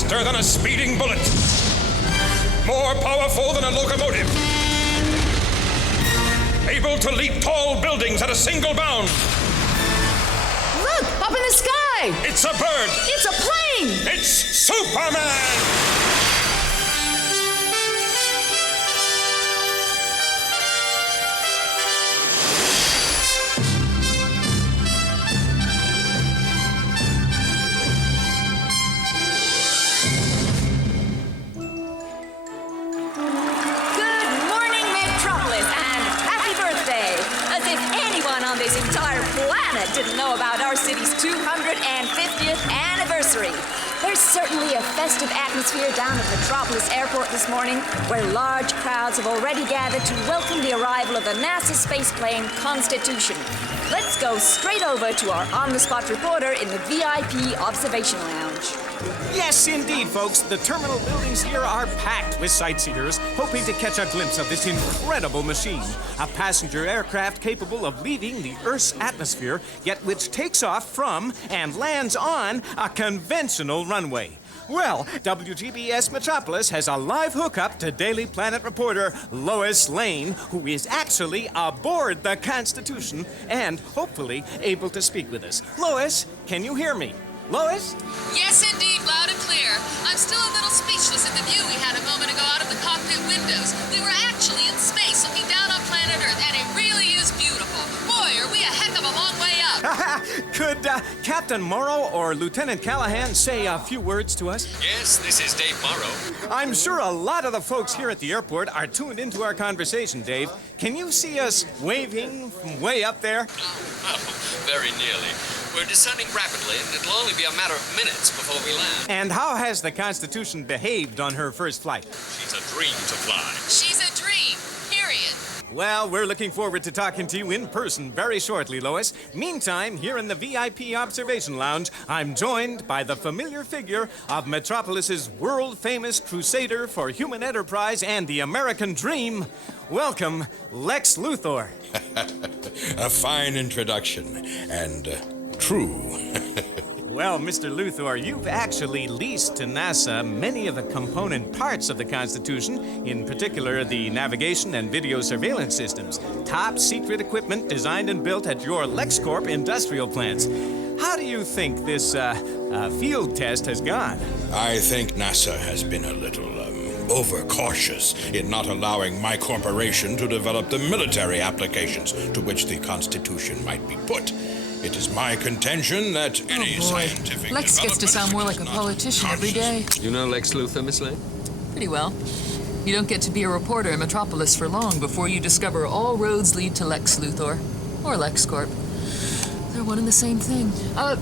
Faster than a speeding bullet. More powerful than a locomotive. Able to leap tall buildings at a single bound. Look, up in the sky! It's a bird. It's a plane! It's Superman! Didn't know about our city's 250th anniversary. There's certainly a festive atmosphere down at Metropolis Airport this morning, where large crowds have already gathered to welcome the arrival of the NASA spaceplane Constitution. Let's go straight over to our on-the-spot reporter in the VIP observation lounge. Yes, indeed, folks. The terminal buildings here are packed with sightseers hoping to catch a glimpse of this incredible machine. A passenger aircraft capable of leaving the Earth's atmosphere, yet which takes off from and lands on a conventional runway. Well, WGBS Metropolis has a live hookup to Daily Planet reporter Lois Lane, who is actually aboard the Constitution and hopefully able to speak with us. Lois, can you hear me? Lois? Yes, indeed, loud and clear. I'm still a little speechless at the view we had a moment ago out of the cockpit windows. We were actually in space looking down on planet Earth, and it really is beautiful. Boy, are we a heck of a long way up. Could Captain Morrow or Lieutenant Callahan say a few words to us? Yes, this is Dave Morrow. I'm sure a lot of the folks here at the airport are tuned into our conversation, Dave. Can you see us waving from way up there? Oh, very nearly. We're descending rapidly, and it'll only be a matter of minutes before we land. And how has the Constitution behaved on her first flight? She's a dream to fly. She's a dream, period. Well, we're looking forward to talking to you in person very shortly, Lois. Meantime, here in the VIP Observation Lounge, I'm joined by the familiar figure of Metropolis's world-famous crusader for human enterprise and the American dream. Welcome, Lex Luthor. A fine introduction, and true. Well, Mr. Luthor, you've actually leased to NASA many of the component parts of the Constitution, in particular the navigation and video surveillance systems. Top secret equipment designed and built at your LexCorp industrial plants. How do you think this field test has gone? I think NASA has been a little overcautious in not allowing my corporation to develop the military applications to which the Constitution might be put. It is my contention that any scientific Lex gets to sound more like a politician every day. You know Lex Luthor, Miss Lane? Pretty well. You don't get to be a reporter in Metropolis for long before you discover all roads lead to Lex Luthor. Or LexCorp. They're one and the same thing. How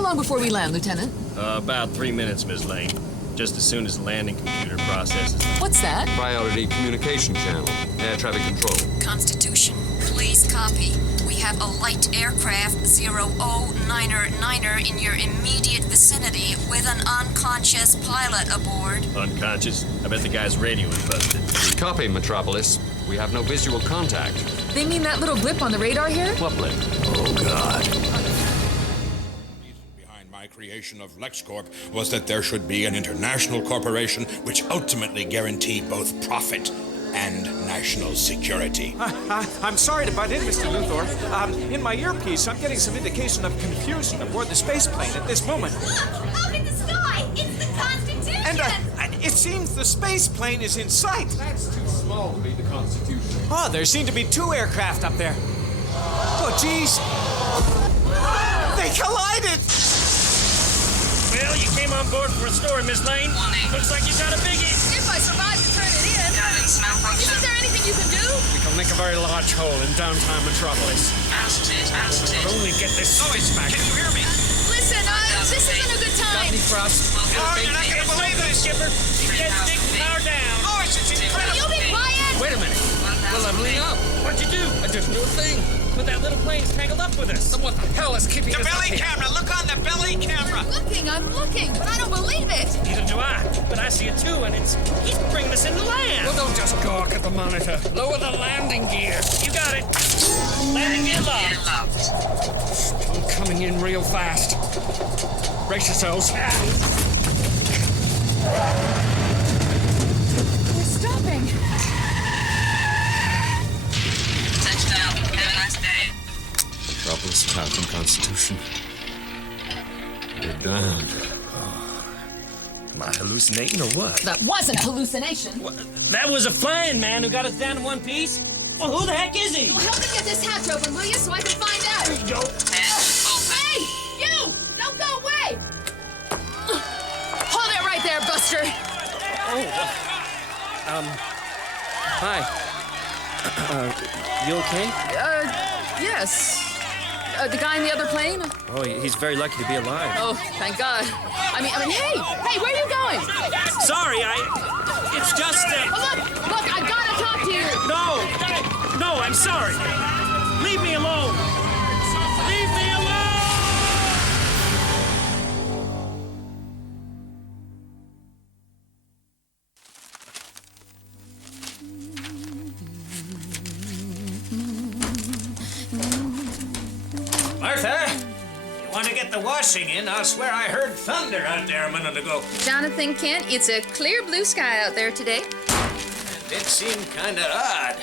long before we land, Lieutenant? About 3 minutes, Miss Lane. Just as soon as the landing computer processes. What's that? Priority communication channel. Air traffic control. Constitution, please copy. We have a light aircraft 0099 in your immediate vicinity with an unconscious pilot aboard. Unconscious? I bet the guy's radio is busted. Copy, Metropolis. We have no visual contact. They mean that little blip on the radar here? What blip? Oh, God. My creation of LexCorp was that there should be an international corporation which ultimately guaranteed both profit and national security. I'm sorry to butt in, Mr. Luthor. In my earpiece, I'm getting some indication of confusion aboard the spaceplane at this moment. Look! Up in the sky! It's the Constitution! And it seems the spaceplane is in sight. That's too small to be the Constitution. Oh, there seem to be 2 aircraft up there. Oh, geez. They collided! Well, you came on board for a story, Miss Lane. Looks like you got a biggie. If I survive to turn it in. Isn't there anything you can do? We can make a very large hole in downtown Metropolis. But only get this space back. Can you hear me? Listen, this isn't a good time. Frost. Oh, You're not going to believe this, Skipper. Get Dick power down. Oh, it's incredible. Will you be quiet? Wait a minute. We're leveling up. What'd you do? I didn't do a thing. But that little plane's tangled up with us. What the hell is keeping us The up belly here? camera! Look on the belly camera! I'm looking, but I don't believe it. Neither do I. But I see it too, and he's bringing us into land. Well, don't just gawk at the monitor. Lower the landing gear. You got it. Landing gear locked. I'm coming in real fast. Brace yourselves. We're stopping. Touchdown. Have a nice day. Metropolis town from Constitution. We're down. Am I hallucinating or what? That wasn't a hallucination. That was a flying man who got us down in one piece. Well, who the heck is he? You'll help me get this hatch open, will you, so I can find out? There you go. Hey! You! Don't go away! Hold it right there, Buster. Hi. You okay? Yes. The guy in the other plane? Oh, he's very lucky to be alive. Oh, thank God. I mean, hey! Hey, where are you going? Sorry, it's just Look, I gotta talk to you! No, I'm sorry. Leave me alone. Leave me alone! Martha, you want to get the washing in? I'll swear I heard thunder out there a minute ago. Jonathan Kent, it's a clear blue sky out there today. It seemed kind of odd.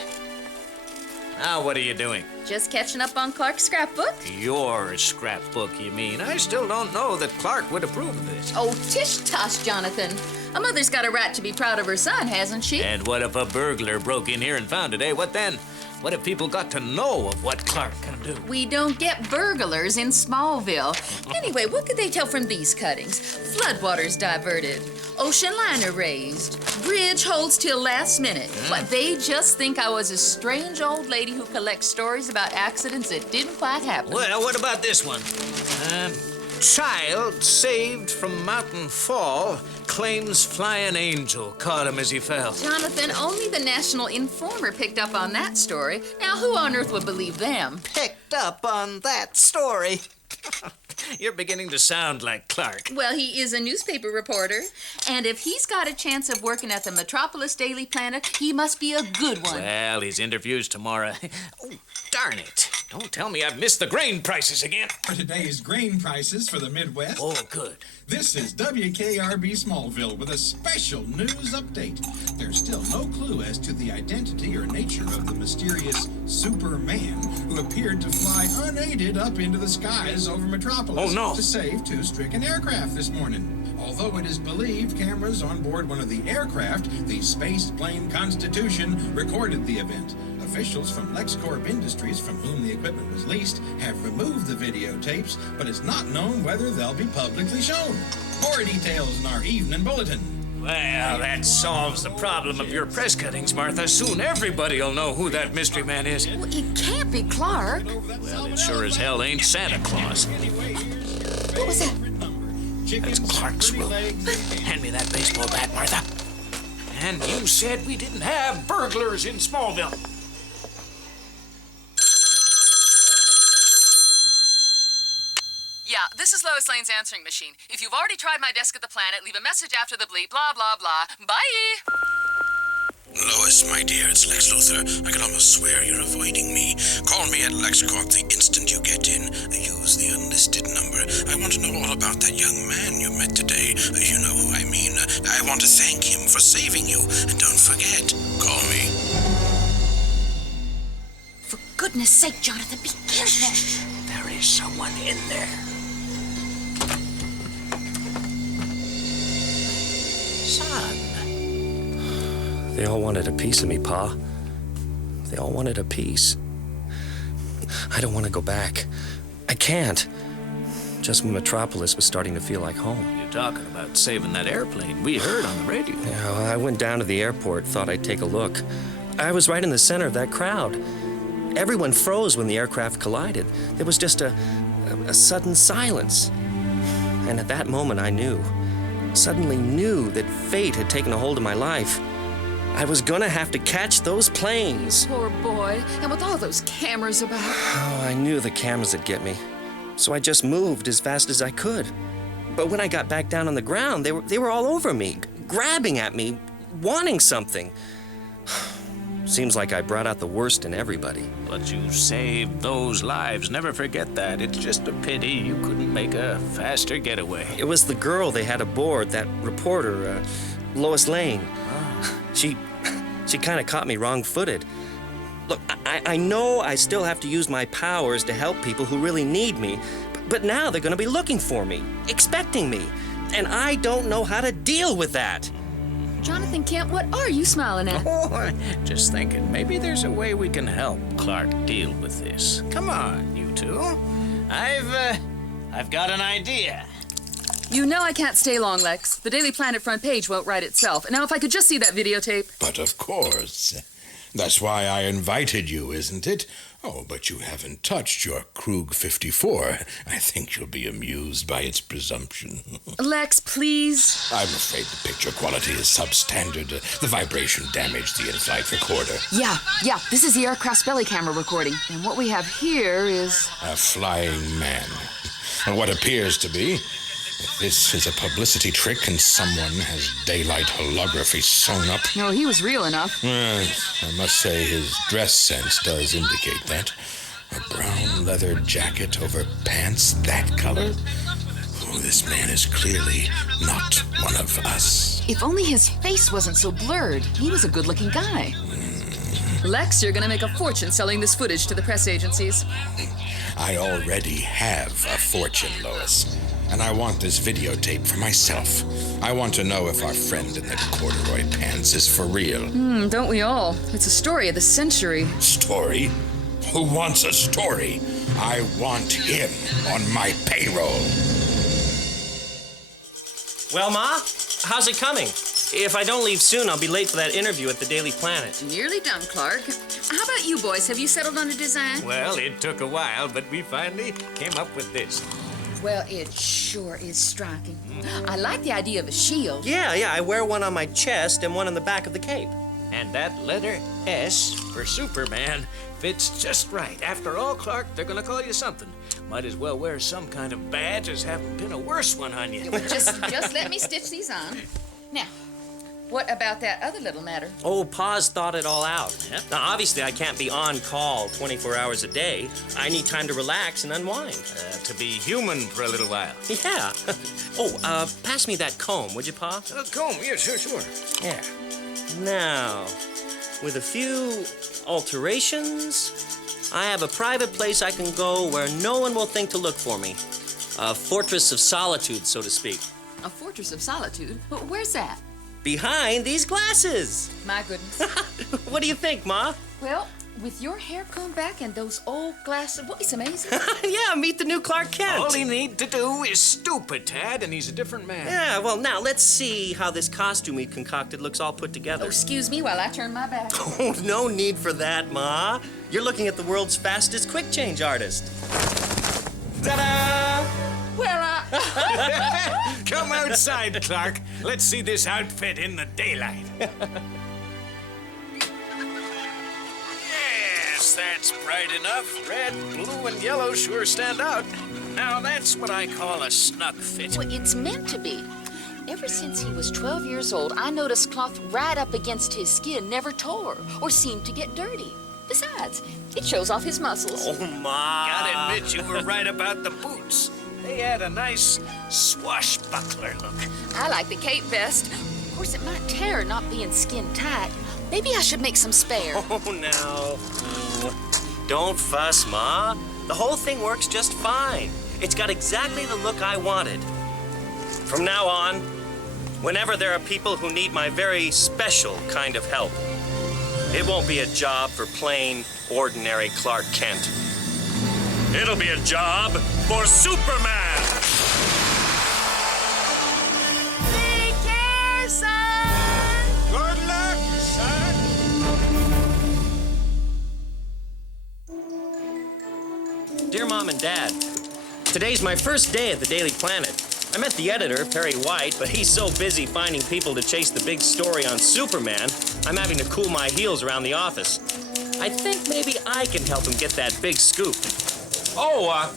Now, what are you doing? Just catching up on Clark's scrapbook. Your scrapbook, you mean? I still don't know that Clark would approve of this. Oh, tish-tosh, Jonathan. A mother's got a right to be proud of her son, hasn't she? And what if a burglar broke in here and found it, eh? What then? What if people got to know of what Clark can do? We don't get burglars in Smallville. Anyway, what could they tell from these cuttings? Floodwaters diverted. Ocean liner raised. Bridge holds till last minute. What, they just think I was a strange old lady who collects stories about accidents that didn't quite happen. Well, what about this one? Child saved from mountain fall claims flying angel caught him as he fell. Jonathan, only the National Informer picked up on that story. Now, who on earth would believe them? Picked up on that story. You're beginning to sound like Clark. Well, he is a newspaper reporter. And if he's got a chance of working at the Metropolis Daily Planet, he must be a good one. Well, his interview's tomorrow. Oh, darn it. Don't tell me I've missed the grain prices again. For today's grain prices for the Midwest. Oh, good. This is WKRB Smallville with a special news update. There's still no clue as to the identity or nature of the mysterious Superman who appeared to fly unaided up into the skies over Metropolis Oh, no. to save two stricken aircraft this morning. Although it is believed cameras on board one of the aircraft, the space plane Constitution, recorded the event. Officials from LexCorp Industries, from whom the equipment was leased, have removed the videotapes, but it's not known whether they'll be publicly shown. More details in our evening bulletin. Well, that solves the problem of your press cuttings, Martha. Soon everybody'll know who that mystery man is. Well, it can't be Clark. Well, it sure as hell ain't Santa Claus. What was that? That's Clark's room. Hand me that baseball bat, Martha. And you said we didn't have burglars in Smallville. Yeah, this is Lois Lane's answering machine. If you've already tried my desk at the Planet, leave a message after the bleep, blah, blah, blah. Bye! Lois, my dear, it's Lex Luthor. I can almost swear you're avoiding me. Call me at LexCorp the instant you get in. Use the unlisted number. I want to know all about that young man you met today. You know who I mean. I want to thank him for saving you. And don't forget, call me. For goodness sake, Jonathan, be careful. There is someone in there. Son. They all wanted a piece of me, Pa. They all wanted a piece. I don't want to go back. I can't. Just when Metropolis was starting to feel like home. You're talking about saving that airplane we heard on the radio. Yeah, well, I went down to the airport, thought I'd take a look. I was right in the center of that crowd. Everyone froze when the aircraft collided. There was just a sudden silence. And at that moment, I suddenly knew that fate had taken a hold of my life. I was gonna have to catch those planes. Poor boy. And with all those cameras about. Oh, I knew the cameras would get me. So I just moved as fast as I could. But when I got back down on the ground, they were all over me, grabbing at me, wanting something. Seems like I brought out the worst in everybody. But you saved those lives. Never forget that. It's just a pity you couldn't make a faster getaway. It was the girl they had aboard, that reporter, Lois Lane. She kind of caught me wrong-footed. Look, I know I still have to use my powers to help people who really need me, but now they're going to be looking for me, expecting me, and I don't know how to deal with that. Jonathan Kent, what are you smiling at? Oh, just thinking, maybe there's a way we can help Clark deal with this. Come on, you two. I've got an idea. You know I can't stay long, Lex. The Daily Planet front page won't write itself. Now, if I could just see that videotape. But of course. That's why I invited you, isn't it? Oh, but you haven't touched your Krug 54. I think you'll be amused by its presumption. Lex, please. I'm afraid the picture quality is substandard. The vibration damaged the in-flight recorder. Yeah, this is the aircraft's belly camera recording. And what we have here is... A flying man. And what appears to be... This is a publicity trick and someone has daylight holography sewn up. No, he was real enough. I must say his dress sense does indicate that. A brown leather jacket over pants that color? Oh, this man is clearly not one of us. If only his face wasn't so blurred. He was a good-looking guy. Lex, you're gonna make a fortune selling this footage to the press agencies. I already have a fortune, Lois. And I want this videotape for myself. I want to know if our friend in the corduroy pants is for real. Don't we all? It's a story of the century. Story? Who wants a story? I want him on my payroll. Well, Ma, how's it coming? If I don't leave soon, I'll be late for that interview at the Daily Planet. Nearly done, Clark. How about you boys? Have you settled on a design? Well, it took a while, but we finally came up with this. Well, it sure is striking. I like the idea of a shield. Yeah, I wear one on my chest and one on the back of the cape. And that letter S for Superman fits just right. After all, Clark, they're gonna call you something. Might as well wear some kind of badge as having been a worse one on you. Well, just let me stitch these on. Now, what about that other little matter? Oh, Pa's thought it all out. Yep. Now, obviously, I can't be on call 24 hours a day. I need time to relax and unwind. To be human for a little while. Yeah. Oh, pass me that comb, would you, Pa? Comb, yeah, sure. Yeah. Now, with a few alterations, I have a private place I can go where no one will think to look for me. A fortress of solitude, so to speak. A fortress of solitude? But where's that? Behind these glasses. My goodness. What do you think, Ma? Well, with your hair combed back and those old glasses, well, it's amazing. Yeah, meet the new Clark Kent. All he need to do is stupid, Tad, and he's a different man. Yeah, well, now let's see how this costume we concocted looks all put together. Oh, excuse me while I turn my back. Oh, no need for that, Ma. You're looking at the world's fastest quick change artist. Ta-da! Well, Come outside, Clark. Let's see this outfit in the daylight. Yes, that's bright enough. Red, blue, and yellow sure stand out. Now, that's what I call a snug fit. Well, it's meant to be. Ever since he was 12 years old, I noticed cloth right up against his skin never tore or seemed to get dirty. Besides, it shows off his muscles. Oh, Ma. Gotta admit, you were right about the boots. They had a nice swashbuckler look. I like the cape best. Of course, it might tear not being skin tight. Maybe I should make some spare. Oh, now. Don't fuss, Ma. The whole thing works just fine. It's got exactly the look I wanted. From now on, whenever there are people who need my very special kind of help, it won't be a job for plain, ordinary Clark Kent. It'll be a job for Superman! Take care, son! Good luck, son! Dear Mom and Dad, today's my first day at the Daily Planet. I met the editor, Perry White, but he's so busy finding people to chase the big story on Superman, I'm having to cool my heels around the office. I think maybe I can help him get that big scoop.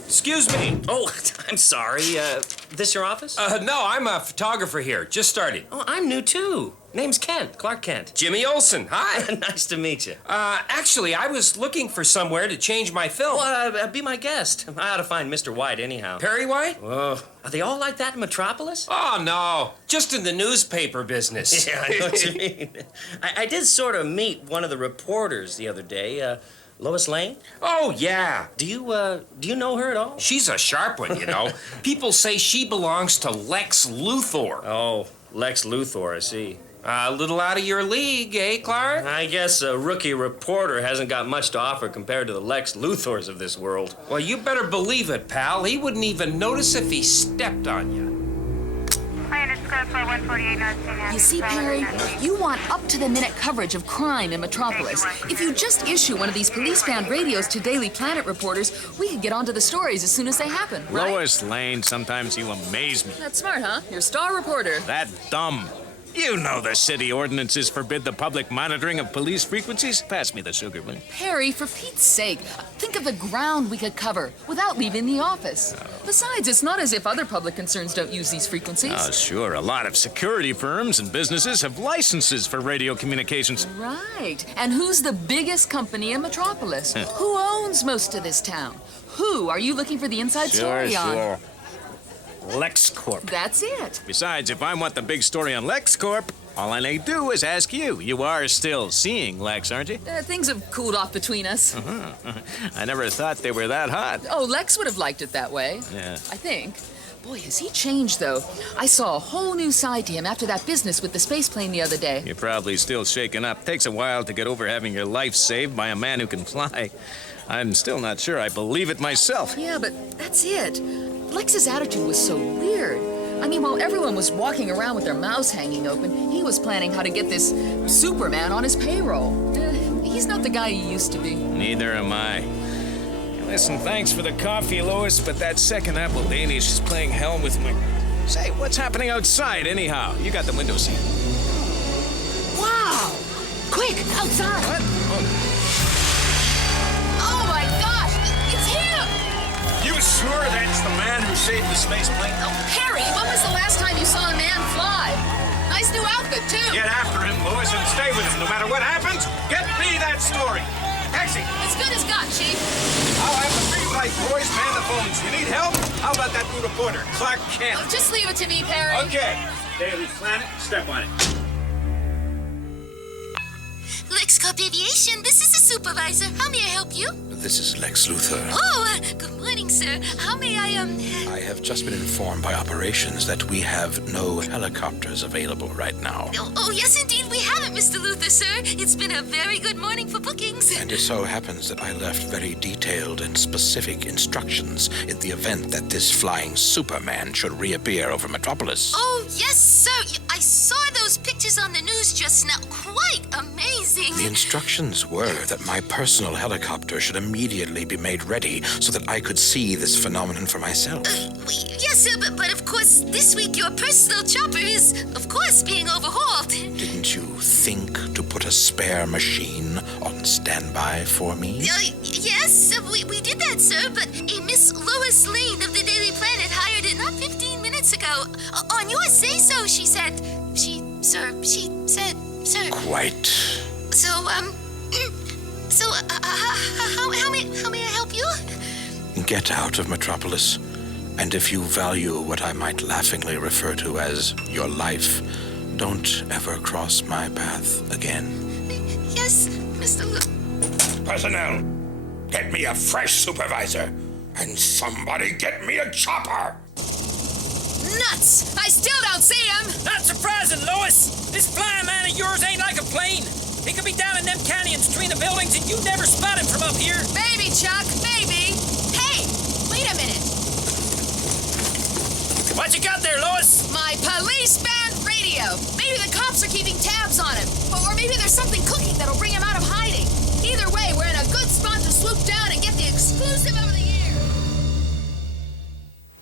Excuse me. Oh, I'm sorry. This your office? No, I'm a photographer here. Just started. Oh, I'm new too. Name's Kent, Clark Kent. Jimmy Olsen, hi. Nice to meet you. Actually, I was looking for somewhere to change my film. Well, be my guest. I ought to find Mr. White anyhow. Perry White? Whoa. Are they all like that in Metropolis? Oh, no. Just in the newspaper business. Yeah, I know what you mean. I did sort of meet one of the reporters the other day, Lois Lane. Oh, yeah. Do you know her at all? She's a sharp one, you know. People say she belongs to Lex Luthor. Oh, Lex Luthor, I see. A little out of your league, eh, Clark? I guess a rookie reporter hasn't got much to offer compared to the Lex Luthors of this world. Well, you better believe it, pal. He wouldn't even notice if he stepped on you. You see, Perry, you want up-to-the-minute coverage of crime in Metropolis. If you just issue one of these police-band radios to Daily Planet reporters, we could get onto the stories as soon as they happen, right? Lois Lane, sometimes you amaze me. That's smart, huh? Your star reporter. That dumb. You know the city ordinances forbid the public monitoring of police frequencies. Pass me the sugar, will you? Perry, for Pete's sake, think of the ground we could cover without leaving the office. Besides, it's not as if other public concerns don't use these frequencies. Oh, sure. A lot of security firms and businesses have licenses for radio communications. Right. And who's the biggest company in Metropolis? Who owns most of this town? Who are you looking for the inside story on? Sure. LexCorp. That's it. Besides, if I want the big story on LexCorp, all I need to do is ask you. You are still seeing Lex, aren't you? Things have cooled off between us. I never thought they were that hot. Oh, Lex would have liked it that way. Yeah. I think. Boy, has he changed, though. I saw a whole new side to him after that business with the space plane the other day. You're probably still shaken up. Takes a while to get over having your life saved by a man who can fly. I'm still not sure I believe it myself. Yeah, but that's it. Lex's attitude was so weird. I mean, while everyone was walking around with their mouths hanging open, he was planning how to get this Superman on his payroll. He's not the guy he used to be. Neither am I. Listen, thanks for the coffee, Lois, but that second apple Danish is playing hell with me. Say, what's happening outside, anyhow? You got the window seat. Wow! Quick, outside! What? Oh my gosh! It's him! You sure that's the man who saved the space plane? Oh, Perry, when was the last time you saw a man fly? Nice new outfit, too. Get after him, Lois, and stay with him. No matter what happens, get me that story. Taxi! As good as got, Chief. I'll have the green light, boys. Man the phones. You need help? How about that new reporter, Clark Kent? Oh, just leave it to me, Perry. Okay. Daily Planet, step on it. LexCorp Aviation, this is the supervisor. How may I help you? This is Lex Luthor. Oh, good morning, sir. How may I, I have just been informed by operations that we have no helicopters available right now. Oh, yes, indeed, we haven't, Mr. Luther, sir. It's been a very good morning for bookings. And it so happens that I left very detailed and specific instructions in the event that this flying Superman should reappear over Metropolis. Oh, yes, sir. I saw those pictures on the news just now. Quite amazing. The instructions were that my personal helicopter should immediately be made ready so that I could see this phenomenon for myself. Yes, sir, but of course, this week your personal chopper is, of course, being overhauled. Didn't you think to put a spare machine on standby for me? Yes, we did that, sir, but a Miss Lois Lane of the Daily Planet hired it not 15 minutes ago. On your say-so, she said. She said, sir. Quite. So, how may I help you? Get out of Metropolis. And if you value what I might laughingly refer to as your life, don't ever cross my path again. Yes, Mr. Personnel, get me a fresh supervisor. And somebody get me a chopper. Nuts! I still don't see him! Not surprising, Lois. This flying man of yours ain't like a plane. He could be down in them canyons between the buildings and you never spot him from up here. Maybe, Chuck, maybe. Hey, wait a minute. What you got there, Lois? My police band radio. Maybe the cops are keeping tabs on him. Or maybe there's something cooking that'll bring him out of hiding. Either way, we're in a good spot to swoop down and get the exclusive of the year.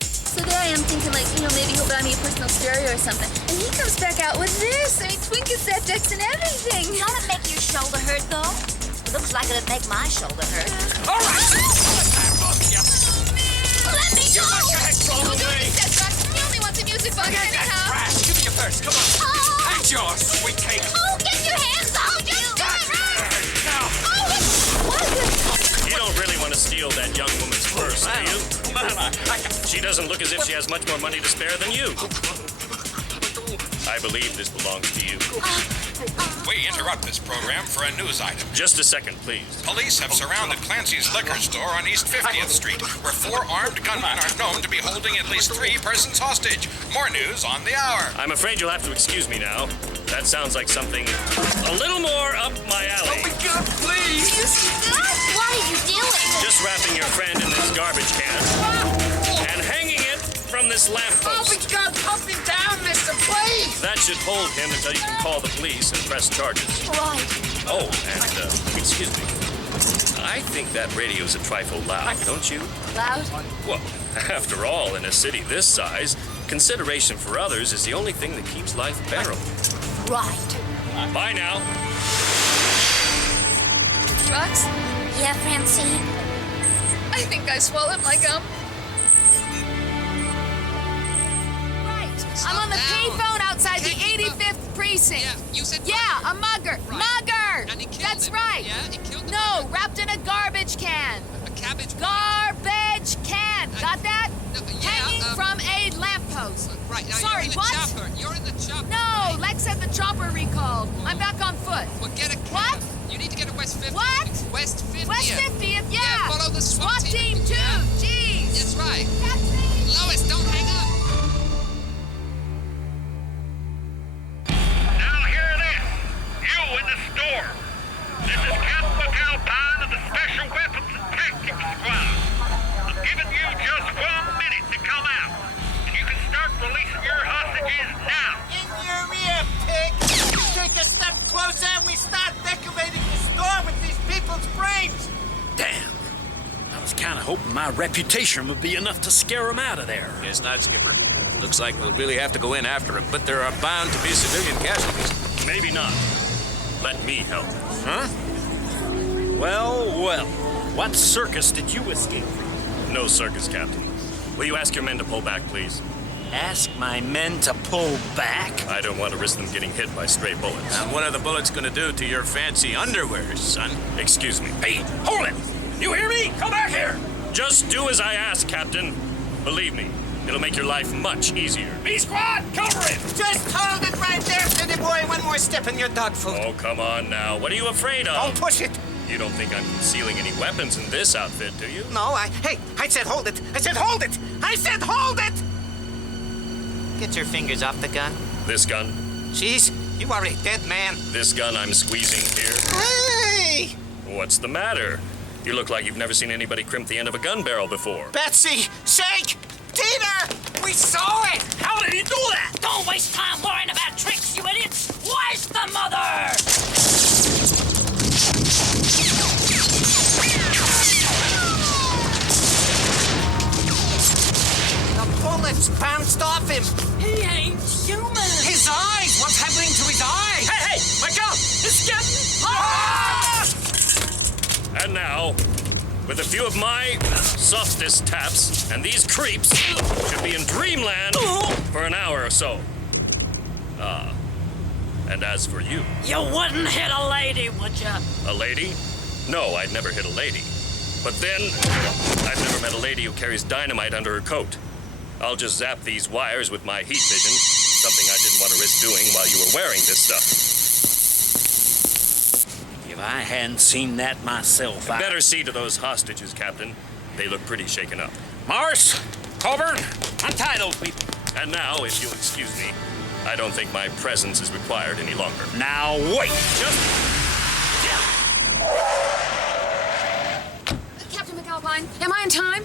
So there I am thinking, maybe he'll buy me a personal stereo or something. And he comes back out with this. I mean, twin cassette decks and everything. Don't it make your shoulder hurt, though? Looks like it'd make my shoulder hurt. All right. Let me go! Don't do this, Chuck. He only wants a music box anyhow. Crash, give me your purse. Come on. yours, sweet cake. Oh, get your hands off! Just do it! What? You don't really want to steal that young woman's purse, do you? She doesn't look as if she has much more money to spare than you. I believe this belongs to you. We interrupt this program for a news item. Just a second, please. Police have surrounded Clancy's liquor store on East 50th Street, where 4 armed gunmen are known to be holding at least 3 persons hostage. More news on the hour. I'm afraid you'll have to excuse me now. That sounds like something a little more up my alley. Oh, my God, please. What are you doing? Just wrapping your friend in this garbage can and hanging it from this lamppost. God, pump him down, mister, please. That should hold him until you can call the police and press charges. Right. Oh, and, excuse me. I think that radio's a trifle loud, don't you? Loud? Well, after all, in a city this size, consideration for others is the only thing that keeps life bearable. Right. Bye now. Rux, Yeah, Francine? I think I swallowed my gum. I'm on the payphone outside the 85th precinct. Yeah, you said Yeah, a mugger. Right. Mugger! And he killed That's him. right. Yeah, he killed the No, mugger. wrapped in a garbage can. A cabbage. Garbage can. Got that? No, yeah, Hanging from a lamppost. Right, now Sorry, you're in the what? chopper. You're in the chopper. No, Lex said the chopper recalled. I'm back on foot. Well, get a cab. What? You need to get to West 50th. What? West 50th. West 50th, yeah. Yeah, follow the SWAT team, team. too. Yeah. Jeez. That's right. Taxi. Lois, don't hang up. Now hear this, you in the store. This is Captain McAlpine of the Special Weapons and Tactics Squad. I'm giving you just 1 minute to come out, and you can start releasing your hostages now. In your ear, pig. You take a step closer and we start decorating the store with these people's brains. Damn. I was kind of hoping my reputation would be enough to scare them out of there. Guess not, Skipper. Looks like we'll really have to go in after him, but there are bound to be civilian casualties. Maybe not. Let me help. Huh? Well. What circus did you escape from? No circus, Captain. Will you ask your men to pull back, please? Ask my men to pull back? I don't want to risk them getting hit by stray bullets. And what are the bullets going to do to your fancy underwear, son? Excuse me. Hey, hold it! You hear me? Come back here! Just do as I ask, Captain. Believe me, it'll make your life much easier. B-Squad, cover him! Just hold it right there, pretty boy. One more step and you're dog food. Oh, come on now. What are you afraid of? Don't push it. You don't think I'm concealing any weapons in this outfit, do you? No, I said hold it. I said hold it. I said hold it. Get your fingers off the gun. This gun, Jeez, you are a dead man. this gun I'm squeezing here. Hey! What's the matter? You look like you've never seen anybody crimp the end of a gun barrel before. Betsy! Shake! Tina! We saw it! How did he do that? Don't waste time worrying about tricks, you idiots! Where's the mother? The bullets bounced off him. He ain't human! His eyes! What's happening to his eyes? Hey, wake up! It's getting... And now, with a few of my softest taps, and these creeps should be in dreamland for an hour or so. And as for you, You wouldn't hit a lady, would ya? a lady? No, I'd never hit a lady. But then, I've never met a lady who carries dynamite under her coat. I'll just zap these wires with my heat vision, something I didn't want to risk doing while you were wearing this stuff. If I hadn't seen that myself, Better see to those hostages, Captain. They look pretty shaken up. Morse, Coburn, untie those people. And now, if you'll excuse me, I don't think my presence is required any longer. Now wait. Captain McAlpine, am I in time?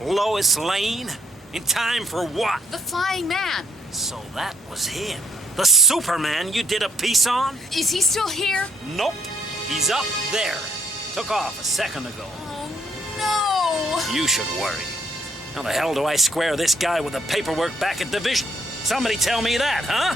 Lois Lane? In time for what? The Flying Man. So that was him. The Superman you did a piece on? Is he still here? Nope. He's up there. Took off a second ago. Oh, no. You should worry. How the hell do I square this guy with the paperwork back at Division? Somebody tell me that, huh?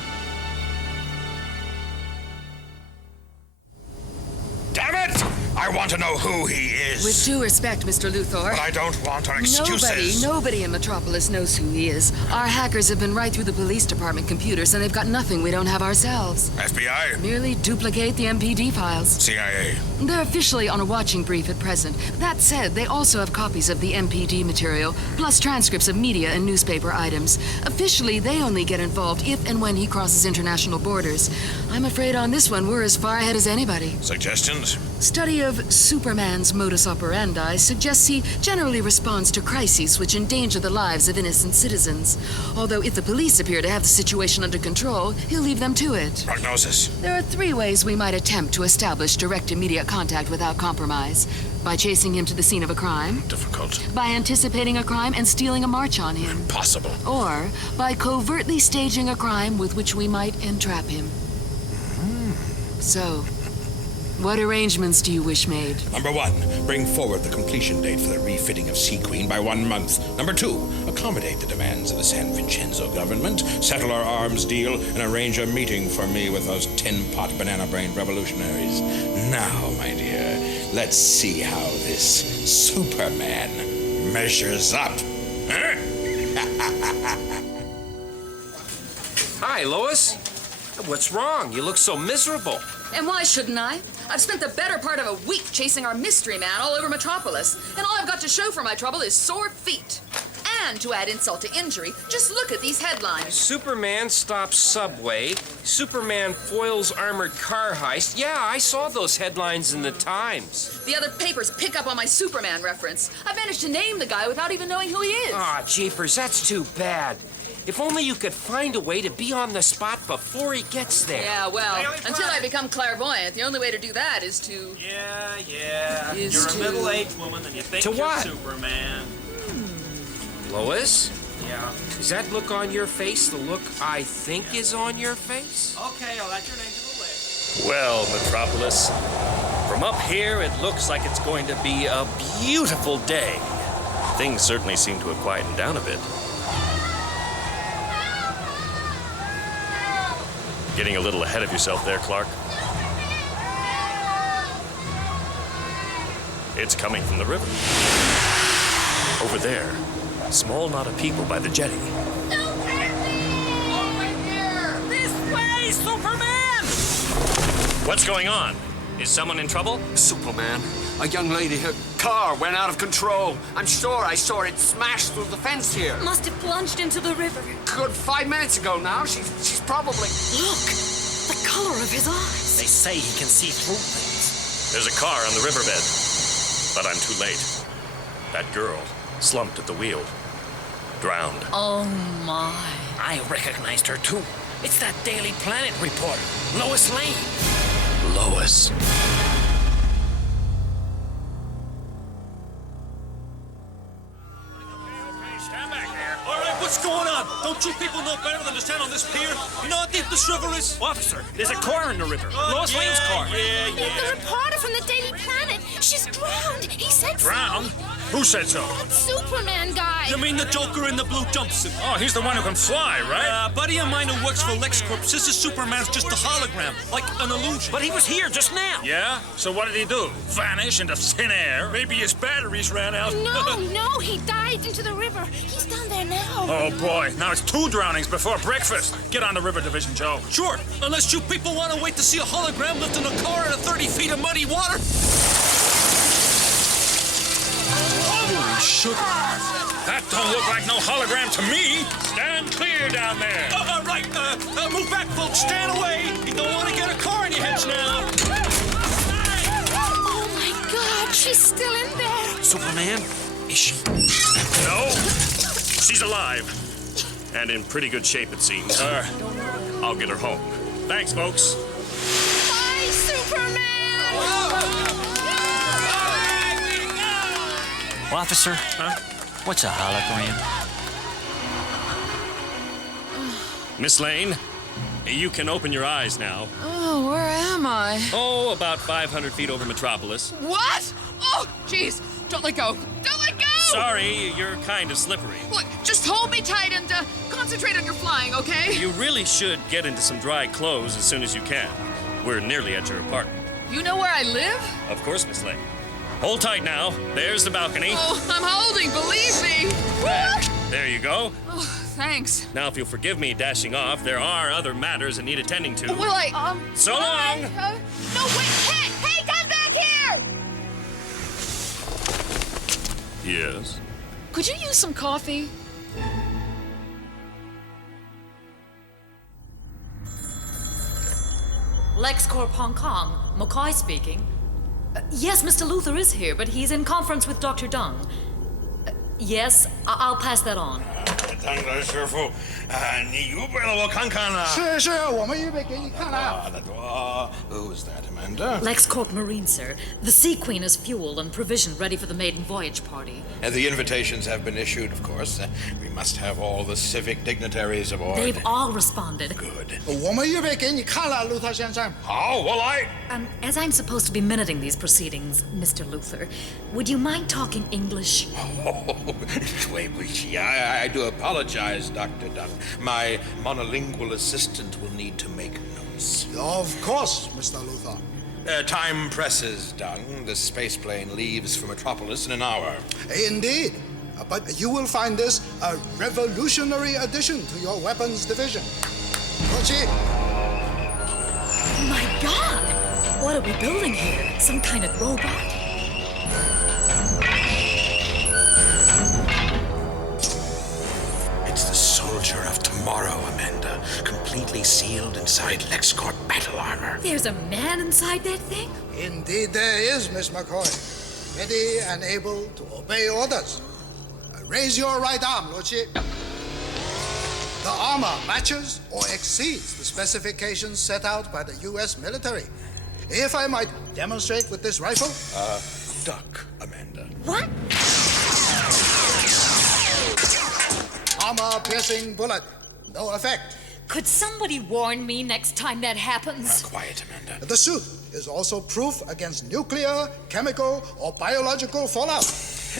Damn it! I want to know who he is. With due respect, Mr. Luthor. But I don't want our excuses. Nobody in Metropolis knows who he is. Our hackers have been right through the police department computers, and they've got nothing we don't have ourselves. FBI? Merely duplicate the MPD files. CIA? They're officially on a watching brief at present. That said, they also have copies of the MPD material, plus transcripts of media and newspaper items. Officially, they only get involved if and when he crosses international borders. I'm afraid on this one, we're as far ahead as anybody. Suggestions? Study of Superman's modus operandi suggests he generally responds to crises which endanger the lives of innocent citizens. Although if the police appear to have the situation under control, he'll leave them to it. Prognosis? There are 3 ways we might attempt to establish direct immediate contact without compromise. By chasing him to the scene of a crime. Difficult. By anticipating a crime and stealing a march on him. Impossible. Or by covertly staging a crime with which we might entrap him. So, what arrangements do you wish made? Number 1, bring forward the completion date for the refitting of Sea Queen by 1 month. Number 2, accommodate the demands of the San Vincenzo government, settle our arms deal, and arrange a meeting for me with those tin-pot banana-brained revolutionaries. Now, my dear, let's see how this Superman measures up. Huh? Hi, Lois. What's wrong? You look so miserable. And why shouldn't I? I've spent the better part of a week chasing our mystery man all over Metropolis, and all I've got to show for my trouble is sore feet. And to add insult to injury, just look at these headlines. Superman stops subway. Superman foils armored car heist. Yeah, I saw those headlines in the Times. The other papers pick up on my Superman reference. I managed to name the guy without even knowing who he is. Ah, jeepers, that's too bad. If only you could find a way to be on the spot before he gets there. Yeah, well, until I become clairvoyant, the only way to do that is to... Yeah. Is You're to- a middle-aged woman and you think To you're what? Superman. Lois, Yeah. is that look on your face the look I think is on your face? Okay, I'll add your name to the list. Well, Metropolis, from up here, it looks like it's going to be a beautiful day. Things certainly seem to have quietened down a bit. Getting a little ahead of yourself there, Clark. It's coming from the river. Over there, a small knot of people by the jetty. Over here! This way, Superman! What's going on? Is someone in trouble? Superman, a young lady, her car went out of control. I'm sure I saw it smash through the fence here. Must have plunged into the river. Good 5 minutes ago now. She's probably... Look, the color of his eyes. They say he can see through things. There's a car on the riverbed. But I'm too late. That girl slumped at the wheel. Drowned. Oh, my. I recognized her, too. It's that Daily Planet reporter, Lois Lane. Lois. All right, what's going on? Don't you people know better than to stand on this pier? You know how deep this river is? Officer, there's a car in the river. Lois Lane's car. Yeah. The reporter from the Daily Planet. She's drowned. He said Drowned? Who said so? so. That Superman guy. You mean the Joker in the blue jumpsuit? Oh, he's the one who can fly, right? A buddy of mine who works for LexCorp says his Superman's just a hologram, like an illusion. But he was here just now. Yeah? So what did he do? Vanish into thin air? Maybe his batteries ran out. No, he dived into the river. He's down there now. Oh boy, now it's 2 drownings before breakfast. Get on the river division, Joe. Sure, unless you people want to wait to see a hologram lifting a car out of 30 feet of muddy water. Holy sugar. That don't look like no hologram to me. Stand clear down there. Right, move back, folks. Stand away. You don't want to get a car in your heads now. Oh, my God. She's still in there. Superman? Is she? No. She's alive. And in pretty good shape, it seems. I'll get her home. Thanks, folks. Bye, Superman. Officer? Huh? What's a hologram? Miss Lane, you can open your eyes now. Oh, where am I? Oh, about 500 feet over Metropolis. What? Oh, jeez. Don't let go. Don't let go! Sorry, you're kind of slippery. Look, just hold me tight and concentrate on your flying, okay? You really should get into some dry clothes as soon as you can. We're nearly at your apartment. You know where I live? Of course, Miss Lane. Hold tight now. There's the balcony. Oh, I'm holding, believe me. There you go. Oh, thanks. Now, if you'll forgive me dashing off, there are other matters that need attending to. Well, So long! No, wait! Hey, come back here! Yes? Could you use some coffee? LexCorp Hong Kong, McCoy speaking. Yes, Mr. Luther is here, but he's in conference with Dr. Dung. Yes, I'll pass that on. 张德师傅，你预备了我看看了。是，我们预备给你看了。Who's that, Amanda? LexCorp Marine, sir. The Sea Queen is fuel and provision ready for the maiden voyage party. And the invitations have been issued, of course. We must have all the civic dignitaries aboard. They've all responded. Good. 我们预备给你看了，路特先生。好，我来。As I'm supposed to be minuting these proceedings, Mr. Luther, would you mind talking English? Oh, 对不起, I do apologize, Dr. Dung. My monolingual assistant will need to make notes. Of course, Mr. Luther. Time presses, Dung. The space plane leaves for Metropolis in an hour. Indeed. But you will find this a revolutionary addition to your weapons division. Rochi? My God! What are we building here? Some kind of robot? It's the soldier of tomorrow, Amanda. Completely sealed inside LexCorp battle armor. There's a man inside that thing? Indeed there is, Miss McCoy. Ready and able to obey orders. Raise your right arm, Rochi. The armor matches or exceeds the specifications set out by the U.S. military. If I might demonstrate with this rifle. Duck, Amanda. What? Armor-piercing bullet. No effect. Could somebody warn me next time that happens? Quiet, Amanda. The suit is also proof against nuclear, chemical, or biological fallout.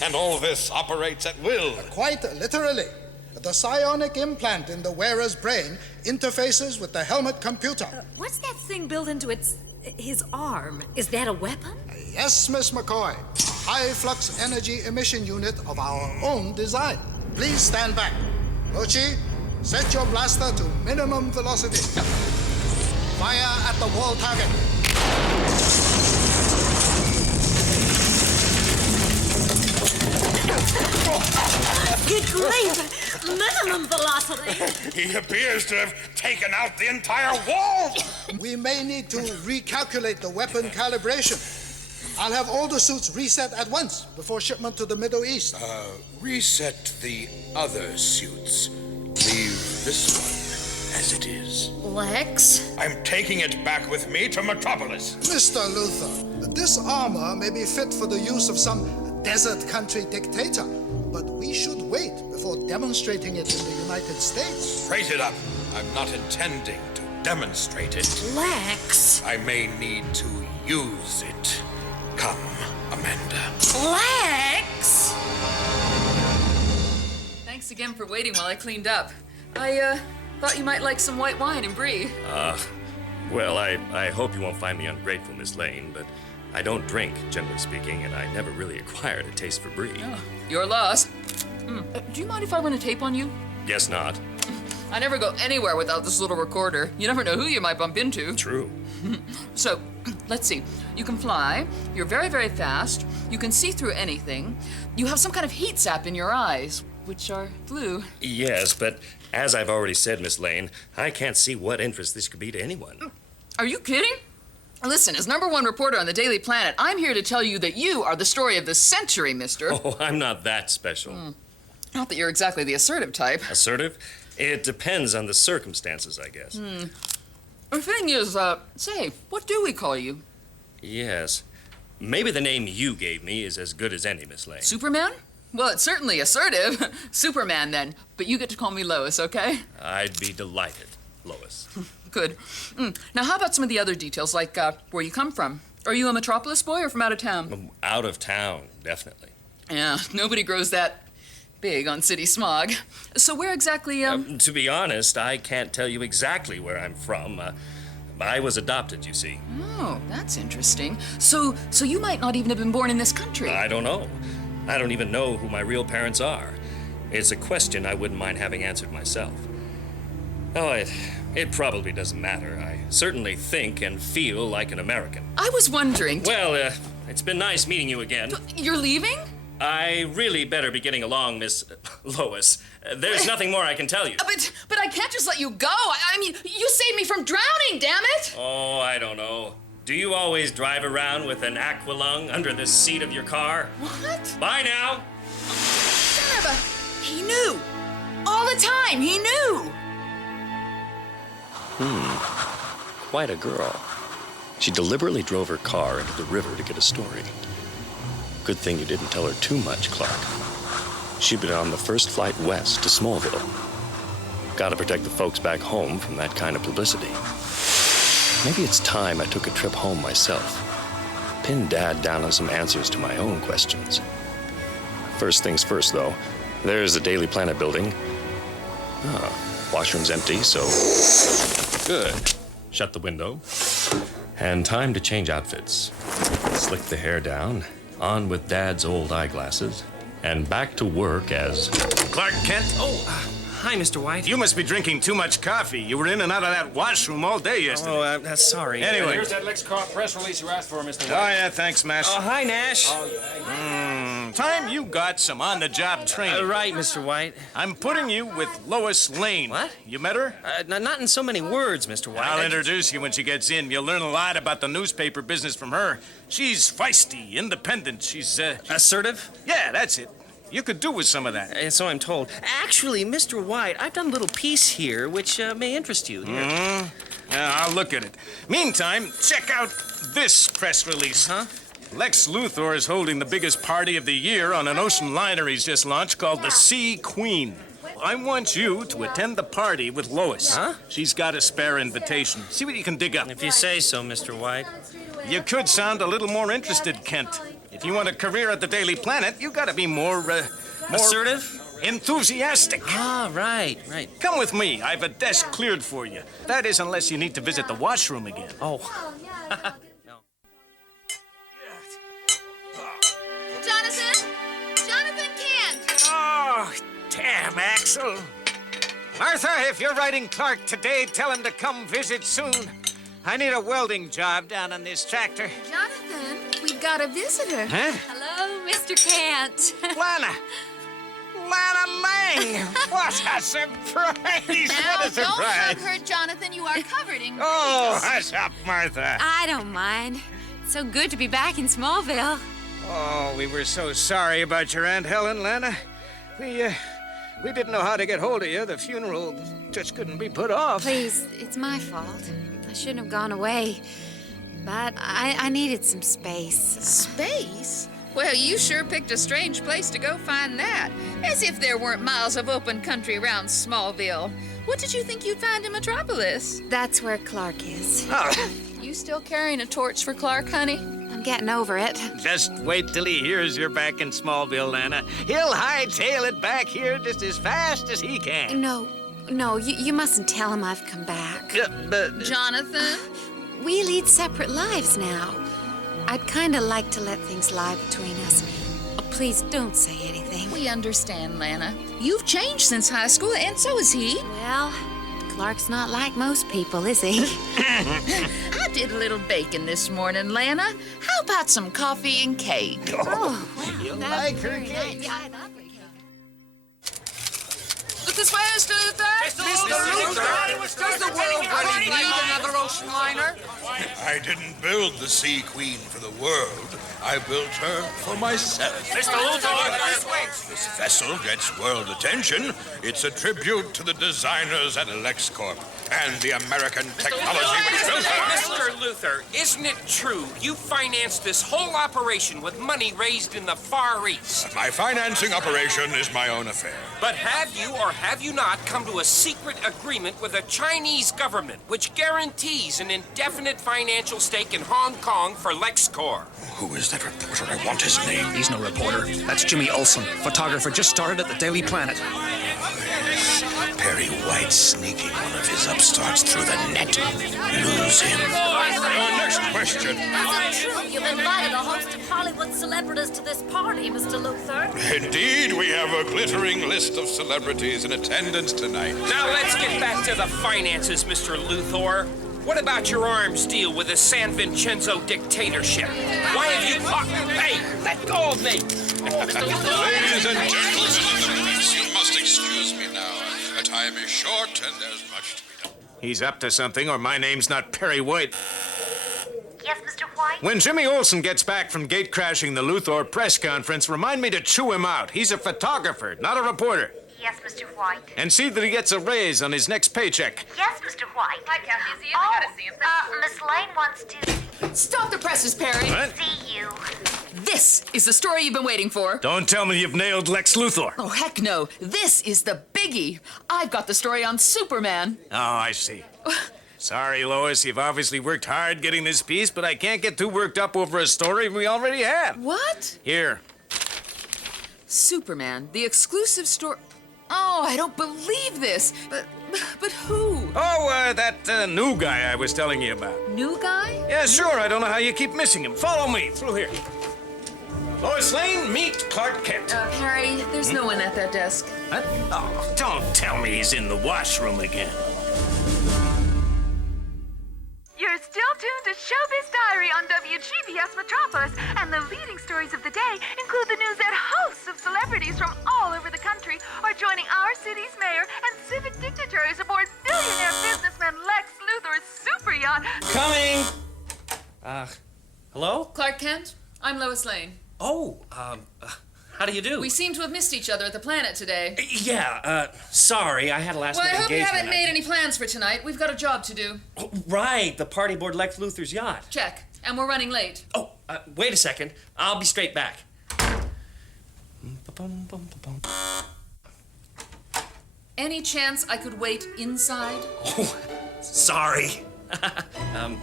And all this operates at will. Quite literally. The psionic implant in the wearer's brain interfaces with the helmet computer. What's that thing built into his arm? Is that a weapon? Yes, Miss McCoy. A high-flux energy emission unit of our own design. Please stand back. Rochi, set your blaster to minimum velocity. Fire at the wall target. Good grief! Minimum velocity! He appears to have taken out the entire wall! We may need to recalculate the weapon calibration. I'll have all the suits reset at once before shipment to the Middle East. Reset the other suits. Leave this one as it is. Lex? I'm taking it back with me to Metropolis. Mr. Luther, this armor may be fit for the use of some desert country dictator, but we should wait before demonstrating it in the United States. Straight it up. I'm not intending to demonstrate it. Lex? I may need to use it. Come, Amanda. Lex? Thanks again for waiting while I cleaned up. I thought you might like some white wine and brie. Well, I hope you won't find me ungrateful, Miss Lane, but I don't drink, generally speaking, and I never really acquired a taste for brie. Oh, your loss. Do you mind if I run a tape on you? Guess not. I never go anywhere without this little recorder. You never know who you might bump into. True. So, let's see. You can fly. You're very, very fast. You can see through anything. You have some kind of heat sap in your eyes, which are blue. Yes, but as I've already said, Miss Lane, I can't see what interest this could be to anyone. Are you kidding? Listen, as #1 reporter on the Daily Planet, I'm here to tell you that you are the story of the century, mister. Oh, I'm not that special. Not that you're exactly the assertive type. Assertive? It depends on the circumstances, I guess. The thing is, say, what do we call you? Yes. Maybe the name you gave me is as good as any, Miss Lane. Superman? Well, it's certainly assertive. Superman, then. But you get to call me Lois, okay? I'd be delighted, Lois. Good. Now, how about some of the other details, like where you come from? Are you a Metropolis boy or from out of town? Out of town, definitely. Yeah, nobody grows that big on city smog. So where exactly, To be honest, I can't tell you exactly where I'm from. I was adopted, you see. Oh, that's interesting. So you might not even have been born in this country. I don't know. I don't even know who my real parents are. It's a question I wouldn't mind having answered myself. Oh, it probably doesn't matter. I certainly think and feel like an American. I was wondering... Well, it's been nice meeting you again. You're leaving? I really better be getting along, Miss Lois. There's nothing more I can tell you. But I can't just let you go. I mean, you saved me from drowning, damn it! Oh, I don't know. Do you always drive around with an aqualung under the seat of your car? What? Bye now. Son of a... He knew. All the time, he knew. Quite a girl. She deliberately drove her car into the river to get a story. Good thing you didn't tell her too much, Clark. She'd been on the first flight west to Smallville. Gotta protect the folks back home from that kind of publicity. Maybe it's time I took a trip home myself. Pin Dad down on some answers to my own questions. First things first, though. There's the Daily Planet building. Washroom's empty, so... Good. Shut the window. And time to change outfits. Slick the hair down, on with Dad's old eyeglasses, and back to work as... Clark Kent? Oh, hi, Mr. White. You must be drinking too much coffee. You were in and out of that washroom all day yesterday. Oh, sorry. Anyway. Here's that LexCorp press release you asked for, Mr. Oh, White. yeah, thanks, Mash. Oh, hi, Nash. Time you got some on-the-job training. Right, Mr. White. I'm putting you with Lois Lane. What? You met her? Not in so many words, Mr. White. I'll introduce you when she gets in. You'll learn a lot about the newspaper business from her. She's feisty, independent. She's Assertive? Yeah, that's it. You could do with some of that. So I'm told. Actually, Mr. White, I've done a little piece here which may interest you. Yeah, I'll look at it. Meantime, check out this press release. Huh? Lex Luthor is holding the biggest party of the year on an ocean liner he's just launched called the Sea Queen. I want you to attend the party with Lois. Huh? She's got a spare invitation. See what you can dig up. If you say so, Mr. White. You could sound a little more interested, Kent. If you want a career at the Daily Planet, you gotta be more assertive? Enthusiastic. Ah, right. Come with me. I've a desk cleared for you. That is, unless you need to visit the washroom again. Oh. Jonathan Kent! Oh, damn, Axel. Martha, if you're writing Clark today, tell him to come visit soon. I need a welding job down on this tractor. Jonathan, we've got a visitor. Huh? Hello, Mr. Kent. Lana Lang! What a surprise! Now, What a don't surprise! hug her, Jonathan. You are covered in grease. Oh, hush up, Martha. I don't mind. It's so good to be back in Smallville. Oh, we were so sorry about your Aunt Helen, Lana. We didn't know how to get hold of you. The funeral just couldn't be put off. Please, it's my fault. I shouldn't have gone away. But I needed some space. Space? Well, you sure picked a strange place to go find that. As if there weren't miles of open country around Smallville. What did you think you'd find in Metropolis? That's where Clark is. Oh, You still carrying a torch for Clark, honey? I'm getting over it. just wait till he hears you're back in Smallville, Lana. He'll hightail it back here just as fast as he can. No, you mustn't tell him I've come back. But Jonathan? We lead separate lives now. I'd kind of like to let things lie between us. Oh, please don't say anything. We understand, Lana. You've changed since high school, and so has he. Well, Clark's not like most people, is he? I did a little baking this morning, Lana. How about some coffee and cake? Oh, you that's like her very cake? nice. Yeah, I like her cake. Look this way, Mr. Luther. Does the world really need another ocean liner? I didn't build the Sea Queen for the world. I built her for myself. Mr. Luthor! This vessel gets world attention. It's a tribute to the designers at LexCorp and the American technology which built her. Mr. Luther, isn't it true you financed this whole operation with money raised in the Far East? My financing operation is my own affair. But have you or have you not come to a secret agreement with the Chinese government which guarantees an indefinite financial stake in Hong Kong for LexCorp? Who is that reporter? I want his name. He's no reporter. That's Jimmy Olsen, photographer just started at the Daily Planet. Perry White sneaking one of his these upstarts through the net, lose him. Our next question. Is it true you've invited a host of Hollywood celebrities to this party, Mr. Luther? Indeed, we have a glittering list of celebrities in attendance tonight. Now let's get back to the finances, Mr. Luthor. What about your arms deal with the San Vincenzo dictatorship? Why have you Hey, let go of me! Ladies and gentlemen of the press, you must excuse me now. Time is short and there's much to be done. He's up to something, or my name's not Perry White. Yes, Mr. White? When Jimmy Olsen gets back from gate crashing the Luthor press conference, remind me to chew him out. He's a photographer, not a reporter. Yes, Mr. White. And see that he gets a raise on his next paycheck. Yes, Mr. White. Hi, Kathy. See you. I gotta see him. Miss Lane wants to Stop the presses, Perry. What? see you. This is the story you've been waiting for. Don't tell me you've nailed Lex Luthor. Oh, heck no. This is the biggie. I've got the story on Superman. Oh, I see. Sorry, Lois, you've obviously worked hard getting this piece, but I can't get too worked up over a story we already have. What? Here. Superman, the exclusive story. Oh, I don't believe this. But who? Oh, that new guy I was telling you about. New guy? Yeah, sure. I don't know how you keep missing him. Follow me through here. Lois Lane, meet Clark Kent. Perry, there's no one at that desk. What? Oh, don't tell me he's in the washroom again. You're still tuned to Showbiz Diary on WGBS Metropolis, and the leading stories of the day include the news that hosts of celebrities from all over the country are joining our city's mayor and civic dignitaries aboard billionaire businessman Lex Luthor's super yacht. Coming! Hello? Clark Kent, I'm Lois Lane. Oh, how do you do? We seem to have missed each other at the Planet today. Yeah, sorry, I had a last-minute Well, I hope you engagement. haven't made any plans for tonight. We've got a job to do. Oh, right, the party aboard Lex Luthor's yacht. Check. And we're running late. Oh, wait a second. I'll be straight back. Any chance I could wait inside? Oh, sorry. Come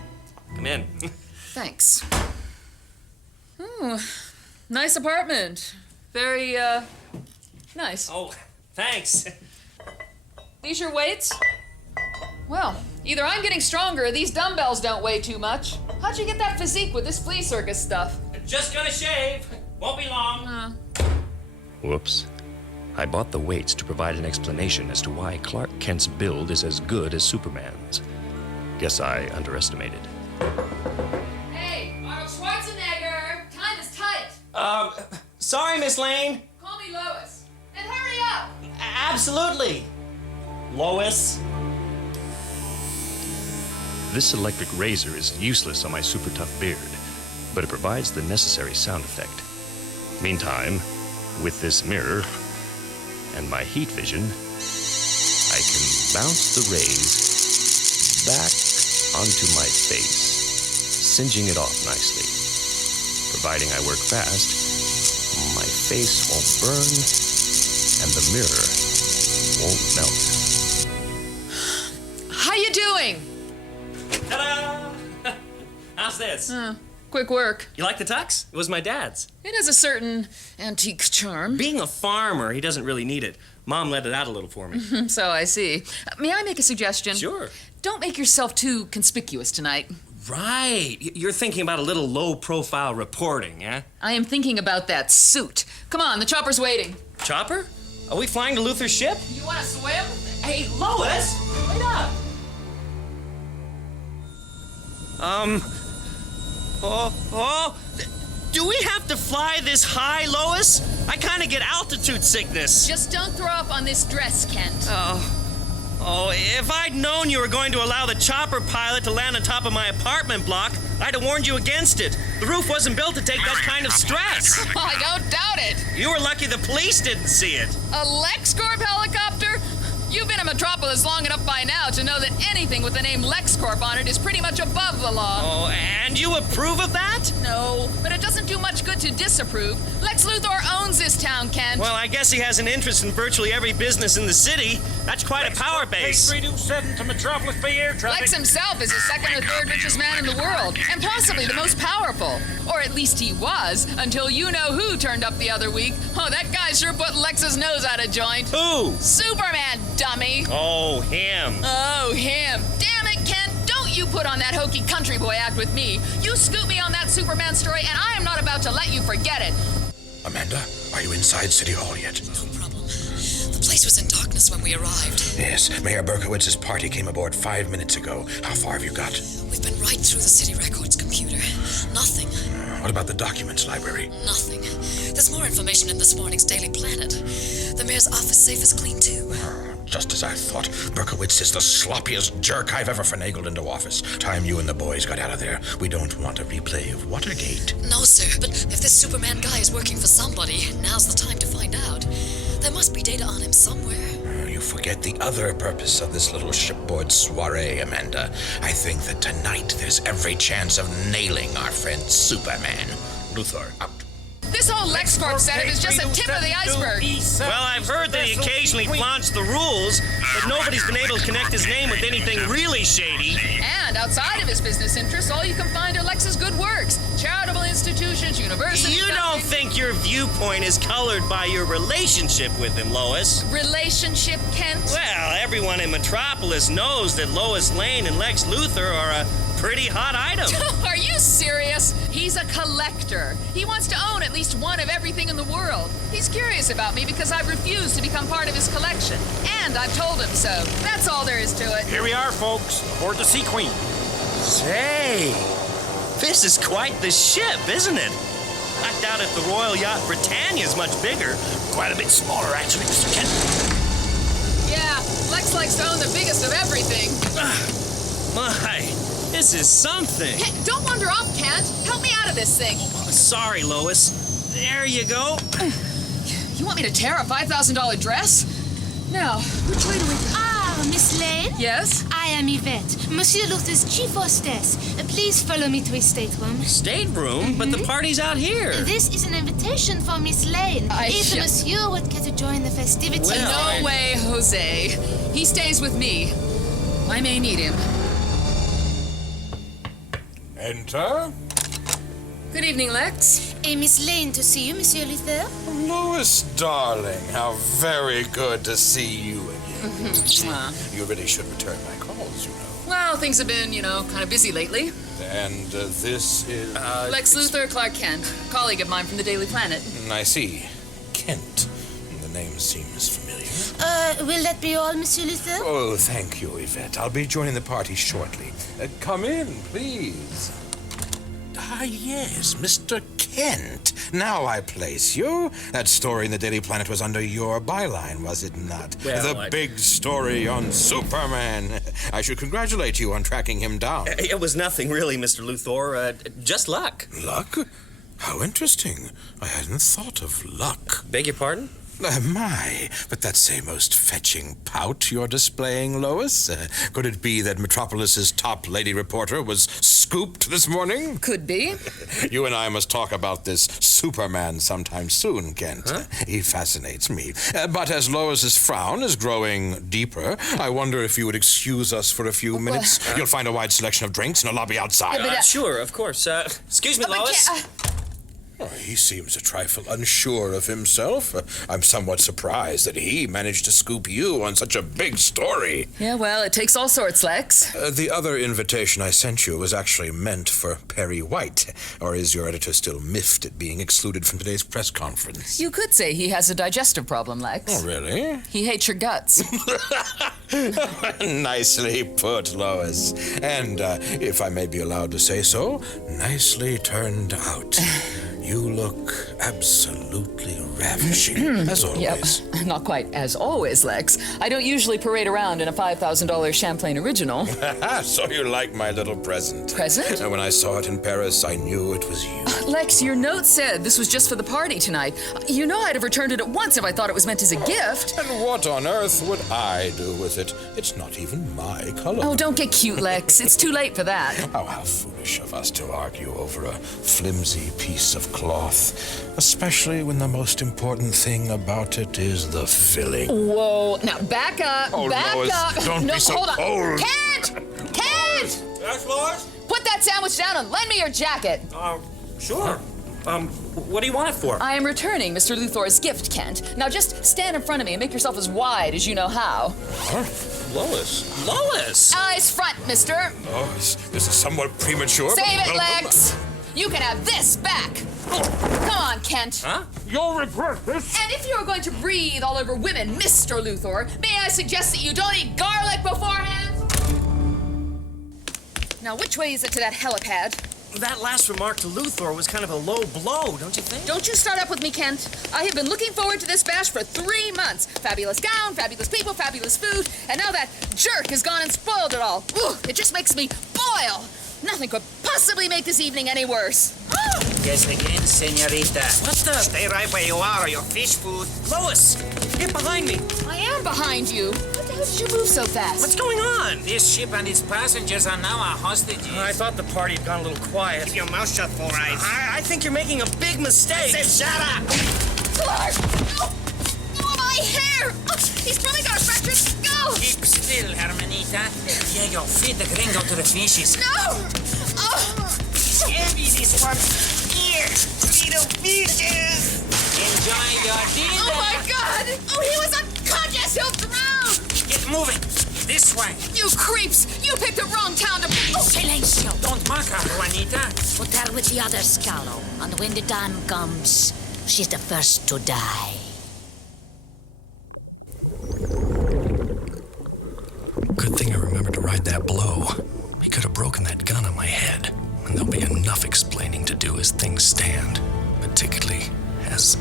in. Thanks. Nice apartment. Very, nice. Oh, thanks. These your weights? Well, either I'm getting stronger or these dumbbells don't weigh too much. How'd you get that physique with this flea circus stuff? Just gonna shave. Won't be long. Whoops. I bought the weights to provide an explanation as to why Clark Kent's build is as good as Superman's. Guess I underestimated. Hey, Arnold Schwarzenegger! Time is tight! Sorry, Miss Lane. Call me Lois. And hurry up! Absolutely. Lois. This electric razor is useless on my super tough beard, but it provides the necessary sound effect. Meantime, with this mirror and my heat vision, I can bounce the rays back onto my face, singeing it off nicely. Providing I work fast, my face won't burn and the mirror won't melt. How you doing? Ta-da! How's this? Quick work. You like the tux? It was my dad's. It has a certain antique charm. Being a farmer, he doesn't really need it. Mom let it out a little for me. So I see. May I make a suggestion? Sure. Don't make yourself too conspicuous tonight. Right. You're thinking about a little low-profile reporting, yeah? I am thinking about that suit. Come on, the chopper's waiting. Chopper? Are we flying to Luther's ship? You want to swim? Hey, Lois! Wait up! Do we have to fly this high, Lois? I kind of get altitude sickness. Just don't throw up on this dress, Kent. Oh, if I'd known you were going to allow the chopper pilot to land on top of my apartment block, I'd have warned you against it. The roof wasn't built to take that kind of stress. I don't doubt it. You were lucky the police didn't see it. A LexCorp helicopter? You've been in Metropolis long enough by now to know that anything with the name LexCorp on it is pretty much above the law. Oh, and you approve of that? No, but it doesn't do much good to disapprove. Lex Luthor owns this town, Kent. Well, I guess he has an interest in virtually every business in the city. That's quite a power base. 327 to Metropolis Bay Air Traffic. Lex himself is the second or third richest man in the world, and possibly the most powerful. Or at least he was, until you-know-who turned up the other week. Oh, that guy sure put Lex's nose out of joint. Who? Superman, dummy. Oh, him. Oh, him. you put on that hokey country boy act with me. You scoop me on that Superman story, and I am not about to let you forget it. Amanda, are you inside City Hall yet? No problem. The place was in darkness when we arrived. Yes, Mayor Berkowitz's party came aboard 5 minutes ago. How far have you got? We've been right through the city records computer. Nothing. What about the documents library? Nothing. There's more information in this morning's Daily Planet. The mayor's office safe is clean, too. Just as I thought. Berkowitz is the sloppiest jerk I've ever finagled into office. Time you and the boys got out of there. We don't want a replay of Watergate. No, sir, but if this Superman guy is working for somebody, now's the time to find out. There must be data on him somewhere. You forget the other purpose of this little shipboard soiree, Amanda. I think that tonight there's every chance of nailing our friend Superman. Luthor, out. This whole LexCorp setup is just a tip of the iceberg. Well, I've heard that he occasionally flaunts the rules, but nobody's been able to connect his name with anything really shady. And outside of his business interests, all you can find are Lex's good works. Charitable institutions, universities... You don't think your viewpoint is colored by your relationship with him, Lois? Relationship, Kent? Well, everyone in Metropolis knows that Lois Lane and Lex Luthor are a pretty hot item. Are you serious? He's a collector. He wants to own at least one of everything in the world. He's curious about me because I've refused to become part of his collection. And I've told him so. That's all there is to it. Here we are, folks, aboard the Sea Queen. Say, this is quite the ship, isn't it? I doubt if the Royal Yacht Britannia's much bigger. Quite a bit smaller, actually, Mr. Kent. Yeah, Lex likes to own the biggest of everything. My, this is something. Hey, don't wander off, Kent. Help me out of this thing. Sorry, Lois. There you go. You want me to tear a $5,000 dress? Now, which way do we... Ah, Miss Lane? Yes? I am Yvette, Monsieur Luther's chief hostess. Please follow me to his stateroom. Stateroom? But the party's out here. This is an invitation for Miss Lane. If Monsieur would care to join the festivities... No way, Jose. He stays with me. I may need him. Enter. Good evening, Lex. Miss Lane to see you, Monsieur Luther. Lois, darling, how very good to see you again. You really should return my calls, you know. Well, things have been, kind of busy lately. And this is... Lex Luthor, Clark Kent, colleague of mine from the Daily Planet. I see. Kent. The name seems familiar. Will that be all, Monsieur Luther? Oh, thank you, Yvette. I'll be joining the party shortly. Come in, please. Ah, yes, Mr. Kent. Now I place you. That story in the Daily Planet was under your byline, was it not? Well, big story on Superman. I should congratulate you on tracking him down. It was nothing, really, Mr. Luthor. Just luck. Luck? How interesting. I hadn't thought of luck. Beg your pardon? My, but that's a most fetching pout you're displaying, Lois. Could it be that Metropolis's top lady reporter was scooped this morning? Could be. You and I must talk about this Superman sometime soon, Kent. Huh? He fascinates me. But as Lois's frown is growing deeper, I wonder if you would excuse us for a few minutes. You'll find a wide selection of drinks in a lobby outside. Sure, of course. Excuse me, Lois. He seems a trifle unsure of himself. I'm somewhat surprised that he managed to scoop you on such a big story. Yeah, well, it takes all sorts, Lex. The other invitation I sent you was actually meant for Perry White. Or is your editor still miffed at being excluded from today's press conference? You could say he has a digestive problem, Lex. Oh, really? He hates your guts. Nicely put, Lois. And, if I may be allowed to say so, nicely turned out. You look absolutely ravishing, as always. Yep, not quite as always, Lex. I don't usually parade around in a $5,000 Champlain original. So you like my little present? Present? And when I saw it in Paris, I knew it was you. Lex, your note said this was just for the party tonight. You know I'd have returned it at once if I thought it was meant as a gift. And what on earth would I do with it? It's not even my color. Oh, don't get cute, Lex. It's too late for that. Oh, how foolish of us to argue over a flimsy piece of cloth, especially when the most important thing about it is the filling. Whoa. Now, back up. Oh, back Lois, up. don't no, be so hold on. cold. Kent! Kent! Yes, Lois? Put that sandwich down and lend me your jacket. Sure. What do you want it for? I am returning Mr. Luthor's gift, Kent. Now just stand in front of me and make yourself as wide as you know how. Huh? Lois. Lois! Eyes front, mister. Oh, this is somewhat premature. Save but- it, Lex. You can have this back. Come on, Kent. Huh? You'll regret this. And if you're going to breathe all over women, Mr. Luthor, may I suggest that you don't eat garlic beforehand? Now, which way is it to that helipad? That last remark to Luthor was kind of a low blow, don't you think? Don't you start up with me, Kent. I have been looking forward to this bash for 3 months. Fabulous gown, fabulous people, fabulous food, and now that jerk has gone and spoiled it all. Ugh, it just makes me boil. Nothing could possibly make this evening any worse. Guess again, senorita. What the? Stay right where you are or your fish food. Lois! Get behind me! I am behind you. What the hell did you move so fast? What's going on? This ship and its passengers are now our hostages. I thought the party had gone a little quiet. Keep your mouth shut, Four Eyes. I think you're making a big mistake. I said shut up! Clark! Oh, my hair! Oh, he's probably got a fractured skull! Keep still, Hermanita. Diego, feed the gringo to the fishes. No! Oh. Heavy, this one. Here, little fishes. Enjoy your dinner. Oh, my God! Oh, he was unconscious! He'll drown! Get moving. This way. You creeps! You picked the wrong town to... Oh. Silencio. Don't mock her, Juanita. Put her with the others, Carlo. And when the time comes, she's the first to die. Good thing I remembered to ride that blow. He could have broken that gun on my head, and there'll be enough explaining to do as things stand, particularly as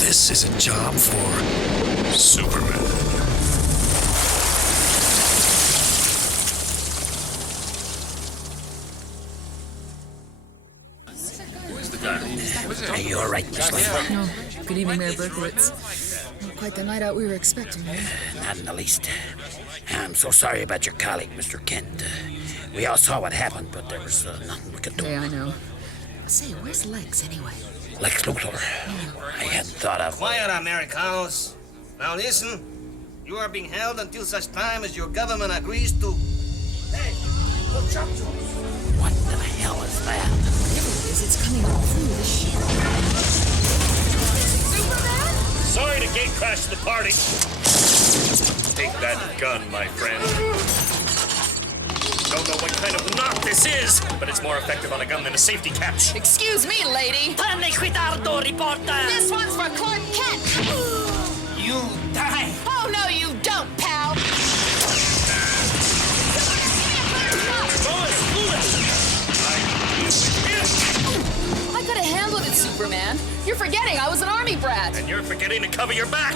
this is a job for Superman. Are you all right, Miss Lane? No. Good evening, Mayor Berkowitz. Not quite the night out we were expecting, right? Not in the least. I'm so sorry about your colleague, Mr. Kent. We all saw what happened, but there was nothing we could do. Yeah, I know. Say, where's Lex, anyway? Lex Luthor. I hadn't thought of... Quiet, Americanos. Now listen. You are being held until such time as your government agrees to... Hey, What the hell is that? Whatever it is, it's coming through the ship. Superman? Sorry to gate crash the party. Take that gun, my friend. Don't know what kind of knock this is, but it's more effective on a gun than a safety catch. Excuse me, lady. This one's for Clark Kent. You die. Oh, no, you don't, pal. I could have handled it, Superman. You're forgetting I was an army brat. And you're forgetting to cover your back.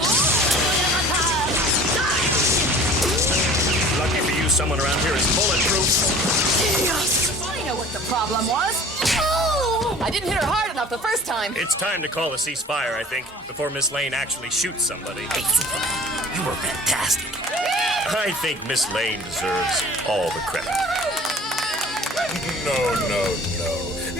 Lucky for you, someone around here is bulletproof. I know what the problem was. Oh, I didn't hit her hard enough the first time. It's time to call a ceasefire, I think, before Miss Lane actually shoots somebody. Hey, Superman, you were fantastic. I think Miss Lane deserves all the credit. No.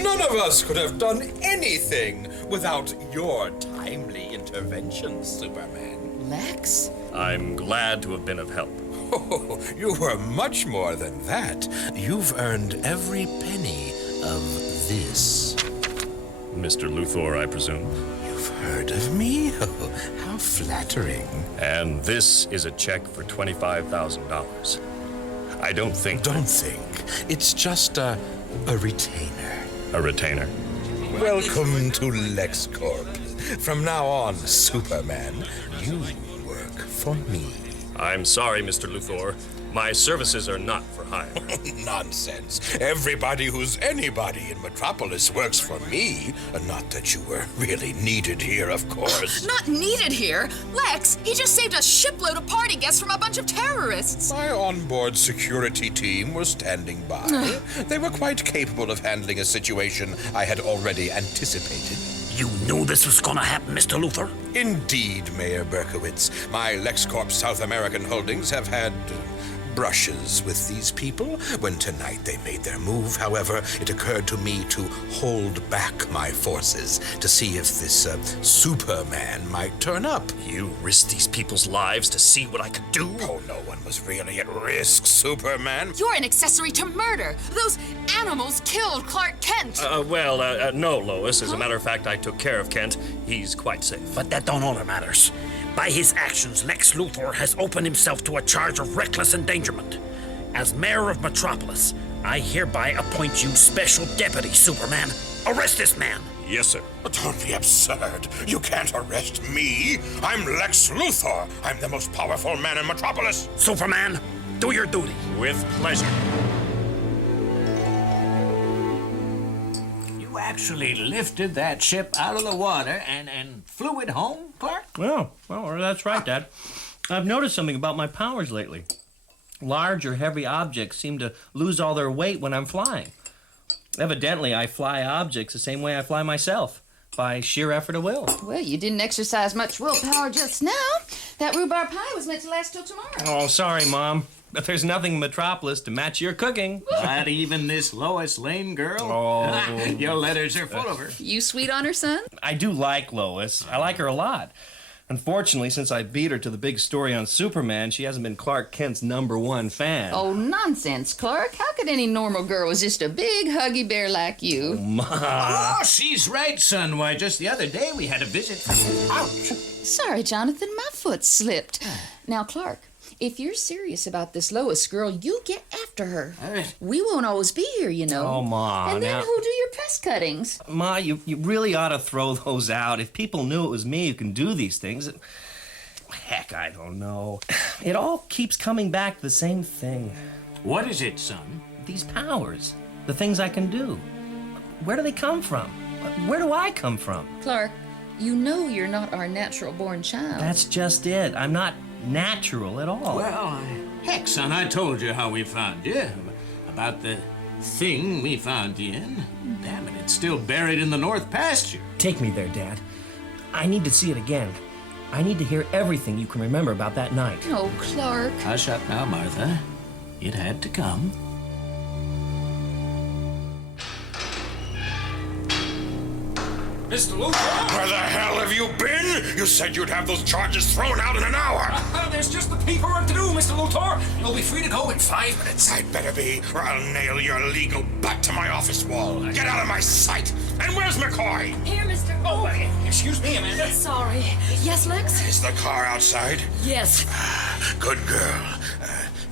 None of us could have done anything without your timely intervention, Superman. Lex? I'm glad to have been of help. Oh, you were much more than that. You've earned every penny of this. Mr. Luthor, I presume. You've heard of me? Oh, how flattering. And this is a check for $25,000. I don't think... Don't think. It's just a retainer. A retainer? Welcome to LexCorp. From now on, Superman, you work for me. I'm sorry, Mr. Luthor. My services are not for hire. Nonsense. Everybody who's anybody in Metropolis works for me. Not that you were really needed here, of course. Not needed here. Lex, he just saved a shipload of party guests from a bunch of terrorists. My onboard security team was standing by. They were quite capable of handling a situation I had already anticipated. You knew this was gonna happen, Mr. Luthor? Indeed, Mayor Berkowitz. My LexCorp South American holdings have had brushes with these people. When tonight they made their move, however, it occurred to me to hold back my forces to see if this Superman might turn up. You risked these people's lives to see what I could do? Oh, no one was really at risk, Superman. You're an accessory to murder. Those animals killed Clark Kent. No, Lois. As a matter of fact, I took care of Kent. He's quite safe. But that don't all that matters. By his actions, Lex Luthor has opened himself to a charge of reckless endangerment. As mayor of Metropolis, I hereby appoint you Special Deputy Superman. Arrest this man. Yes, sir. Don't be absurd. You can't arrest me. I'm Lex Luthor. I'm the most powerful man in Metropolis. Superman, do your duty. With pleasure. You actually lifted that ship out of the water and flew it home, Clark? Well, that's right, Dad. I've noticed something about my powers lately. Large or heavy objects seem to lose all their weight when I'm flying. Evidently, I fly objects the same way I fly myself, by sheer effort of will. Well, you didn't exercise much willpower just now. That rhubarb pie was meant to last till tomorrow. Oh, sorry, Mom. But there's nothing in Metropolis to match your cooking. Not even this Lois Lane girl? Oh. Your letters are full of her. You sweet on her, son? I do like Lois. I like her a lot. Unfortunately, since I beat her to the big story on Superman, she hasn't been Clark Kent's #1 fan. Oh, nonsense, Clark. How could any normal girl with just a big huggy bear like you? Ma. Oh, she's right, son. Why, just the other day we had a visit from... Ouch! Sorry, Jonathan, my foot slipped. Now, Clark, if you're serious about this Lois girl, you get after her. We won't always be here, you know. Oh, Ma. And then now... who'll do your press cuttings? Ma, you really ought to throw those out. If people knew it was me who can do these things... Heck, I don't know. It all keeps coming back to the same thing. What is it, son? These powers. The things I can do. Where do they come from? Where do I come from? Clark, you know you're not our natural-born child. That's just it. I'm not natural at all. Well, heck, son, I told you how we found you. About the thing we found you in. Damn it, it's still buried in the North Pasture. Take me there, Dad. I need to see it again. I need to hear everything you can remember about that night. Oh, Clark. Hush up now, Martha. It had to come. Mr. Luthor? Where the hell have you been? You said you'd have those charges thrown out in an hour. There's just the paperwork to do, Mr. Luthor. You'll be free to go in 5 minutes. I'd better be, or I'll nail your legal butt to my office wall. Get out of my sight. And where's McCoy? Here, Mr. Oh, excuse me, Amanda. Sorry. Yes, Lex? Is the car outside? Yes. Good girl.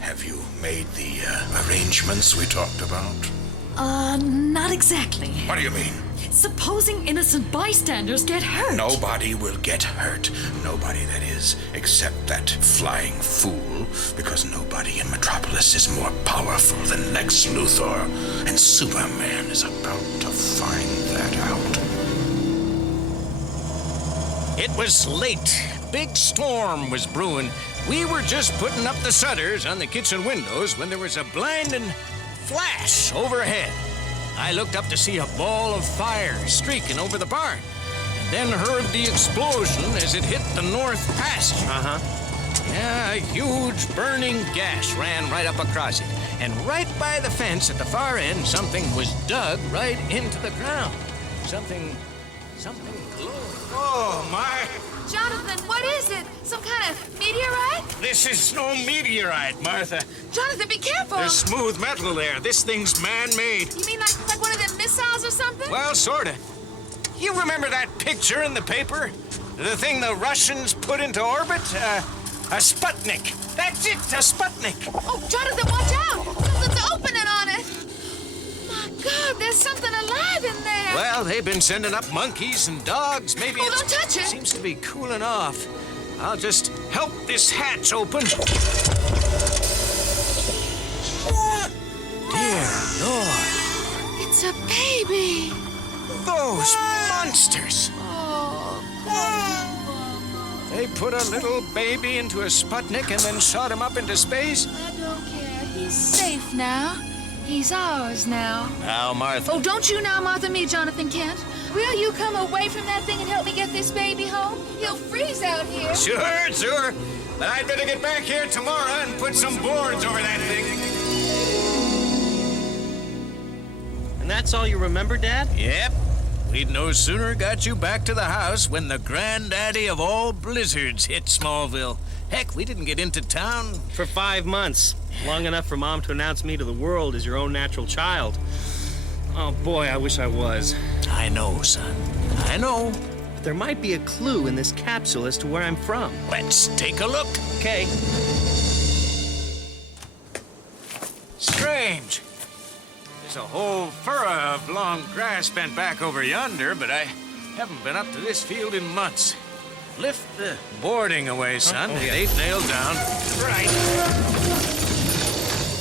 Have you made the arrangements we talked about? Not exactly. What do you mean? Supposing innocent bystanders get hurt. Nobody will get hurt. Nobody, that is, except that flying fool, because nobody in Metropolis is more powerful than Lex Luthor, and Superman is about to find that out. It was late. Big storm was brewing. We were just putting up the shutters on the kitchen windows when there was a blinding flash overhead. I looked up to see a ball of fire streaking over the barn, and then heard the explosion as it hit the North Pasture. Yeah, a huge burning gash ran right up across it, and right by the fence at the far end, something was dug right into the ground. Something glowing. Oh, my... Jonathan, what is it? Some kind of meteorite? This is no meteorite, Martha. Jonathan, be careful. There's smooth metal there. This thing's man-made. You mean like one of them missiles or something? Well, sorta. You remember that picture in the paper? The thing the Russians put into orbit? A Sputnik. That's it, a Sputnik. Oh, Jonathan, watch out. Something's opening on it. My God, there's something alive in there. Well, they've been sending up monkeys and dogs. Maybe don't touch it. Seems to be cooling off. I'll just help this hatch open. Dear Lord. It's a baby. Those monsters. They put a little baby into a Sputnik and then shot him up into space? I don't care. He's safe now. He's ours now. Now, Martha. Oh, don't you now, Martha, me, Jonathan Kent. Will you come away from that thing and help me get this baby home? He'll freeze out here. Sure. But I'd better get back here tomorrow and put some boards over that thing. And that's all you remember, Dad? Yep. We'd no sooner got you back to the house when the granddaddy of all blizzards hit Smallville. Heck, we didn't get into town for 5 months. Long enough for Mom to announce me to the world as your own natural child. Oh, boy, I wish I was. I know, son. I know. There might be a clue in this capsule as to where I'm from. Let's take a look. Okay. Strange. There's a whole furrow of long grass bent back over yonder, but I haven't been up to this field in months. Lift the boarding away, son. It ain't nailed down. Right.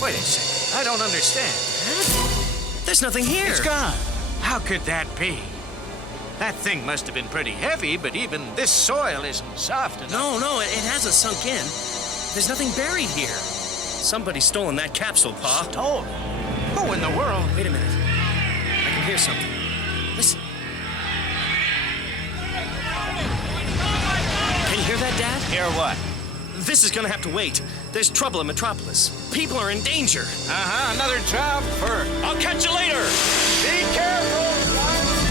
Wait a second. I don't understand. There's nothing here. It's gone. How could that be? That thing must have been pretty heavy, but even this soil isn't soft enough. No, it hasn't sunk in. There's nothing buried here. Somebody's stolen that capsule, Pa. Stolen? Who in the world? Wait a minute. I can hear something. Listen. Can you hear that, Dad? Hear what? This is gonna have to wait. There's trouble in Metropolis. People are in danger. Another job for... I'll catch you later! Be careful, son!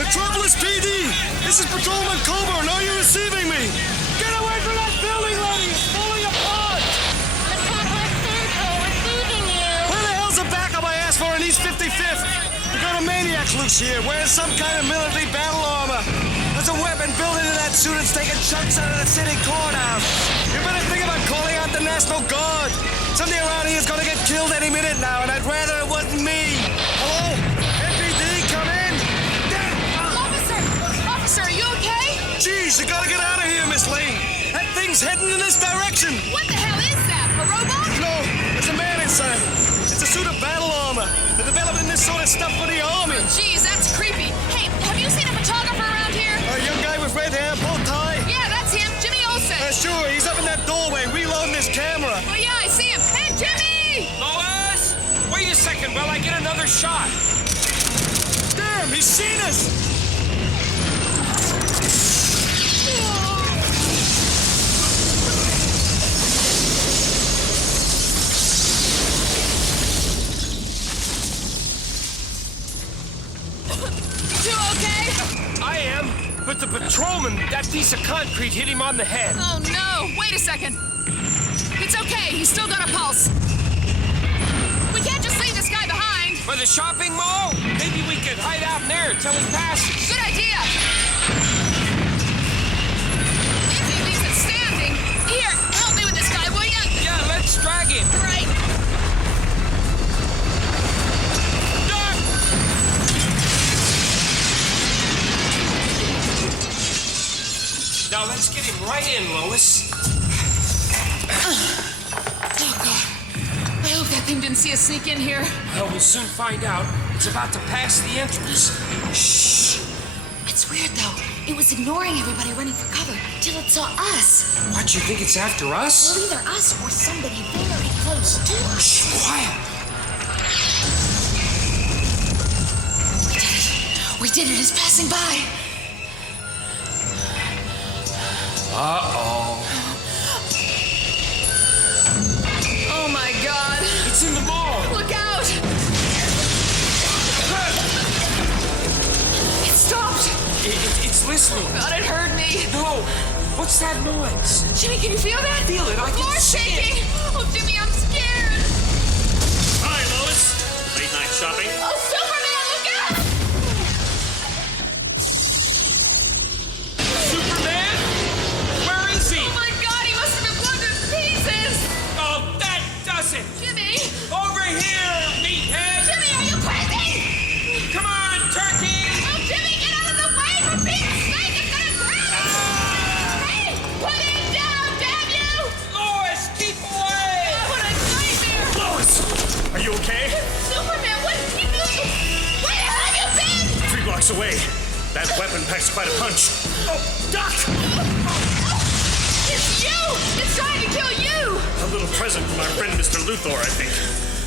Metropolis PD! This is Patrolman Coburn. Are you receiving me? Get away from that building, lady! It's falling apart! Metropolis Central receiving you. Where the hell's the backup I asked for in East 55th? We got a maniac loose here, wearing some kind of military battle armor. There's a weapon built into that suit that's taking chunks out of the city courthouse. You better think about calling out the National Guard. Somebody around here is gonna get killed any minute now, and I'd rather it wasn't me. Hello? NPD, come in! Officer, are you okay? Jeez, you gotta get out of here, Miss Lane. That thing's heading in this direction. What the hell is that? A robot? No, there's a man inside. It's a suit of battle armor. They're developing this sort of stuff for the army. Jeez, that's creepy. Hey, have you seen a photographer around here? A young guy with red hair, bow tie. Yeah, that's him, Jimmy Olsen. Sure, he's up in that doorway reloading his camera. Oh, yeah, I see him. Hey, Jimmy! Lois! Wait a second while I get another shot. Damn, he's seen us! You okay? I am, but the patrolman, that piece of concrete hit him on the head. Oh, no. Wait a second. It's okay. He's still got a pulse. We can't just leave this guy behind. For the shopping mall? Maybe we could hide out in there till he passes. Good idea. If he leaves it standing. Here, help me with this guy, will ya? Yeah, let's drag him. Right. Now let's get him right in, Lois. Oh, God. I hope that thing didn't see us sneak in here. Well, we'll soon find out. It's about to pass the entrance. Shh. It's weird, though. It was ignoring everybody running for cover till it saw us. What, you think it's after us? Well, either us or somebody very close to us. Shh, quiet. We did it. It's passing by. Uh-oh. Oh, my God. It's in the mall. Look out. It stopped. It's listening. Oh, God, it heard me. No. What's that noise? Jimmy, can you feel that? Feel it. I The can floor's see shaking. it. Oh, Jimmy, I'm scared. Hi, Lois. Late night shopping? Oh, Superman, look out. Superman? Where is he? Oh, my God, he must have been blown to pieces. Oh, that does it. Jimmy. Over here, meathead. Jimmy, are you crazy? Come on, turkey. Oh, Jimmy, get out of the way, for Pete's sake. It's gonna grab us. Hey, put him down, damn you. Lois, keep away. Oh, what a nightmare. Lois! Are you okay? Superman, what did you do? Where have you been? 3 blocks away. That weapon packs quite a punch. Oh, Doc! It's you! It's trying to kill you! A little present from our friend Mr. Luthor, I think.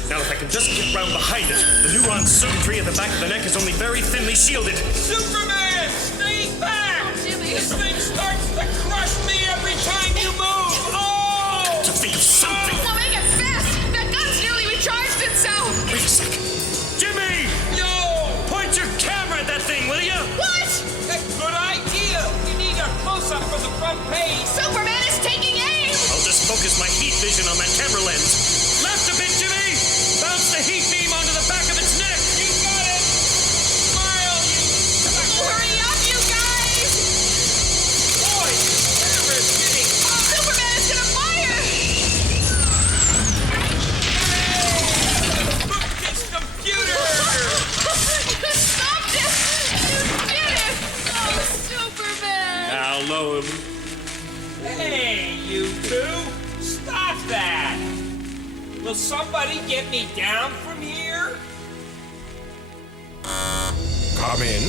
Now, if I can just get round behind it, the neuron circuitry at the back of the neck is only very thinly shielded. Superman, stay back. Oh, Jimmy. This thing starts to crush me every time you move. Oh! To think of something. Now make it fast! That gun's nearly recharged itself! Wait a second. Jimmy! Yo! Point your camera at that thing, will you? What? Good idea. You need a close-up for the front page. Superman is taking aim! I'll just focus my heat vision on that camera lens. Left a bit, Jimmy! Bounce the alone. Hey, you two! Stop that! Will somebody get me down from here? Come in.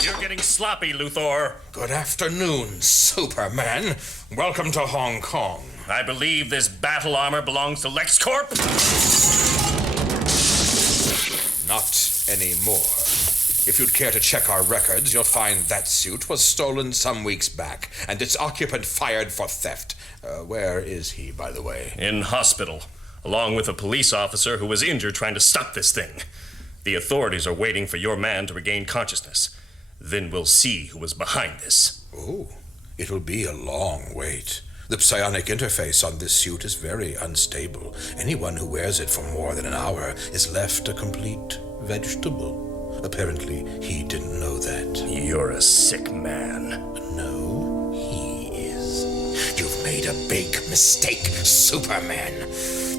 You're getting sloppy, Luthor. Good afternoon, Superman. Welcome to Hong Kong. I believe this battle armor belongs to LexCorp. Not anymore. If you'd care to check our records, you'll find that suit was stolen some weeks back, and its occupant fired for theft. Where is he, by the way? In hospital, along with a police officer who was injured trying to stop this thing. The authorities are waiting for your man to regain consciousness. Then we'll see who was behind this. Oh, it'll be a long wait. The psionic interface on this suit is very unstable. Anyone who wears it for more than an hour is left a complete vegetable. Apparently, he didn't know that. You're a sick man. No, he is. You've made a big mistake, Superman.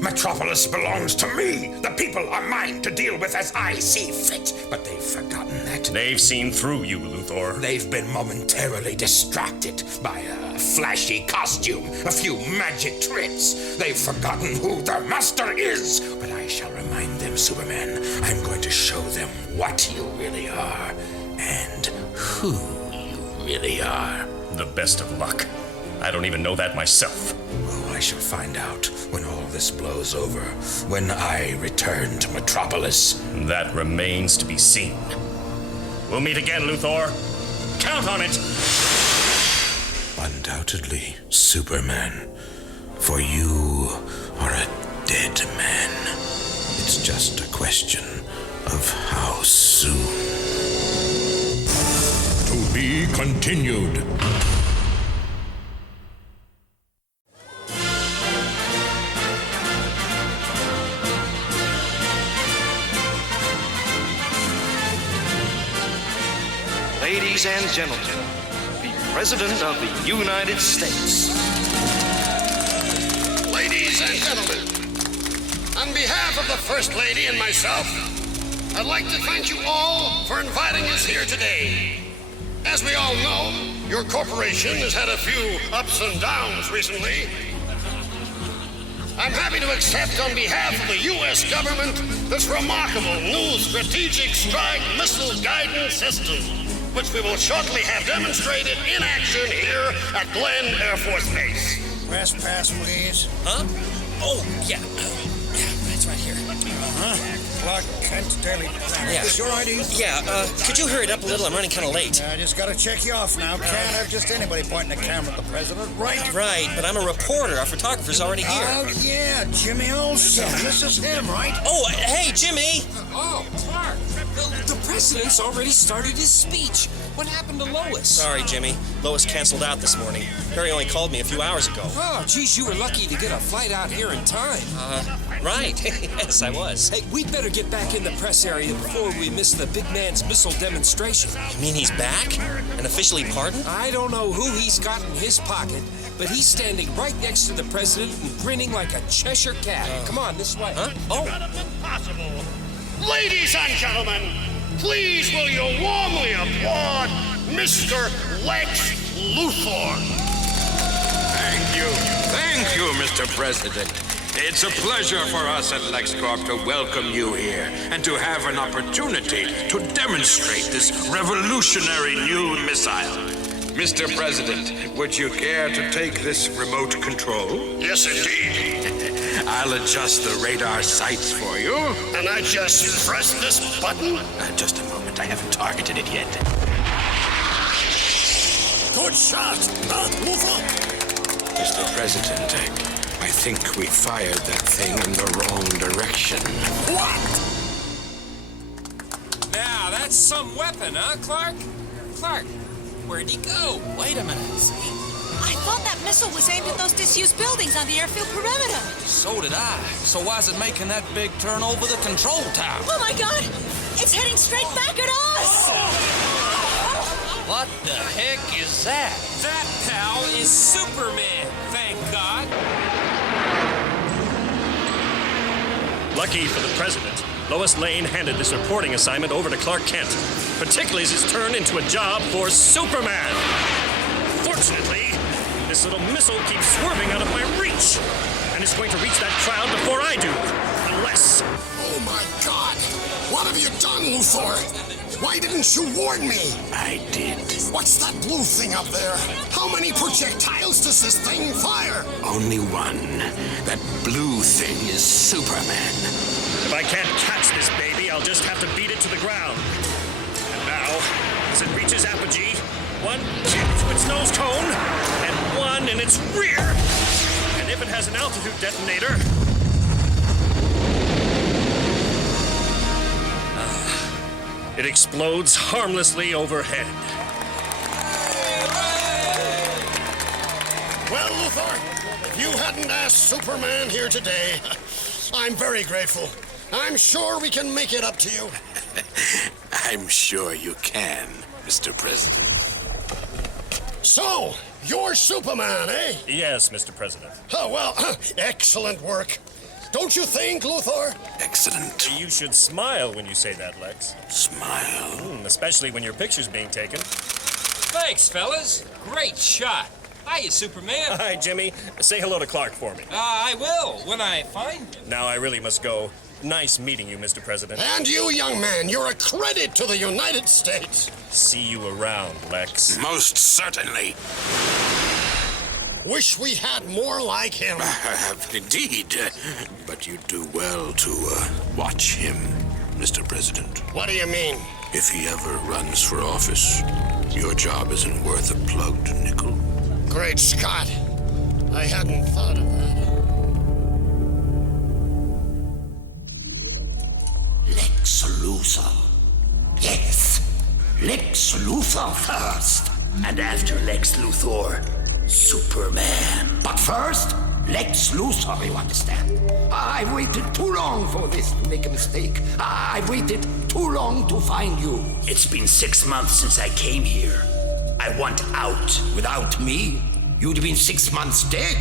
Metropolis belongs to me. The people are mine to deal with as I see fit. But they've forgotten that. They've seen through you, Luthor. They've been momentarily distracted by a flashy costume, a few magic tricks. They've forgotten who their master is. But I shall remind them, Superman. I'm going to show them what you really are and who you really are. The best of luck. I don't even know that myself. Oh, I shall find out when all this blows over, when I return to Metropolis. That remains to be seen. We'll meet again, Luthor. Count on it! Undoubtedly, Superman. For you are a dead man. It's just a question of how soon. To be continued. Ladies and gentlemen, the President of the United States. Ladies and gentlemen, on behalf of the First Lady and myself, I'd like to thank you all for inviting us here today. As we all know, your corporation has had a few ups and downs recently. I'm happy to accept on behalf of the U.S. government this remarkable new strategic strike missile guidance system, which we will shortly have demonstrated in action here at Glenn Air Force Base. Press pass, please. Huh? Oh, yeah. Yeah, it's right here. Clark Kent Daily Planet. Yeah. Is your ID? Yeah, could you hurry it up a little? I'm running kind of late. I just gotta check you off now. Can't have just anybody pointing a camera at the president, right? Right, but I'm a reporter. Our photographer's already here. Oh, yeah, Jimmy Olsen. This is him, right? Oh, hey, Jimmy! Oh, Clark. The president's already started his speech. What happened to Lois? Sorry, Jimmy. Lois canceled out this morning. Harry only called me a few hours ago. Oh, geez, you were lucky to get a flight out here in time. Right. Yes, I was. Hey, we'd better get back in the press area before we miss the big man's missile demonstration. You mean he's back? And officially pardoned? I don't know who he's got in his pocket, but he's standing right next to the president and grinning like a Cheshire cat. Come on, this way. Huh? Oh. Possible. Ladies and gentlemen, please will you warmly applaud Mr. Lex Luthor. Thank you, Mr. President. It's a pleasure for us at LexCorp to welcome you here and to have an opportunity to demonstrate this revolutionary new missile. Mr. President, would you care to take this remote control? Yes, indeed. I'll adjust the radar sights for you. And I just press this button? Just a moment, I haven't targeted it yet. Good shot! Luthor! Mr. President, I think we fired that thing in the wrong direction. What? Now, that's some weapon, huh, Clark? Clark, where'd he go? Wait a minute. I thought that missile was aimed at those disused buildings on the airfield perimeter. So did I. So why's it making that big turn over the control tower? Oh my God! It's heading straight back at us! What the heck is that? That, pal, is Superman, thank God. Lucky for the president, Lois Lane handed this reporting assignment over to Clark Kent, particularly as it's turned into a job for Superman. Fortunately, this little missile keeps swerving out of my reach, and it's going to reach that crowd before I do, unless... Oh my God! What have you done, Luthor? Why didn't you warn me? I did. What's that blue thing up there? How many projectiles does this thing fire? Only one. That blue thing is Superman. If I can't catch this baby, I'll just have to beat it to the ground. And now, as it reaches apogee, one kick to its nose cone, and one in its rear. And if it has an altitude detonator... it explodes harmlessly overhead. Well, Luthor, if you hadn't asked Superman here today, I'm very grateful. I'm sure we can make it up to you. I'm sure you can, Mr. President. So, you're Superman, eh? Yes, Mr. President. Oh, well, excellent work. Don't you think, Luthor? Excellent. You should smile when you say that, Lex. Smile? Especially when your picture's being taken. Thanks, fellas. Great shot. Hiya, Superman. Hi, Jimmy. Say hello to Clark for me. I will, when I find him. Now I really must go. Nice meeting you, Mr. President. And you, young man, you're a credit to the United States. See you around, Lex. Most certainly. Wish we had more like him. Indeed. But you'd do well to watch him, Mr. President. What do you mean? If he ever runs for office, your job isn't worth a plugged nickel. Great Scott. I hadn't thought of that. Lex Luthor. Yes. Lex Luthor first. And after Lex Luthor, Superman. But first, Lex Luthor, you understand? I've waited too long for this to make a mistake. I've waited too long to find you. It's been 6 months since I came here. I want out. Without me, you'd have been 6 months dead.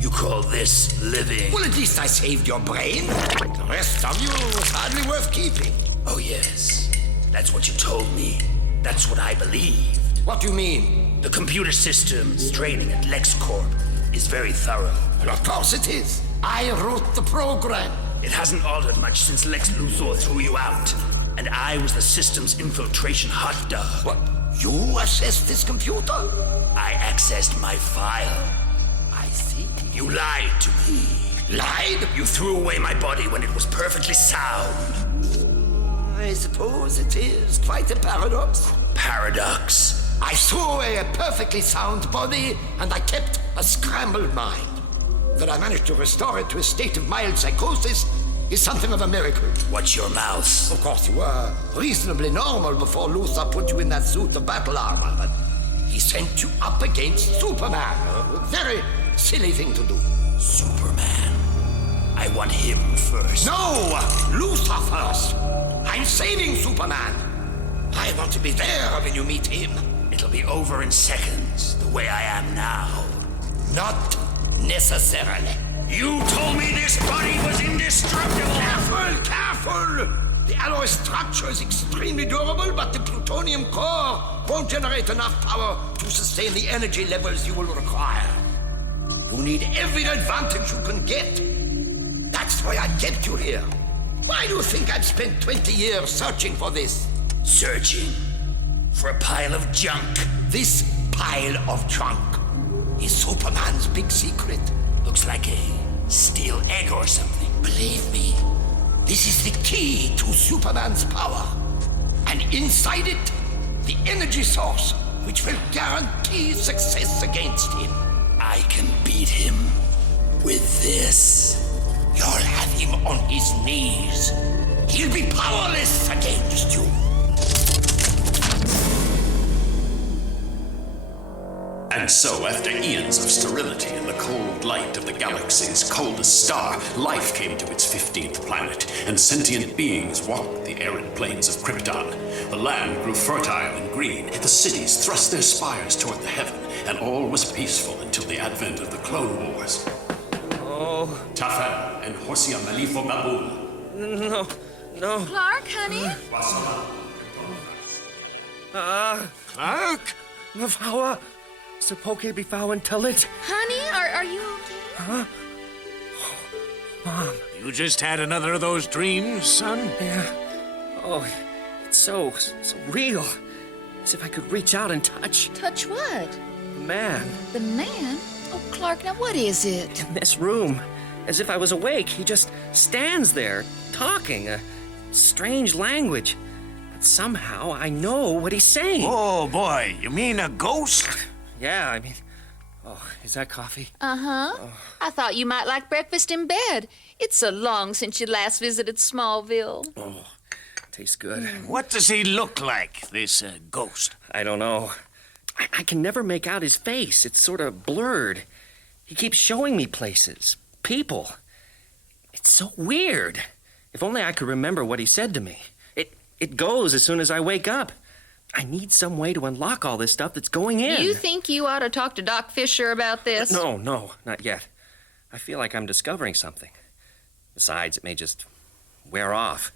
You call this living? Well, at least I saved your brain. The rest of you was hardly worth keeping. Oh, yes. That's what you told me. That's what I believed. What do you mean? The computer system's training at LexCorp is very thorough. Well, of course it is. I wrote the program. It hasn't altered much since Lex Luthor threw you out. And I was the system's infiltration hot dog. What? You assessed this computer? I accessed my file. I see. You lied to me. Lied? You threw away my body when it was perfectly sound. I suppose it is quite a paradox. Paradox. I threw away a perfectly sound body, and I kept a scrambled mind. That I managed to restore it to a state of mild psychosis is something of a miracle. Watch your mouth. Of course, you were reasonably normal before Luthor put you in that suit of battle armor, but he sent you up against Superman. A very silly thing to do. Superman. I want him first. No! Luthor first. I'm saving Superman. I want to be there when you meet him. It'll be over in seconds, the way I am now. Not necessarily. You told me this body was indestructible! Careful! The alloy structure is extremely durable, but the plutonium core won't generate enough power to sustain the energy levels you will require. You need every advantage you can get. That's why I kept you here. Why do you think I've spent 20 years searching for this? Searching for a pile of junk. This pile of junk is Superman's big secret. Looks like a steel egg or something. Believe me, this is the key to Superman's power. And inside it, the energy source which will guarantee success against him. I can beat him with this. You'll have him on his knees. He'll be powerless against you. And so, after eons of sterility in the cold light of the galaxy's coldest star, life came to its 15th planet, and sentient beings walked the arid plains of Krypton. The land grew fertile and green, the cities thrust their spires toward the heaven, and all was peaceful until the advent of the Clone Wars. Oh. Tafan and Hosia Malifo Baboon, No, no. Clark, honey? Clark? Mafawa, sa poke bifawan talit. Honey, are you okay? Huh? Mom. You just had another of those dreams, son? Yeah. Oh, it's so real. As if I could reach out and touch. Touch what? The man. The man? Oh, Clark, now what is it? In this room. As if I was awake. He just stands there, talking a strange language. But somehow I know what he's saying. Oh, boy. You mean a ghost? Yeah, I mean... Oh, is that coffee? Uh-huh. Oh. I thought you might like breakfast in bed. It's so long since you last visited Smallville. Oh, tastes good. What does he look like, this ghost? I don't know. I can never make out his face. It's sort of blurred. He keeps showing me places, people. It's so weird. If only I could remember what he said to me. It goes as soon as I wake up. I need some way to unlock all this stuff that's going in. You think you ought to talk to Doc Fisher about this? No, not yet. I feel like I'm discovering something. Besides, it may just wear off.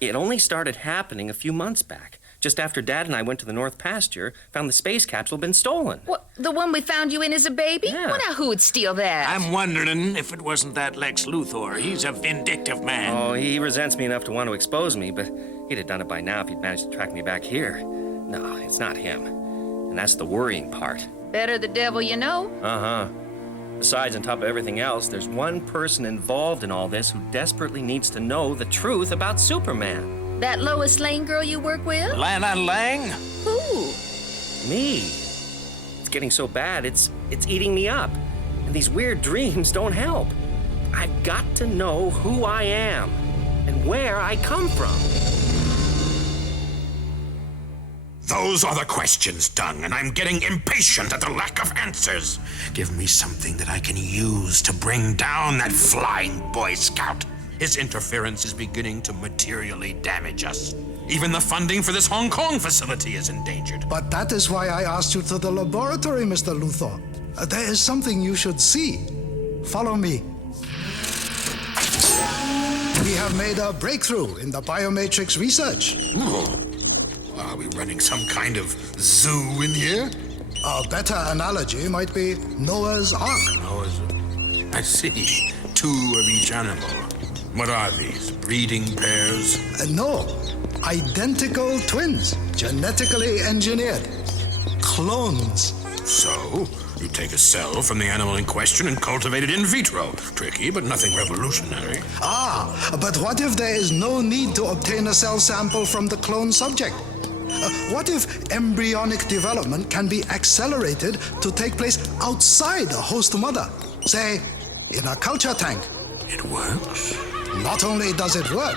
It only started happening a few months back, just after Dad and I went to the North Pasture, found the space capsule been stolen. What, the one we found you in as a baby? Yeah. Well, now, who would steal that? I'm wondering if it wasn't that Lex Luthor. He's a vindictive man. Oh, he resents me enough to want to expose me, but he'd have done it by now if he'd managed to track me back here. No, it's not him. And that's the worrying part. Better the devil you know. Uh-huh. Besides, on top of everything else, there's one person involved in all this who desperately needs to know the truth about Superman. That Lois Lane girl you work with? Lana Lang? Who? Me. It's getting so bad, it's eating me up. And these weird dreams don't help. I've got to know who I am and where I come from. Those are the questions, Dung, and I'm getting impatient at the lack of answers. Give me something that I can use to bring down that flying Boy Scout. His interference is beginning to materially damage us. Even the funding for this Hong Kong facility is endangered. But that is why I asked you to the laboratory, Mr. Luthor. There is something you should see. Follow me. We have made a breakthrough in the biomatrix research. Ooh. Are we running some kind of zoo in here? A better analogy might be Noah's Ark. I see. 2 of each animal. What are these? Breeding pairs? No. Identical twins. Genetically engineered. Clones. So, you take a cell from the animal in question and cultivate it in vitro. Tricky, but nothing revolutionary. But what if there is no need to obtain a cell sample from the clone subject? What if embryonic development can be accelerated to take place outside a host mother? Say, in a culture tank. It works? Not only does it work,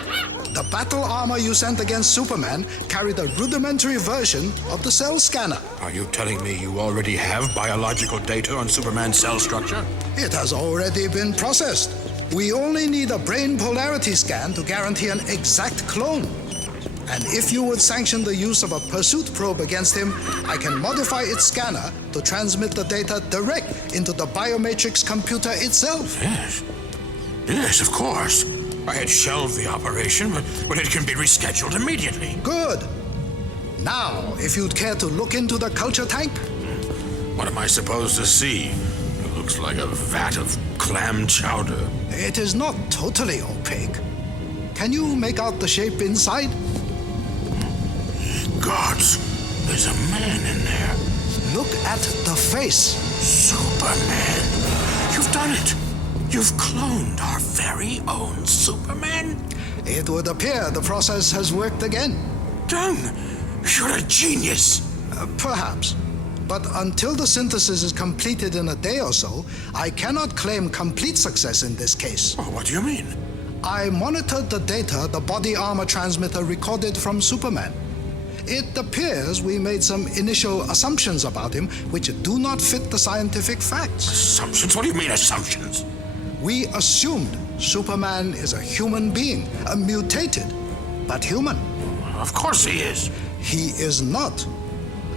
the battle armor you sent against Superman carried a rudimentary version of the cell scanner. Are you telling me you already have biological data on Superman's cell structure? It has already been processed. We only need a brain polarity scan to guarantee an exact clone. And if you would sanction the use of a pursuit probe against him, I can modify its scanner to transmit the data direct into the biomatrix computer itself. Yes, of course. I had shelved the operation, but it can be rescheduled immediately. Good. Now, if you'd care to look into the culture tank. What am I supposed to see? It looks like a vat of clam chowder. It is not totally opaque. Can you make out the shape inside? Gods, there's a man in there. Look at the face. Superman. You've done it. You've cloned our very own Superman. It would appear the process has worked again. Dung, you're a genius. Perhaps. But until the synthesis is completed in a day or so, I cannot claim complete success in this case. Oh, what do you mean? I monitored the data the body armor transmitter recorded from Superman. It appears we made some initial assumptions about him which do not fit the scientific facts. Assumptions? What do you mean, assumptions? We assumed Superman is a human being, a mutated, but human. Of course he is. He is not.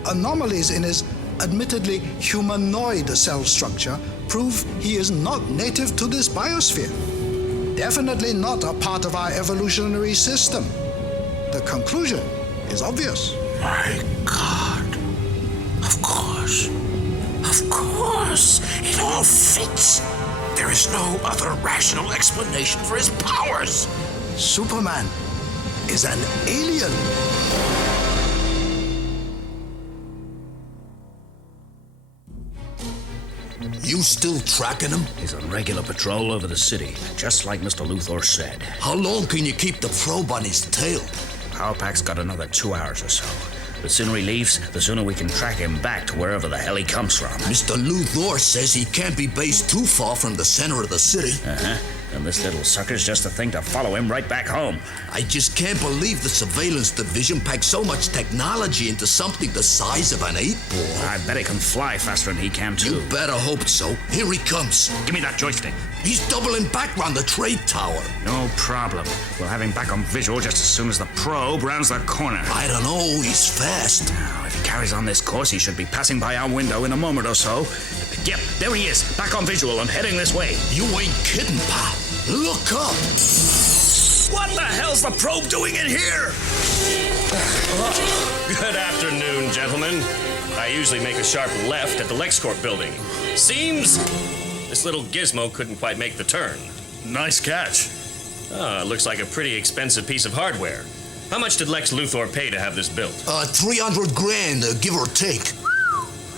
Anomalies in his admittedly humanoid cell structure prove he is not native to this biosphere. definitely not a part of our evolutionary system. The conclusion is obvious. My God. Of course. Of course. It all fits. There is no other rational explanation for his powers. Superman is an alien. You still tracking him? He's on regular patrol over the city, just like Mr. Luthor said. How long can you keep the probe on his tail? Power Pack's got another 2 hours or so. The sooner he leaves, the sooner we can track him back to wherever the hell he comes from. Mr. Luthor says he can't be based too far from the center of the city. Uh-huh. And this little sucker's just a thing to follow him right back home. I just can't believe the surveillance division packed so much technology into something the size of an 8-ball. I bet he can fly faster than he can, too. You better hope so. Here he comes. Give me that joystick. He's doubling back round the trade tower. No problem. We'll have him back on visual just as soon as the probe rounds the corner. I don't know. He's fast. Now, if he carries on this course, he should be passing by our window in a moment or so. Yep, there he is, back on visual and heading this way. You ain't kidding, pal. Look up. What the hell's the probe doing in here? Good afternoon, gentlemen. I usually make a sharp left at the LexCorp building. Seems this little gizmo couldn't quite make the turn. Nice catch. Looks like a pretty expensive piece of hardware. How much did Lex Luthor pay to have this built? 300 grand, give or take.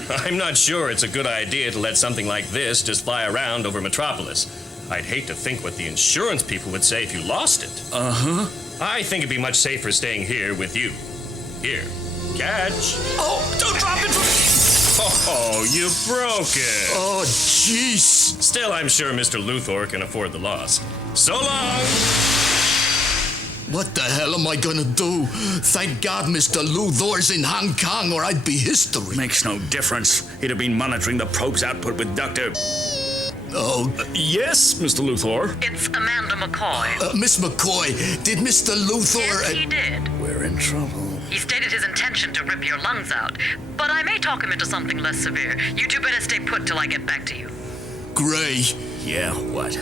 I'm not sure it's a good idea to let something like this just fly around over Metropolis. I'd hate to think what the insurance people would say if you lost it. Uh-huh. I think it'd be much safer staying here with you. Here, catch. Oh, don't drop it! Oh, you broke it. Oh, jeez. Still, I'm sure Mr. Luthor can afford the loss. So long! What the hell am I gonna do? Thank God Mr. Luthor's in Hong Kong or I'd be history. Makes no difference. He'd have been monitoring the probe's output with Dr. Oh. Yes, Mr. Luthor? It's Amanda McCoy. Miss McCoy, did Mr. Luthor... Yes, he did. We're in trouble. He stated his intention to rip your lungs out, but I may talk him into something less severe. You two better stay put till I get back to you. Gray. Yeah, what?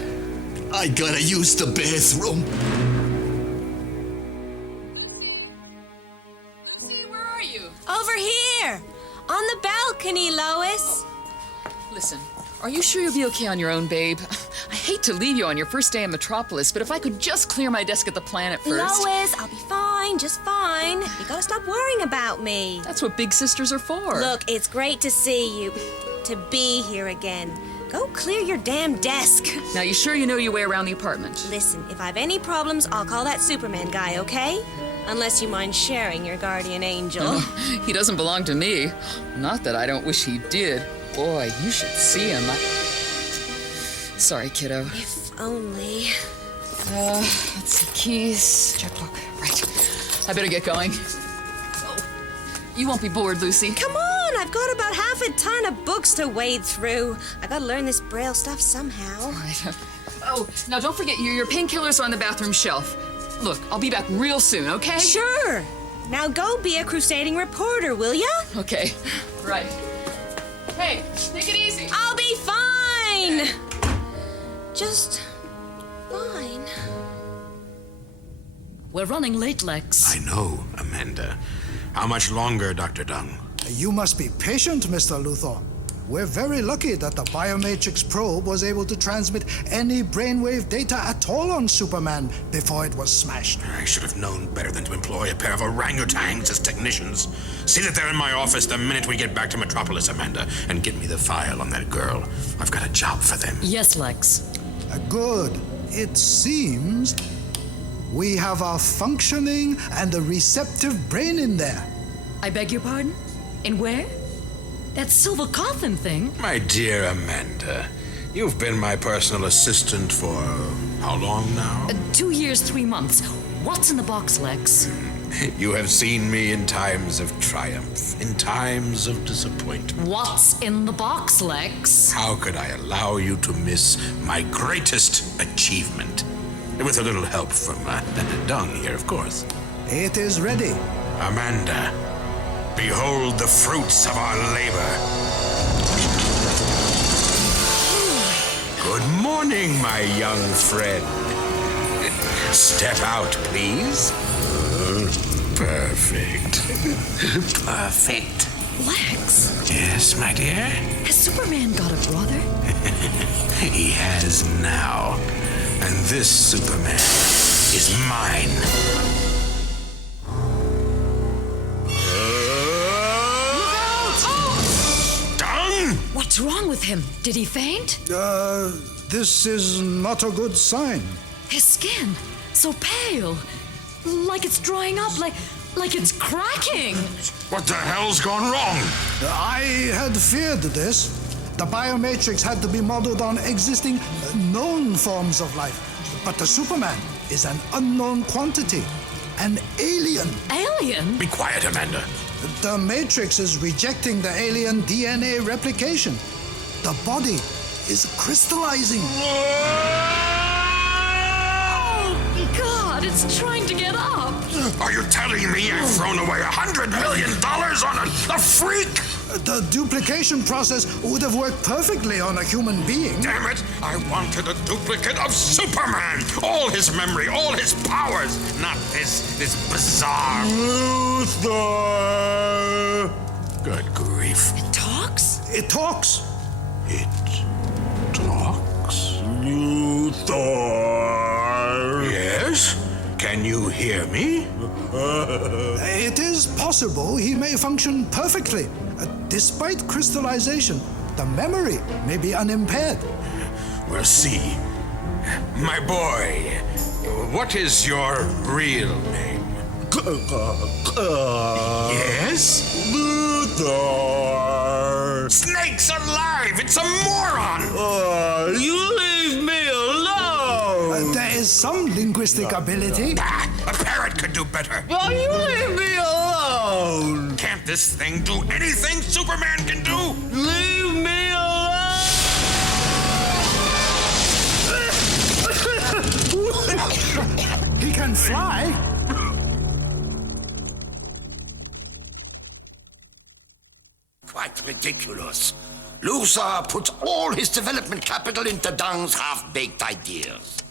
I gotta use the bathroom. Lucy, where are you? Over here! On the balcony, Lois! Listen, are you sure you'll be okay on your own, babe? I hate to leave you on your first day in Metropolis, but if I could just clear my desk at the Planet first... Lois, I'll be fine, just fine. You gotta stop worrying about me. That's what big sisters are for. Look, it's great to see you. To be here again. Go clear your damn desk. Now, you sure you know your way around the apartment? Listen, if I have any problems, I'll call that Superman guy, okay? Unless you mind sharing your guardian angel. He doesn't belong to me. Not that I don't wish he did. Boy, you should see him. Sorry, kiddo. If only. Let's see. Keys. Checkbook. Right. I better get going. Oh, you won't be bored, Lucy. Come on, I've got about half a ton of books to wade through. I gotta learn this Braille stuff somehow. Right. Oh, now don't forget, your painkillers are on the bathroom shelf. Look, I'll be back real soon, okay? Sure. Now go be a crusading reporter, will ya? Okay. Right. Hey, take it easy. I'll be fine. Just fine. We're running late, Lex. I know, Amanda. How much longer, Dr. Dung? You must be patient, Mr. Luthor. We're very lucky that the biomatrix probe was able to transmit any brainwave data at all on Superman before it was smashed. I should have known better than to employ a pair of orangutans as technicians. See that they're in my office the minute we get back to Metropolis, Amanda, and get me the file on that girl. I've got a job for them. Yes, Lex. Good. It seems we have a functioning and a receptive brain in there. I beg your pardon? In where? That silver coffin thing? My dear Amanda, you've been my personal assistant for how long now? 2 years, 3 months. What's in the box, Lex? You have seen me in times of triumph, in times of disappointment. What's in the box, Lex? How could I allow you to miss my greatest achievement? With a little help from Dung here, of course. It is ready. Amanda, behold the fruits of our labor. Good morning, my young friend. Step out, please. Perfect. Perfect. Lex, Yes, my dear? has Superman got a brother? He has now. And this Superman is mine. Done? What's wrong with him? Did he faint? This is not a good sign. His skin, so pale. Like it's drying up, like it's cracking. What the hell's gone wrong? I had feared this. The biomatrix had to be modeled on existing known forms of life. But the Superman is an unknown quantity, an alien. Alien? Be quiet, Amanda. The Matrix is rejecting the alien DNA replication. The body is crystallizing. Oh, God, it's trying to get up. Are you telling me I've thrown away $100 million on a freak? The duplication process would have worked perfectly on a human being. Damn it! I wanted a duplicate of Superman! All his memory, all his powers, not this bizarre... Luthor! Good grief. It talks? It talks. It talks? Luthor! Yes? Can you hear me? It is possible he may function perfectly. Despite crystallization, the memory may be unimpaired. We'll see. My boy, what is your real name? Yes? Luthor! Snake's alive! It's a moron! You leave me alone! There is some linguistic ability. Bah, a parrot could do better. Oh, you leave me alone! Can't this thing do anything Superman can do? Leave me alone! He can fly. Quite ridiculous. Luthor puts all his development capital into Dung's half-baked ideas.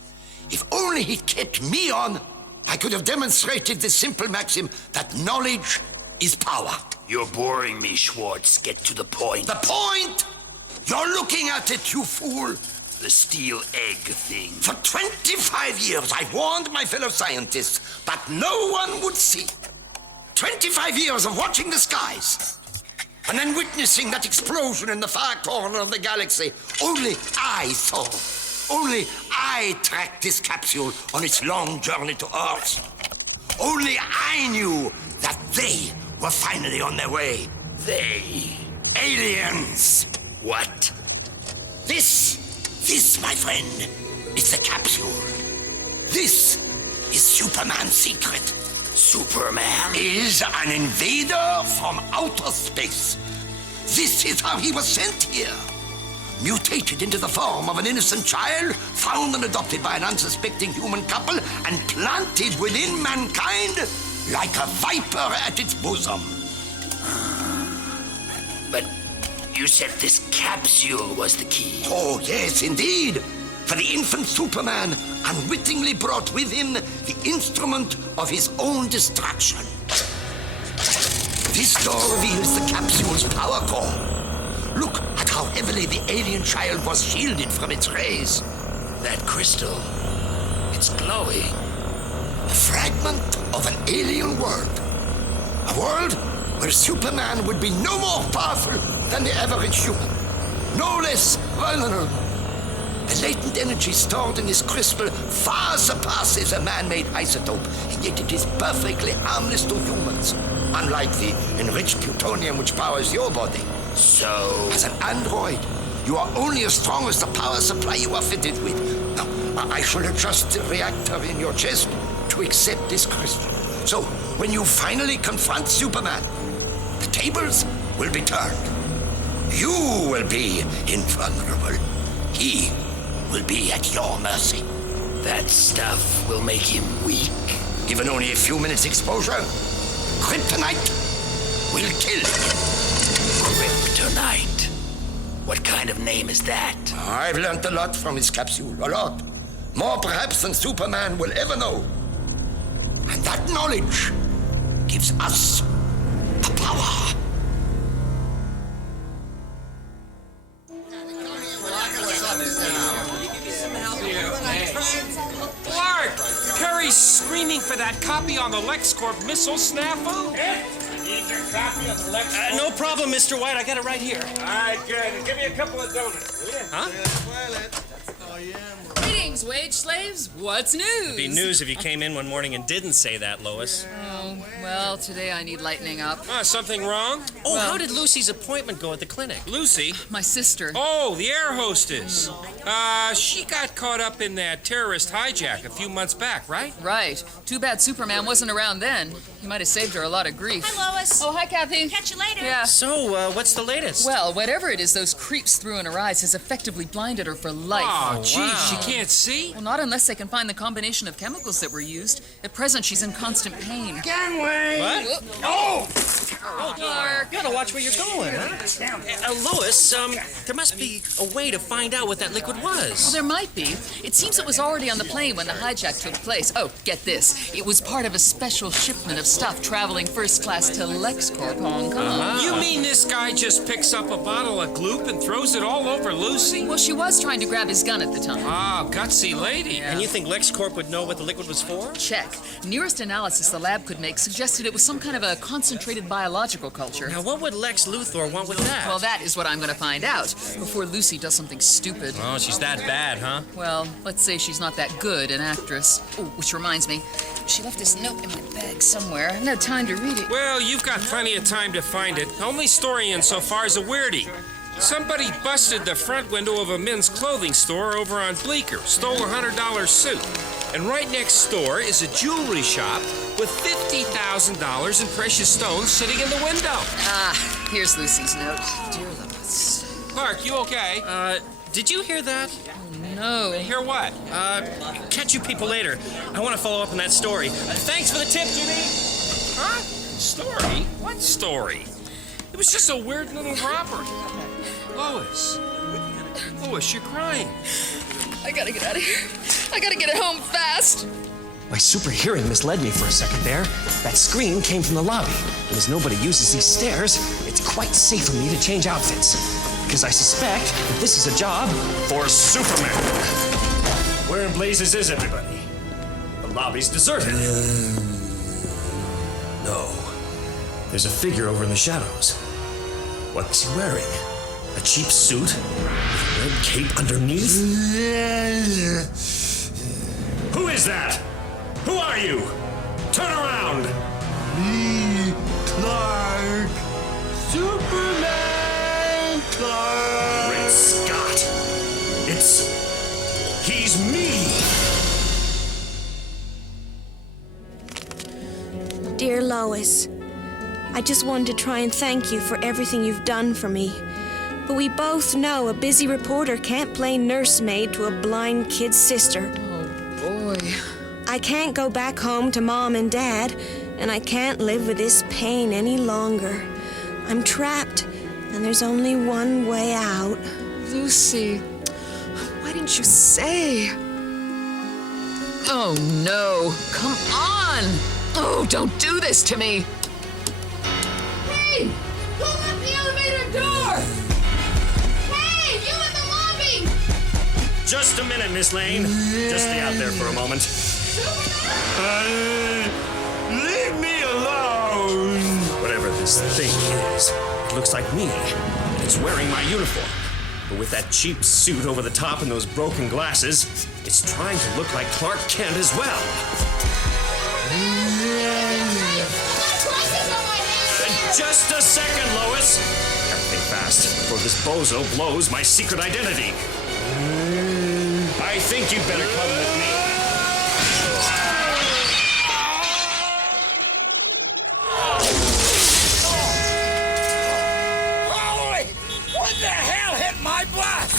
If only he'd kept me on, I could have demonstrated the simple maxim that knowledge is power. You're boring me, Schwartz. Get to the point. The point? You're looking at it, you fool. The steel egg thing. For 25 years, I warned my fellow scientists, but no one would see. 25 years of watching the skies. And then witnessing that explosion in the far corner of the galaxy. Only I saw. Only I tracked this capsule on its long journey to Earth. Only I knew that they were finally on their way. They. Aliens. What? This, my friend, is the capsule. This is Superman's secret. Superman? Is an invader from outer space. This is how he was sent here. Mutated into the form of an innocent child, found and adopted by an unsuspecting human couple, and planted within mankind like a viper at its bosom. But you said this capsule was the key. Oh, yes, indeed. For the infant Superman unwittingly brought with him the instrument of his own destruction. This door reveals the capsule's power core. Look at how heavily the alien child was shielded from its rays. That crystal, it's glowing. A fragment of an alien world. A world where Superman would be no more powerful than the average human. No less vulnerable. The latent energy stored in this crystal far surpasses a man-made isotope, and yet it is perfectly harmless to humans, unlike the enriched plutonium which powers your body. So, as an android, you are only as strong as the power supply you are fitted with. Now, I shall adjust the reactor in your chest to accept this crystal. So, when you finally confront Superman, the tables will be turned. You will be invulnerable. He will be at your mercy. That stuff will make him weak. Given only a few minutes exposure, kryptonite will kill him. Kryptonite? What kind of name is that? I've learned a lot from his capsule, a lot. More perhaps than Superman will ever know. And that knowledge gives us the power. Clark! Perry's screaming for that copy on the LexCorp missile snafu. Need your copy of the LexCorp? No problem, Mr. White. I got it right here. All right, good. Give me a couple of donuts, will you? Huh? Greetings, wage slaves. What's news? It'd be news if you came in one morning and didn't say that, Lois. Oh, well, today I need lightening up. Something wrong? Oh, how did Lucy's appointment go at the clinic? Lucy? My sister. Oh, the air hostess. She got caught up in that terrorist hijack a few months back, right? Right. Too bad Superman wasn't around then. He might have saved her a lot of grief. Hi, Lois. Oh, hi, Kathy. Catch you later. Yeah. So, what's the latest? Well, whatever it is those creeps threw in her eyes has effectively blinded her for life. Oh, geez, she can't see? Well, not unless they can find the combination of chemicals that were used. At present, she's in constant pain. Gangway! What? Oh! Clark. You gotta watch where you're going, huh? Lois, there must be a way to find out what that liquid was. Well, there might be. It seems it was already on the plane when the hijack took place. Oh, get this. It was part of a special shipment of stuff traveling first class to LexCorp, Hong Kong. You mean this guy just picks up a bottle of gloop and throws it all over Lucy? Well, she was trying to grab his gun at the time. Ah, gutsy lady. Yeah. And you think LexCorp would know what the liquid was for? Check. Nearest analysis the lab could make suggested it was some kind of a concentrated biological culture. Now, what would Lex Luthor want with that? Well, that is what I'm going to find out before Lucy does something stupid. Oh, she's that bad, huh? Well, let's say she's not that good an actress. Oh, which reminds me, she left this note in my bag somewhere. I had no time to read it. Well, you've got plenty of time to find it. Only story insofar as a weirdie. Somebody busted the front window of a men's clothing store over on Bleecker, stole a $100 suit. And right next door is a jewelry shop with $50,000 in precious stones sitting in the window. Ah, here's Lucy's note. Dear Lois. Clark, you okay? Did you hear that? Oh, no. Hear what? Catch you people later. I want to follow up on that story. Thanks for the tip, Jimmy. Huh? Story? What story? It was just a weird little robbery. Lois. Lois, you're crying. I gotta get out of here. I gotta get home fast. My super hearing misled me for a second there. That scream came from the lobby. And as nobody uses these stairs, it's quite safe for me to change outfits. Because I suspect that this is a job for Superman. Where in blazes is everybody? The lobby's deserted. No. There's a figure over in the shadows. What's he wearing? A cheap suit with a red cape underneath? Who is that? Who are you? Turn around! Me, Clark. Superman Clark. Great Scott! He's me! Dear Lois, I just wanted to try and thank you for everything you've done for me. But we both know a busy reporter can't play nursemaid to a blind kid's sister. Oh, boy. I can't go back home to Mom and Dad, and I can't live with this pain any longer. I'm trapped, and there's only one way out. Lucy, why didn't you say? Oh, no. Come on. Oh, don't do this to me. Hey! Open the elevator door! Hey, you in the lobby! Just a minute, Miss Lane. Just stay out there for a moment. Leave me alone! Whatever this thing is, it looks like me. And it's wearing my uniform. But with that cheap suit over the top and those broken glasses, it's trying to look like Clark Kent as well. Just a second, Lois. Gotta think fast before this bozo blows my secret identity. I think you'd better come with me. Holy! What the hell hit my bus?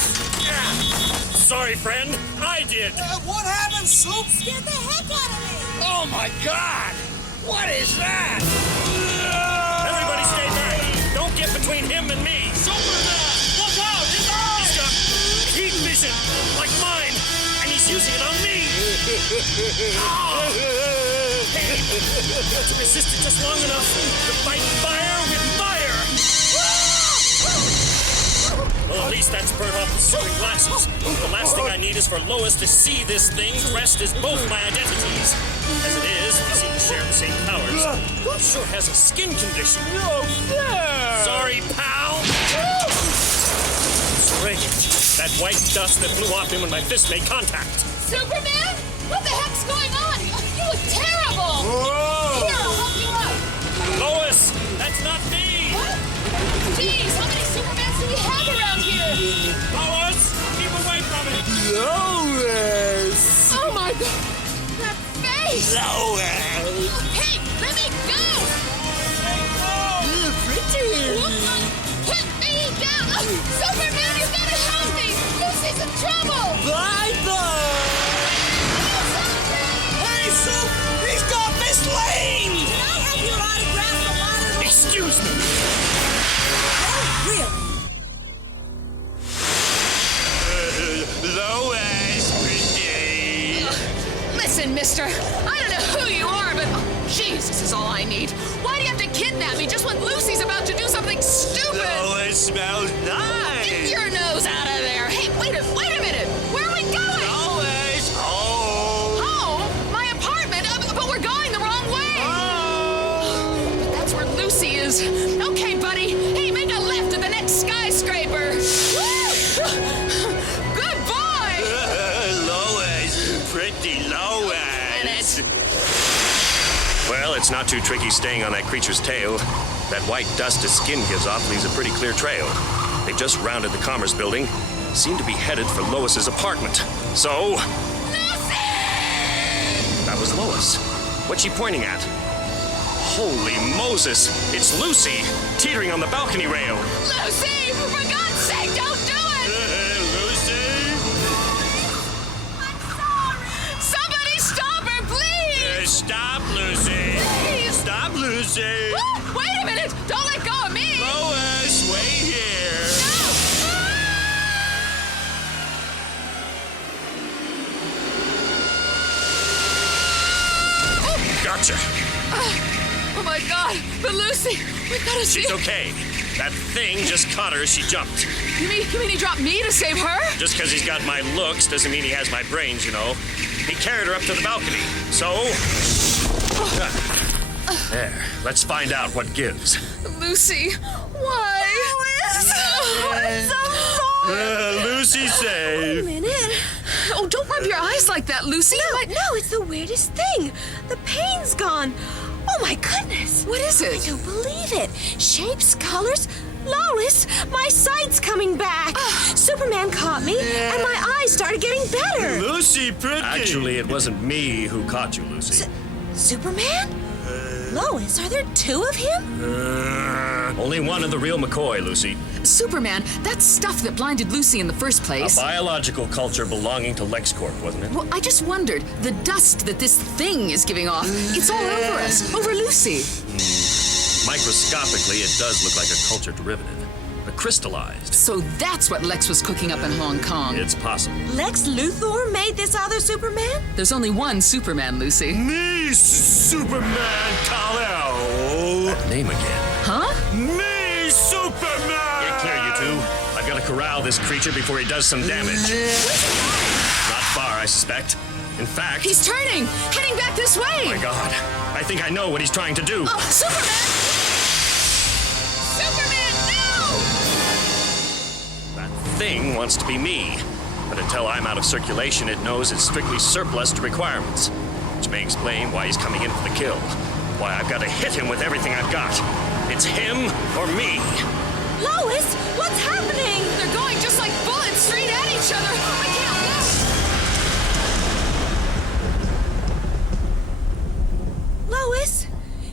Sorry, friend. I did. What happened, Soup? Scared the heck out of me! Oh my God! What is that? Everybody stay back. Don't get between him and me. Superman! Look out! His eyes! He's got heat vision, like mine, and he's using it on me. It's resisted just long enough to fight fire with fire! Well, at least that's burnt off the searing glasses. The last thing I need is for Lois to see this thing dressed as both my identities. As it is, we seem to share the same powers. It sure has a skin condition. No, sorry, pal. Spring. That white dust that blew off him when my fist made contact. Superman? What the heck's going on? You look terrible! Whoa! Here, I'll help you up. Lois, that's not me! What? Jeez, how many Supermans do we have around here? Lois, keep away from it! Lois! Oh my God! That face! Lois! Hey, let me go! You're pretty! Put me down! Superman, you gotta help me! Lucy's in trouble! Bye-bye! Hey, Soup! He's got Miss Lane! Can I have your autograph from my little... Excuse me! Really? Lois, pretty! Listen, mister, I don't know who you are, but jeez, this is all I need. Why do you have to kidnap me just when Lucy's about to do something stupid? Lois smells nice! Get your nose out of there! Hey, wait a minute! Where are we going? Lois, home! Home? My apartment? But we're going the wrong way! Home! But that's where Lucy is. Okay, buddy. Hey, make a left at the next skyscraper. Good boy! Lois, pretty Lois! Well, it's not too tricky staying on that creature's tail. That white dust his skin gives off leaves a pretty clear trail. They've just rounded the Commerce Building. Seem to be headed for Lois's apartment. So... Lucy! That was Lois. What's she pointing at? Holy Moses! It's Lucy, teetering on the balcony rail. Lucy! For God's sake, don't do it! Lucy? I'm sorry! Somebody stop her, please! Stop, Lucy! Please! Stop, Lucy! Wait a minute! Don't let go of me! Lois, wait here! Gotcha! Oh my God! But Lucy, we gotta see. She's okay. That thing just caught her as she jumped. You mean he dropped me to save her? Just because he's got my looks doesn't mean he has my brains, you know. He carried her up to the balcony. So... There. Let's find out what gives. Lucy, why? I'm so sorry. Lucy's safe. Wait a minute. Oh, don't rub your eyes like that, Lucy. No, it's the weirdest thing. The pain's gone. Oh my goodness. What is it? I don't believe it. Shapes, colors. Lois, my sight's coming back. Superman caught me, and my eyes started getting better. Lucy, pretty. Actually, it wasn't me who caught you, Lucy. Superman? Lois, are there two of him? Only one of the real McCoy, Lucy. Superman, that's stuff that blinded Lucy in the first place. A biological culture belonging to LexCorp, wasn't it? Well, I just wondered, the dust that this thing is giving off, it's all over us, over Lucy. Microscopically, it does look like a culture derivative, but crystallized. So that's what Lex was cooking up in Hong Kong. It's possible. Lex Luthor made this other Superman? There's only one Superman, Lucy. Me, Superman, Kal-El. That name again. Huh? Me, Superman! Get clear, you two. I've got to corral this creature before he does some damage. Not far, I suspect. In fact... He's turning! Heading back this way! Oh, my God. I think I know what he's trying to do. Oh, Superman! Superman, no! That thing wants to be me. But until I'm out of circulation, it knows it's strictly surplus to requirements. Which may explain why he's coming in for the kill. Why I've got to hit him with everything I've got. It's him or me. Lois, what's happening? They're going just like bullets straight at each other. I can't look. Lois,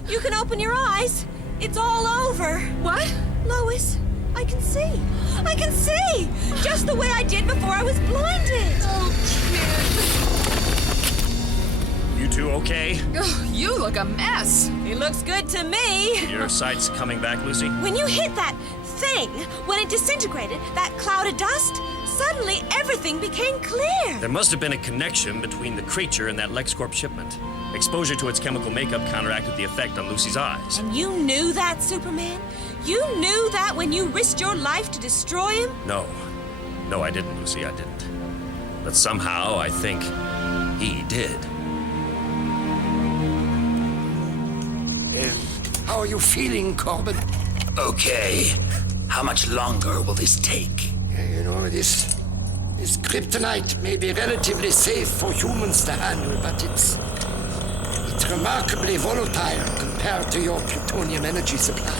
you can open your eyes. It's all over. What? Lois, I can see. I can see! Just the way I did before I was blinded. Oh, You two okay? Oh, you look a mess. He looks good to me. Your sight's coming back, Lucy? When you hit that thing, when it disintegrated, that cloud of dust, Suddenly, everything became clear. There must have been a connection between the creature and that LexCorp shipment. Exposure to its chemical makeup counteracted the effect on Lucy's eyes. And you knew that, Superman? You knew that when you risked your life to destroy him? No. No, I didn't, Lucy, I didn't. But somehow, I think he did. How are you feeling, Corbin? Okay. How much longer will this take? You know, this kryptonite may be relatively safe for humans to handle, but it's remarkably volatile compared to your plutonium energy supply.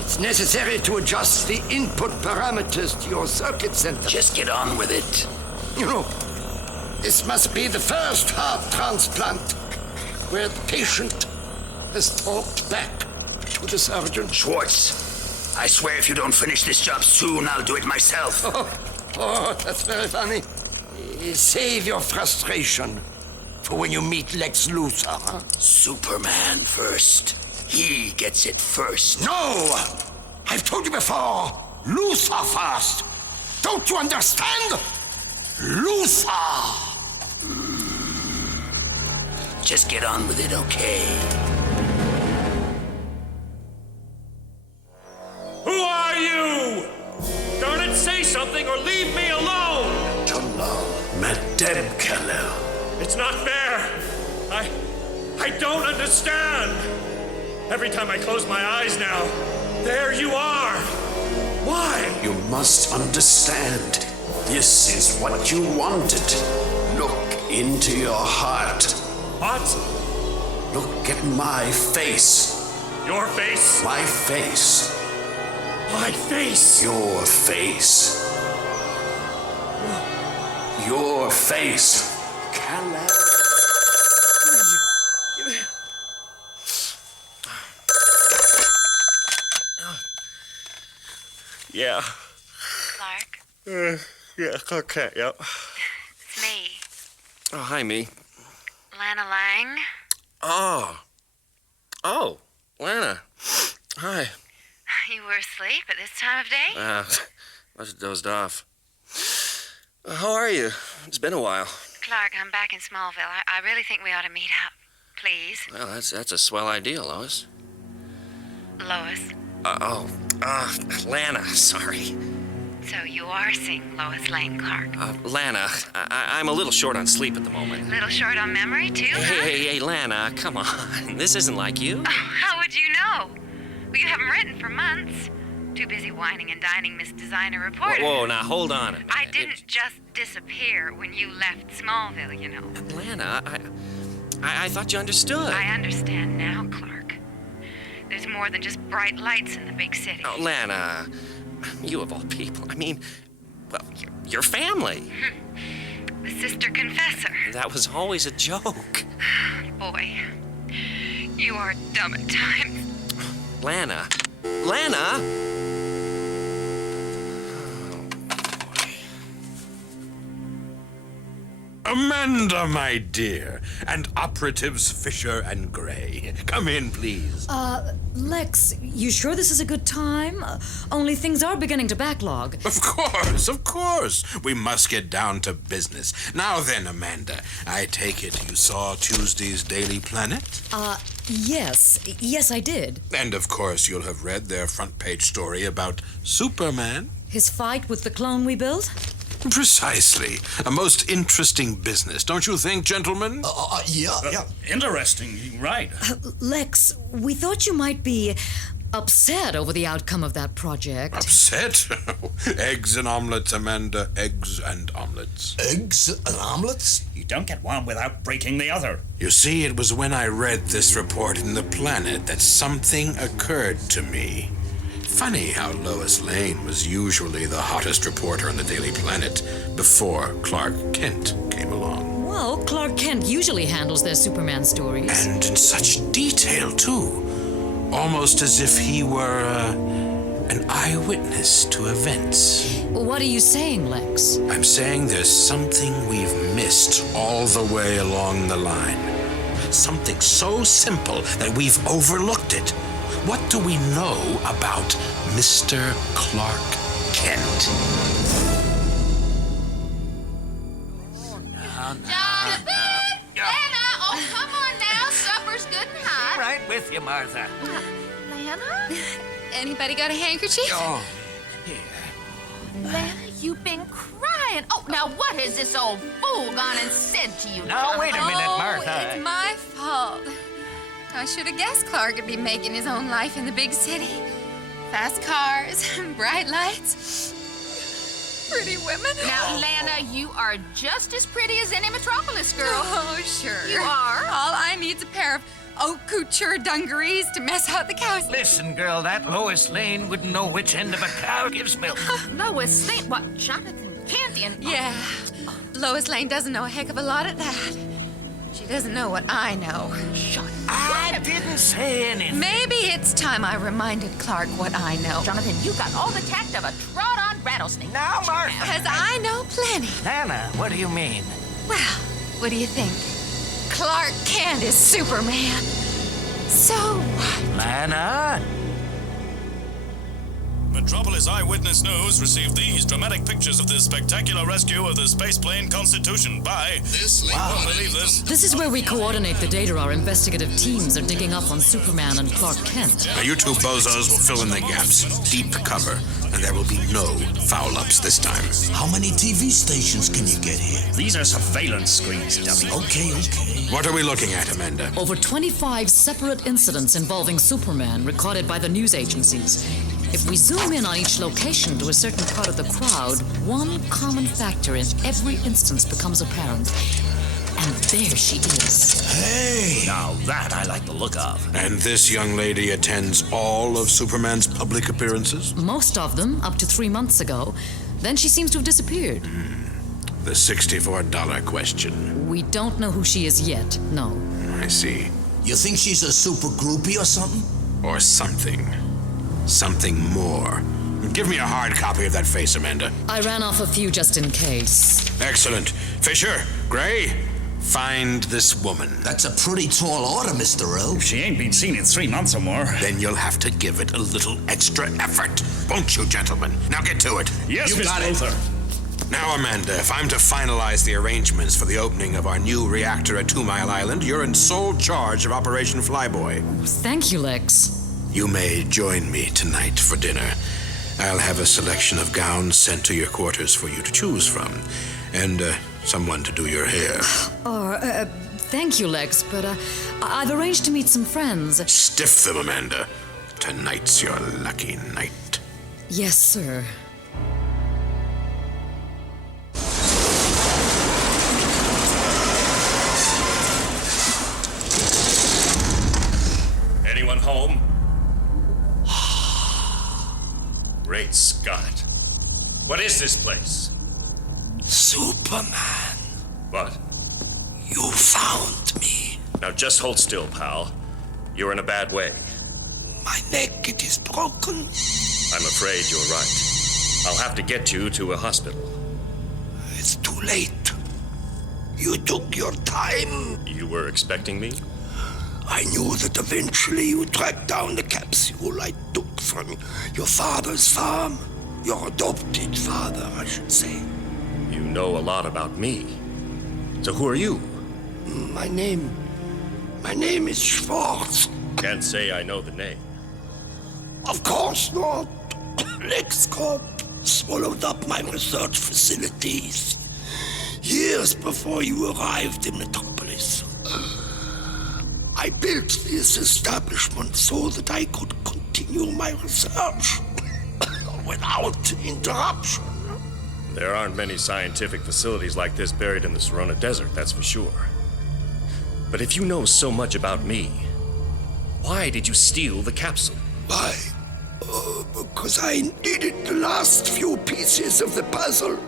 It's necessary to adjust the input parameters to your circuit center. Just get on with it. You know, this must be the first heart transplant where the patient has talked back to the surgeon. Schwartz, I swear if you don't finish this job soon, I'll do it myself. Oh, that's very funny. Save your frustration for when you meet Lex Luthor, huh? Superman first. He gets it first. No! I've told you before. Luthor first. Don't you understand? Luthor! Just get on with it, okay? Who are you? Darn it, say something or leave me alone! Madame Kal-El. It's not fair. I don't understand. Every time I close my eyes now, there you are. Why? You must understand. This is what you wanted. Look into your heart. What? Look at my face. Your face? My face. My face? Your face. Your face. Kal-El. Yeah. Clark? Yeah, okay, yep. It's me, Oh, hi, me. Lana Lang. Oh, Lana. Hi. You were asleep at this time of day? Must have dozed off. How are you? It's been a while. Clark, I'm back in Smallville. I really think we ought to meet up. Please. Well, that's a swell idea, Lois. Lois. Lana, sorry. So you are seeing Lois Lane, Clark. Lana, I'm a little short on sleep at the moment. Little short on memory, too, huh? Hey, Lana, come on. This isn't like you. Oh, how would you know? Well, you haven't written for months. Too busy whining and dining Miss Designer Reporter. Whoa, now hold on. I didn't just disappear when you left Smallville, you know. Lana, I thought you understood. I understand now, Clark. There's more than just bright lights in the big city. Oh, Lana, you of all people. I mean, well, your family. The sister confessor. That was always a joke. Boy, you are dumb at times. Lana. Amanda, my dear, and operatives Fisher and Gray. Come in, please. Lex, you sure this is a good time? Only things are beginning to backlog. Of course. We must get down to business. Now then, Amanda, I take it you saw Tuesday's Daily Planet? Yes, I did. And of course you'll have read their front page story about Superman. His fight with the clone we built? Precisely. A most interesting business, don't you think, gentlemen? Yeah. Interesting, right. Lex, we thought you might be upset over the outcome of that project. Upset? Eggs and omelets, Amanda. Eggs and omelets. Eggs and omelets? You don't get one without breaking the other. You see, it was when I read this report in the Planet that something occurred to me. Funny how Lois Lane was usually the hottest reporter on the Daily Planet before Clark Kent came along. Well, Clark Kent usually handles their Superman stories. And in such detail, too. Almost as if he were an eyewitness to events. What are you saying, Lex? I'm saying there's something we've missed all the way along the line. Something so simple that we've overlooked it. What do we know about Mr. Clark Kent? you, Martha. Lana? Anybody got a handkerchief? Oh, here. Lana, you've been crying. Oh, now what has this old fool gone and said to you? Now, wait a minute, Martha. It's my fault. I should have guessed Clark would be making his own life in the big city. Fast cars, bright lights, pretty women. Now, Lana, you are just as pretty as any metropolis girl. Oh, sure. You are. All I need's a pair of haute couture dungarees to mess out the cows. Listen, girl, that Lois Lane wouldn't know which end of a cow gives milk. Lois Lane? What, Jonathan Candian? Yeah. Lois Lane doesn't know a heck of a lot at that. She doesn't know what I know. Shut I didn't say anything. Maybe it's time I reminded Clark what I know. Jonathan, you got all the tact of a trot-on rattlesnake. Now, Martha. Because I know plenty. Nana, what do you mean? Well, what do you think? Clark Kent is Superman. So what? Lana? Metropolis Eyewitness News received these dramatic pictures of the spectacular rescue of the spaceplane Constitution by... Won't believe this. This is where we coordinate the data our investigative teams are digging up on Superman and Clark Kent. Now, you two bozos will fill in the gaps. Deep cover. And there will be no foul-ups this time. How many TV stations can you get here? These are surveillance screens, dummy. Okay. What are we looking at, Amanda? Over 25 separate incidents involving Superman recorded by the news agencies. If we zoom in on each location to a certain part of the crowd, one common factor in every instance becomes apparent. And there she is. Hey! Now that I like the look of. And this young lady attends all of Superman's public appearances? Most of them, up to 3 months ago. Then she seems to have disappeared. The $64 question. We don't know who she is yet, no. I see. You think she's a super groupie or something? Or something. Something more. Give me a hard copy of that face, Amanda. I ran off a few just in case. Excellent. Fisher, Gray, find this woman. That's a pretty tall order, Mr. Earl. If she ain't been seen in 3 months or more. Then you'll have to give it a little extra effort. Won't you, gentlemen? Now get to it. Yes, you Mr. got Luther. it. Now, Amanda, if I'm to finalize the arrangements for the opening of our new reactor at 2 Mile Island, you're in sole charge of Operation Flyboy. Thank you, Lex. You may join me tonight for dinner. I'll have a selection of gowns sent to your quarters for you to choose from. And someone to do your hair. Thank you, Lex, but I've arranged to meet some friends. Stiff them, Amanda. Tonight's your lucky night. Yes, sir. Anyone home? Great Scott. What is this place? Superman. What? You found me. Now just hold still, pal. You're in a bad way. My neck, it is broken. I'm afraid you're right. I'll have to get you to a hospital. It's too late. You took your time. You were expecting me? I knew that eventually you'd track down the capsule I took from your father's farm. Your adopted father, I should say. You know a lot about me. So who are you? My name is Schwartz. Can't say I know the name. Of course not. LexCorp swallowed up my research facilities years before you arrived in Metropolis. I built this establishment so that I could continue my research without interruption. There aren't many scientific facilities like this buried in the Serona Desert, that's for sure. But if you know so much about me, why did you steal the capsule? Why? Because I needed the last few pieces of the puzzle.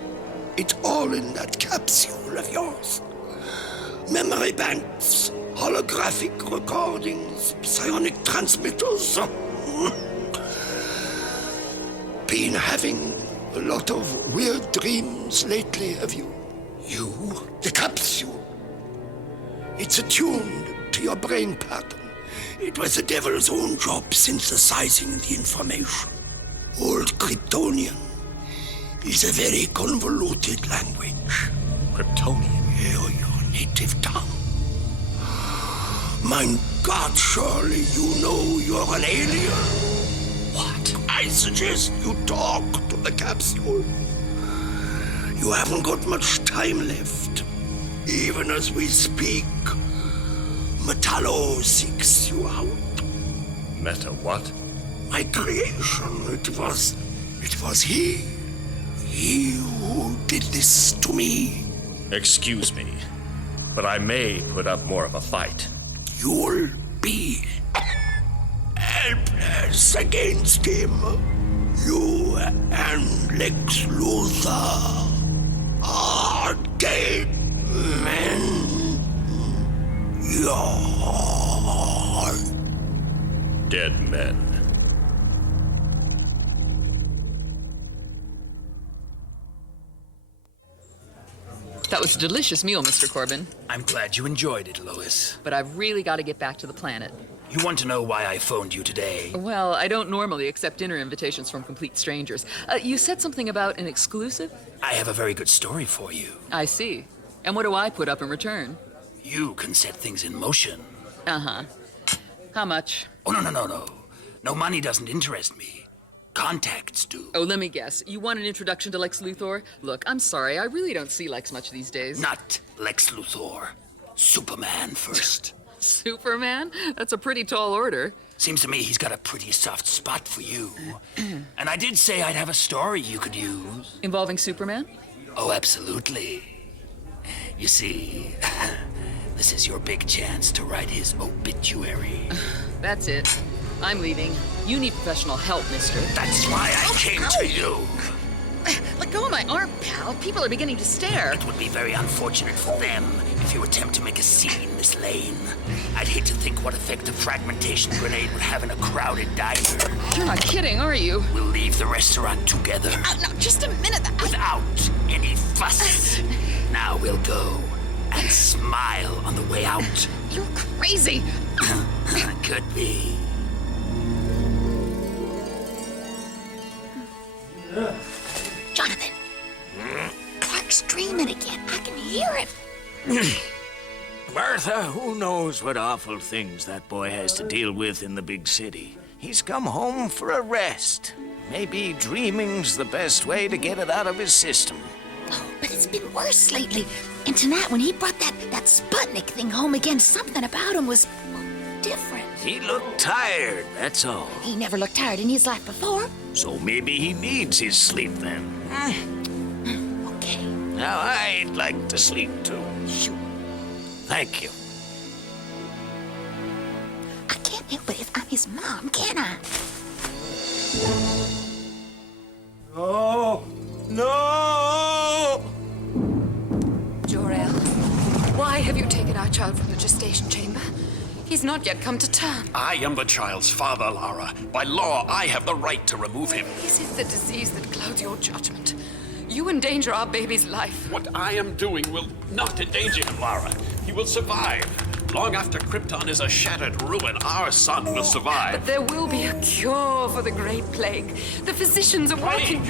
It's all in that capsule of yours. Memory banks, holographic recordings, psionic transmitters. Been having a lot of weird dreams lately, have you? You? The capsule. It's attuned to your brain pattern. It was the devil's own job synthesizing the information. Old Kryptonian is a very convoluted language. Kryptonian? Your native tongue. Mein God, surely you know you're an alien. What? I suggest you talk to the capsule. You haven't got much time left. Even as we speak, Metallo seeks you out. Meta what? My creation, it was he. He who did this to me. Excuse me, but I may put up more of a fight. You'll be helpless against him. You and Lex Luthor are dead men. You're dead men. That was a delicious meal, Mr. Corbin. I'm glad you enjoyed it, Lois. But I've really got to get back to the planet. You want to know why I phoned you today? Well, I don't normally accept dinner invitations from complete strangers. You said something about an exclusive? I have a very good story for you. I see. And what do I put up in return? You can set things in motion. Uh-huh. How much? Oh, no. No, money doesn't interest me. Contacts do. Oh, let me guess. You want an introduction to Lex Luthor? Look, I'm sorry. I really don't see Lex much these days. Not Lex Luthor. Superman first. Superman? That's a pretty tall order. Seems to me he's got a pretty soft spot for you. And I did say I'd have a story you could use. Involving Superman? Oh, absolutely. You see, this is your big chance to write his obituary. That's it. I'm leaving. You need professional help, mister. That's why I came to you. Let go of my arm, pal. People are beginning to stare. It would be very unfortunate for them if you attempt to make a scene, Miss Lane. I'd hate to think what effect a fragmentation grenade would have in a crowded diner. You're not kidding, are you? We'll leave the restaurant together. No, just a minute. Without any fuss. Now we'll go and smile on the way out. You're crazy. Could be. Jonathan, Clark's dreaming again. I can hear him. Martha, who knows what awful things that boy has to deal with in the big city? He's come home for a rest. Maybe dreaming's the best way to get it out of his system. Oh, but it's been worse lately. And tonight, when he brought that Sputnik thing home again, something about him was different. He looked tired, that's all. He never looked tired in his life before. So maybe he needs his sleep then. Okay. Now, I'd like to sleep too. Shoot. Thank you. I can't help it if I'm his mom, can I? No! Jor-El, why have you taken our child from the gestation chamber? He's not yet come to term. I am the child's father, Lara. By law, I have the right to remove him. Is it the disease that clouds your judgment? You endanger our baby's life. What I am doing will not endanger him, Lara. He will survive. Long after Krypton is a shattered ruin, our son will survive. But there will be a cure for the Great Plague. The physicians are working.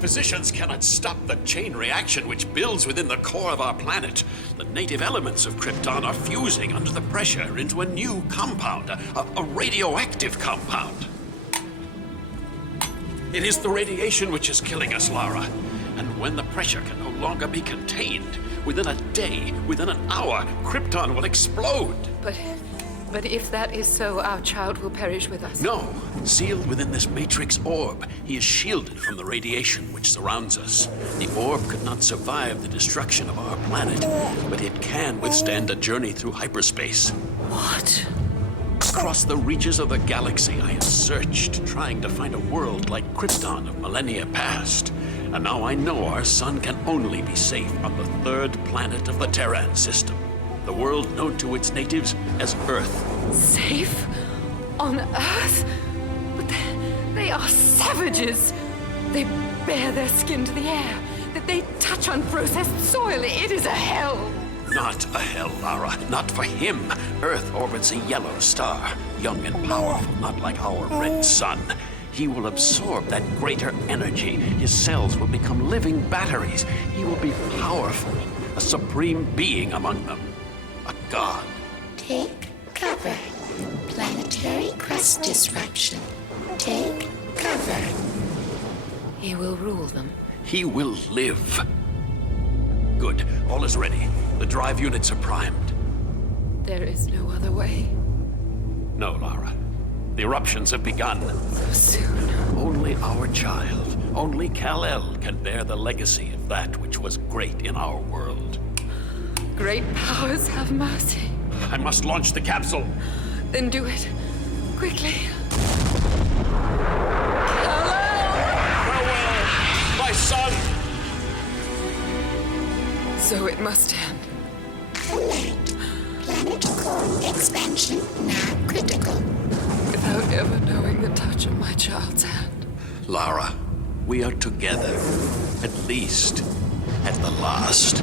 Physicians cannot stop the chain reaction which builds within the core of our planet. The native elements of Krypton are fusing under the pressure into a new compound, a radioactive compound. It is the radiation which is killing us, Lara. And when the pressure can no longer be contained, within a day, within an hour, Krypton will explode. But if that is so, our child will perish with us. No, sealed within this matrix orb, he is shielded from the radiation which surrounds us. The orb could not survive the destruction of our planet, but it can withstand a journey through hyperspace. What? Across the reaches of the galaxy, I have searched, trying to find a world like Krypton of millennia past. And now I know our son can only be safe on the third planet of the Terran system, the world known to its natives as Earth. Safe? On Earth? But they are savages. They bare their skin to the air. That they touch unprocessed soil. It is a hell. Not a hell, Lara. Not for him. Earth orbits a yellow star, young and powerful, not like our red sun. He will absorb that greater energy. His cells will become living batteries. He will be powerful, a supreme being among them. A god. Take cover. Planetary crust disruption. Take cover. He will rule them. He will live. Good. All is ready. The drive units are primed. There is no other way. No, Lara. The eruptions have begun. So soon. Only our child, only Kal-El can bear the legacy of that which was great in our world. Great powers have mercy. I must launch the capsule. Then do it. Quickly. Farewell, my son! So it must end. Alert. Planet core expansion now critical. Without ever knowing the touch of my child's hand. Lara, we are together. At least, at the last.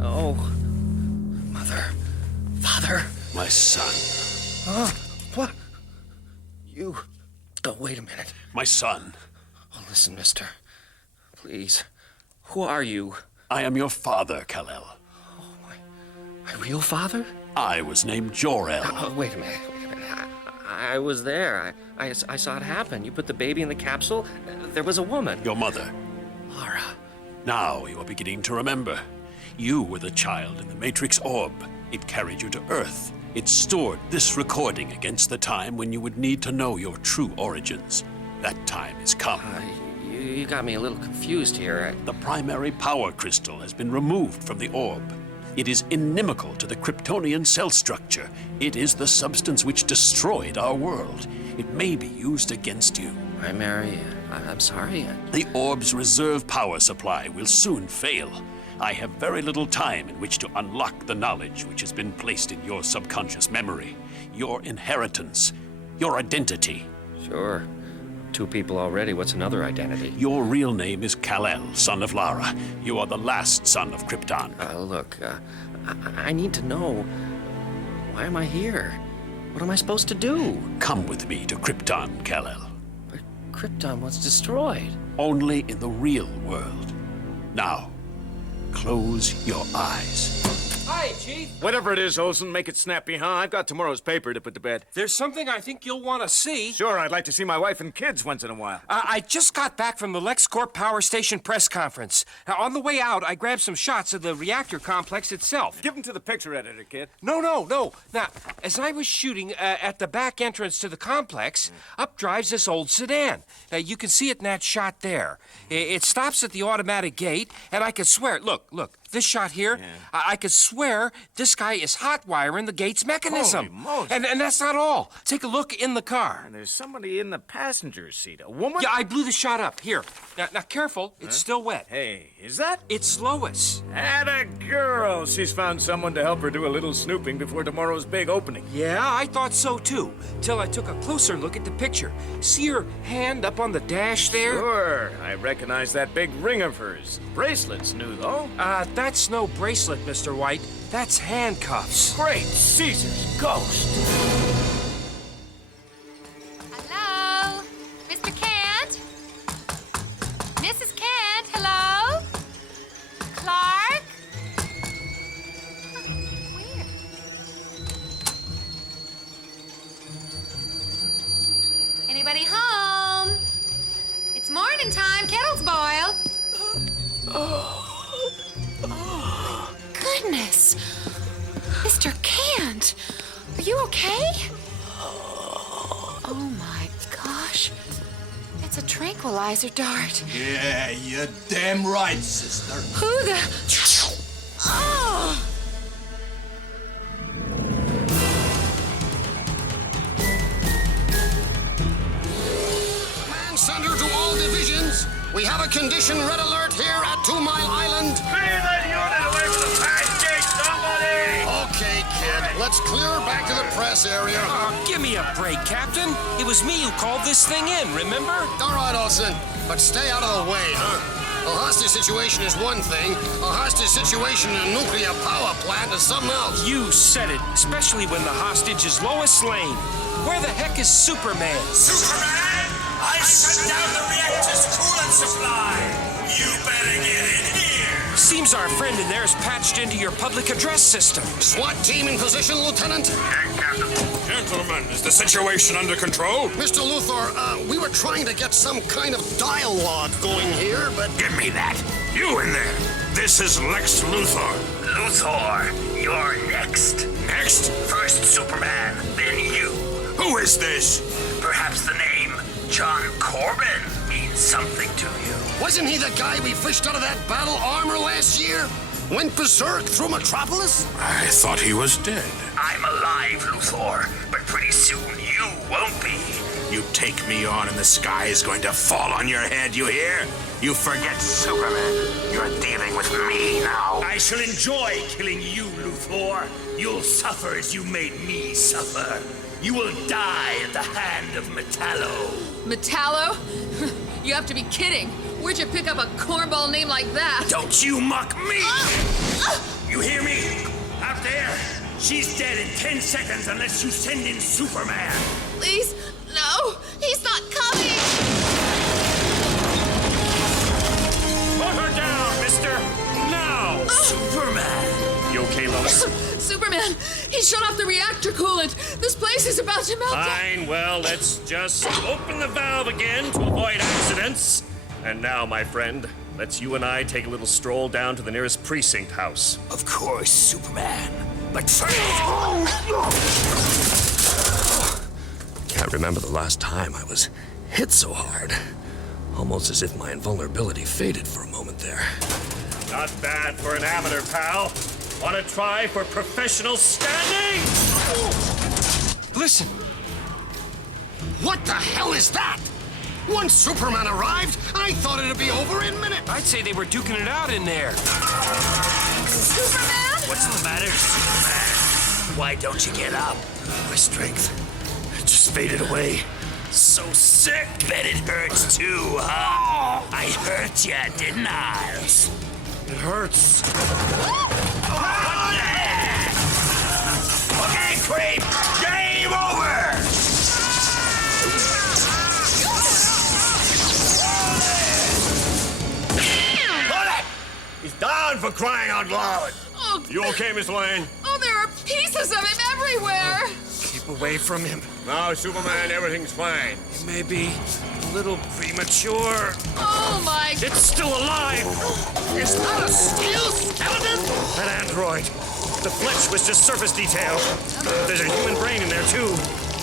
Oh, Mother. Father. My son. What? You... Oh, wait a minute. My son. Oh, listen, mister. Please. Who are you? I am your father, Kal-El. My real father? I was named Jor-El. Oh, wait a minute. I was there. I saw it happen. You put the baby in the capsule. There was a woman. Your mother. Lara. Now you are beginning to remember. You were the child in the Matrix orb. It carried you to Earth. It stored this recording against the time when you would need to know your true origins. That time is come. You got me a little confused here. The primary power crystal has been removed from the orb. It is inimical to the Kryptonian cell structure. It is the substance which destroyed our world. It may be used against you. Mary, I'm sorry. The orb's reserve power supply will soon fail. I have very little time in which to unlock the knowledge which has been placed in your subconscious memory, your inheritance, your identity. Sure. 2 people already. What's another identity? Your real name is Kal-El, son of Lara. You are the last son of Krypton. Look, I need to know. Why am I here? What am I supposed to do? Come with me to Krypton, Kal-El. But Krypton was destroyed. Only in the real world. Now, close your eyes. Hi, Chief. Whatever it is, Olsen, make it snappy, huh? I've got tomorrow's paper to put to bed. There's something I think you'll want to see. Sure, I'd like to see my wife and kids once in a while. I just got back from the LexCorp Power Station press conference. On the way out, I grabbed some shots of the reactor complex itself. Give them to the picture editor, kid. No. Now, as I was shooting at the back entrance to the complex, up drives this old sedan. You can see it in that shot there. It stops at the automatic gate, and I could swear, look, this shot here, I could swear this guy is hot wiring the gate's mechanism. Holy moly. And that's not all. Take a look in the car. And there's somebody in the passenger seat. A woman? Yeah, I blew the shot up. Here. Now careful. It's still wet. Hey, is that? It's Lois. Atta girl. She's found someone to help her do a little snooping before tomorrow's big opening. Yeah, I thought so too. Till I took a closer look at the picture. See her hand up on the dash there? Sure. I recognize that big ring of hers. Bracelet's new, though. That's no bracelet, Mr. White. That's handcuffs. Great Caesar's ghost. Hello? Mr. Kent? Mrs. Kent, hello? Clark? Weird. Anybody home? It's morning time. Kettle's boiled. Goodness. Mr. Kent, are you okay? Oh my gosh. It's a tranquilizer dart. Yeah, you're damn right, sister. Who the... Oh! Command center to all divisions. We have a condition red alert here at 2 Mile Island. Clear that unit away from the pass gate, somebody! Okay, kid. Let's clear back to the press area. Oh, give me a break, Captain. It was me who called this thing in, remember? All right, Olsen. But stay out of the way, huh? A hostage situation is one thing. A hostage situation in a nuclear power plant is something else. You said it, especially when the hostage is Lois Lane. Where the heck is Superman? Superman? I shut down the reactor's coolant supply. You better get in here. Seems our friend in there is patched into your public address system. SWAT team in position, Lieutenant. Gentlemen, is the situation under control? Mr. Luthor, we were trying to get some kind of dialogue going here, but... Give me that. You in there. This is Lex Luthor. Luthor, you're next. Next? First Superman, then you. Who is this? Perhaps the name John Corbin means something to you. Wasn't he the guy we fished out of that battle armor last year? Went berserk through Metropolis? I thought he was dead. I'm alive, Luthor, but pretty soon you won't be. You take me on and the sky is going to fall on your head, you hear? You forget Superman. You're dealing with me now. I shall enjoy killing you, Luthor. You'll suffer as you made me suffer. You will die at the hand of Metallo. Metallo? You have to be kidding. Where'd you pick up a cornball name like that? Don't you mock me! You hear me? Out there, she's dead in 10 seconds unless you send in Superman. Please, no, he's not coming. Put her down, mister! Now! Superman! You okay, Lois? Superman, he shut off the reactor coolant. This place is about to melt. Fine, well, let's just open the valve again to avoid accidents. And now, my friend, let's you and I take a little stroll down to the nearest precinct house. Of course, Superman. But first... Can't remember the last time I was hit so hard. Almost as if my invulnerability faded for a moment there. Not bad for an amateur, pal. Want to try for professional standing? Listen. What the hell is that? Once Superman arrived, I thought it'd be over in minutes. I'd say they were duking it out in there. Superman? What's the matter, Superman? Why don't you get up? My strength just faded away. So sick. Bet it hurts too, huh? I hurt ya, didn't I? It hurts. Okay, creep. Game over. He's down for crying out loud. Oh, You okay, Miss Lane? oh, there are pieces of him everywhere. Keep away from him. No, Superman, everything's fine. It may be a little premature. Oh, my... It's still alive! Is that a steel skeleton? That android. The flesh was just surface detail. There's a human brain in there, too.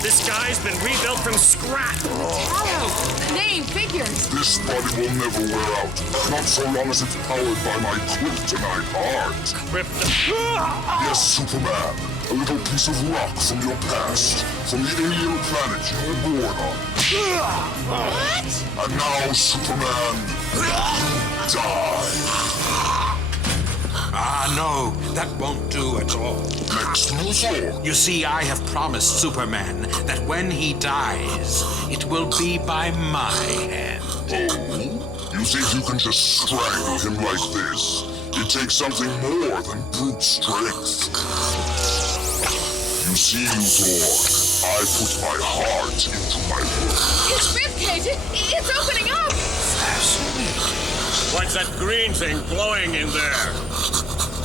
This guy's been rebuilt from scrap. Metallo. Name, figures. This body will never wear out, not so long as it's powered by my kryptonite heart. Yes, Superman, a little piece of rock from your past, from the alien planet you were born on. What? And now, Superman, die. Ah, no, that won't do at all. Lex Luthor. You see, I have promised Superman that when he dies, it will be by my hand. Oh? You think you can just strangle him like this? It takes something more than brute strength. You see, Luthor, I put my heart into my work. His ribcage, it's opening up. What's that green thing glowing in there?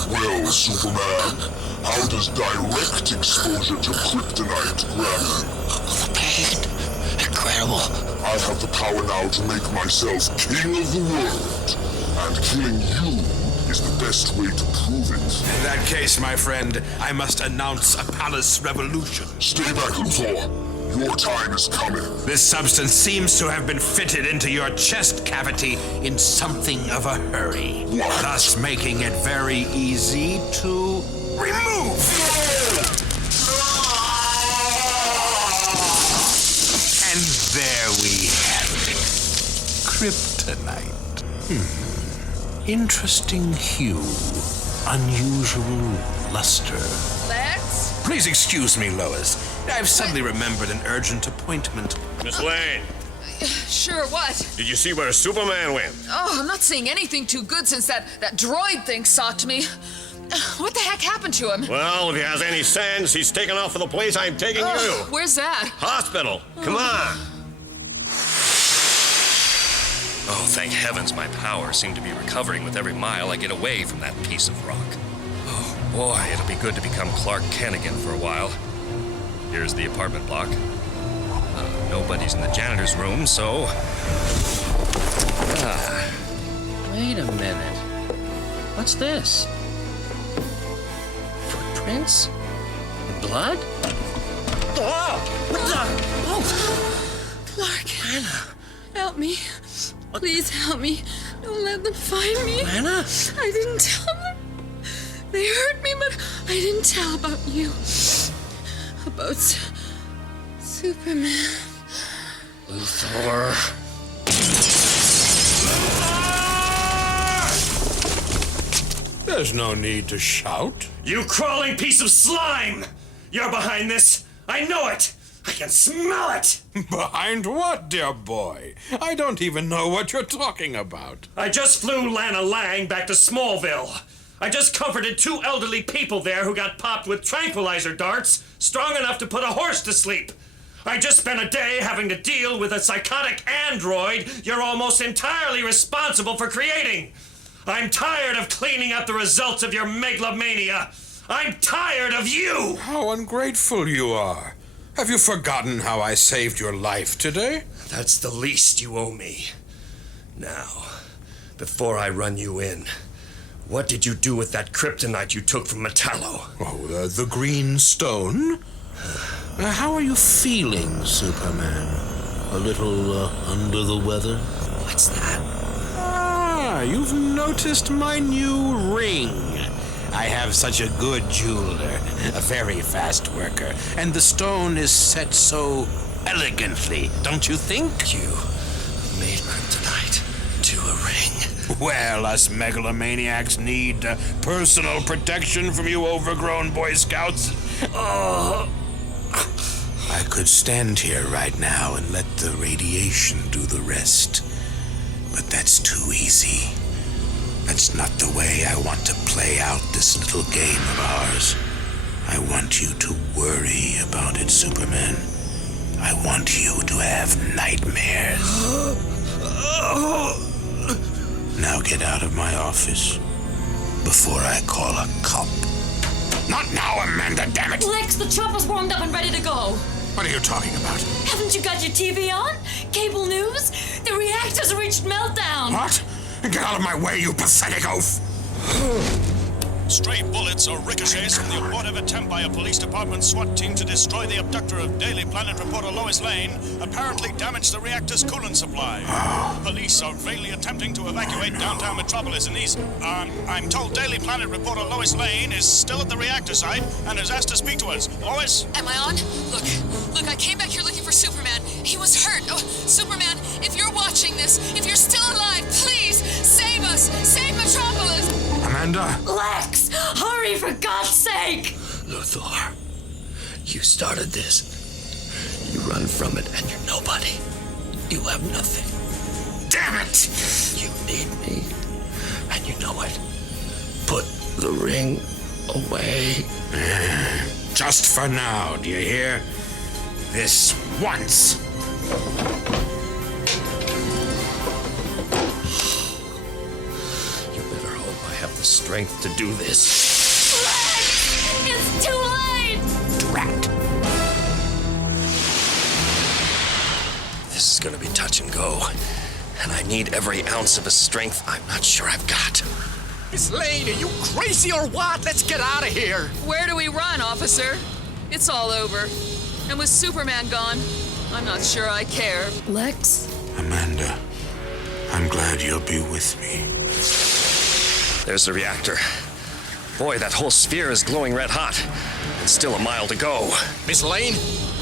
Well, Superman, how does direct exposure to kryptonite grab you? The pain. Incredible. I have the power now to make myself king of the world. And killing you is the best way to prove it. In that case, my friend, I must announce a palace revolution. Stay back, Luthor. Your time is coming. This substance seems to have been fitted into your chest cavity in something of a hurry, thus making it very easy to remove. And there we have it. Kryptonite. Interesting hue. Unusual luster. Lex? Please excuse me, Lois. I've suddenly remembered an urgent appointment. Miss Lane, Sure, what? did you see where Superman went? Oh, I'm not seeing anything too good since that droid thing socked me. What the heck happened to him? Well, if he has any sense, he's taken off for the place I'm taking you. Where's that? Hospital. Come on. Oh, thank heavens my powers seem to be recovering with every mile I get away from that piece of rock. Oh, boy, it'll be good to become Clark Kent again for a while. Here's the apartment block. Nobody's in the janitor's room, so... Wait a minute. What's this? Footprints? Blood? Oh! What the? Oh! Clark, help me. Please help me. Don't let them find me. Anna? I didn't tell them. They hurt me, but I didn't tell about you. About Superman. Luthor. There's no need to shout. You crawling piece of slime! You're behind this. I know it. I can smell it. Behind what, dear boy? I don't even know what you're talking about. I just flew Lana Lang back to Smallville. I just comforted 2 elderly people there who got popped with tranquilizer darts strong enough to put a horse to sleep. I just spent a day having to deal with a psychotic android you're almost entirely responsible for creating. I'm tired of cleaning up the results of your megalomania. I'm tired of you! How ungrateful you are. Have you forgotten how I saved your life today? That's the least you owe me. Now, before I run you in, what did you do with that kryptonite you took from Metallo? Oh, the green stone? How are you feeling, Superman? A little under the weather? What's that? Ah, you've noticed my new ring. I have such a good jeweler, a very fast worker, and the stone is set so elegantly, don't you think? You made kryptonite to a ring. Well, us megalomaniacs need personal protection from you overgrown Boy Scouts. Oh. I could stand here right now and let the radiation do the rest, but that's too easy. That's not the way I want to play out this little game of ours. I want you to worry about it, Superman. I want you to have nightmares. Now get out of my office before I call a cop. Not now, Amanda, damn it! Lex, the chopper's warmed up and ready to go. What are you talking about? Haven't you got your TV on? Cable news? The reactor's reached meltdown. What? Get out of my way, you pathetic oaf! Stray bullets or ricochets from the abortive attempt by a police department SWAT team to destroy the abductor of Daily Planet reporter Lois Lane apparently damaged the reactor's coolant supply. Police are vainly attempting to evacuate downtown Metropolis, and I'm told Daily Planet reporter Lois Lane is still at the reactor site and has asked to speak to us. Lois? Am I on? Look, I came back here looking for Superman. He was hurt. Oh, Superman, if you're watching this, if you're still alive, please save us. Save Metropolis. Amanda? Lex, hurry for God's sake. Luthor, you started this. You run from it and you're nobody. You have nothing. Damn it! You need me, and you know it. Put the ring away. Just for now, do you hear? This once. You better hope I have the strength to do this. Lex, it's too late. Drat. This is gonna be touch and go, and I need every ounce of a strength I'm not sure I've got. Miss Lane, are you crazy or what? Let's get out of here. Where do we run, officer? It's all over. And with Superman gone, I'm not sure I care. Lex? Amanda, I'm glad you'll be with me. There's the reactor. Boy, that whole sphere is glowing red hot. And still a mile to go. Miss Lane,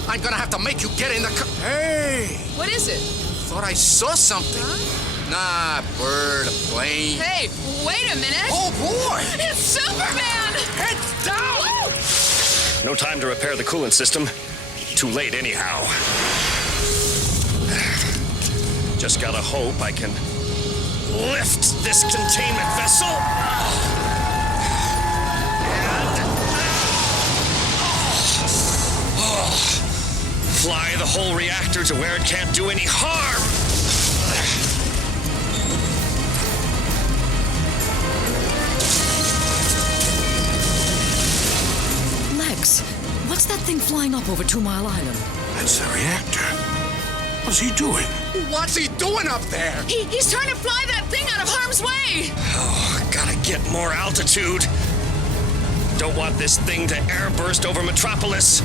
I'm gonna have to make you get in the car. Hey! What is it? Thought I saw something. Huh? Nah, bird, a plane. Hey, wait a minute. Oh, boy! It's Superman! Heads down! Woo! No time to repair the coolant system. Too late anyhow. Just gotta hope I can lift this containment vessel. Fly the whole reactor to where it can't do any harm. thing flying up over 2 Mile Island. That's the reactor. What's he doing? What's he doing up there? He's trying to fly that thing out of harm's way. Oh, gotta get more altitude. Don't want this thing to airburst over Metropolis.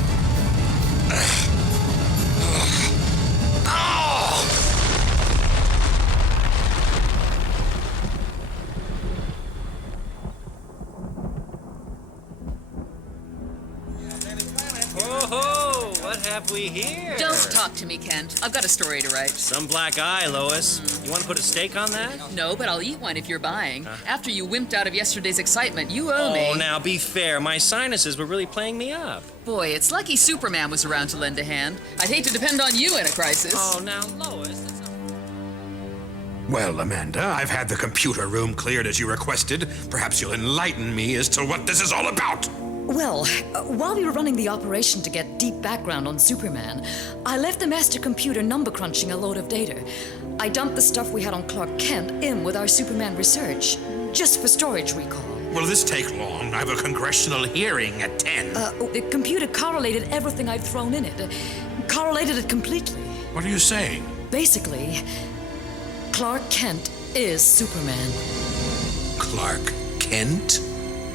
Oh, what have we here? Don't talk to me, Kent. I've got a story to write. Some black eye, Lois. You want to put a stake on that? No, but I'll eat one if you're buying. After you wimped out of yesterday's excitement, you owe me. Oh, now be fair. My sinuses were really playing me up. Boy, it's lucky Superman was around to lend a hand. I'd hate to depend on you in a crisis. Oh, now, Lois, that's not... Well, Amanda, I've had the computer room cleared as you requested. Perhaps you'll enlighten me as to what this is all about. Well, while we were running the operation to get deep background on Superman, I left the master computer number crunching a load of data. I dumped the stuff we had on Clark Kent in with our Superman research, just for storage recall. Will this take long? I have a congressional hearing at 10. The computer correlated everything I'd thrown in it. Correlated it completely. What are you saying? Basically, Clark Kent is Superman. Clark Kent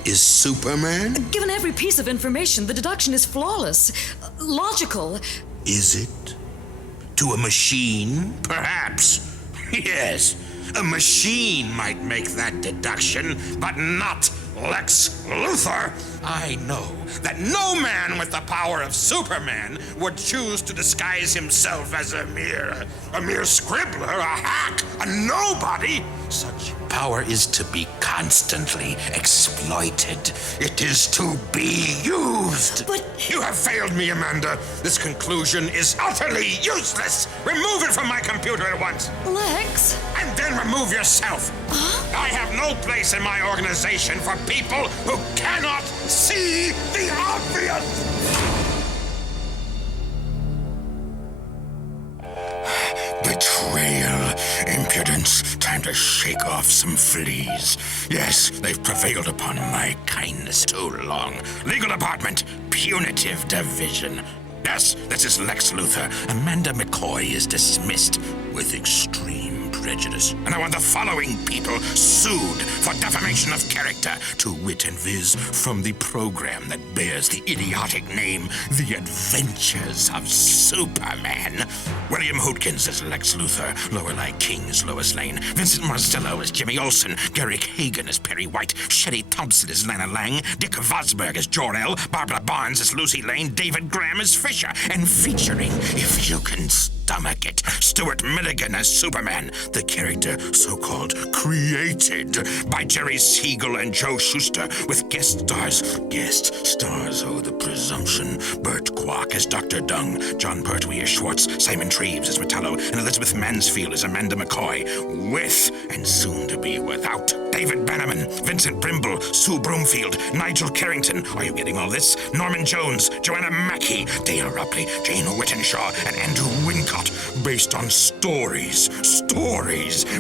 is Superman? Given every piece of information, the deduction is flawless, logical. Is it? To a machine? Perhaps. Yes, a machine might make that deduction, but not Lex Luthor. I know that no man with the power of Superman would choose to disguise himself as a mere scribbler, a hack, a nobody. Such power is to be constantly exploited. It is to be used. But... You have failed me, Amanda. This conclusion is utterly useless. Remove it from my computer at once. Lex? And then remove yourself. I have no place in my organization for people who cannot see the obvious. Betrayal, impudence, time to shake off some fleas. Yes, they've prevailed upon my kindness too long. Legal department, punitive division. Yes, this is Lex Luthor. Amanda McCoy is dismissed with extreme prejudice. And I want the following people sued for defamation of character, to wit and viz. From the program that bears the idiotic name The Adventures of Superman. William Hootkins as Lex Luthor, Lorelei King as Lois Lane, Vincent Marzillo as Jimmy Olsen, Garrick Hagan as Perry White, Shetty Thompson as Lana Lang, Dick Vosberg as Jor-El, Barbara Barnes as Lucy Lane, David Graham as Fisher, and featuring, if you can stomach it, Stuart Milligan as Superman, the character so-called created by Jerry Siegel and Joe Shuster, with guest stars, oh, the presumption, Burt Kwok as Dr. Dung, John Pertwee as Schwartz, Simon Treves as Metallo, and Elizabeth Mansfield as Amanda McCoy, with, and soon to be without, David Bannerman, Vincent Brimble, Sue Broomfield, Nigel Carrington, are you getting all this? Norman Jones, Joanna Mackey, Dale Rupley, Jane Whittenshaw, and Andrew Wincott, based on stories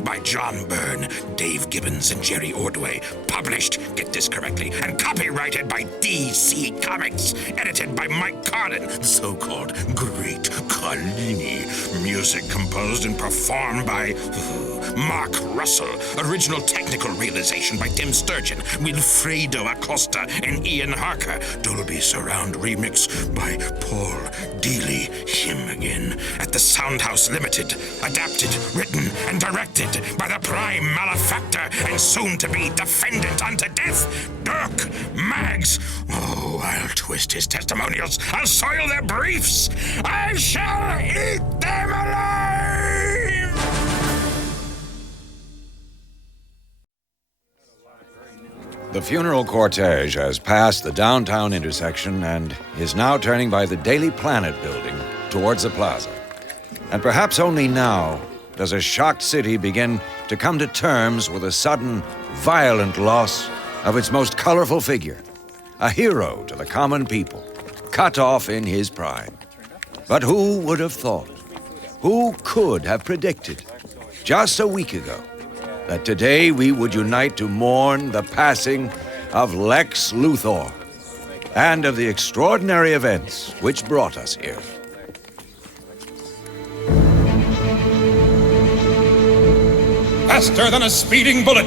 by John Byrne, Dave Gibbons, and Jerry Ordway, published, get this correctly, and copyrighted by DC Comics, edited by Mike Carlin, the so-called Great Carlini, music composed and performed by Mark Russell, original technical realization by Tim Sturgeon, Wilfredo Acosta, and Ian Harker, Dolby Surround remix by Paul Dealey, him again, at the Soundhouse Limited, adapted, written, and directed by the prime malefactor and soon-to-be defendant unto death, Dirk Maggs. Oh, I'll twist his testimonials, I'll soil their briefs, I shall eat them alive! The funeral cortege has passed the downtown intersection and is now turning by the Daily Planet building towards the plaza. And perhaps only now does a shocked city begin to come to terms with a sudden, violent loss of its most colorful figure, a hero to the common people, cut off in his prime. But who would have thought? Who could have predicted, just a week ago, that today we would unite to mourn the passing of Lex Luthor? and of the extraordinary events which brought us here. Faster than a speeding bullet.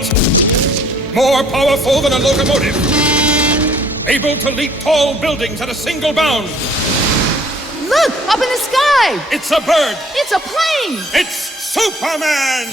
More powerful than a locomotive. Able to leap tall buildings at a single bound. Look, up in the sky! It's a bird. It's a plane! It's Superman!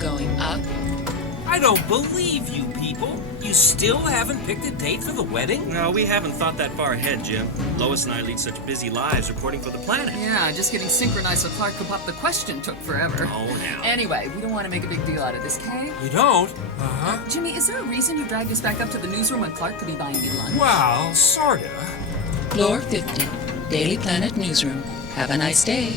Going up. I don't believe you people. You still haven't picked a date for the wedding? No, we haven't thought that far ahead, Jim. Lois and I lead such busy lives reporting for the planet. Yeah, just getting synchronized so Clark could pop the question took forever. Oh, now. Anyway, we don't want to make a big deal out of this, Kay? You don't? Uh-huh. Jimmy, is there a reason you dragged us back up to the newsroom when Clark could be buying me lunch? Well, sorta. Floor 50, Daily Planet Newsroom. Have a nice day.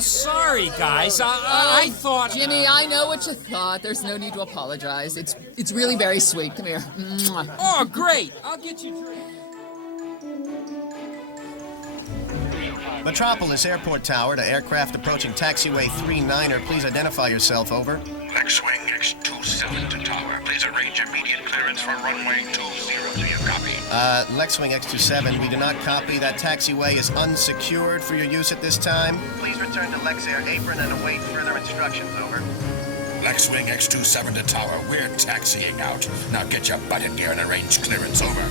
Sorry, guys. I thought... Jimmy, I know what you thought. There's no need to apologize. It's really very sweet. Come here. Mwah. Oh, great. I'll get you drink. Metropolis Airport Tower to aircraft approaching taxiway 39er. Please identify yourself, over. X-Wing X-27 to tower. Please arrange immediate clearance for runway 20. Do you copy? Lexwing X-27, we do not copy. That taxiway is unsecured for your use at this time. Please return to Lex Air apron and await further instructions, over. Lexwing X-27 to tower. We're taxiing out. Now get your butt in gear and arrange clearance, over.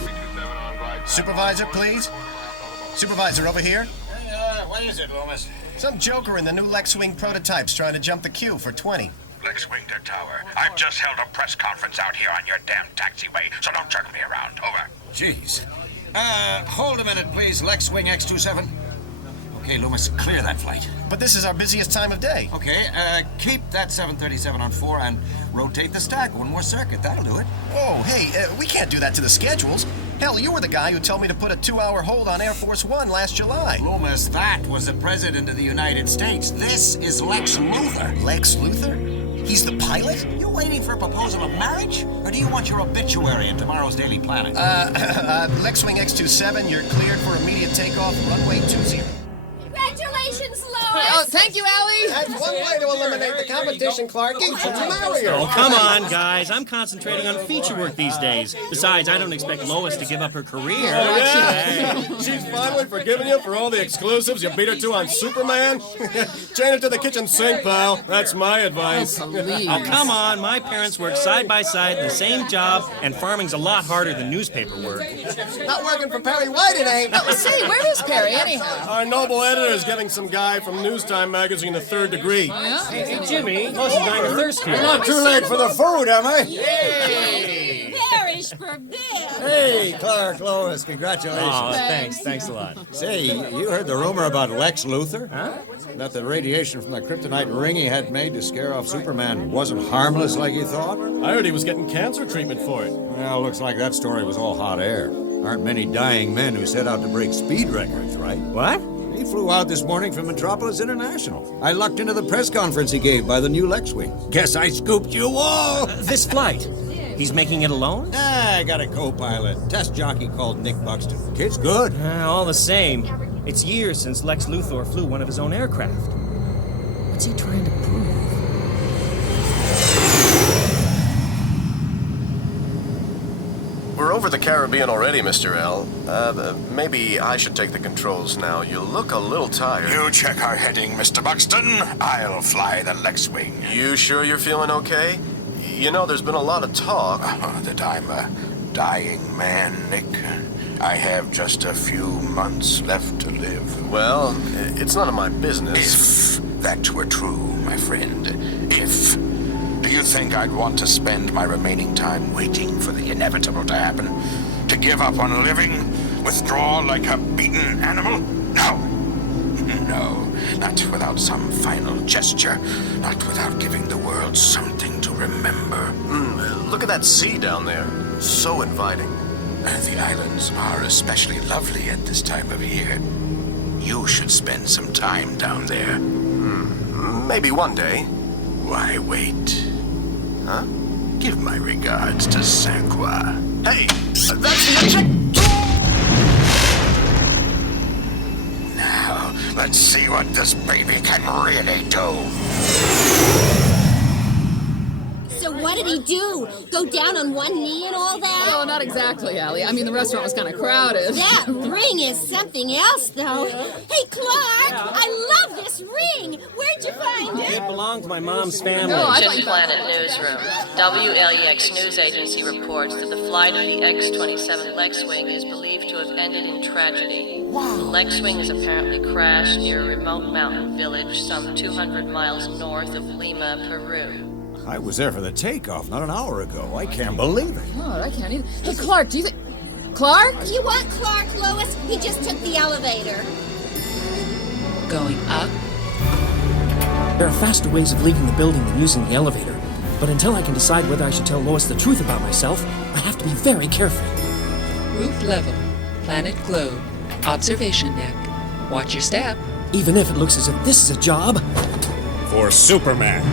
Supervisor, please. Supervisor, over here. What is it, Loomis? Some joker in the new Lexwing prototypes trying to jump the queue for 20. Lexwing to tower. I've just held a press conference out here on your damn taxiway, so don't jerk me around. Over. Jeez. Hold a minute, please. Lexwing X-27. Okay, Loomis, clear that flight. But this is our busiest time of day. Okay, keep that 737 on 4 and rotate the stack one more circuit. That'll do it. Oh, hey, we can't do that to the schedules. Hell, you were the guy who told me to put a 2-hour hold on Air Force One last July. Loomis, that was the President of the United States. This is Lex Luthor. Lex Luthor? He's the pilot? You waiting for a proposal of marriage? Or do you want your obituary in tomorrow's Daily Planet? Lexwing X-27, you're cleared for immediate takeoff, runway 20. Congratulations, Lois! Oh, thank you, Allie! That's one way to eliminate the competition, Clarky. Marry her. Oh, come on, guys. I'm concentrating on feature work these days. Besides, I don't expect Lois to give up her career. Oh, yeah? She's finally forgiven you for all the exclusives you beat her to on Superman? Chain it to the kitchen sink, pal. That's my advice. Oh, come on. My parents work side by side, the same job, and farming's a lot harder than newspaper work. Not working for Perry White, it ain't. Oh, say, where is Perry, anyhow? Our noble editor is giving some guy from Newstime magazine the 3rd degree. Yeah? Hey, Jimmy, Lois is dying of thirst here. You're not too late for the food, am I? Yay! Perish forbid! Hey, Clark, Lois, congratulations. Oh, thanks a lot. Say, you heard the rumor about Lex Luthor? Huh? That the radiation from the kryptonite ring he had made to scare off Superman wasn't harmless like he thought? I heard he was getting cancer treatment for it. Well, looks like that story was all hot air. Aren't many dying men who set out to break speed records, right? What? He flew out this morning from Metropolis International. I lucked into the press conference he gave by the new Lex-Wing. Guess I scooped you all! This flight, he's making it alone? I got a co-pilot, test jockey called Nick Buxton. Kid's good. All the same, it's years since Lex Luthor flew one of his own aircraft. What's he trying to prove? We're over the Caribbean already, Mr. L. Maybe I should take the controls now. You look a little tired. You check our heading, Mr. Buxton. I'll fly the Lex-Wing. You sure you're feeling okay? You know, there's been a lot of talk. That I'm a dying man, Nick. I have just a few months left to live. Well, it's none of my business. If that were true, my friend. If... Do you think I'd want to spend my remaining time waiting for the inevitable to happen? To give up on living? Withdraw like a beaten animal? No. No. Not without some final gesture. Not without giving the world something to remember. Look at that sea down there. So inviting. The islands are especially lovely at this time of year. You should spend some time down there. Maybe one day. Why wait? Huh? Give my regards to Sanqua. Hey, that's the object. Now, let's see what this baby can really do. So what did he do? Go down on one knee and all that? Oh, not exactly, Allie. I mean, the restaurant was kind of crowded. That ring is something else, though. Hey, Clark, I love this ring. Where'd you find it? It belonged to my mom's family. No, I Mission Planet Newsroom. WLEX News Agency reports that the flight of the X-27 Lex-Wing is believed to have ended in tragedy. Wow. The Lex-Wing has apparently crashed near a remote mountain village some 200 miles north of Lima, Peru. I was there for the takeoff not an hour ago. I can't believe it. Oh, I can't either. Hey, Clark, do you think... Clark? You want Clark, Lois? He just took the elevator. Going up. There are faster ways of leaving the building than using the elevator. But until I can decide whether I should tell Lois the truth about myself, I have to be very careful. Roof level. Planet globe. Observation deck. Watch your step. Even if it looks as if this is a job... For Superman.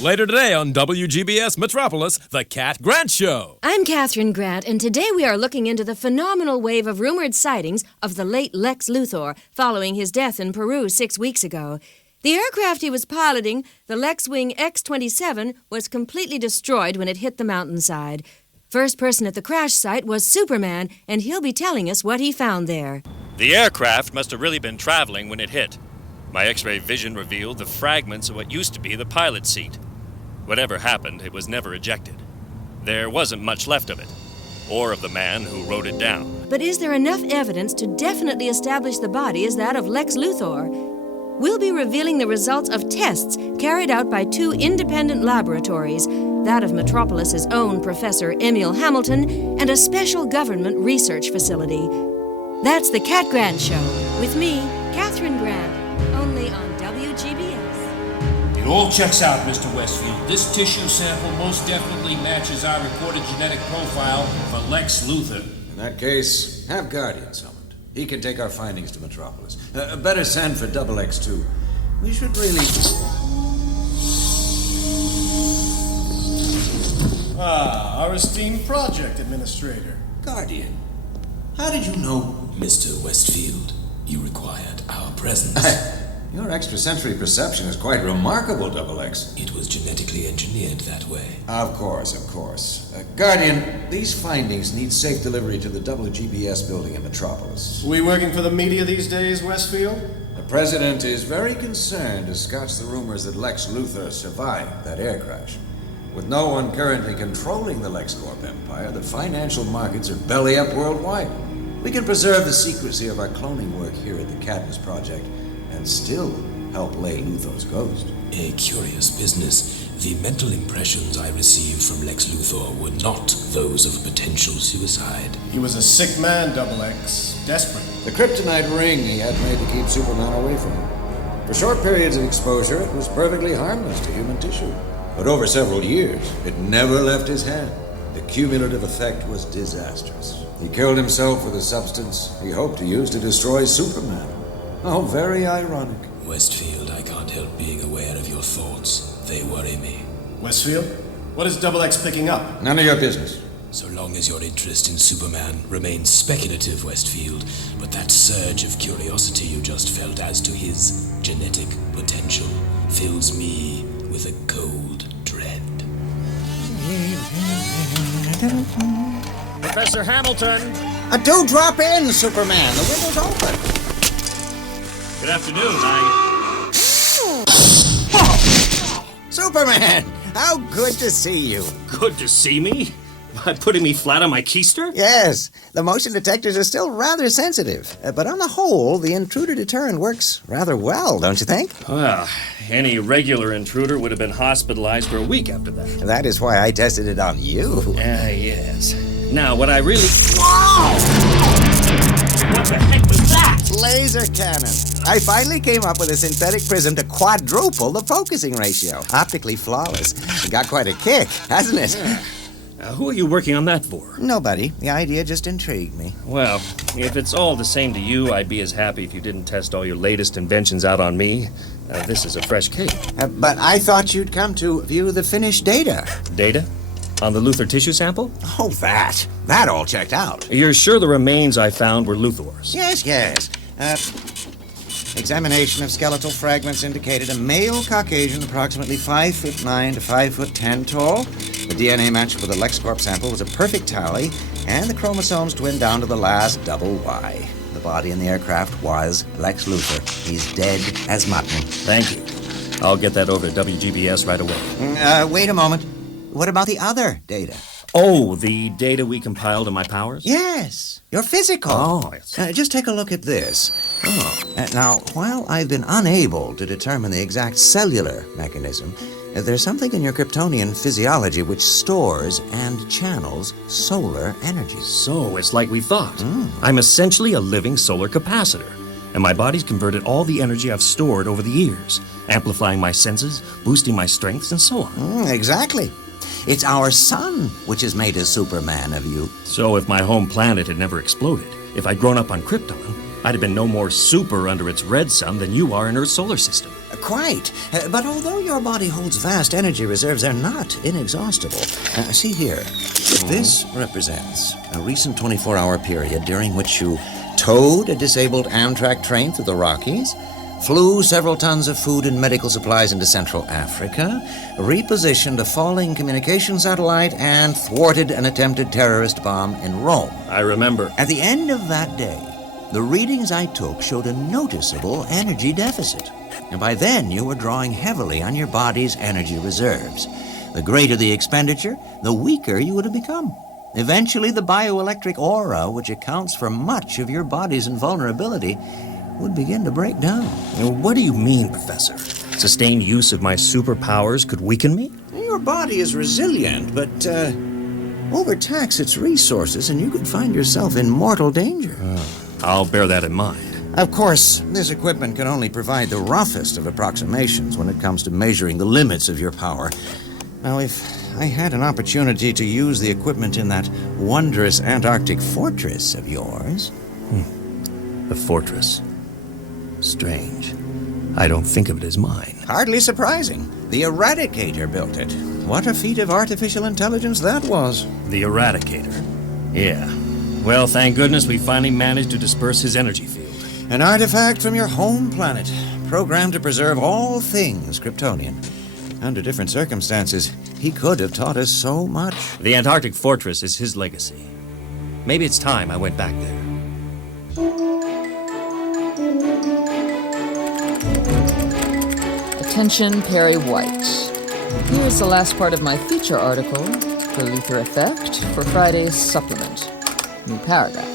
Later today on WGBS Metropolis, The Cat Grant Show. I'm Catherine Grant, and today we are looking into the phenomenal wave of rumored sightings of the late Lex Luthor following his death in Peru 6 weeks ago. The aircraft he was piloting, the Lex-Wing X-27, was completely destroyed when it hit the mountainside. First person at the crash site was Superman, and he'll be telling us what he found there. The aircraft must have really been traveling when it hit. My X-ray vision revealed the fragments of what used to be the pilot seat. Whatever happened, it was never ejected. There wasn't much left of it, or of the man who wrote it down. But is there enough evidence to definitely establish the body as that of Lex Luthor? We'll be revealing the results of tests carried out by 2 independent laboratories, that of Metropolis's own Professor Emil Hamilton and a special government research facility. That's the Cat Grant Show, with me, Catherine Grant, only on WGBS. It all checks out, Mr. Westfield. This tissue sample most definitely matches our recorded genetic profile for Lex Luthor. In that case, have Guardian summoned. He can take our findings to Metropolis. Better send for Double X, too. We should really... Our esteemed project administrator. Guardian, how did you know... Mr. Westfield, you required our presence. Your extrasensory perception is quite remarkable, Double X. It was genetically engineered that way. Of course. Guardian, these findings need safe delivery to the WGBS building in Metropolis. We working for the media these days, Westfield? The President is very concerned to scotch the rumors that Lex Luthor survived that air crash. With no one currently controlling the LexCorp empire, the financial markets are belly up worldwide. We can preserve the secrecy of our cloning work here at the Cadmus Project and still help lay Luthor's ghost. A curious business. The mental impressions I received from Lex Luthor were not those of a potential suicide. He was a sick man, Double X. Desperate. The kryptonite ring he had made to keep Superman away from him. For short periods of exposure, it was perfectly harmless to human tissue. But over several years, it never left his hand. The cumulative effect was disastrous. He killed himself with a substance he hoped to use to destroy Superman. Oh, very ironic. Westfield, I can't help being aware of your thoughts. They worry me. Westfield? What is Double X picking up? None of your business. So long as your interest in Superman remains speculative, Westfield, but that surge of curiosity you just felt as to his genetic potential fills me with a cold dread. Professor Hamilton! Do drop in, Superman. The window's open. Good afternoon, Superman! How good to see you. Good to see me? By putting me flat on my keister? Yes, the motion detectors are still rather sensitive. But on the whole, the intruder deterrent works rather well, don't you think? Well, any regular intruder would have been hospitalized for a week after that. That is why I tested it on you. Yes. Now, what I really... Whoa! What the heck was that? Laser cannon. I finally came up with a synthetic prism to quadruple the focusing ratio. Optically flawless. It got quite a kick, hasn't it? Who are you working on that for? Nobody. The idea just intrigued me. Well, if it's all the same to you, I'd be as happy if you didn't test all your latest inventions out on me. This is a fresh cake. But I thought you'd come to view the finished data. Data? On the Luthor tissue sample? Oh, that. That all checked out. You're sure the remains I found were Luthor's? Yes. Examination of skeletal fragments indicated a male Caucasian, approximately 5'9" to 5'10" tall. The DNA match for the LexCorp sample was a perfect tally, and the chromosomes twinned down to the last double Y. The body in the aircraft was Lex Luthor. He's dead as mutton. Thank you. I'll get that over to WGBS right away. Wait a moment. What about the other data? Oh, the data we compiled on my powers? Yes, your physical. Oh, yes. Just take a look at this. Now, while I've been unable to determine the exact cellular mechanism, there's something in your Kryptonian physiology which stores and channels solar energy. So it's like we thought. I'm essentially a living solar capacitor, and my body's converted all the energy I've stored over the years, amplifying my senses, boosting my strengths, and so on. Exactly. It's our sun which has made a Superman of you. So if my home planet had never exploded, if I'd grown up on Krypton, I'd have been no more super under its red sun than you are in Earth's solar system. Quite. But although your body holds vast energy reserves, they're not inexhaustible. See here. This represents a recent 24-hour period during which you towed a disabled Amtrak train through the Rockies, flew several tons of food and medical supplies into Central Africa, repositioned a falling communication satellite, and thwarted an attempted terrorist bomb in Rome. I remember. At the end of that day, the readings I took showed a noticeable energy deficit. And by then, you were drawing heavily on your body's energy reserves. The greater the expenditure, the weaker you would have become. Eventually, the bioelectric aura, which accounts for much of your body's invulnerability, would begin to break down. What do you mean, Professor? Sustained use of my superpowers could weaken me? Your body is resilient, but overtax its resources and you could find yourself in mortal danger. I'll bear that in mind. Of course, this equipment can only provide the roughest of approximations when it comes to measuring the limits of your power. Now, if I had an opportunity to use the equipment in that wondrous Antarctic fortress of yours... The fortress. Strange. I don't think of it as mine. Hardly surprising. The Eradicator built it. What a feat of artificial intelligence that was. The Eradicator? Yeah. Well, thank goodness we finally managed to disperse his energy field. An artifact from your home planet, programmed to preserve all things Kryptonian. Under different circumstances, he could have taught us so much. The Antarctic fortress is his legacy. Maybe it's time I went back there. Attention, Perry White. Here's the last part of my feature article, The Luthor Effect, for Friday's supplement. New paragraph.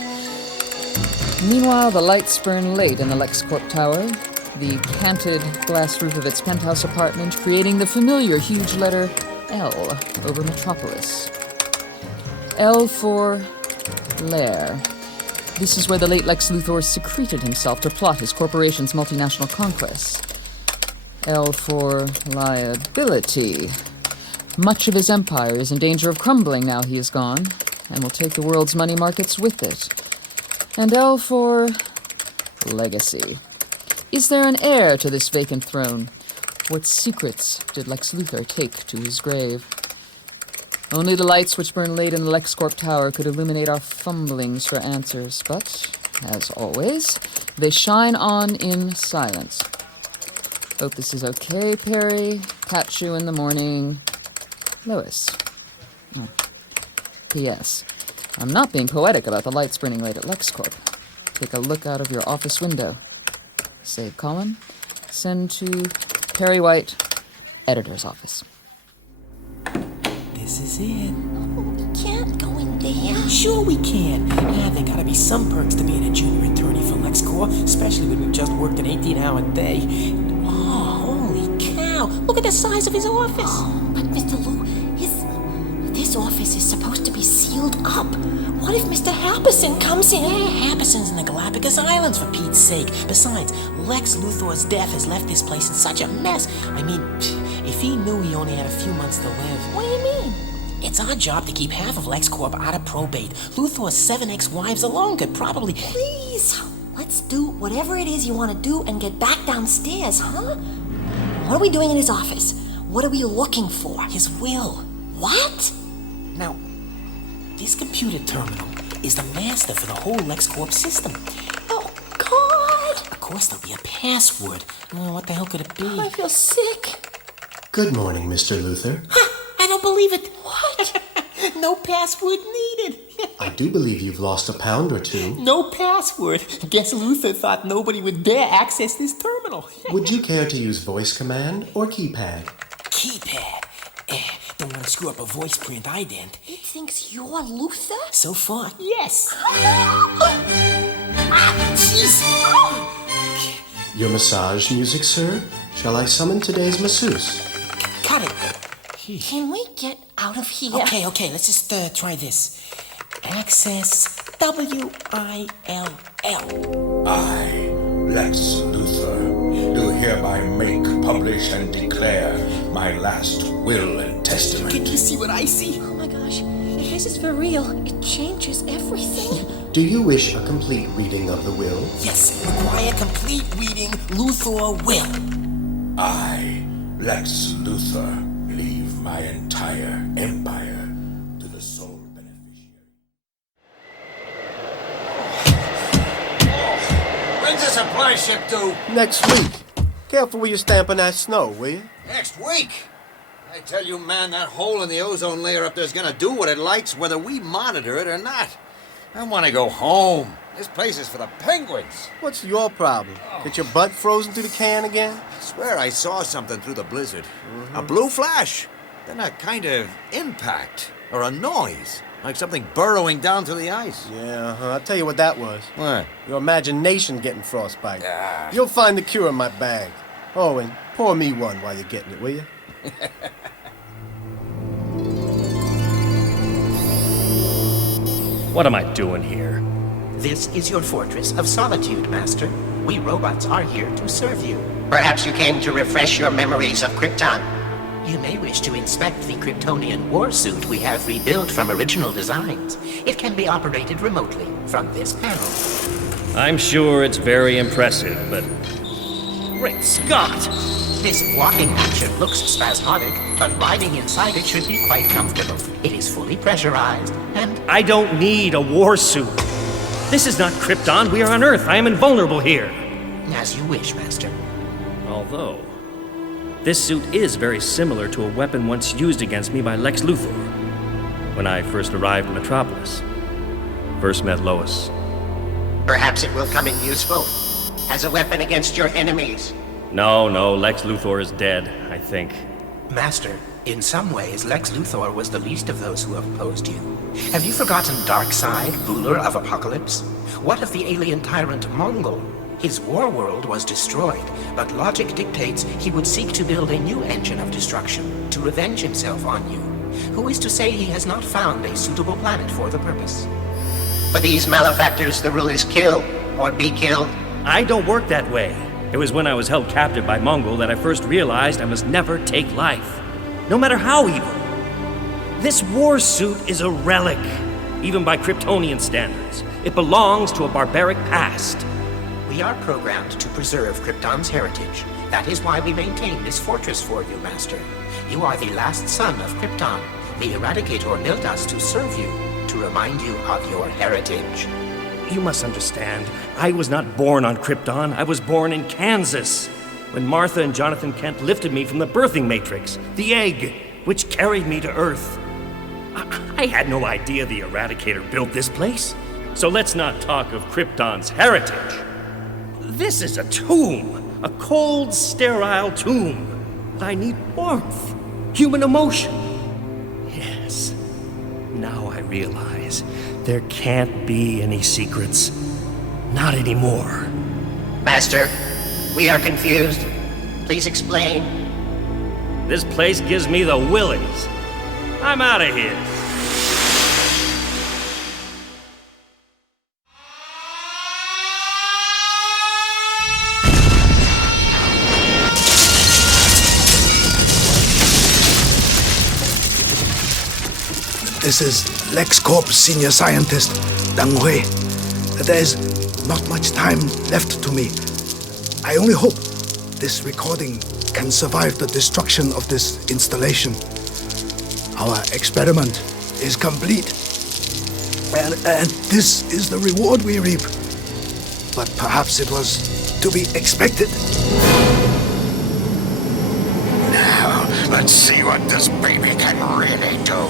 Meanwhile, the lights burn late in the LexCorp Tower, the canted glass roof of its penthouse apartment creating the familiar huge letter L over Metropolis. L for Lair. This is where the late Lex Luthor secreted himself to plot his corporation's multinational conquests. L for liability. Much of his empire is in danger of crumbling now he is gone, and will take the world's money markets with it. And L for legacy. Is there an heir to this vacant throne? What secrets did Lex Luthor take to his grave? Only the lights which burn late in the LexCorp Tower could illuminate our fumblings for answers, but, as always, they shine on in silence. Hope this is okay, Perry. Catch you in the morning. Lois. Oh. P.S. I'm not being poetic about the lights burning late at LexCorp. Take a look out of your office window. Save column. Send to Perry White, editor's office. This is it. We can't go in there. Sure we can. Yeah, there gotta be some perks to being a junior attorney for LexCorp, especially when we've just worked an 18-hour day. Oh, holy cow. Look at the size of his office. Oh, but Mr. Lou, this office is supposed to be sealed up. What if Mr. Happerson comes in? Yeah, Happerson's in the Galapagos Islands, for Pete's sake. Besides, Lex Luthor's death has left this place in such a mess. I mean, if he knew he only had a few months to live... What do you mean? It's our job to keep half of LexCorp out of probate. Luthor's 7 ex-wives alone could probably... Please, let's do whatever it is you want to do and get back downstairs, huh? What are we doing in his office? What are we looking for? His will. What? Now, this computer terminal is the master for the whole LexCorp system. Oh, God! Of course, there'll be a password. Oh, what the hell could it be? I feel sick. Good morning, Mr. Luther. I don't believe it. What? No password needed. I do believe you've lost a pound or two. No password. Guess Luther thought nobody would dare access this terminal. Would you care to use voice command or keypad? Keypad. Don't want to screw up a voice print ident. He thinks you're Luther? So far, yes. Jeez! Your massage music, sir? Shall I summon today's masseuse? Cut it. Can we get out of here? Okay, let's just try this. Access WILL. I, Lex Luthor, do hereby make, publish, and declare my last will and testament. Can you see what I see? Oh my gosh, if this is for real, it changes everything. Do you wish a complete reading of the will? Yes, require complete reading Luthor will. I, Lex Luthor, leave my entire empire to the sole beneficiary. When's the supply ship due? Next week. Careful where you're stamping that snow, will you? Next week? I tell you, man, that hole in the ozone layer up there's gonna do what it likes, whether we monitor it or not. I want to go home. This place is for the penguins. What's your problem? Get your butt frozen through the can again? I swear I saw something through the blizzard. A blue flash. Then a kind of impact or a noise, like something burrowing down through the ice. Yeah, I'll tell you what that was. What? Your imagination getting frostbite. You'll find the cure in my bag. Oh, and pour me one while you're getting it, will you? What am I doing here? This is your fortress of solitude, Master. We robots are here to serve you. Perhaps you came to refresh your memories of Krypton. You may wish to inspect the Kryptonian war suit we have rebuilt from original designs. It can be operated remotely from this panel. I'm sure it's very impressive, but... Great Scott! This walking action looks spasmodic, but riding inside it should be quite comfortable. It is fully pressurized, and... I don't need a war suit. This is not Krypton. We are on Earth. I am invulnerable here. As you wish, Master. Although, this suit is very similar to a weapon once used against me by Lex Luthor when I first arrived in Metropolis. First met Lois. Perhaps it will come in useful as a weapon against your enemies. No, Lex Luthor is dead, I think. Master, in some ways, Lex Luthor was the least of those who have opposed you. Have you forgotten Darkseid, ruler of Apocalypse? What of the alien tyrant Mongol? His war world was destroyed, but logic dictates he would seek to build a new engine of destruction to revenge himself on you. Who is to say he has not found a suitable planet for the purpose? For these malefactors, the rule is kill or be killed. I don't work that way. It was when I was held captive by Mongol that I first realized I must never take life, no matter how evil. This war suit is a relic, even by Kryptonian standards. It belongs to a barbaric past. We are programmed to preserve Krypton's heritage. That is why we maintain this fortress for you, Master. You are the last son of Krypton. The Eradicator built us to serve you, to remind you of your heritage. You must understand, I was not born on Krypton. I was born in Kansas, when Martha and Jonathan Kent lifted me from the birthing matrix, the egg, which carried me to Earth. I had no idea the Eradicator built this place. So let's not talk of Krypton's heritage. This is a tomb, a cold, sterile tomb. I need warmth, human emotion. Yes, now I realize there can't be any secrets. Not anymore. Master, we are confused. Please explain. This place gives me the willies. I'm out of here. This is LexCorp Senior Scientist Deng Hui. There is not much time left to me. I only hope this recording can survive the destruction of this installation. Our experiment is complete, and this is the reward we reap. But perhaps it was to be expected. Now, let's see what this baby can really do.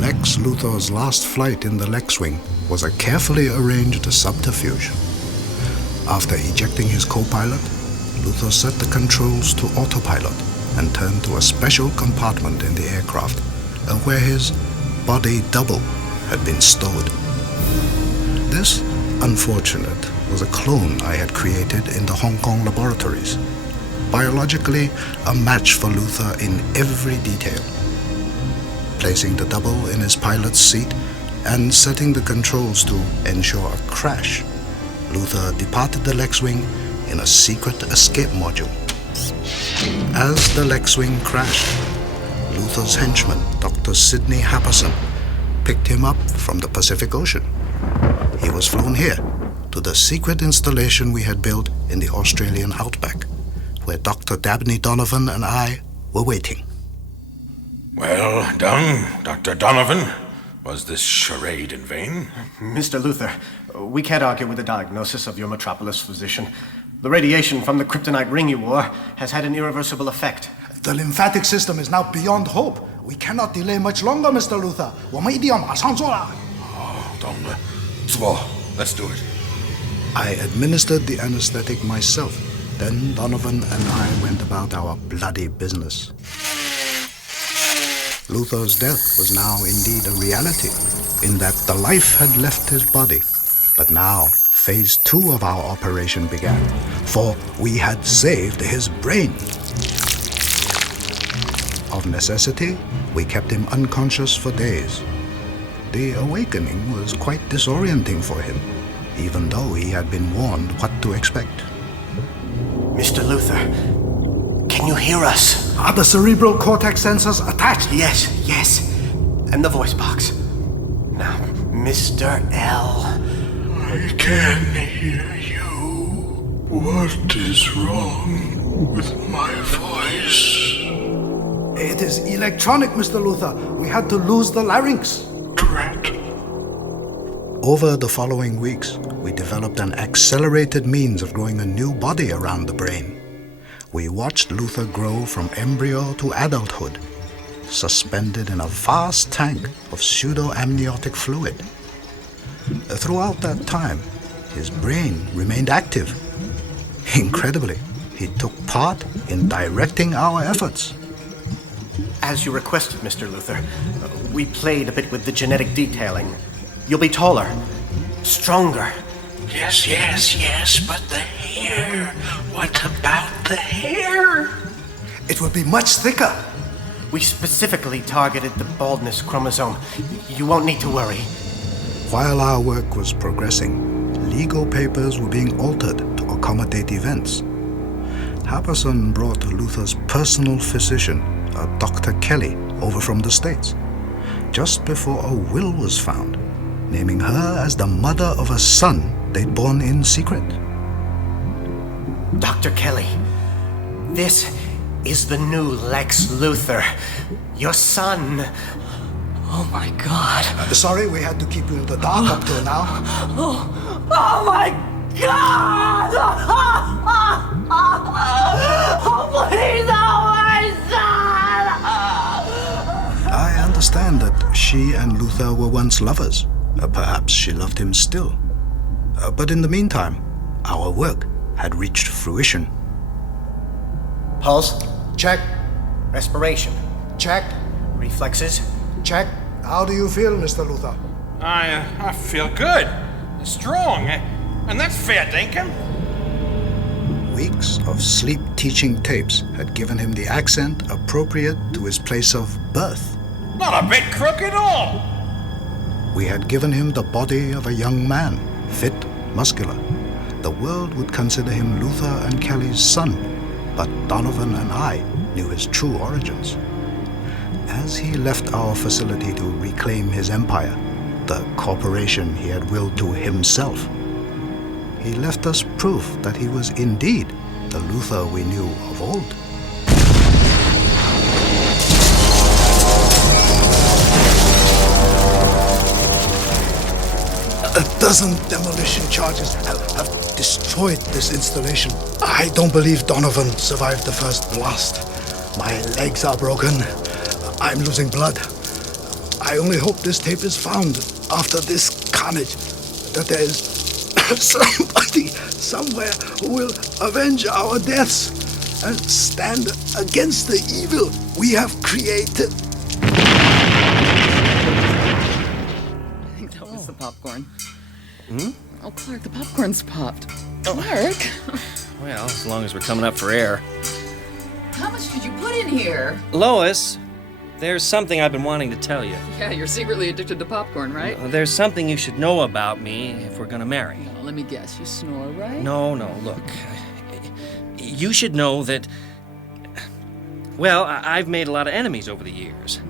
Lex Luthor's last flight in the Lex-Wing was a carefully arranged subterfuge. After ejecting his co-pilot, Luthor set the controls to autopilot and turned to a special compartment in the aircraft, where his body double had been stowed. This, unfortunate, was a clone I had created in the Hong Kong laboratories, biologically a match for Luthor in every detail. Placing the double in his pilot's seat and setting the controls to ensure a crash, Luthor departed the Lex-Wing in a secret escape module. As the Lex-Wing crashed, Luthor's henchman, Dr. Sidney Happerson, picked him up from the Pacific Ocean. He was flown here to the secret installation we had built in the Australian outback, where Dr. Dabney Donovan and I were waiting. Well done, Dr. Donovan. Was this charade in vain? Mr. Luthor, we can't argue with the diagnosis of your Metropolis physician. The radiation from the kryptonite ring you wore has had an irreversible effect. The lymphatic system is now beyond hope. We cannot delay much longer, Mr. Luthor. 我们一定要马上做了。懂了，做 Let's do it. I administered the anesthetic myself. Then Donovan and I went about our bloody business. Luthor's death was now indeed a reality, in that the life had left his body. But now, phase 2 of our operation began, for we had saved his brain. Of necessity, we kept him unconscious for days. The awakening was quite disorienting for him, even though he had been warned what to expect. Mr. Luthor, can you hear us? Are the cerebral cortex sensors attached? Yes. And the voice box. Now, Mr. L. I can hear you. What is wrong with my voice? It is electronic, Mr. Luthor. We had to lose the larynx. Correct. Over the following weeks, we developed an accelerated means of growing a new body around the brain. We watched Luthor grow from embryo to adulthood, suspended in a vast tank of pseudo-amniotic fluid. Throughout that time, his brain remained active. Incredibly, he took part in directing our efforts. As you requested, Mr. Luthor, we played a bit with the genetic detailing. You'll be taller, stronger. Yes, but the hair. What about the hair? It would be much thicker. We specifically targeted the baldness chromosome. You won't need to worry. While our work was progressing, legal papers were being altered to accommodate events. Happerson brought Luthor's personal physician, Dr. Kelly, over from the States, just before a will was found, naming her as the mother of a son they'd born in secret. Dr. Kelly, this is the new Lex Luthor, your son. Oh my God. Sorry, we had to keep you in the dark up till now. Oh my God! Oh, please, my son! I understand that she and Luthor were once lovers. Perhaps she loved him still. But in the meantime, our work had reached fruition. Pulse? Check. Respiration? Check. Reflexes? Check. How do you feel, Mr. Luthor? I feel good. Strong. And that's fair dinkum. Weeks of sleep-teaching tapes had given him the accent appropriate to his place of birth. Not a bit crook at all. We had given him the body of a young man, fit, muscular. The world would consider him Luthor and Kelly's son, but Donovan and I knew his true origins. As as he left our facility to reclaim his empire, the corporation he had willed to himself, he left us proof that he was indeed the Luthor we knew of old. A dozen demolition charges have destroyed this installation. I don't believe Donovan survived the first blast. My legs are broken. I'm losing blood. I only hope this tape is found after this carnage, that there is somebody somewhere who will avenge our deaths and stand against the evil we have created. I think that was the popcorn. Oh, Clark, the popcorn's popped. Clark? Well, as long as we're coming up for air. How much did you put in here? Lois, there's something I've been wanting to tell you. Yeah, you're secretly addicted to popcorn, right? There's something you should know about me if we're gonna marry. Well, let me guess, you snore, right? No, look. You should know that... Well, I've made a lot of enemies over the years.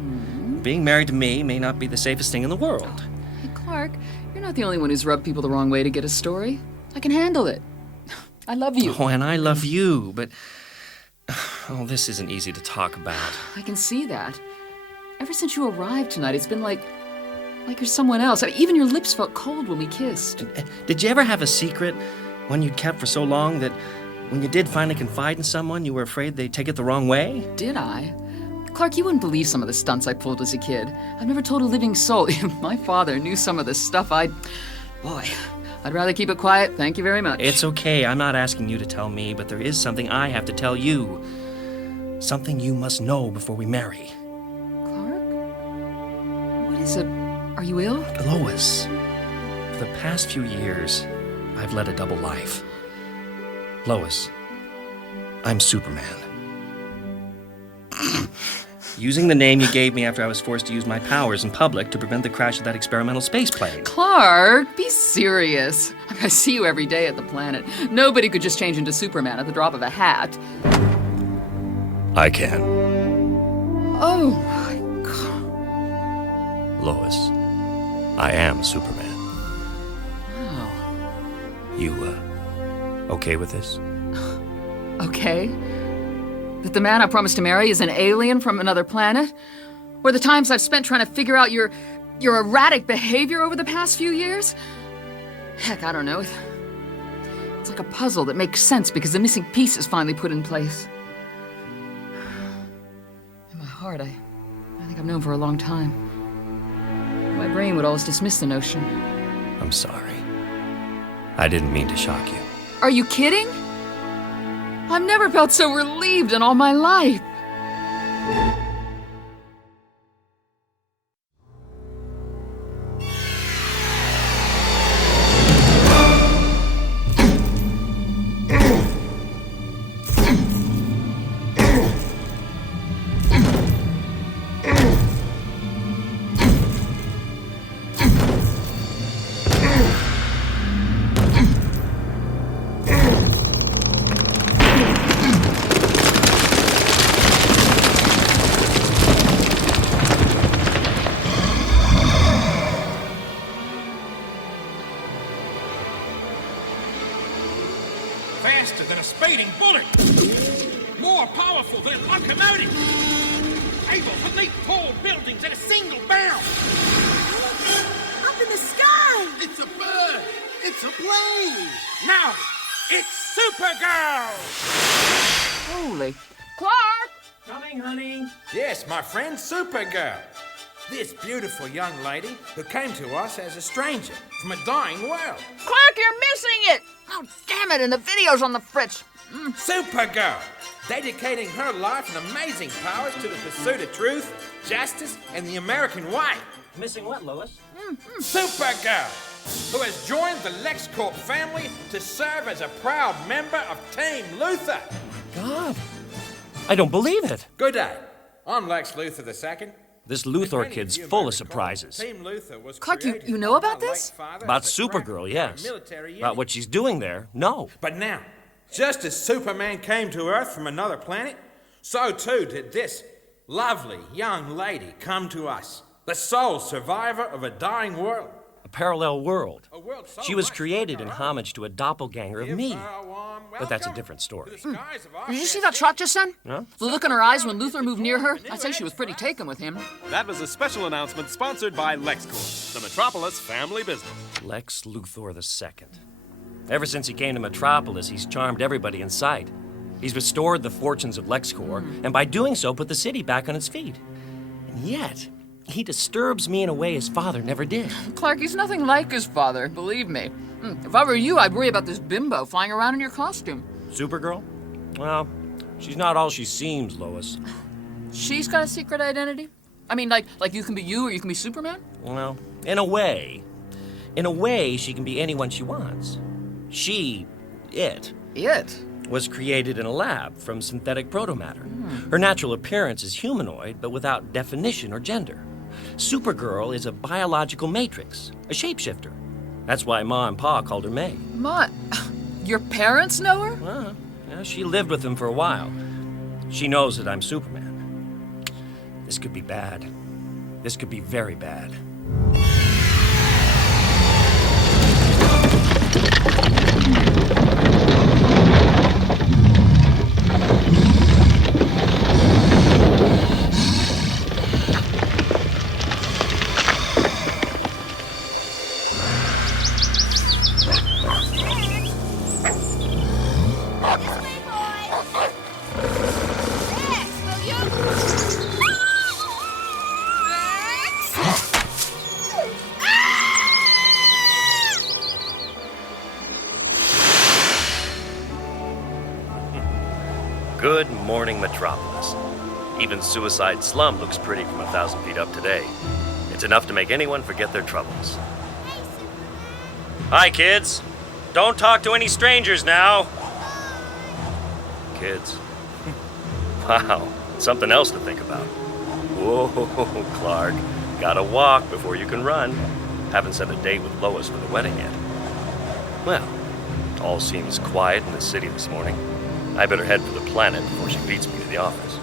Being married to me may not be the safest thing in the world. Hey, Clark, you're not the only one who's rubbed people the wrong way to get a story. I can handle it. I love you. Oh, and I love you, but... Oh, this isn't easy to talk about. I can see that. Ever since you arrived tonight, it's been like you're someone else. I mean, even your lips felt cold when we kissed. Did you ever have a secret, one you'd kept for so long, that when you did finally confide in someone, you were afraid they'd take it the wrong way? Did I? Clark, you wouldn't believe some of the stunts I pulled as a kid. I've never told a living soul. My father knew some of the stuff Boy, I'd rather keep it quiet. Thank you very much. It's okay. I'm not asking you to tell me, but there is something I have to tell you. Something you must know before we marry. What is it? Are you ill? Lois, for the past few years, I've led a double life. Lois, I'm Superman. Using the name you gave me after I was forced to use my powers in public to prevent the crash of that experimental space plane. Clark, be serious. I see you every day at the planet. Nobody could just change into Superman at the drop of a hat. I can. Oh, my God. Lois, I am Superman. Wow. You, okay with this? Okay. That the man I promised to marry is an alien from another planet? Or the times I've spent trying to figure out your erratic behavior over the past few years? Heck, I don't know. It's like a puzzle that makes sense because the missing piece is finally put in place. In my heart, I think I've known for a long time. My brain would always dismiss the notion. I'm sorry. I didn't mean to shock you. Are you kidding? I've never felt so relieved in all my life. Faster than a speeding bullet. More powerful than a locomotive. Able to leap tall buildings at a single bound. Up in the sky! It's a bird. It's a plane. Now, it's Supergirl. Holy. Clark! Coming, honey. Yes, my friend, Supergirl. This beautiful young lady who came to us as a stranger from a dying world. Clark, you're missing it! Oh, damn it, and the video's on the fritz. Supergirl, dedicating her life and amazing powers to the pursuit of truth, justice, and the American way. Missing what, Lois? Supergirl, who has joined the LexCorp family to serve as a proud member of Team Luthor. God, I don't believe it. Good day. I'm Lex Luthor II. This Luthor kid's full of surprises. Clark, you know about this? About Supergirl, yes. About what she's doing there, no. But now, just as Superman came to Earth from another planet, so too did this lovely young lady come to us, the sole survivor of a dying world. A parallel world. A world so She was much created in better. homage to a doppelganger of Give me. her a warm But that's a welcome different story. to the skies of our Did you see that shot just then? Huh? The look in her eyes when Luther moved near her? I'd say she was pretty taken with him. That was a special announcement sponsored by LexCorp, the Metropolis family business. Lex Luthor II. Ever since he came to Metropolis, he's charmed everybody in sight. He's restored the fortunes of LexCorp, and by doing so, put the city back on its feet. And yet, he disturbs me in a way his father never did. Clark, he's nothing like his father, believe me. If I were you, I'd worry about this bimbo flying around in your costume. Supergirl? Well, she's not all she seems, Lois. She's got a secret identity? I mean, like you can be you or you can be Superman? Well, in a way. In a way, she can be anyone she wants. It, was created in a lab from synthetic protomatter. Her natural appearance is humanoid, but without definition or gender. Supergirl is a biological matrix, a shapeshifter. That's why Ma and Pa called her May. Ma, your parents know her? Well, yeah, she lived with them for a while. She knows that I'm Superman. This could be bad. This could be very bad. Good morning, Metropolis. Even Suicide Slum looks pretty from 1,000 feet up today. It's enough to make anyone forget their troubles. Hi, kids. Don't talk to any strangers now. Kids. Wow, something else to think about. Whoa, Clark. Gotta walk before you can run. Haven't set a date with Lois for the wedding yet. Well, all seems quiet in the city this morning. I better head for the planet before she beats me to the office.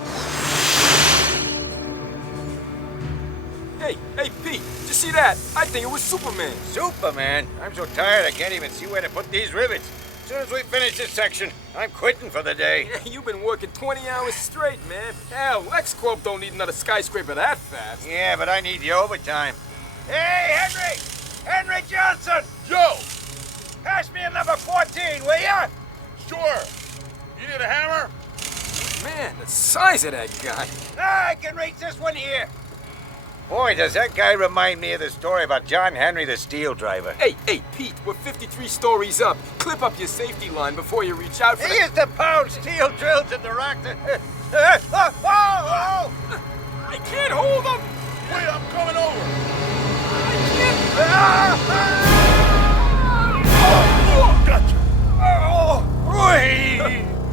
Hey, Pete, did you see that? I think it was Superman. Superman? I'm so tired I can't even see where to put these rivets. As soon as we finish this section, I'm quitting for the day. Yeah, you've been working 20 hours straight, man. Hell, LexCorp don't need another skyscraper that fast. Yeah, but I need the overtime. Hey, Henry! Henry Johnson! Joe! Pass me a number 14, will ya? Sure. You need a hammer? Man, the size of that guy. I can reach this one here. Boy, does that guy remind me of the story about John Henry the Steel Driver. Hey, Pete, we're 53 stories up. Clip up your safety line before you reach out for He is the pound steel drills in the rock that... Oh! I can't hold him! Wait, I'm coming over. Gotcha.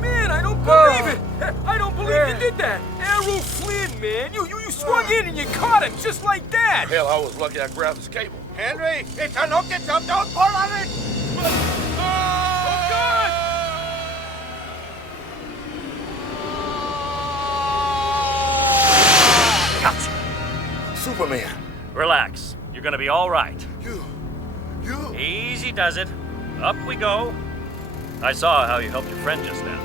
Man, I don't believe it! I don't believe you did that! Arrow Flynn, man! You swung in and you caught him just like that! Hell, I was lucky I grabbed his cable. Henry, it's an hook, don't pull on it! Oh, God! Gotcha. Superman. Relax. You're gonna be all right. You... Easy does it. Up we go. I saw how you helped your friend just now.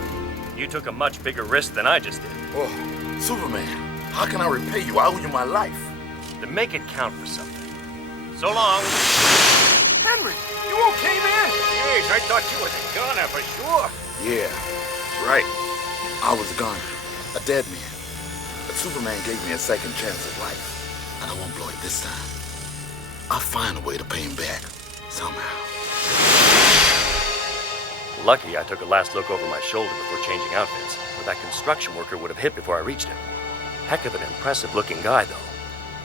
You took a much bigger risk than I just did. Oh, Superman, how can I repay you? I owe you my life. Then make it count for something. So long. Henry, you okay, man? Jeez, I thought you was a gunner for sure. Yeah, right. I was a gunner, a dead man. But Superman gave me a second chance at life, and I won't blow it this time. I'll find a way to pay him back, somehow. Lucky I took a last look over my shoulder before changing outfits, or that construction worker would have hit before I reached him. Heck of an impressive-looking guy, though.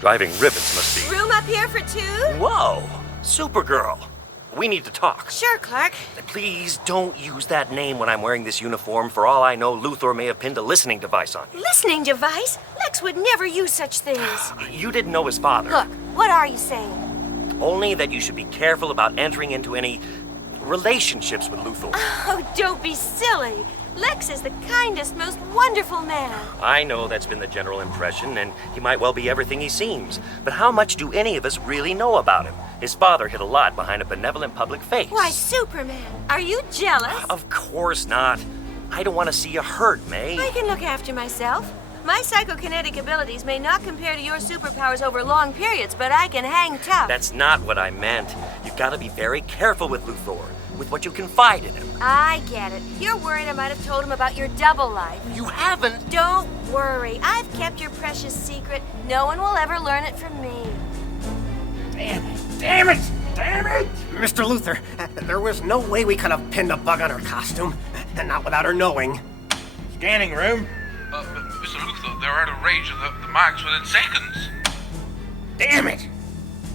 Driving rivets must be... Room up here for two? Whoa! Supergirl! We need to talk. Sure, Clark. Please don't use that name when I'm wearing this uniform. For all I know, Luthor may have pinned a listening device on me. Listening device? Lex would never use such things. You didn't know his father. Look, what are you saying? Only that you should be careful about entering into any relationships with Luthor. Oh, don't be silly. Lex is the kindest, most wonderful man. I know that's been the general impression, and he might well be everything he seems. But how much do any of us really know about him? His father hid a lot behind a benevolent public face. Why, Superman, are you jealous? Of course not. I don't want to see you hurt, May. I can look after myself. My psychokinetic abilities may not compare to your superpowers over long periods, but I can hang tough. That's not what I meant. You've got to be very careful with Luthor, with what you confide in him. I get it. You're worried I might have told him about your double life. You haven't. Don't worry. I've kept your precious secret. No one will ever learn it from me. Damn it! Damn it! Damn it! Mr. Luthor, there was no way we could have pinned a bug on her costume, and not without her knowing. Scanning room. Mr. Luthor, they're out of range of the marks within seconds. Damn it!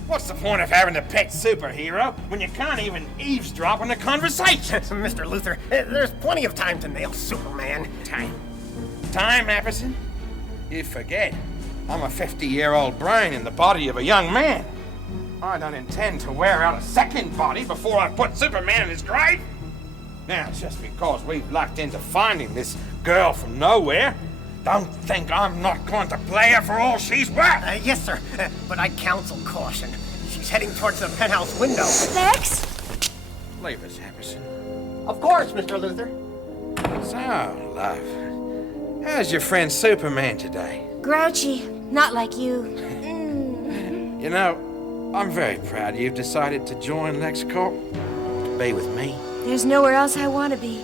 What's the point of having a pet superhero when you can't even eavesdrop on a conversation? Mr. Luthor, there's plenty of time to nail Superman. Time, Apperson? You forget. I'm a 50-year-old brain in the body of a young man. I don't intend to wear out a second body before I put Superman in his grave. Now, just because we've lucked into finding this girl from nowhere, don't think I'm not going to play her for all she's worth. Yes, sir, but I'd counsel caution. She's heading towards the penthouse window. Lex? Leave us, Apperson. Of course, Mr. Luthor. So, love, how's your friend Superman today? Grouchy. Not like you. You know, I'm very proud you've decided to join LexCorp, to be with me. There's nowhere else I want to be.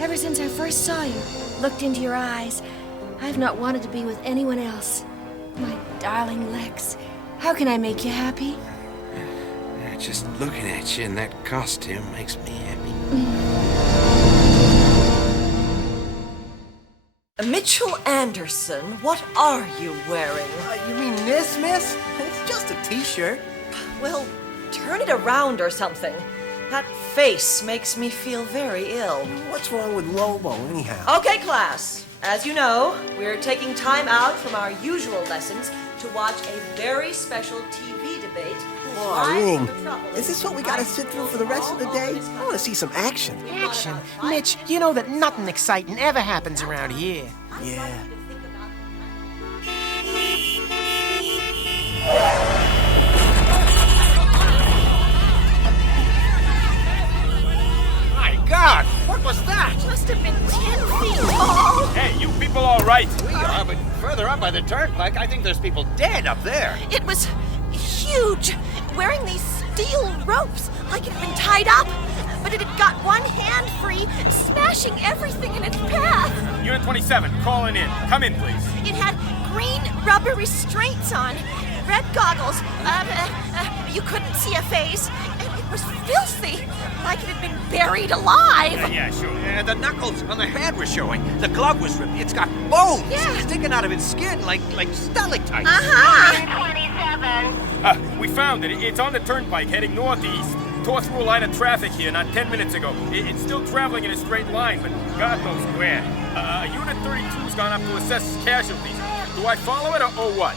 Ever since I first saw you, looked into your eyes, I've not wanted to be with anyone else. My darling Lex, how can I make you happy? Just looking at you in that costume makes me happy. Mitchell Anderson, what are you wearing? You mean this, miss? It's just a t-shirt. Well, turn it around or something. That face makes me feel very ill. What's wrong with Lobo, anyhow? Okay, class. As you know, we're taking time out from our usual lessons to watch a very special TV debate. Ring, is this what we gotta sit through for the rest of the day? I wanna see some action. Action? Mitch, you know that nothing exciting ever happens around here. Yeah. My God, what was that? Must have been 10 feet tall. Hey, you people all right? We are, but further up by the turnpike, I think there's people dead up there. It was huge, wearing these steel ropes like it had been tied up, but it had got one hand free, smashing everything in its path. Unit 27, calling in. Come in, please. It had green rubber restraints on, red goggles. You couldn't see a face, and it was filthy, like it had been buried alive. Yeah, sure. The knuckles on the hand were showing. The glove was ripped. It's got bones sticking out of its skin like stalactites. We found it. It's on the turnpike heading northeast. Tore through a line of traffic here not 10 minutes ago. It's still traveling in a straight line, but God knows where. Unit 32's gone up to assess casualties. Do I follow it or what?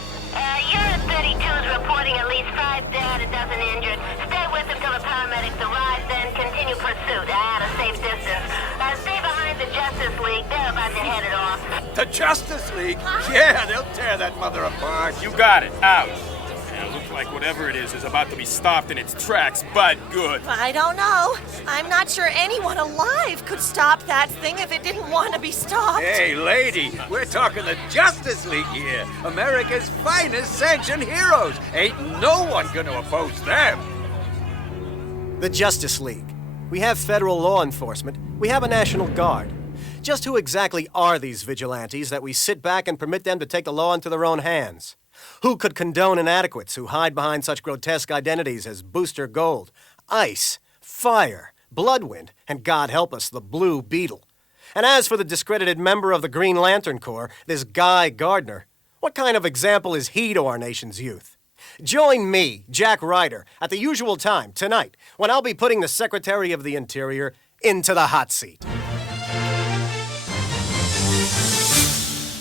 Unit 32 is reporting at least 5 dead, a dozen injured. Stay with them till the paramedics arrive, then continue pursuit at a safe distance. Stay behind the Justice League. They're about to head it off. The Justice League? Yeah, they'll tear that mother apart. You got it. Out. It looks like whatever it is about to be stopped in its tracks, but good. I don't know. I'm not sure anyone alive could stop that thing if it didn't want to be stopped. Hey, lady, we're talking the Justice League here. America's finest sanctioned heroes. Ain't no one gonna oppose them. The Justice League. We have federal law enforcement. We have a National Guard. Just who exactly are these vigilantes that we sit back and permit them to take the law into their own hands? Who could condone inadequates who hide behind such grotesque identities as Booster Gold, Ice, Fire, Bloodwind, and God help us, the Blue Beetle? And as for the discredited member of the Green Lantern Corps, this Guy Gardner, what kind of example is he to our nation's youth? Join me, Jack Ryder, at the usual time tonight when I'll be putting the Secretary of the Interior into the hot seat.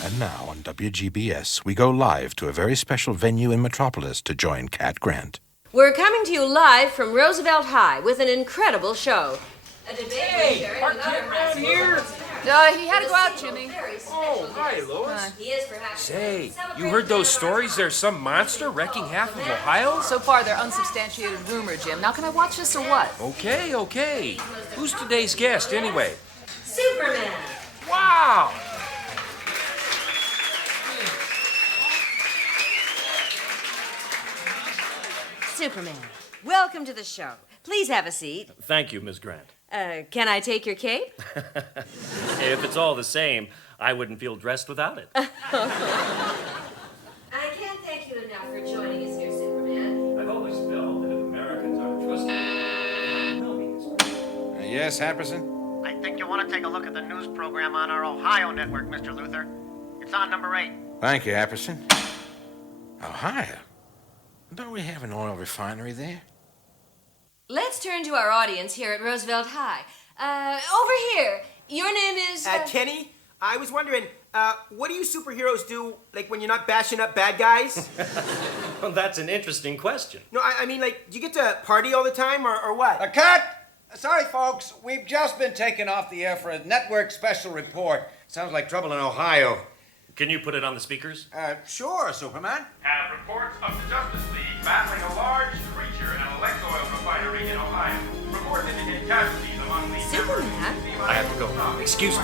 And now on WGBS, we go live to a very special venue in Metropolis to join Cat Grant. We're coming to you live from Roosevelt High with an incredible show. A debate Cat Grant here. He had to go out, Jimmy. Oh, hi, Lois. Hi. He is perhaps. Say, you heard those stories? There's some monster wrecking half of Ohio? So far, they're unsubstantiated rumor, Jim. Now, can I watch this or what? Okay. Who's today's guest, anyway? Superman. Wow! Superman, welcome to the show. Please have a seat. Thank you, Miss Grant. Can I take your cape? If it's all the same, I wouldn't feel dressed without it. I can't thank you enough for joining us here, Superman. I've always felt that if Americans are trusted... Yes, Happerson? I think you want to take a look at the news program on our Ohio network, Mr. Luther. It's on number 8. Thank you, Happerson. Ohio? Don't we have an oil refinery there? Let's turn to our audience here at Roosevelt High. Over here. Your name is... Kenny, I was wondering, what do you superheroes do, like, when you're not bashing up bad guys? Well, that's an interesting question. No, I mean, like, do you get to party all the time, or what? A cut! Sorry, folks. We've just been taken off the air for a network special report. Sounds like trouble in Ohio. Can you put it on the speakers? Sure, Superman. Have reports of the Justice League battling a large creature in a Lex oil refinery in Ohio. Reports indicate casualties among the... Superman? I have to go. Excuse me.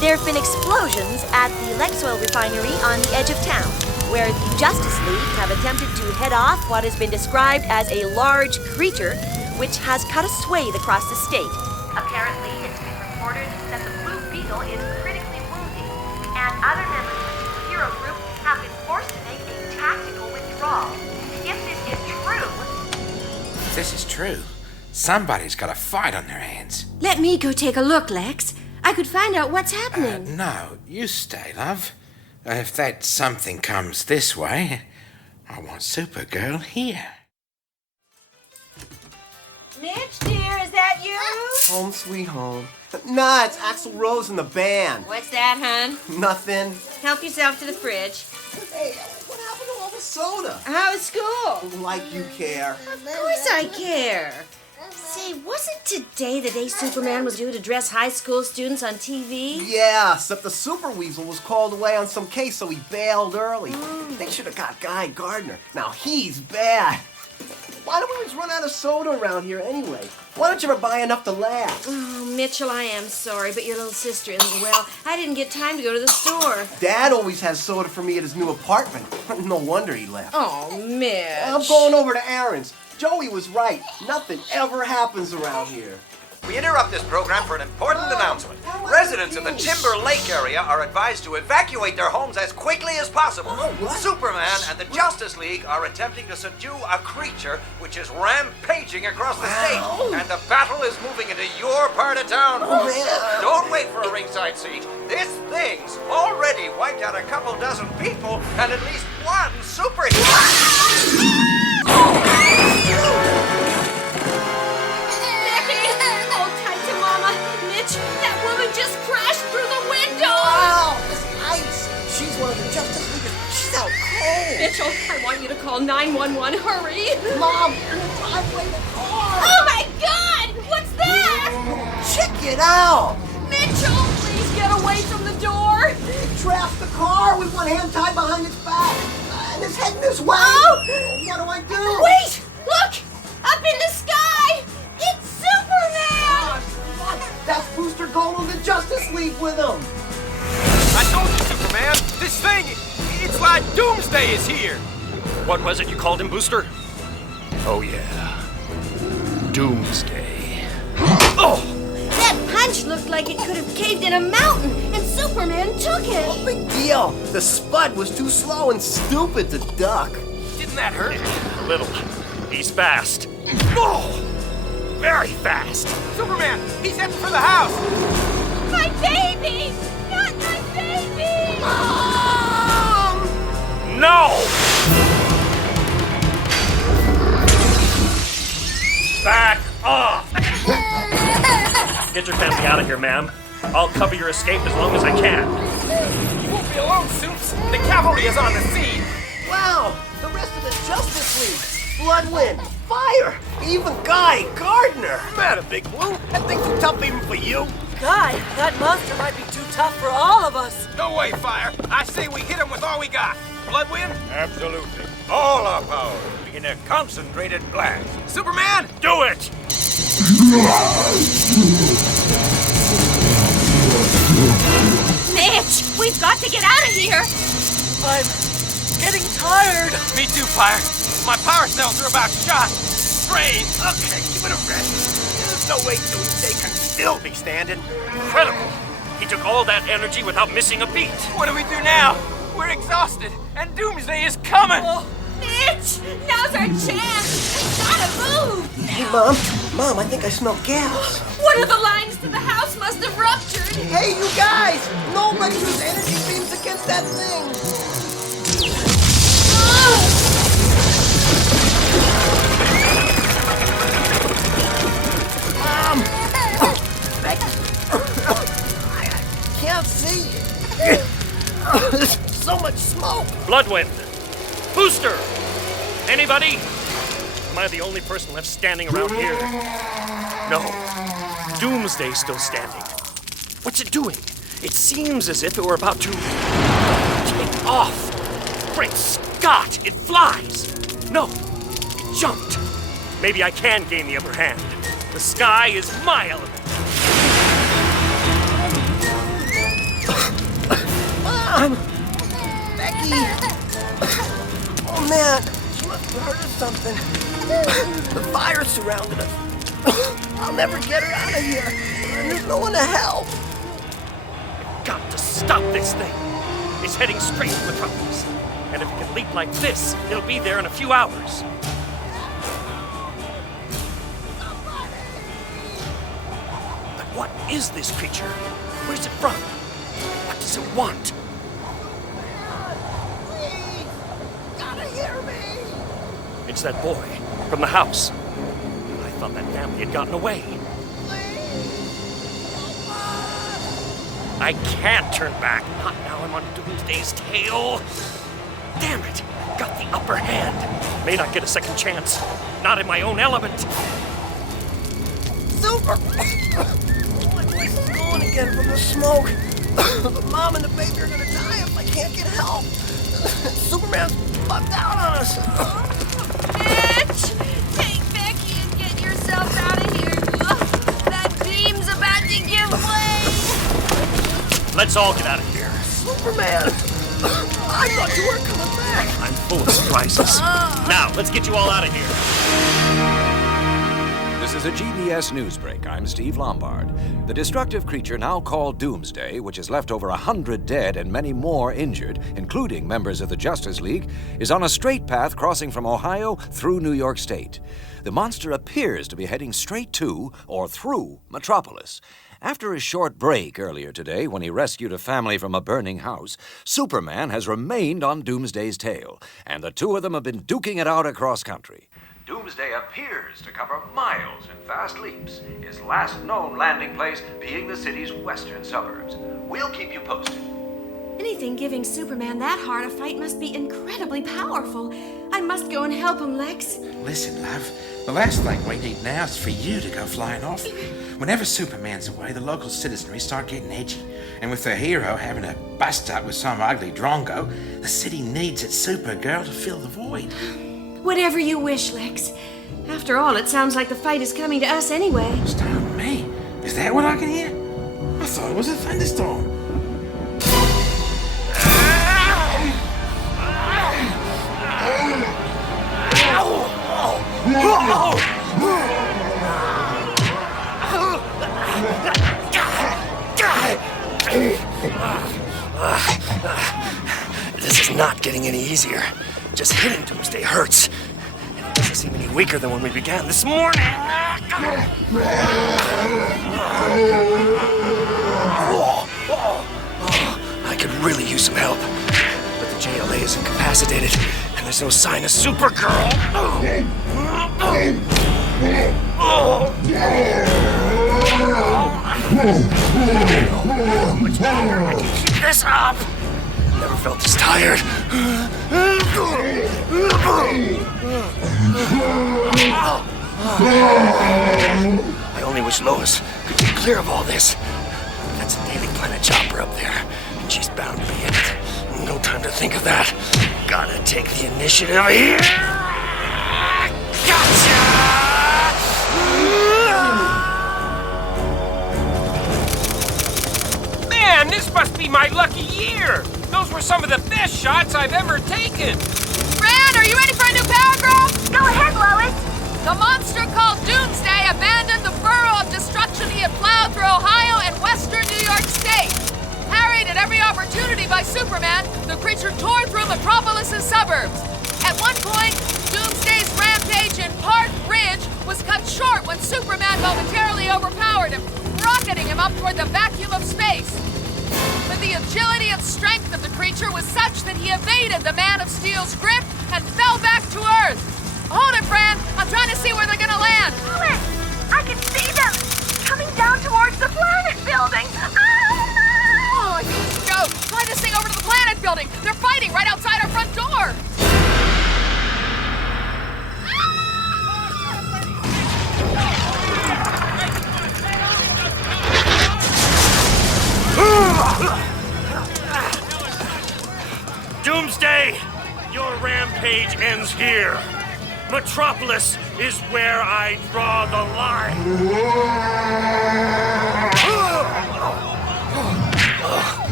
There have been explosions at the Lex Oil refinery on the edge of town, where the Justice League have attempted to head off what has been described as a large creature which has cut a swathe across the state. Apparently, it's been reported that the Blue Beetle is critically wounded, and other members of the superhero group have been forced to make a tactical withdrawal. If this is true... If this is true, somebody's got a fight on their hands. Let me go take a look, Lex. I could find out what's happening. No, you stay, love. If that something comes this way, I want Supergirl here. Mitch, dear, is that you? Home sweet home. Nah, it's Axl Rose and the band. What's that, hon? Nothing. Help yourself to the fridge. Hey, what happened to all the soda? How is school? Like you care. Of course I care. Say, wasn't today the day Superman was due to dress high school students on TV? Yeah, except the Super Weasel was called away on some case, so he bailed early. They should have got Guy Gardner. Now he's bad. Why do we always run out of soda around here anyway? Why don't you ever buy enough to last? Oh, Mitchell, I am sorry, but your little sister isn't well. I didn't get time to go to the store. Dad always has soda for me at his new apartment. No wonder he left. Oh, Mitch. I'm going over to Aaron's. Joey was right. Nothing ever happens around here. We interrupt this program for an important announcement. Residents of the Timber Lake area are advised to evacuate their homes as quickly as possible. Superman and the Justice League are attempting to subdue a creature which is rampaging across the state. And the battle is moving into your part of town. Don't wait for a ringside seat. This thing's already wiped out a couple dozen people and at least one superhero. Just crashed through the window! Wow, it's ice. She's one of the Justice Leaguers. She's out cold. Mitchell, I want you to call 911. Hurry! Mom, in the driveway, the car. Oh my God! What's that? Check it out. Mitchell, please get away from the door. It trapped the car with one hand tied behind its back. And it's heading this way. Oh! What do I do? Wait! Look! Up in the sky! It's Superman! That's Booster Gold and the Justice League with him! I told you, Superman! This thing, it's like Doomsday is here! What was it you called him, Booster? Oh, yeah. Doomsday. Oh! That punch looked like it could have caved in a mountain, and Superman took it! No big deal. The spud was too slow and stupid to duck. Didn't that hurt? A little. He's fast. Oh! Very fast! Superman, he's heading for the house! My baby! Not my baby! Mom! No! Back off! Get your family out of here, ma'am. I'll cover your escape as long as I can. You won't be alone, Supes. The cavalry is on the scene. Wow, The rest of the Justice League. Bloodwind, Fire, even Guy Gardner. Man, a Big Blue. That thing's too tough even for you. Guy, that monster might be too tough for all of us. No way, Fire. I say we hit him with all we got. Bloodwind? Absolutely. All our power in a concentrated blast. Superman? Do it! Mitch, we've got to get out of here. I'm getting tired. Me too, Fire. My power cells are about shot. Drained. Okay, give it a rest. There's no way Doomsday can still be standing. Incredible. He took all that energy without missing a beat. What do we do now? We're exhausted, and Doomsday is coming. Oh, Mitch, now's our chance. We gotta move. Hey, Mom, I think I smell gas. One of the lines to the house must have ruptured. Hey, you guys! Nobody use energy beams against that thing! Mom! I can't see. There's so much smoke. Bloodwind. Booster. Anybody? Am I the only person left standing around here? No. Doomsday's still standing. What's it doing? It seems as if it were about to take off. Great Scott! It flies! No, it jumped. Maybe I can gain the upper hand. The sky is my element. Mom! Becky! Oh man, she must have heard of something. The fire surrounded us. I'll never get her out of here. And there's no one to help. I've got to stop this thing. It's heading straight to Metropolis. And if it can leap like this, it'll be there in a few hours. But what is this creature? Where's it from? What does it want? Please! Gotta hear me! It's that boy from the house. I thought that family had gotten away. I can't turn back. Not now I'm on Doomsday's tail. Damn it! Got the upper hand. May not get a second chance. Not in my own element. Super! My voice is going again from the smoke. The mom and the baby are gonna die if I can't get help. Superman's bugged out on us. Mitch, take Becky and get yourself out of here. That beam's about to give way. Let's all get out of here. Superman! I thought you weren't coming back. I'm full of surprises. Now, let's get you all out of here. This is a GBS Newsbreak. I'm Steve Lombard. The destructive creature now called Doomsday, which has left over 100 dead and many more injured, including members of the Justice League, is on a straight path crossing from Ohio through New York State. The monster appears to be heading straight to or through Metropolis. After a short break earlier today, when he rescued a family from a burning house, Superman has remained on Doomsday's tail, and the two of them have been duking it out across country. Doomsday appears to cover miles in fast leaps, his last known landing place being the city's western suburbs. We'll keep you posted. Anything giving Superman that hard a fight must be incredibly powerful. I must go and help him, Lex. Listen, love. The last thing we need now is for you to go flying off. Whenever Superman's away, the local citizenry start getting edgy. And with the hero having a bust-up with some ugly drongo, the city needs its Supergirl to fill the void. Whatever you wish, Lex. After all, it sounds like the fight is coming to us anyway. Stop me. Is that what I can hear? I thought it was a thunderstorm. This is not getting any easier. Just hitting Doomsday hurts. And it doesn't seem any weaker than when we began this morning. I could really use some help. But the JLA is incapacitated, and there's no sign of Supergirl. Keep this up. Never felt this tired. I only wish Lois could get clear of all this. That's a Daily Planet chopper up there, and she's bound to be in it. No time to think of that. Gotta take the initiative here. Gotcha! Man, this must be my lucky year. Those were some of the best shots I've ever taken. Fran, are you ready for a new paragraph? Go ahead, Lois. The monster called Doomsday abandoned the furrow of destruction he had plowed through Ohio and western New York State. Harried at every opportunity by Superman, the creature tore through Metropolis's suburbs. At one point, Doomsday's rampage in Park Ridge was cut short when Superman momentarily overpowered him, rocketing him up toward the vacuum of space. But the agility and strength of the creature was such that he evaded the Man of Steel's grip and fell back to Earth. Hold it, Fran. I'm trying to see where they're gonna land. Lois, I can see them coming down towards the planet building. Oh, Joe, try this thing over to the planet building. They're fighting right outside our front door. Doomsday! Your rampage ends here. Metropolis is where I draw the line.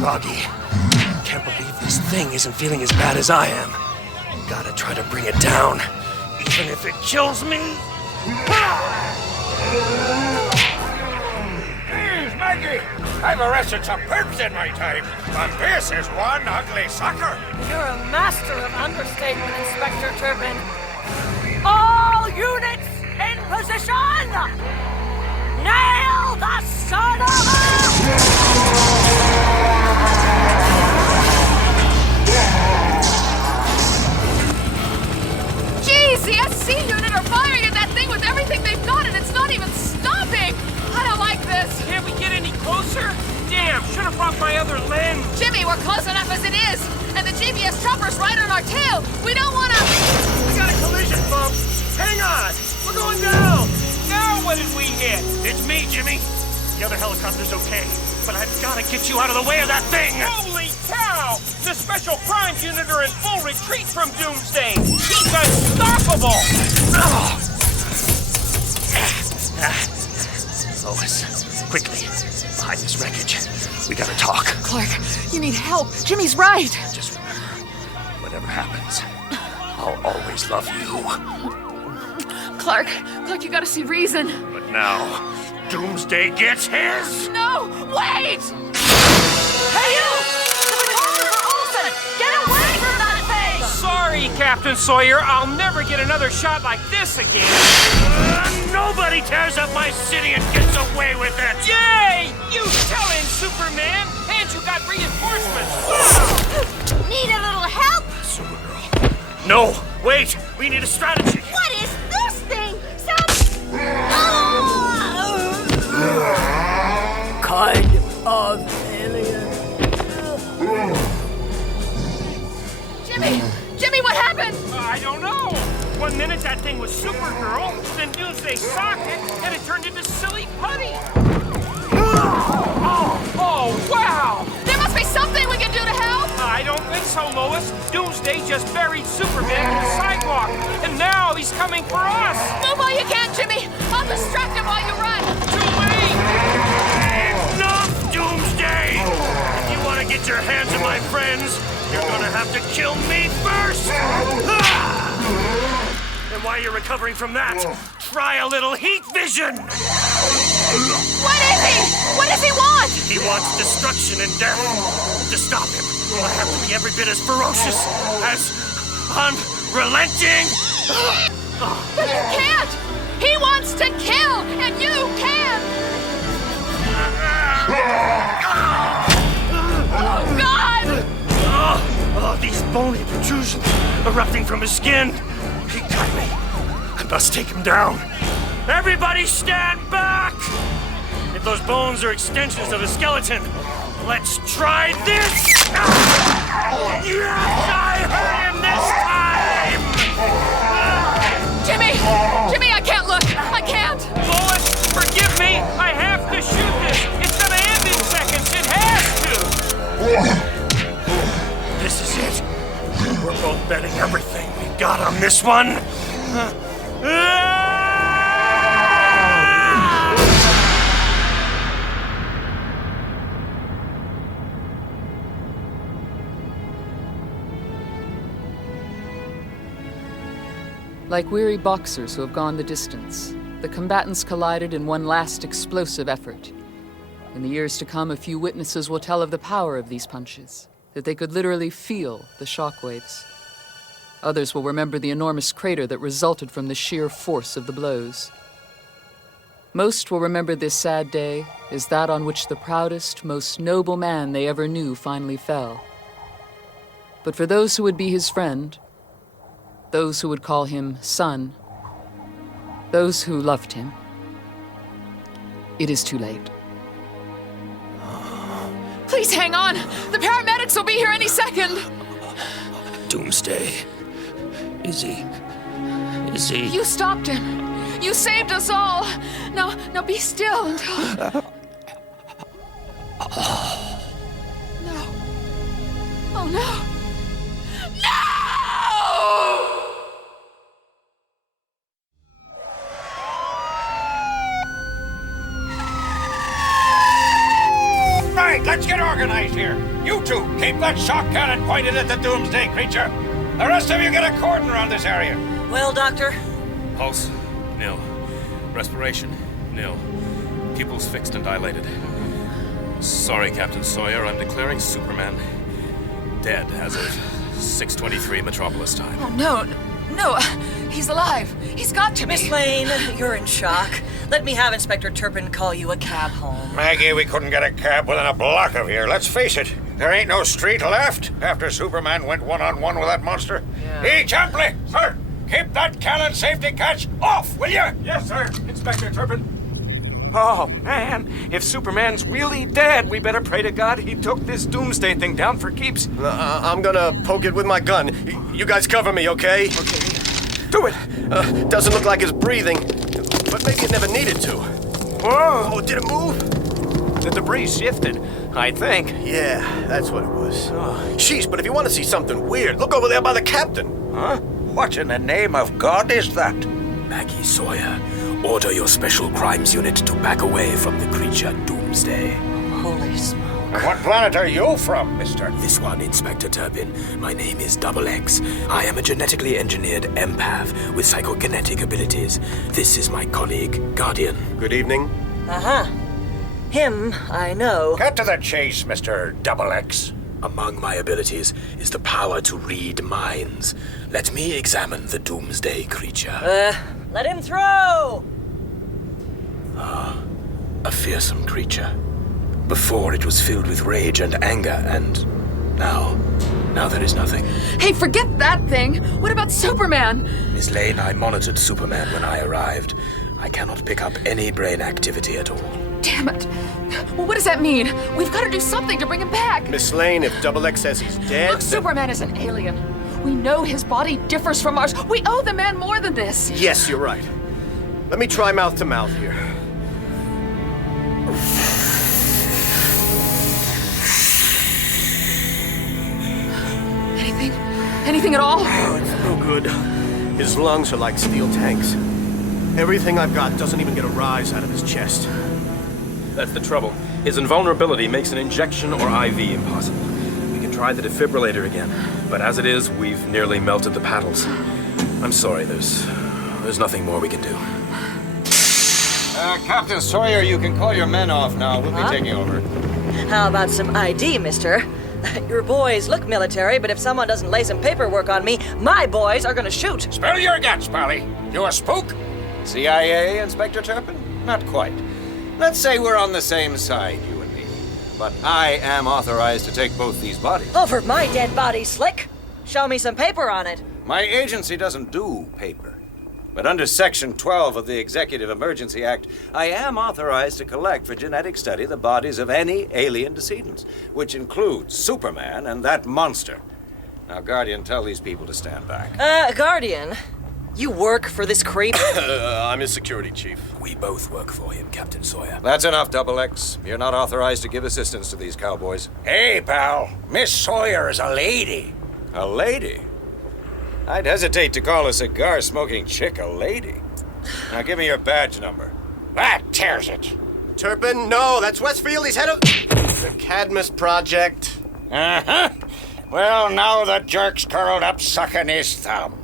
Groggy. Can't believe this thing isn't feeling as bad as I am. Gotta try to bring it down, even if it kills me. Jeez, Maggie! I've arrested some perps in my time, but this is one ugly sucker. You're a master of understatement, Inspector Turpin. All units in position! Nail the son of a... Geez, the SC unit are firing at that thing with everything they've got, and it's not even stopping. I don't like this. Can't we get any closer? Damn, should have brought my other lens. Jimmy, we're close enough as it is, and the GPS chopper's right on our tail. We don't want to... We got a collision, folks. Hang on. We're going down. Now what did we hit? It's me, Jimmy. The other helicopter's okay, but I've got to get you out of the way of that thing. Holy cow! The Special Crimes Unit are in full retreat from Doomsday. He's unstoppable. Lois, quickly, behind this wreckage. We gotta talk. Clark, you need help. Jimmy's right. Just remember, whatever happens, I'll always love you. Clark, you gotta see reason. But now, Doomsday gets his? No, wait! Hey, you! Get away from that thing! Sorry, Captain Sawyer. I'll never get another shot like this again. Nobody tears up my city and gets away with it! Yay! You tell him, Superman! And you got reinforcements! Need a little help? Supergirl. No! Wait! We need a strategy! What is this thing? Kind of alien. Jimmy, what happened? I don't know. 1 minute that thing was Supergirl, then Doomsday socked it, and it turned into silly putty. Oh, wow! There must be something we can do to help! I don't think so, Lois. Doomsday just buried Superman in the sidewalk, and now he's coming for us! Move while you can, Jimmy! I'll distract him while you run! Too late! Enough, Doomsday! If you want to get your hands on my friends, you're gonna have to kill me first! And while you're recovering from that, try a little heat vision! What is he? What does he want? He wants destruction and death. To stop him, I have to be every bit as ferocious, as unrelenting. But you can't! He wants to kill, and you can't! Oh, God! Oh, these bony protrusions erupting from his skin. He got me. I must take him down. Everybody stand back! If those bones are extensions of a skeleton, let's try this! I heard him this time! Jimmy! Jimmy, I can't look! I can't! Lois, forgive me! I have to shoot this! It's gonna end in seconds! It has to! This is it. We're both betting everything we got on this one. Like weary boxers who have gone the distance, the combatants collided in one last explosive effort. In the years to come, a few witnesses will tell of the power of these punches, that they could literally feel the shockwaves. Others will remember the enormous crater that resulted from the sheer force of the blows. Most will remember this sad day as that on which the proudest, most noble man they ever knew finally fell. But for those who would be his friend, those who would call him son, those who loved him, it is too late. Please hang on! The paramedics will be here any second! Doomsday. Is he? You stopped him! You saved us all! Now be still until... No. Oh no! No! Right, let's get organized here. You two, keep that shock cannon pointed at the Doomsday creature. The rest of you get a cordon around this area. Well, Doctor? Pulse, nil. Respiration, nil. Pupils fixed and dilated. Sorry, Captain Sawyer, I'm declaring Superman dead as of 6:23 Metropolis time. Oh, no, he's alive. He's got to be. Miss Lane, you're in shock. Let me have Inspector Turpin call you a cab home. Maggie, we couldn't get a cab within a block of here. Let's face it, there ain't no street left after Superman went one-on-one with that monster. Yeah. Hey, Champley, sir, keep that cannon safety catch off, will you? Yes, sir, Inspector Turpin. Oh, man, if Superman's really dead, we better pray to God he took this Doomsday thing down for keeps. I'm gonna poke it with my gun. You guys cover me, okay? Okay. Do it. Doesn't look like it's breathing, but maybe it never needed to. Whoa! Oh, did it move? The debris shifted, I think. Yeah, that's what it was. Sheesh, but if you want to see something weird, look over there by the captain. Huh? What in the name of God is that? Maggie Sawyer, order your special crimes unit to back away from the creature Doomsday. Holy smoke. And what planet are you from, mister? This one, Inspector Turpin. My name is Double X. I am a genetically engineered empath with psychokinetic abilities. This is my colleague, Guardian. Good evening. Uh-huh. Him, I know. Cut to the chase, Mr. Double X. Among my abilities is the power to read minds. Let me examine the Doomsday creature. Let him throw! A fearsome creature. Before it was filled with rage and anger, and now there is nothing. Hey, forget that thing! What about Superman? Miss Lane, I monitored Superman when I arrived. I cannot pick up any brain activity at all. Damn it! Well, what does that mean? We've got to do something to bring him back! Miss Lane, if Double X says he's dead... Look, Superman is an alien. We know his body differs from ours. We owe the man more than this. Yes, you're right. Let me try mouth to mouth here. Anything at all? Oh, it's no good. His lungs are like steel tanks. Everything I've got doesn't even get a rise out of his chest. That's the trouble. His invulnerability makes an injection or IV impossible. We can try the defibrillator again, but as it is, we've nearly melted the paddles. I'm sorry, there's nothing more we can do. Captain Sawyer, you can call your men off now. We'll be taking over. How about some ID, mister? Your boys look military, but if someone doesn't lay some paperwork on me, my boys are gonna shoot. Spill your guts, Pally. You a spook? CIA, Inspector Turpin? Not quite. Let's say we're on the same side, you and me. But I am authorized to take both these bodies. Over my dead body, Slick. Show me some paper on it. My agency doesn't do paper. But under Section 12 of the Executive Emergency Act, I am authorized to collect for genetic study the bodies of any alien decedents, which includes Superman and that monster. Now, Guardian, tell these people to stand back. Guardian, you work for this creep? I'm his security chief. We both work for him, Captain Sawyer. That's enough, Double X. You're not authorized to give assistance to these cowboys. Hey, pal. Miss Sawyer is a lady. A lady? I'd hesitate to call a cigar-smoking chick a lady. Now, give me your badge number. That tears it. Turpin? No, that's Westfield. He's head of the Cadmus Project. Uh-huh. Well, now the jerk's curled up sucking his thumb.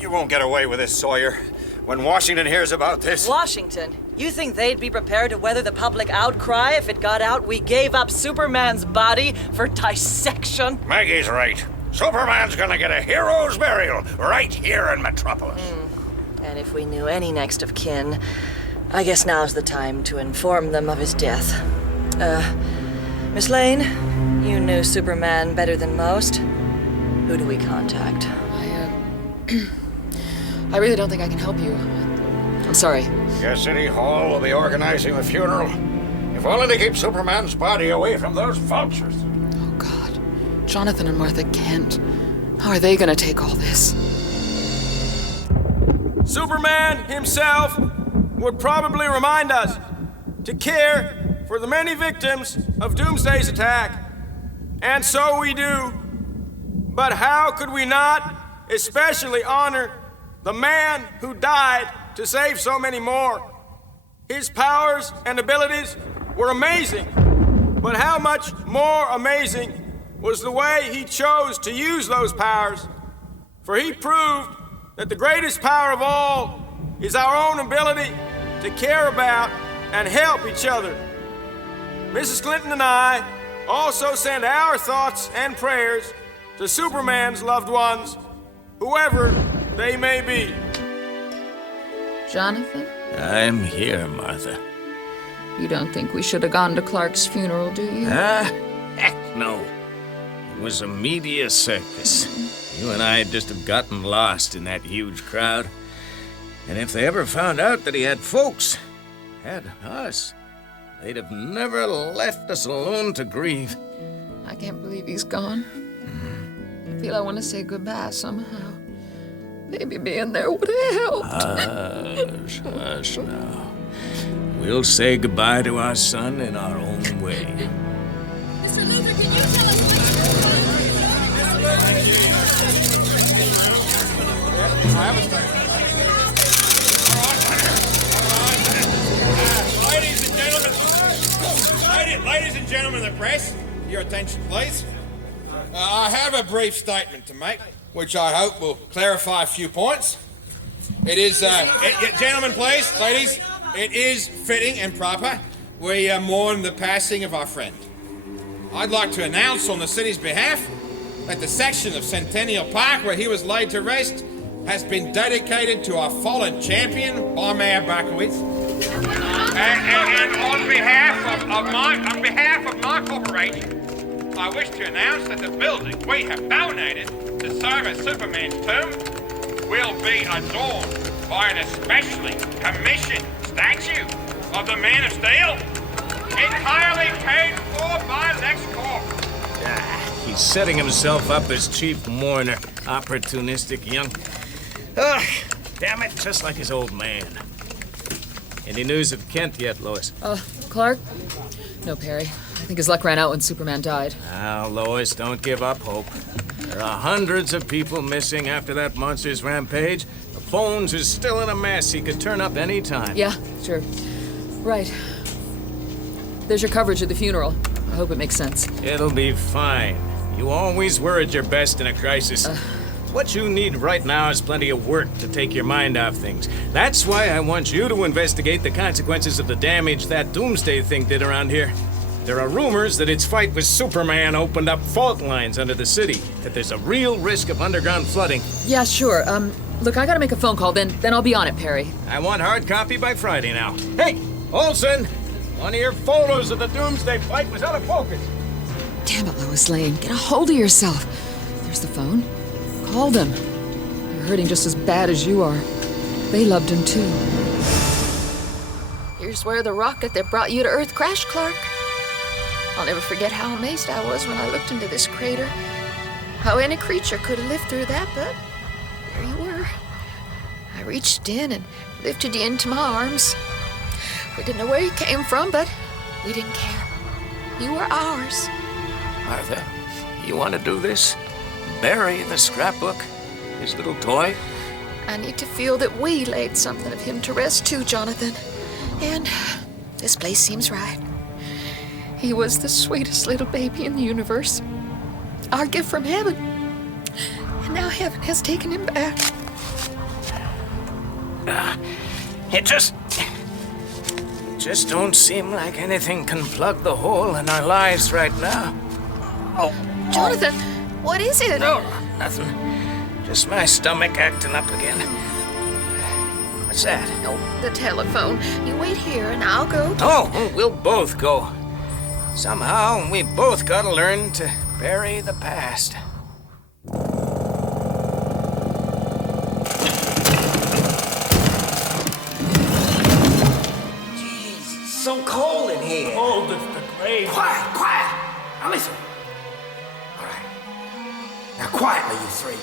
You won't get away with this, Sawyer. When Washington hears about this... Washington? You think they'd be prepared to weather the public outcry if it got out we gave up Superman's body for dissection? Maggie's right. Superman's gonna get a hero's burial right here in Metropolis. And if we knew any next of kin, I guess now's the time to inform them of his death. Miss Lane, you knew Superman better than most. Who do we contact? I really don't think I can help you. I'm sorry. Guess City Hall will be organizing the funeral. If only to keep Superman's body away from those vultures. Oh, God. Jonathan and Martha Kent. How are they gonna take all this? Superman himself would probably remind us to care for the many victims of Doomsday's attack. And so we do. But how could we not especially honor the man who died to save so many more? His powers and abilities were amazing, but how much more amazing was the way he chose to use those powers. For he proved that the greatest power of all is our own ability to care about and help each other. Mrs. Clinton and I also send our thoughts and prayers to Superman's loved ones, whoever they may be. Jonathan? I'm here, Martha. You don't think we should have gone to Clark's funeral, do you? Heck no. It was a media circus. You and I'd just have gotten lost in that huge crowd. And if they ever found out that he had folks, had us, they'd have never left us alone to grieve. I can't believe he's gone. I feel I want to say goodbye somehow. Maybe being there would have helped. Hush now. We'll say goodbye to our son in our own way. Mr. Luther, can you tell us Ladies and gentlemen of the press, your attention, please. I have a brief statement to make, which I hope will clarify a few points. It is, gentlemen, please, ladies, it is fitting and proper we mourn the passing of our friend. I'd like to announce on the city's behalf that the section of Centennial Park where he was laid to rest has been dedicated to our fallen champion by Mayor Bakowitz. And on behalf of my corporation, I wish to announce that the building we have donated to serve as Superman's tomb will be adorned by an especially commissioned statue of the Man of Steel, entirely paid for by LexCorp. He's setting himself up as chief mourner. Opportunistic young... Ugh, damn it, just like his old man. Any news of Kent yet, Lois? Clark? No, Perry. I think his luck ran out when Superman died. Now, Lois, don't give up hope. There are hundreds of people missing after that monster's rampage. The phones is still in a mess. He could turn up any time. Yeah, sure. Right. There's your coverage of the funeral. I hope it makes sense. It'll be fine. You always were at your best in a crisis. What you need right now is plenty of work to take your mind off things. That's why I want you to investigate the consequences of the damage that Doomsday thing did around here. There are rumors that its fight with Superman opened up fault lines under the city, that there's a real risk of underground flooding. Yeah, sure. Look, I gotta make a phone call, then I'll be on it, Perry. I want hard copy by Friday now. Hey, Olson! One of your photos of the Doomsday fight was out of focus. Damn it, Lois Lane. Get a hold of yourself. There's the phone. Call them. You're hurting just as bad as you are. They loved him too. Here's where the rocket that brought you to Earth crashed, Clark. I'll never forget how amazed I was when I looked into this crater. How any creature could have lived through that, but there you were. I reached in and lifted you into my arms. We didn't know where you came from, but we didn't care. You were ours. Martha, you want to do this? Bury the scrapbook? His little toy? I need to feel that we laid something of him to rest too, Jonathan. And this place seems right. He was the sweetest little baby in the universe. Our gift from heaven. And now heaven has taken him back. It just don't seem like anything can plug the hole in our lives right now. Oh, Jonathan, what is it? No, nothing. Just my stomach acting up again. What's that? Oh, the telephone. You wait here and I'll go to... Oh, we'll both go. Somehow, we both gotta learn to bury the past. Jeez, so cold in here. Cold as the grave. Quiet, quiet. Now listen. All right. Now quietly, you three.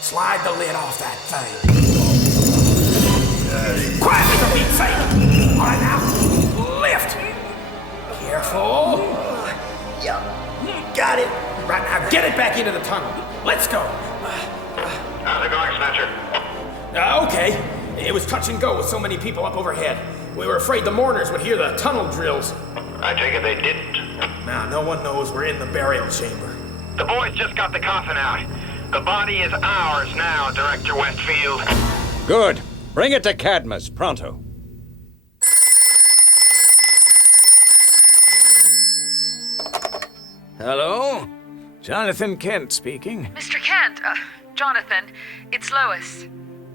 Slide the lid off that thing. Quietly, for Pete's sake. All right, now. Lift. Careful. Got it. Right, now get it back into the tunnel. Let's go. How's it going, Snatcher? Okay. It was touch and go with so many people up overhead. We were afraid the mourners would hear the tunnel drills. I take it they didn't. Now, no one knows we're in the burial chamber. The boys just got the coffin out. The body is ours now, Director Westfield. Good. Bring it to Cadmus, pronto. Hello? Jonathan Kent speaking. Mr. Kent, Jonathan, it's Lois.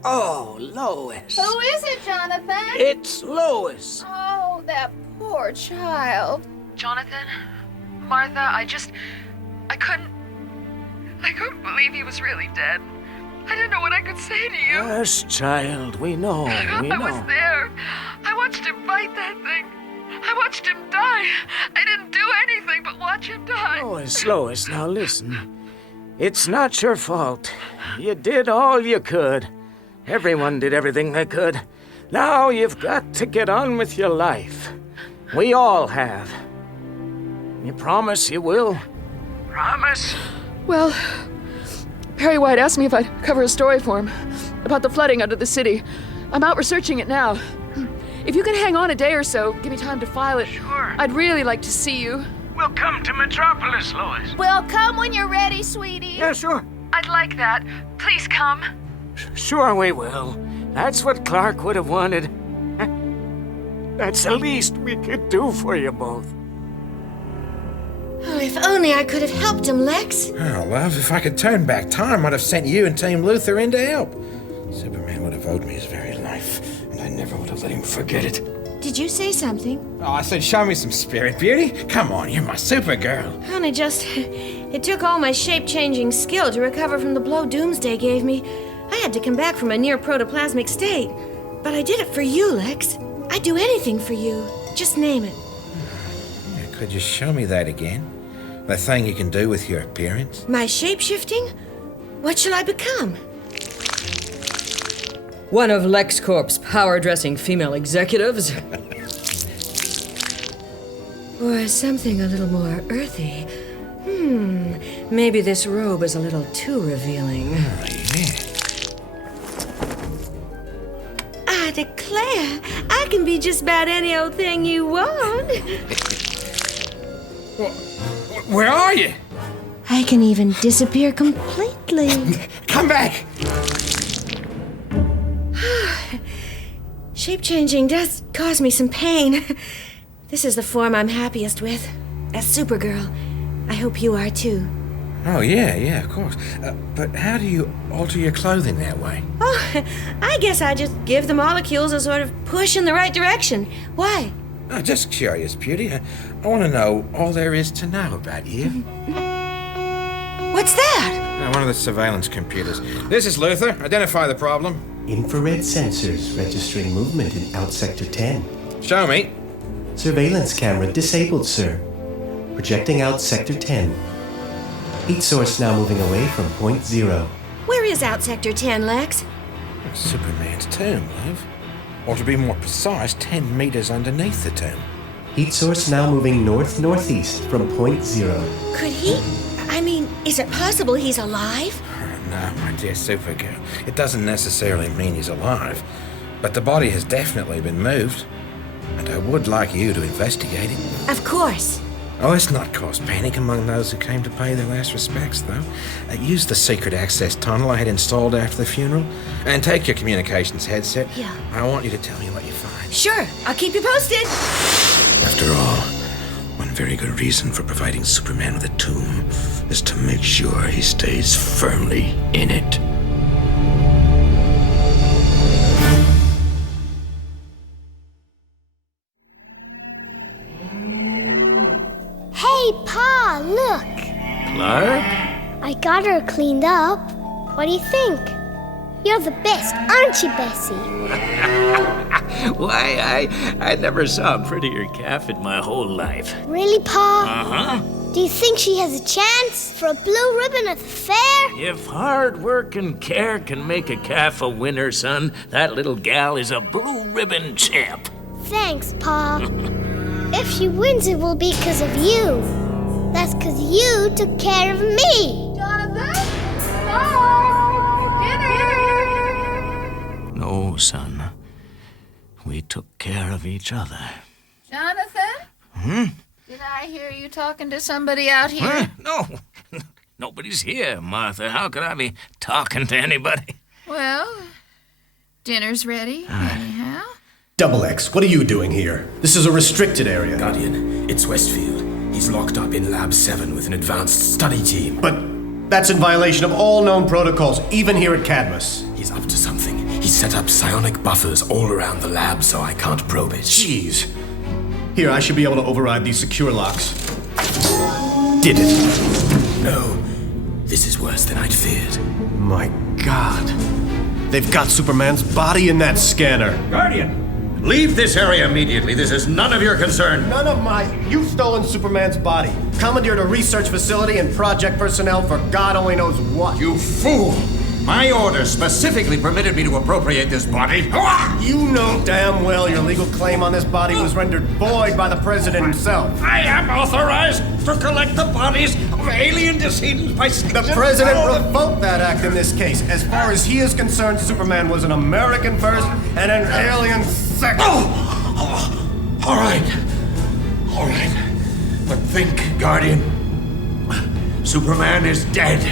Oh, Lois. Who is it, Jonathan? It's Lois. Oh, that poor child. Jonathan, Martha, I couldn't believe he was really dead. I didn't know what I could say to you. Yes, child, we know, we know. I was there. I watched him fight that thing. I watched him die. I didn't do anything but watch him die. Lois, now listen. It's not your fault. You did all you could. Everyone did everything they could. Now you've got to get on with your life. We all have. You promise you will? Promise? Well, Perry White asked me if I'd cover a story for him about the flooding under the city. I'm out researching it now. If you can hang on a day or so, give me time to file it. Sure. I'd really like to see you. We'll come to Metropolis, Lois. Well, come when you're ready, sweetie. Yeah, sure. I'd like that. Please come. Sure we will. That's what Clark would have wanted. That's the least we could do for you both. Oh, if only I could have helped him, Lex. Oh, love, if I could turn back time, I'd have sent you and Team Luthor in to help. Superman would have owed me his very life, and I never would have let him forget it. Did you say something? Oh, I said, show me some spirit, Beauty. Come on, you're my Supergirl. Honey, it took all my shape-changing skill to recover from the blow Doomsday gave me. I had to come back from a near protoplasmic state. But I did it for you, Lex. I'd do anything for you. Just name it. Could you show me that again? The thing you can do with your appearance? My shape-shifting? What shall I become? One of LexCorp's power-dressing female executives. Or something a little more earthy. Maybe this robe is a little too revealing. Oh, yeah. I declare, I can be just about any old thing you want. Where are you? I can even disappear completely. Come back! Shape-changing does cause me some pain. This is the form I'm happiest with, as Supergirl. I hope you are too. Oh, yeah, of course. But how do you alter your clothing that way? Oh, I guess I just give the molecules a sort of push in the right direction. Why? Oh, just curious, Beauty. I want to know all there is to know about you. What's that? One of the surveillance computers. This is Luthor. Identify the problem. Infrared sensors registering movement in out Sector 10. Show me. Surveillance camera disabled, sir. Projecting out Sector 10. Heat source now moving away from point 0. Where is out Sector 10, Lex? Superman's tomb, love. Or to be more precise, 10 meters underneath the tomb. Heat source now moving north-northeast from point 0. Could he? I mean, is it possible he's alive? No, my dear Supergirl. It doesn't necessarily mean he's alive. But the body has definitely been moved. And I would like you to investigate it. Of course. Oh, let's not cause panic among those who came to pay their last respects, though. Use the secret access tunnel I had installed after the funeral. And take your communications headset. Yeah. I want you to tell me what you find. Sure, I'll keep you posted. After all, one very good reason for providing Superman with a tomb is to make sure he stays firmly in it. Hey, Pa, look! Clark? I got her cleaned up. What do you think? You're the best, aren't you, Bessie? Why, I never saw a prettier calf in my whole life. Really, Pa? Uh-huh. Do you think she has a chance for a blue ribbon at the fair? If hard work and care can make a calf a winner, son, that little gal is a blue ribbon champ. Thanks, Pa. If she wins, it will be because of you. That's because you took care of me. Jonathan? Dinner! No, son. We took care of each other. Jonathan? Did I hear you talking to somebody out here? No. Nobody's here, Martha. How could I be talking to anybody? Well, dinner's ready, anyhow. Double X, what are you doing here? This is a restricted area. Guardian, it's Westfield. He's locked up in Lab 7 with an advanced study team. But that's in violation of all known protocols, even here at Cadmus. He's up to something. He's set up psionic buffers all around the lab so I can't probe it. Jeez. Here, I should be able to override these secure locks. Did it? No. This is worse than I'd feared. My God. They've got Superman's body in that scanner. Guardian! Leave this area immediately. This is none of your concern. None of my... You've stolen Superman's body. Commandeered a research facility and project personnel for God only knows what. You fool! My orders specifically permitted me to appropriate this body. You know damn well your legal claim on this body was rendered void by the president himself. I am authorized to collect the bodies of alien decedents by... The president revoked that act in this case. As far as he is concerned, Superman was an American first and an alien second. All right. But think, Guardian. Superman is dead.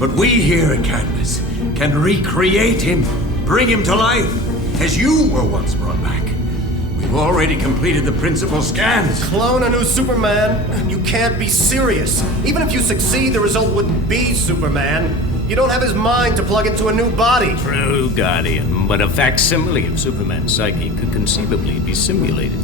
But we here at Cadmus can recreate him, bring him to life, as you were once brought back. We've already completed the principal scans. Clone a new Superman? You can't be serious. Even if you succeed, the result wouldn't be Superman. You don't have his mind to plug into a new body. True, Guardian, but a facsimile of Superman's psyche could conceivably be simulated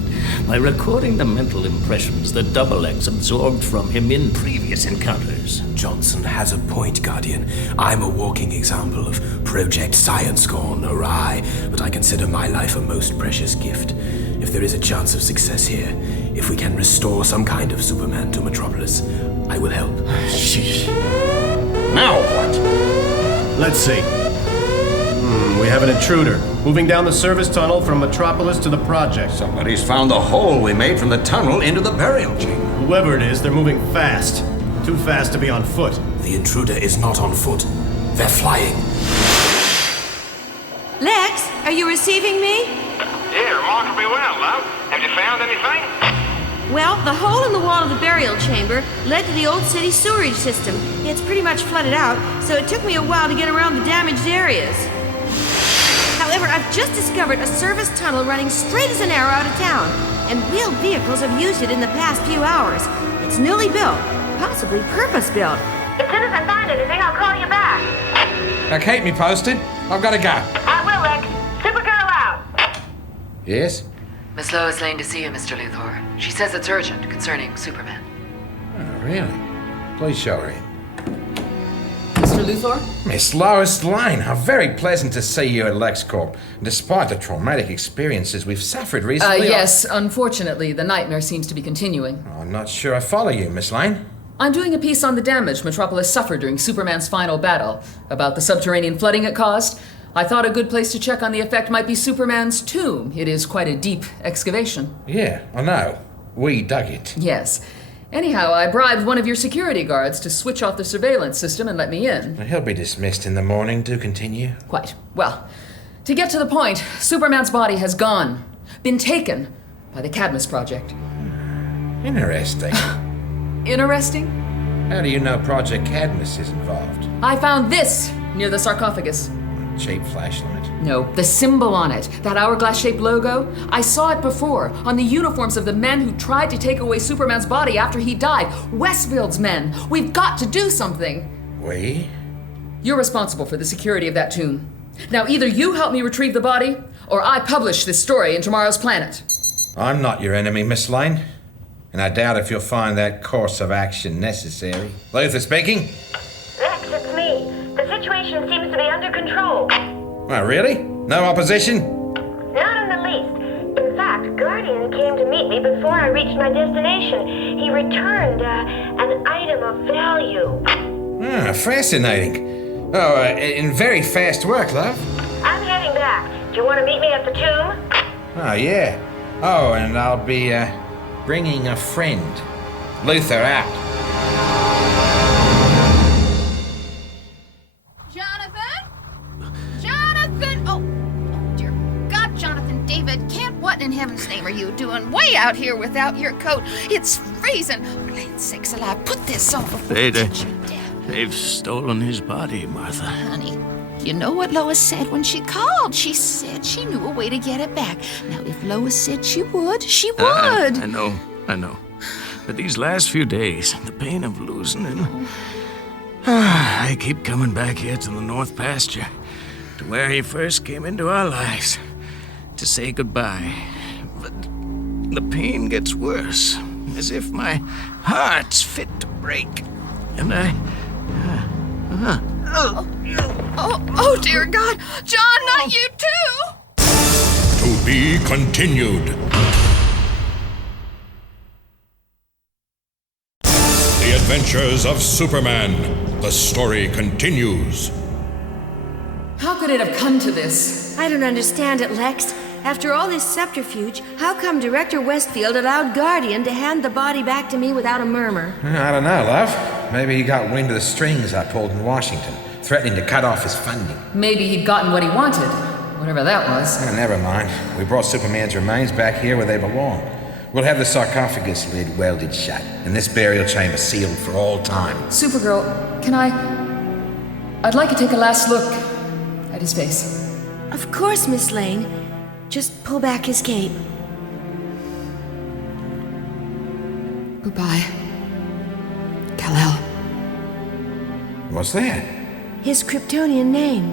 by recording the mental impressions that Double X absorbed from him in previous encounters. Johnson has a point, Guardian. I'm a walking example of Project Science gone awry, but I consider my life a most precious gift. If there is a chance of success here, if we can restore some kind of Superman to Metropolis, I will help. Sheesh. Now what? Let's see. We have an intruder moving down the service tunnel from Metropolis to the project. Somebody's found the hole we made from the tunnel into the burial chamber. Whoever it is, they're moving fast. Too fast to be on foot. The intruder is not on foot. They're flying. Lex, are you receiving me? Yeah, remarkably well, love. Have you found anything? Well, the hole in the wall of the burial chamber led to the old city sewerage system. It's pretty much flooded out, so it took me a while to get around the damaged areas. However, I've just discovered a service tunnel running straight as an arrow out of town, and wheeled vehicles have used it in the past few hours. It's newly built, possibly purpose-built. As soon as I find anything, I'll call you back. Now keep me posted. I've got to go. I will, Lex. Supergirl out. Yes? Miss Lois Lane to see you, Mr. Luthor. She says it's urgent concerning Superman. Oh, really? Please show her in. Mr. Luthor? Miss Lois Lane, how very pleasant to see you at LexCorp. Despite the traumatic experiences we've suffered recently... Yes, unfortunately, the nightmare seems to be continuing. I'm not sure I follow you, Miss Lane. I'm doing a piece on the damage Metropolis suffered during Superman's final battle, about the subterranean flooding it caused. I thought a good place to check on the effect might be Superman's tomb. It is quite a deep excavation. Yeah, I know. We dug it. Yes. Anyhow, I bribed one of your security guards to switch off the surveillance system and let me in. He'll be dismissed in the morning. Do continue. Quite. Well, to get to the point, Superman's body has been taken by the Cadmus Project. Interesting. Interesting? How do you know Project Cadmus is involved? I found this near the sarcophagus. Cheap flashlight. No, the symbol on it, that hourglass-shaped logo. I saw it before, on the uniforms of the men who tried to take away Superman's body after he died. Westfield's men. We've got to do something. We? You're responsible for the security of that tomb. Now, either you help me retrieve the body, or I publish this story in Tomorrow's Planet. I'm not your enemy, Miss Lane. And I doubt if you'll find that course of action necessary. Luther speaking? Lex, it's me. The situation seems to be under control. Oh, really? No opposition? Not in the least. In fact, Guardian came to meet me before I reached my destination. He returned an item of value. Ah, fascinating. Oh, in very fast work, love. I'm heading back. Do you want to meet me at the tomb? Oh, yeah. Oh, and I'll be, bringing a friend. Luther out. Jonathan! Oh, dear God, Jonathan, David, what in heaven's name are you doing way out here without your coat? It's freezing. For Lane's sakes alive, put this on before They've stolen his body, Martha. Honey, you know what Lois said when she called? She said she knew a way to get it back. Now, if Lois said she would, she would. I know. But these last few days, the pain of losing him... I keep coming back here to the North Pasture, to where he first came into our lives, to say goodbye. But the pain gets worse, as if my heart's fit to break. And Oh, dear God. John, not you too! To be continued. The Adventures of Superman. The story continues. How could it have come to this? I don't understand it, Lex. After all this subterfuge, how come Director Westfield allowed Guardian to hand the body back to me without a murmur? I don't know, love. Maybe he got wind of the strings I pulled in Washington, threatening to cut off his funding. Maybe he'd gotten what he wanted, whatever that was. Never mind. We brought Superman's remains back here where they belong. We'll have the sarcophagus lid welded shut, and this burial chamber sealed for all time. Supergirl, I'd like to take a last look at his face. Of course, Miss Lane. Just pull back his cape. Goodbye, Kal-El. What's that? His Kryptonian name.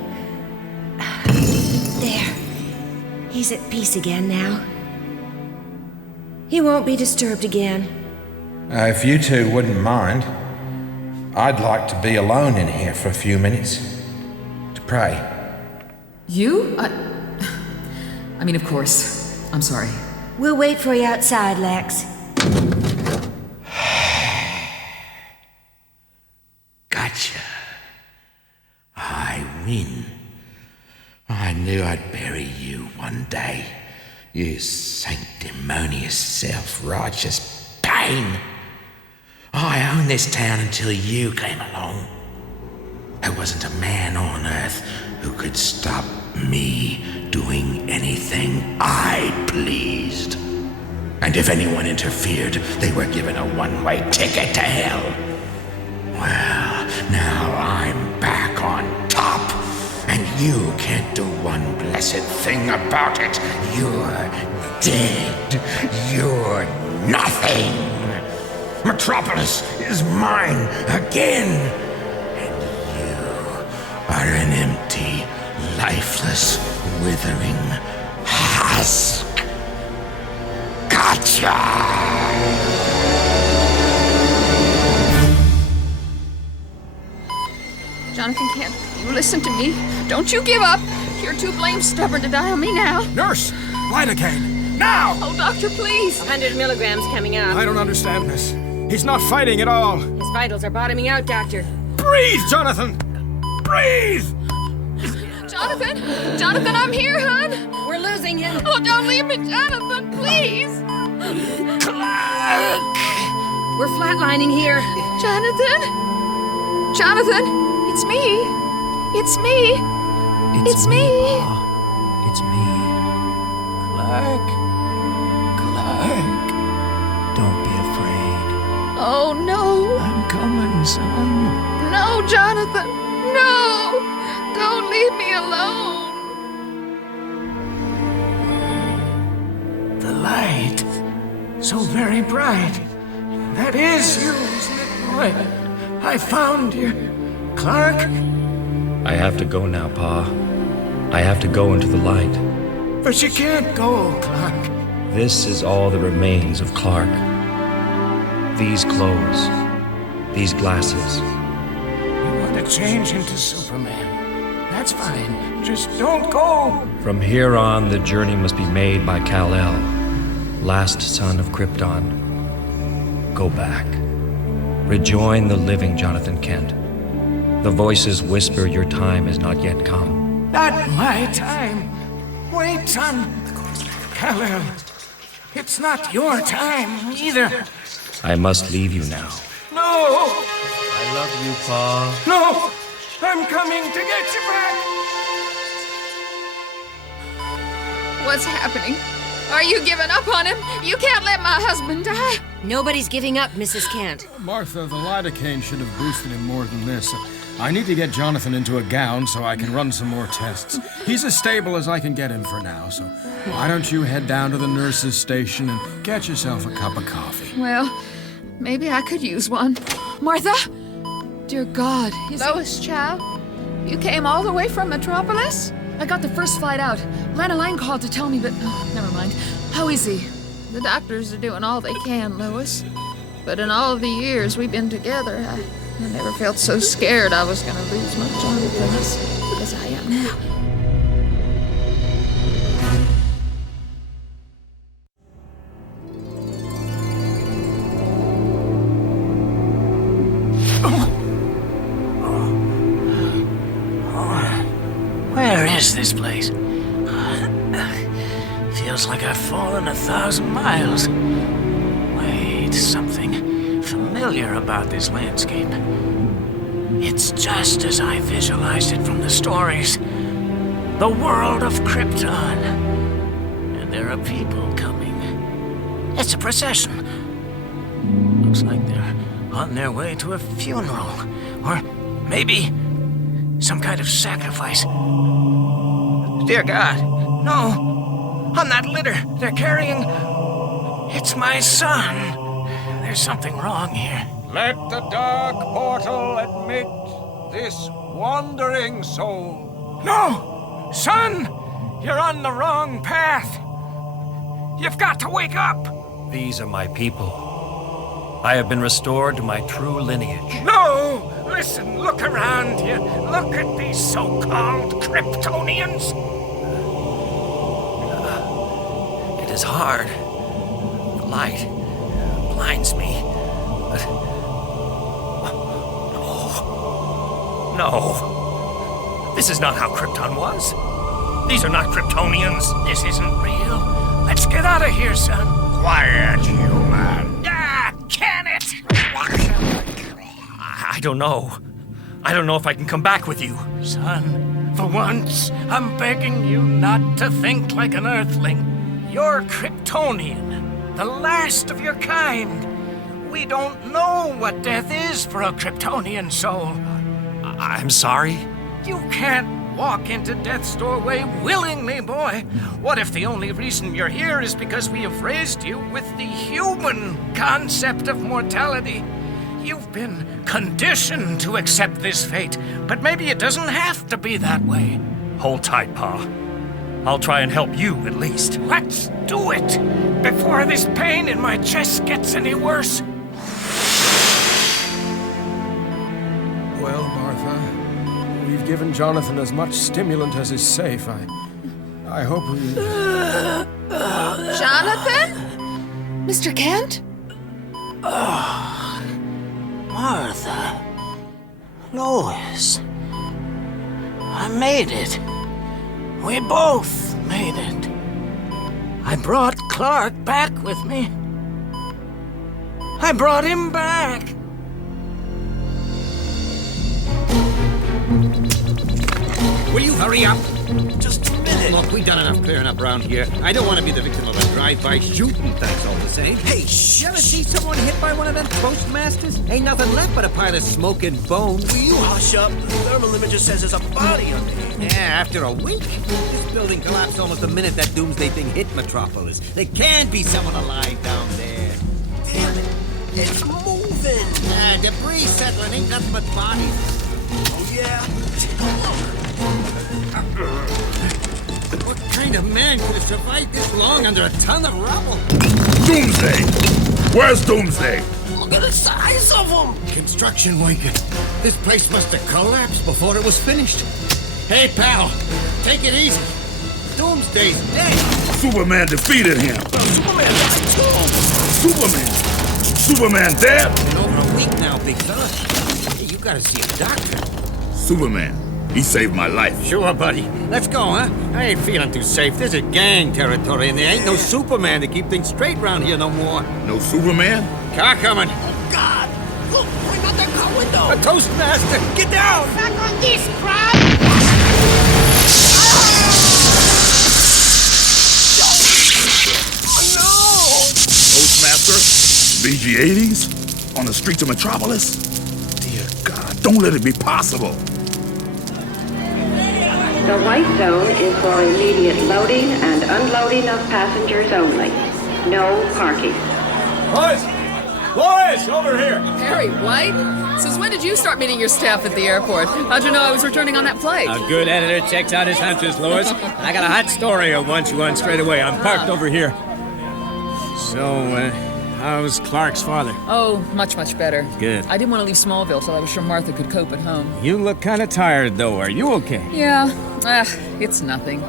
There. He's at peace again now. He won't be disturbed again. If you two wouldn't mind, I'd like to be alone in here for a few minutes. To pray. You? I mean, of course. I'm sorry. We'll wait for you outside, Lex. Gotcha. I win. I knew I'd bury you one day. You sanctimonious, self-righteous pain. I owned this town until you came along. There wasn't a man on earth who could stop me doing anything I pleased. And if anyone interfered, they were given a one-way ticket to hell. Well, now I'm back on top. And you can't do one blessed thing about it. You're dead. You're nothing. Metropolis is mine again. And you are an empty, lifeless, withering husk. Gotcha! Jonathan Kent, you listen to me. Don't you give up. You're too blame stubborn to die on me now. Nurse! Lidocaine! Now! Oh, doctor, please. 100 milligrams coming out. I don't understand this. He's not fighting at all. His vitals are bottoming out, Doctor. Breathe, Jonathan! Breathe! Jonathan! Jonathan, I'm here, hon! We're losing him. Oh, don't leave me, Jonathan, please! Clark! We're flatlining here. Jonathan? Jonathan, it's me. It's me. It's me. Pa. It's me. Clark. Clark. Don't be afraid. Oh, no. I'm coming, son. No, Jonathan. No! Don't leave me alone. The light. So very bright. That is you, isn't it, boy? I found you. Clark? I have to go now, Pa. I have to go into the light. But you can't go, Clark. This is all that remains of Clark. These clothes. These glasses. You want to change into Superman. That's fine. Just don't go. From here on, the journey must be made by Kal-El, last son of Krypton. Go back. Rejoin the living Jonathan Kent. The voices whisper your time has not yet come. Not my time. Wait, son. Kal-El. It's not your time, either. I must leave you now. No! I love you, Pa. No! I'm coming to get you back! What's happening? Are you giving up on him? You can't let my husband die. Nobody's giving up, Mrs. Kent. Martha, the lidocaine should have boosted him more than this. I need to get Jonathan into a gown so I can run some more tests. He's as stable as I can get him for now, so why don't you head down to the nurse's station and get yourself a cup of coffee? Well, maybe I could use one. Martha? Dear God, Lois, child, you came all the way from Metropolis? I got the first flight out. Lana Lang called to tell me, but never mind. How is he? The doctors are doing all they can, Lois. But in all the years we've been together, I never felt so scared I was going to lose my Jonathan as I am now. Where is this place? Feels like I've fallen 1,000 miles. Wait, something familiar about this landscape. It's just as I visualized it from the stories. The world of Krypton. And there are people coming. It's a procession. Looks like they're on their way to a funeral. Or maybe some kind of sacrifice. Dear God, no! On that litter they're carrying... It's my son! There's something wrong here. Let the dark portal admit this wandering soul. No! Son! You're on the wrong path! You've got to wake up! These are my people. I have been restored to my true lineage. No! Listen, look around you. Look at these so-called Kryptonians. It is hard. The light blinds me. But... No. This is not how Krypton was. These are not Kryptonians. This isn't real. Let's get out of here, son. Quiet, human. Ah, can it? I don't know. I don't know if I can come back with you. Son, for once, I'm begging you not to think like an Earthling. You're Kryptonian, the last of your kind. We don't know what death is for a Kryptonian soul. I'm sorry? You can't walk into death's doorway willingly, boy. What if the only reason you're here is because we have raised you with the human concept of mortality? You've been conditioned to accept this fate, but maybe it doesn't have to be that way. Hold tight, Pa. I'll try and help you, at least. Let's do it, before this pain in my chest gets any worse. Well, Martha, we've given Jonathan as much stimulant as is safe. I hope we... Jonathan? Mr. Kent? Oh, Martha. Lois. I made it. We both made it. I brought Clark back with me. I brought him back. Will you hurry up? Just a minute. Look, we've done enough clearing up around here. I don't want to be the victim of a drive-by shooting, thanks all the same. Hey, you ever see someone hit by one of them postmasters? Ain't nothing left but a pile of smoking bones. Will you hush up? The thermal imager says there's a body under here. Yeah, after a week? This building collapsed almost the minute that Doomsday thing hit Metropolis. There can't be someone alive down there. Damn it. It's moving. Debris settling, ain't nothing but bodies. Oh, yeah? What kind of man could have survived this long under a ton of rubble? Doomsday! Where's Doomsday? Look at the size of him! Construction worker. This place must have collapsed before it was finished. Hey, pal, take it easy. Doomsday's dead. Superman defeated him. Superman died too! Superman dead? Been over a week now, big fella. Hey, you gotta see a doctor. Superman. He saved my life. Sure, buddy. Let's go, huh? I ain't feeling too safe. This is gang territory, and there ain't no Superman to keep things straight around here no more. No Superman? Car coming. Oh, God! Look, point out that car window! A Toastmaster! Get down! Back on this, crowd! Oh, no! Toastmaster? BG-80s? On the streets of Metropolis? Dear God, don't let it be possible. The white zone is for immediate loading and unloading of passengers only. No parking. Lois! Lois, over here! Perry White? Since when did you start meeting your staff at the airport? How'd you know I was returning on that flight? A good editor checks out his hunches, Lois. I got a hot story I want you on straight away. I'm parked over here. So, how's Clark's father? Oh, much, much better. Good. I didn't want to leave Smallville till I was sure Martha could cope at home. You look kind of tired, though. Are you okay? Yeah, it's nothing.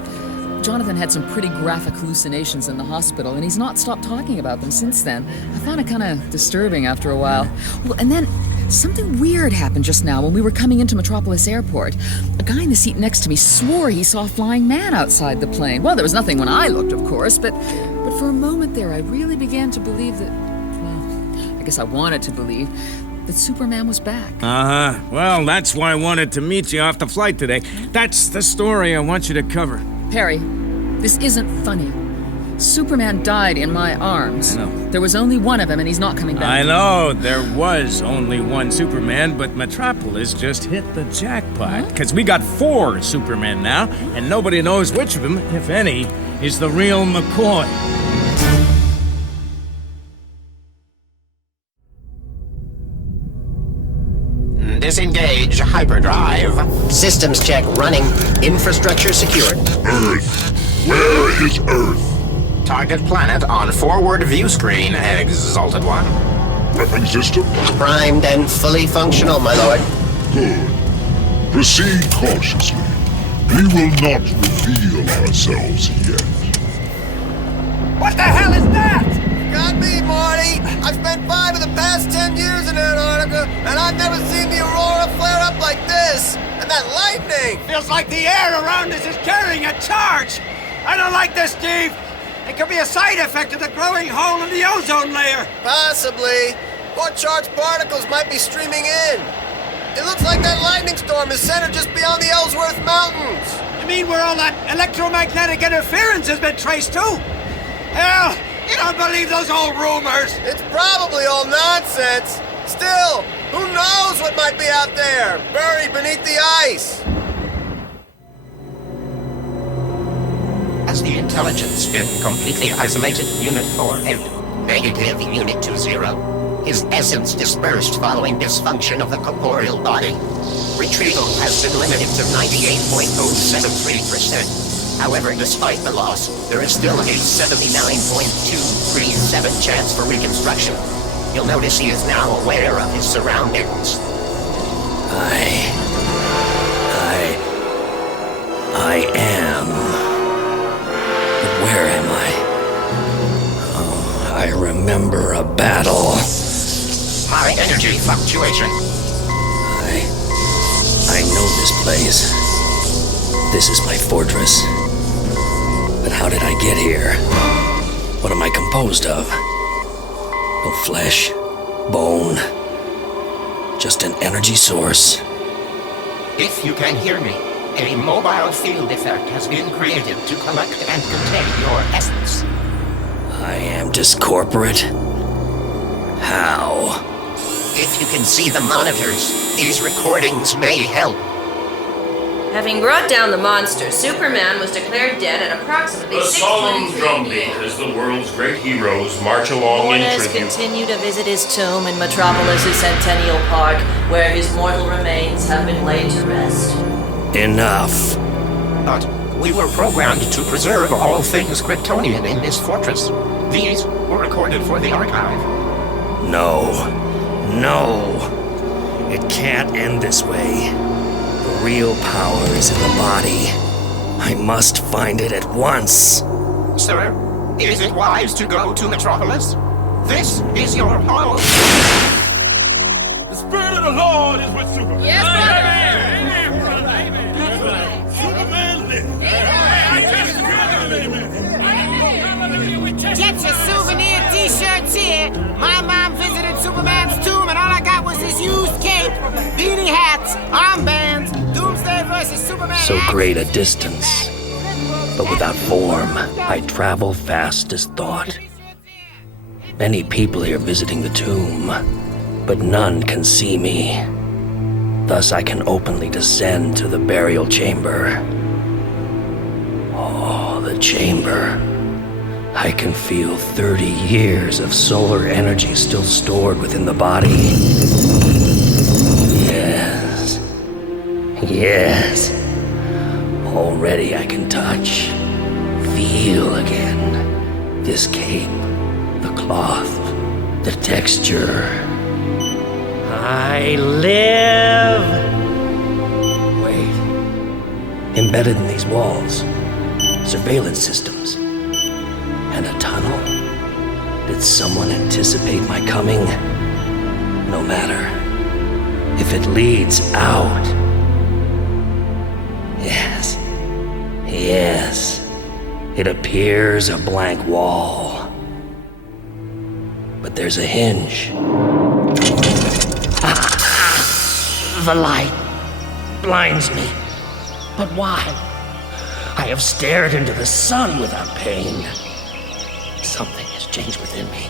Jonathan had some pretty graphic hallucinations in the hospital, and he's not stopped talking about them since then. I found it kind of disturbing after a while. Well, and then something weird happened just now when we were coming into Metropolis Airport. A guy in the seat next to me swore he saw a flying man outside the plane. Well, there was nothing when I looked, of course, but for a moment there, I really began to believe that, well, I guess I wanted to believe that Superman was back. Uh-huh. Well, that's why I wanted to meet you off the flight today. That's the story I want you to cover. Perry, this isn't funny. Superman died in my arms. I know. There was only one of him, and he's not coming back. I know, there was only one Superman, but Metropolis just hit the jackpot. Because we got 4 Supermen now, and nobody knows which of them, if any, is the real McCoy. Disengage hyperdrive. Systems check running. Infrastructure secured. Earth. Where is Earth? Target planet on forward view screen, Exalted One. Weapon system? Primed and fully functional, my lord. Good. Proceed cautiously. We will not reveal ourselves yet. What the hell is that? Got me, Marty. I've spent 5 of the past 10 years in Antarctica, and I've never seen the aurora flare up like this. And that lightning! Feels like the air around us is carrying a charge. I don't like this, Steve. It could be a side effect of the growing hole in the ozone layer. Possibly. More charged particles might be streaming in. It looks like that lightning storm is centered just beyond the Ellsworth Mountains. You mean where all that electromagnetic interference has been traced to? Hell, you don't believe those old rumors. It's probably all nonsense. Still, who knows what might be out there, buried beneath the ice? As the intelligence been completely isolated, Unit 4 out. Negative, Unit 20. His essence dispersed following dysfunction of the corporeal body. Retrieval has been limited to 98.073%. However, despite the loss, there is still a 79.237 chance for reconstruction. You'll notice he is now aware of his surroundings. I I am. But where am I? Oh, I remember a battle. High energy fluctuation. I know this place. This is my fortress. But how did I get here? What am I composed of? No flesh, bone, just an energy source. If you can hear me, a mobile field effect has been created to collect and contain your essence. I am discorporate? How? If you can see the monitors, these recordings may help. Having brought down the monster, Superman was declared dead at approximately The 6:23 solemn drumbeat p.m. as the world's great heroes march along in Mourners tribute. continue to visit his tomb in Metropolis's Centennial Park, where his mortal remains have been laid to rest. Enough. But we were programmed to preserve all things Kryptonian in this fortress. These were recorded for the archive. No. It can't end this way. The real power is in the body. I must find it at once. Sir, is it wise to go to Metropolis? This is your home. The Spirit of the Lord is with Superman. Yes, Get your souvenir t-shirts here. My mom visited Superman's tomb and all I got was this used cape, beanie hats, armbands, Doomsday versus Superman. So great a distance, but without form, I travel fast as thought. Many people here visiting the tomb, but none can see me. Thus I can openly descend to the burial chamber. Oh, the chamber. I can feel 30 years of solar energy still stored within the body. Yes. Already I can touch, feel again. This cape, the cloth, the texture. I live! Wait. Embedded in these walls, surveillance systems. And a tunnel? Did someone anticipate my coming? No matter. If it leads out. Yes. It appears a blank wall. But there's a hinge. The light blinds me. But why? I have stared into the sun without pain. Something has changed within me.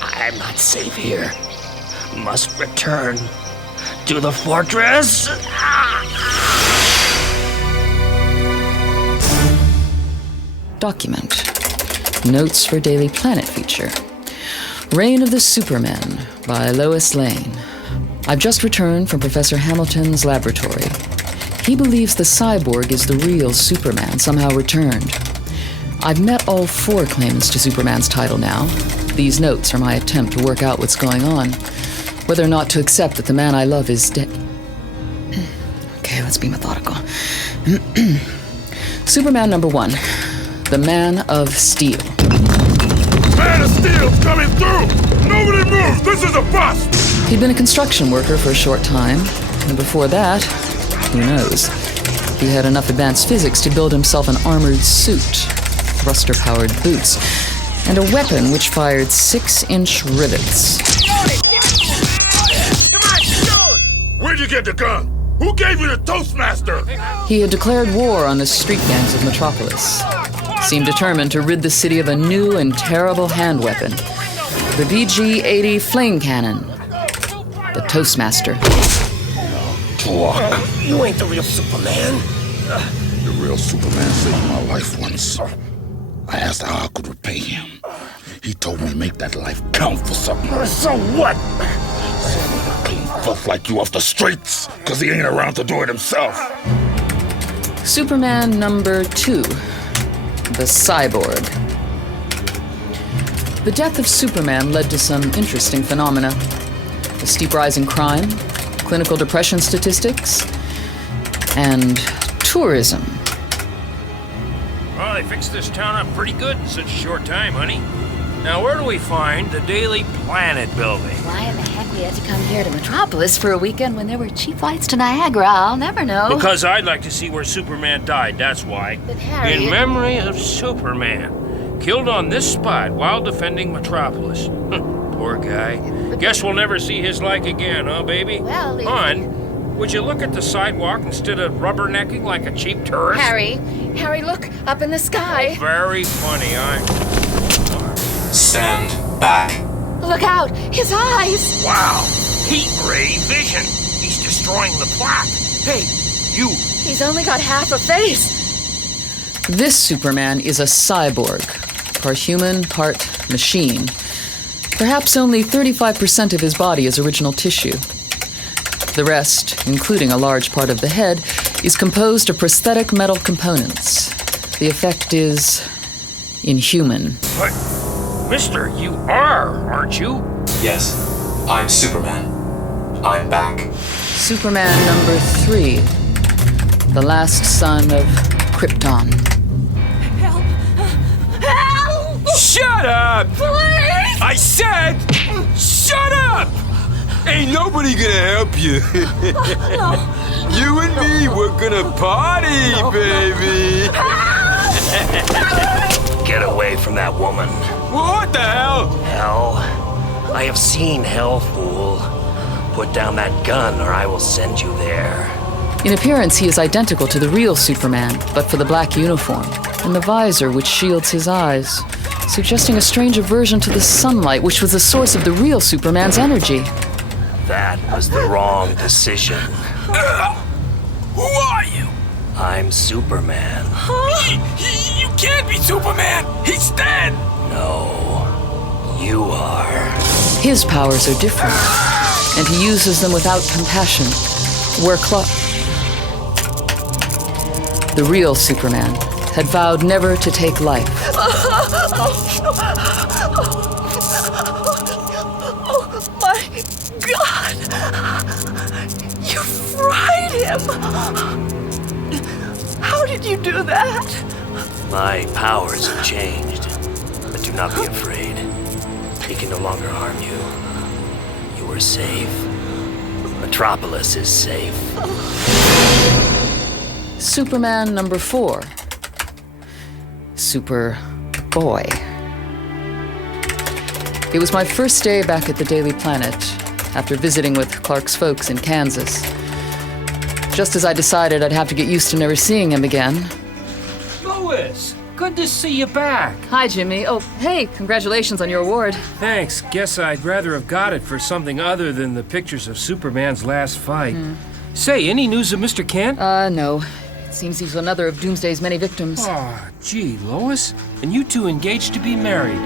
I'm not safe here. Must return to the fortress. Document. Notes for Daily Planet feature. Reign of the Superman by Lois Lane. I've just returned from Professor Hamilton's laboratory. He believes the cyborg is the real Superman, somehow returned. I've met all 4 claimants to Superman's title now. These notes are my attempt to work out what's going on, whether or not to accept that the man I love is dead. Okay, let's be methodical. Superman number 1, the Man of Steel. Man of Steel's coming through! Nobody moves! This is a bust! He'd been a construction worker for a short time, and before that, who knows, he had enough advanced physics to build himself an armored suit, thruster-powered boots, and a weapon which fired 6-inch rivets. Where'd you get the gun? Who gave you the Toastmaster? He had declared war on the street gangs of Metropolis. Seemed determined to rid the city of a new and terrible hand weapon, the BG-80 flame cannon. The Toastmaster. Talk. You ain't the real Superman. The real Superman saved my life once. I asked how I could repay him. He told me to make that life count for something. So what? Clean fluff like you off the streets, because he ain't around to do it himself. Superman number 2, the Cyborg. The death of Superman led to some interesting phenomena. A steep rise in crime, clinical depression statistics, and tourism. Well, they fixed this town up pretty good in such a short time, honey. Now, where do we find the Daily Planet building? Why in the heck we had to come here to Metropolis for a weekend when there were cheap flights to Niagara? I'll never know. Because I'd like to see where Superman died, that's why. But Harry... In memory of Superman, killed on this spot while defending Metropolis. Poor guy. Guess we'll never see his like again, huh, baby? Well, Hon, would you look at the sidewalk instead of rubbernecking like a cheap tourist? Harry, look, up in the sky. Very funny, Stand back. Look out, his eyes. Wow, heat ray vision. He's destroying the plaque. Hey, you. He's only got half a face. This Superman is a cyborg, part human, part machine. Perhaps only 35% of his body is original tissue. The rest, including a large part of the head, is composed of prosthetic metal components. The effect is inhuman. But, mister, you aren't you? Yes, I'm Superman. I'm back. Superman number 3, the last son of Krypton. Help! Help! Shut up! Please! I said, shut up! Ain't nobody gonna help you. You and me, we're gonna party, baby. Get away from that woman. What the hell? Hell? I have seen hell, fool. Put down that gun or I will send you there. In appearance, he is identical to the real Superman, but for the black uniform and the visor which shields his eyes, suggesting a strange aversion to the sunlight, which was the source of the real Superman's energy. That was the wrong decision. Who are you? I'm Superman. You can't be Superman! He's dead! No, you are. His powers are different, and he uses them without compassion. Where the real Superman had vowed never to take life. Oh my God! You fried him! How did you do that? My powers have changed, but do not be afraid. He can no longer harm you. You are safe. Metropolis is safe. Superman number 4. Superboy. It was my first day back at the Daily Planet, after visiting with Clark's folks in Kansas. Just as I decided I'd have to get used to never seeing him again. Lois, good to see you back. Hi, Jimmy. Oh, hey, congratulations on your award. Thanks. Guess I'd rather have got it for something other than the pictures of Superman's last fight. Say, any news of Mr. Kent? No. It seems he's another of Doomsday's many victims. Oh, gee, Lois. And you two engaged to be married.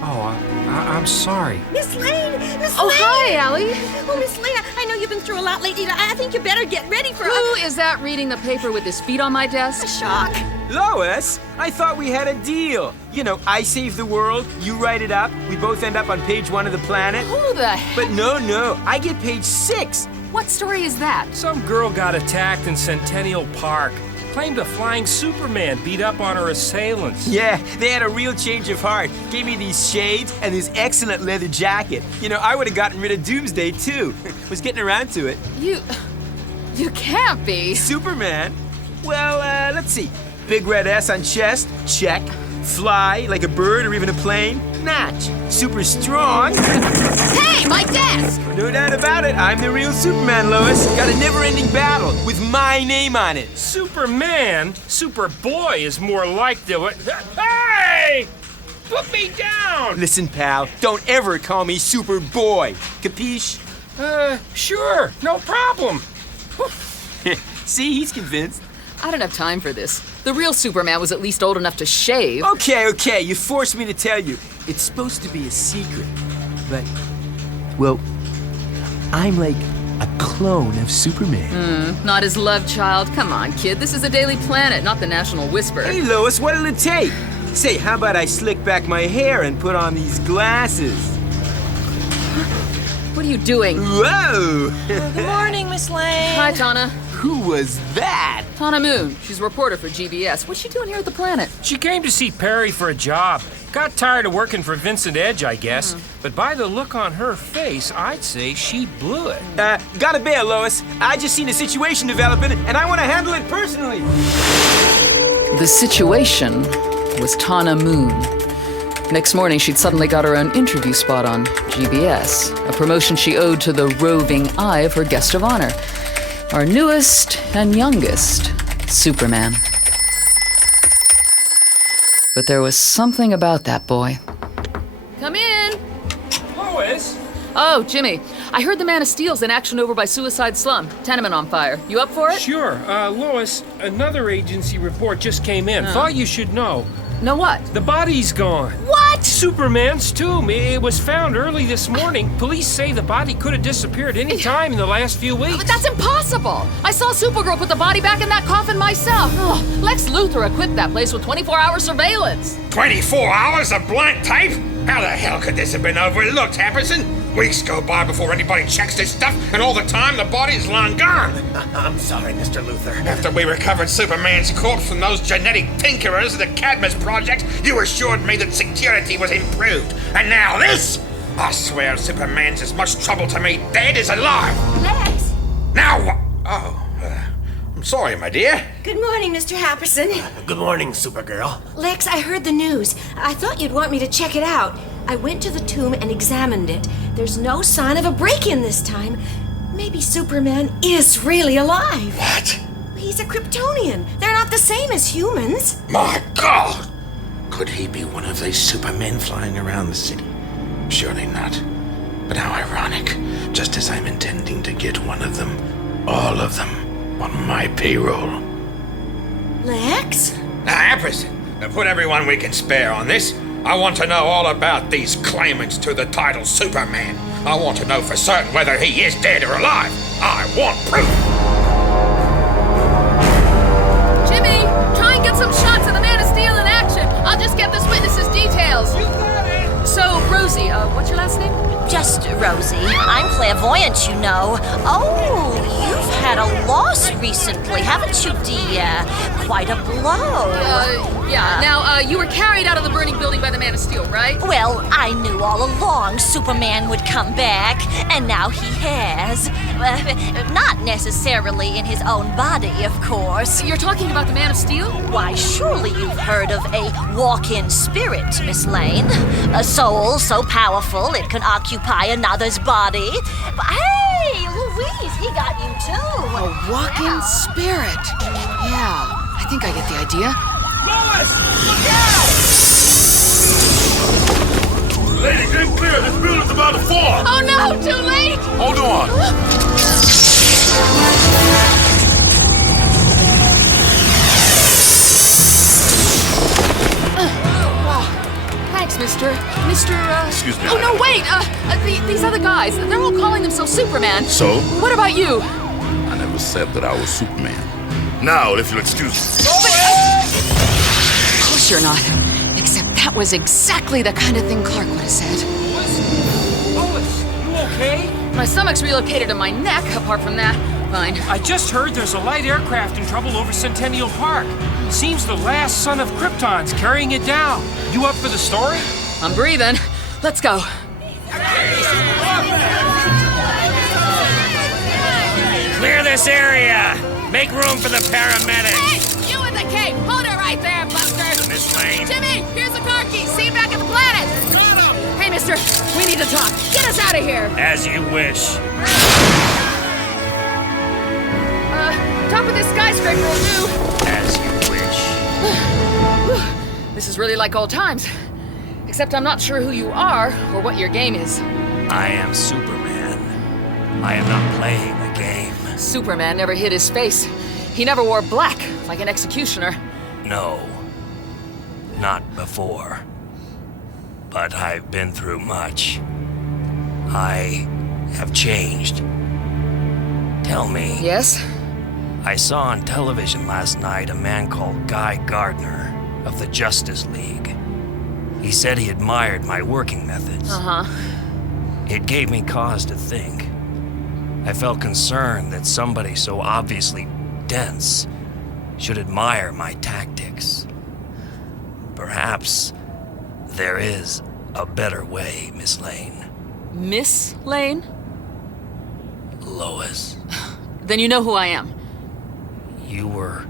Oh, I'm sorry. Miss Lane! Miss Oh, Lane! hi, Allie. Oh, Miss Lane, I know you've been through a lot lately. I think you better get ready for Who is that reading the paper with his feet on my desk? a shock. Lois, I thought we had a deal. You know, I save the world, you write it up, we both end up on page 1 of the Planet. Who the heck? But no, I get page 6. What story is that? Some girl got attacked in Centennial Park. Claimed a flying Superman beat up on her assailants. Yeah, they had a real change of heart. Gave me these shades and this excellent leather jacket. You know, I would have gotten rid of Doomsday, too. Was getting around to it. You can't be. Superman? Well, let's see. Big red S on chest, check. Fly like a bird or even a plane, notch. Super strong. Hey, my desk! No doubt about it, I'm the real Superman, Lois. Got a never-ending battle with my name on it. Superman? Superboy is more like the... Hey! Put me down! Listen, pal, don't ever call me Superboy. Capiche? Sure, no problem. See, he's convinced. I don't have time for this. The real Superman was at least old enough to shave. Okay, you forced me to tell you. It's supposed to be a secret, but, well, I'm like a clone of Superman. Not his love child. Come on, kid. This is the Daily Planet, not the National Whisper. Hey, Lois, what'll it take? Say, how about I slick back my hair and put on these glasses? What are you doing? Whoa! Good morning, Miss Lane. Hi, Tana. Who was that? Tana Moon. She's a reporter for GBS. What's she doing here at the Planet? She came to see Perry for a job. Got tired of working for Vincent Edge, I guess. But by the look on her face, I'd say she blew it. Got a bail, Lois. I just seen a situation developing, and I want to handle it personally. The situation was Tana Moon. Next morning, she'd suddenly got her own interview spot on GBS, a promotion she owed to the roving eye of her guest of honor, our newest and youngest Superman. But there was something about that boy. Come in. Lois? Oh, Jimmy, I heard the Man of Steel's in action over by Suicide Slum. Tenement on fire. You up for it? Sure. Lois, another agency report just came in. Thought you should know. Know what? The body's gone. What? Superman's tomb. It was found early this morning. Police say the body could have disappeared any time in the last few weeks. But that's impossible. I saw Supergirl put the body back in that coffin myself. Oh, Lex Luthor equipped that place with 24-hour surveillance. 24 hours of blank tape? How the hell could this have been overlooked, Happerson? Weeks go by before anybody checks this stuff, and all the time the body's long gone. I'm sorry, Mr. Luthor. After we recovered Superman's corpse from those genetic tinkerers of the Cadmus Project, you assured me that security was improved. And now this? I swear Superman's as much trouble to me dead as alive. Lex! Now what? Oh, I'm sorry, my dear. Good morning, Mr. Happerson. Good morning, Supergirl. Lex, I heard the news. I thought you'd want me to check it out. I went to the tomb and examined it. There's no sign of a break-in this time. Maybe Superman is really alive. What? He's a Kryptonian. They're not the same as humans. My God! Could he be one of these Supermen flying around the city? Surely not. But how ironic. Just as I'm intending to get one of them, all of them, on my payroll. Lex? Now, Apperson, put everyone we can spare on this. I want to know all about these claimants to the title Superman. I want to know for certain whether he is dead or alive. I want proof. Jimmy, try and get some shots of the Man of Steel in action. I'll just get this witness's details. You got it! So, Rosie, what's your last name? Just Rosie. I'm clairvoyant, you know. Oh, you've had a loss recently, haven't you, dear? Quite a blow. Yeah. Now, you were carried out of the burning building by the Man of Steel, right? Well, I knew all along Superman would come back, and now he has. Not necessarily in his own body, of course. You're talking about the Man of Steel? Why, surely you've heard of a walk-in spirit, Miss Lane. A soul so powerful it can occupy another's body. But hey, Louise, he got you too. A walk-in spirit. Yeah, I think I get the idea. Lois! Look out! Lady, get clear. This building's about to fall. Oh no, too late! Hold on. Thanks, Mr. Excuse me. Oh, no, wait! These other guys, they're all calling themselves Superman. So? What about you? I never said that I was Superman. Now, if you'll excuse me. Of course you're not. Except that was exactly the kind of thing Clark would have said. Lois, you okay? My stomach's relocated to my neck, apart from that. Fine. I just heard there's a light aircraft in trouble over Centennial Park. Seems the last son of Krypton's carrying it down. You up for the story? I'm breathing. Let's go. Clear this area! Make room for the paramedics! Hey, you in the cape! Hold it right there, Buster! Miss Lane? Jimmy, here's the car key. See you back at the Planet! Hey, mister, we need to talk. Get us out of here! As you wish. Top of this skyscraper will do. As you wish. This is really like old times. Except I'm not sure who you are or what your game is. I am Superman. I am not playing a game. Superman never hid his face. He never wore black like an executioner. No. Not before. But I've been through much. I have changed. Tell me. Yes? I saw on television last night a man called Guy Gardner of the Justice League. He said he admired my working methods. Uh-huh. It gave me cause to think. I felt concerned that somebody so obviously dense should admire my tactics. Perhaps there is a better way, Miss Lane. Miss Lane? Lois. Then you know who I am. You were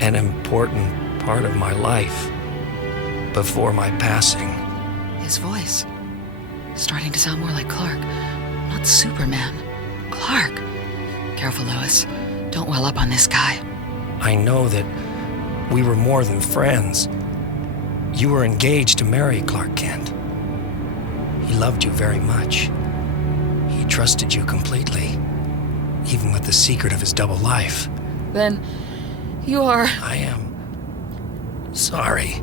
an important part of my life before my passing. His voice starting to sound more like Clark, not Superman. Clark. Careful, Lois. Don't well up on this guy. I know that we were more than friends. You were engaged to marry Clark Kent. He loved you very much. He trusted you completely, even with the secret of his double life. Then you are... I am sorry.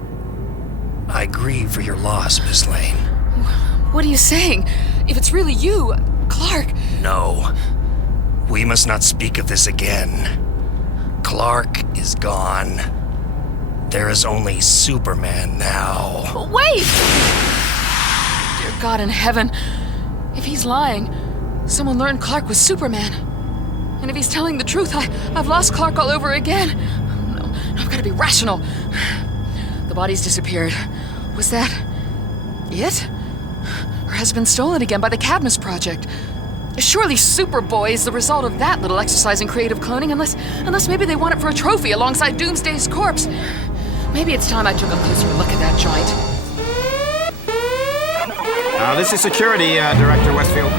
I grieve for your loss, Miss Lane. What are you saying? If it's really you, Clark... No. We must not speak of this again. Clark is gone. There is only Superman now. Wait! Dear God in heaven, if he's lying, someone learned Clark was Superman. And if he's telling the truth, I've lost Clark all over again. No, I've got to be rational. The body's disappeared. Was that it? Or has it been stolen again by the Cadmus Project? Surely Superboy is the result of that little exercise in creative cloning, unless maybe they want it for a trophy alongside Doomsday's corpse. Maybe it's time I took a closer look at that joint. This is security, Director Westfield.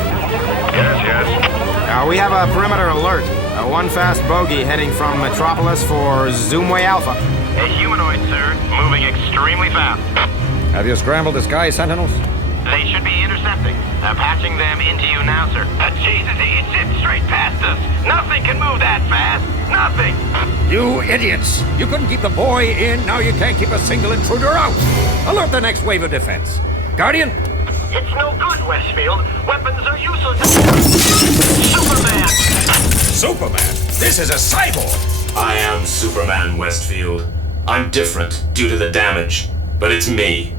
Yes. We have a perimeter alert. One fast bogey heading from Metropolis for Zoomway Alpha. A humanoid, sir, moving extremely fast. Have you scrambled the sky sentinels? They should be intercepting. Patching them into you now, sir. Jesus, he zipped straight past us. Nothing can move that fast. Nothing. You idiots! You couldn't keep the boy in, now you can't keep a single intruder out! Alert the next wave of defense. Guardian? It's no good, Westfield. Weapons are useless. Superman! Superman? This is a cyborg! I am Superman, Westfield. I'm different due to the damage, but it's me.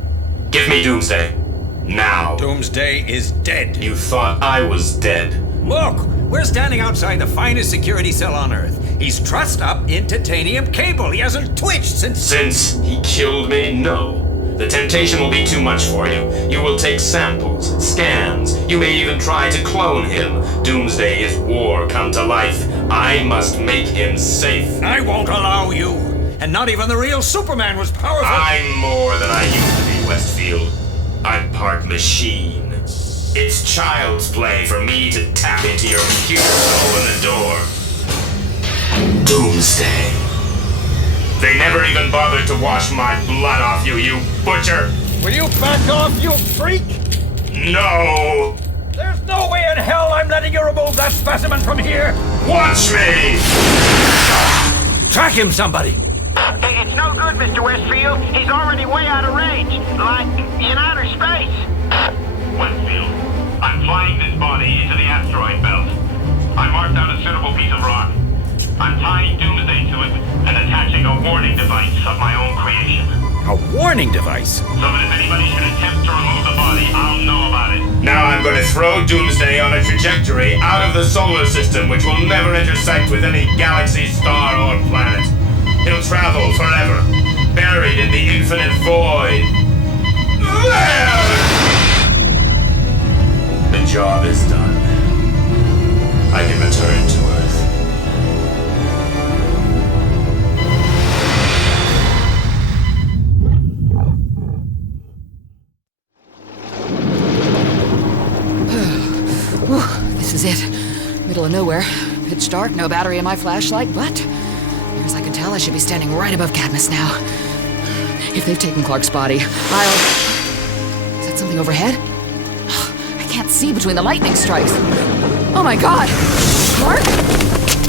Give me Doomsday. Now. Doomsday is dead. You thought I was dead. Look! We're standing outside the finest security cell on Earth. He's trussed up in titanium cable. He hasn't twitched since... Since he killed me? No. The temptation will be too much for you. You will take samples, scans. You may even try to clone him. Doomsday is war come to life. I must make him safe. I won't allow you. And not even the real Superman was powerful. I'm more than I used to be, Westfield. I'm part machine. It's child's play for me to tap into your computer to open the door. Doomsday. They never even bothered to wash my blood off you, you butcher! Will you back off, you freak? No! There's no way in hell I'm letting you remove that specimen from here! Watch me! Track him, somebody! It's no good, Mr. Westfield. He's already way out of range. Like, in outer space. Westfield, I'm flying this body into the asteroid belt. I marked out a suitable piece of rock. I'm tying Doomsday to it and attaching a warning device of my own creation. A warning device? So that if anybody should attempt to remove the body, I'll know about it. Now I'm going to throw Doomsday on a trajectory out of the solar system which will never intersect with any galaxy, star, or planet. He'll travel forever, buried in the infinite void. There! The job is done. I can return to Earth. This is it. Middle of nowhere. Pitch dark, no battery in my flashlight, but near as I can tell, I should be standing right above Cadmus now. If they've taken Clark's body, I'll... Is that something overhead? I can't see between the lightning strikes. Oh my God! Clark?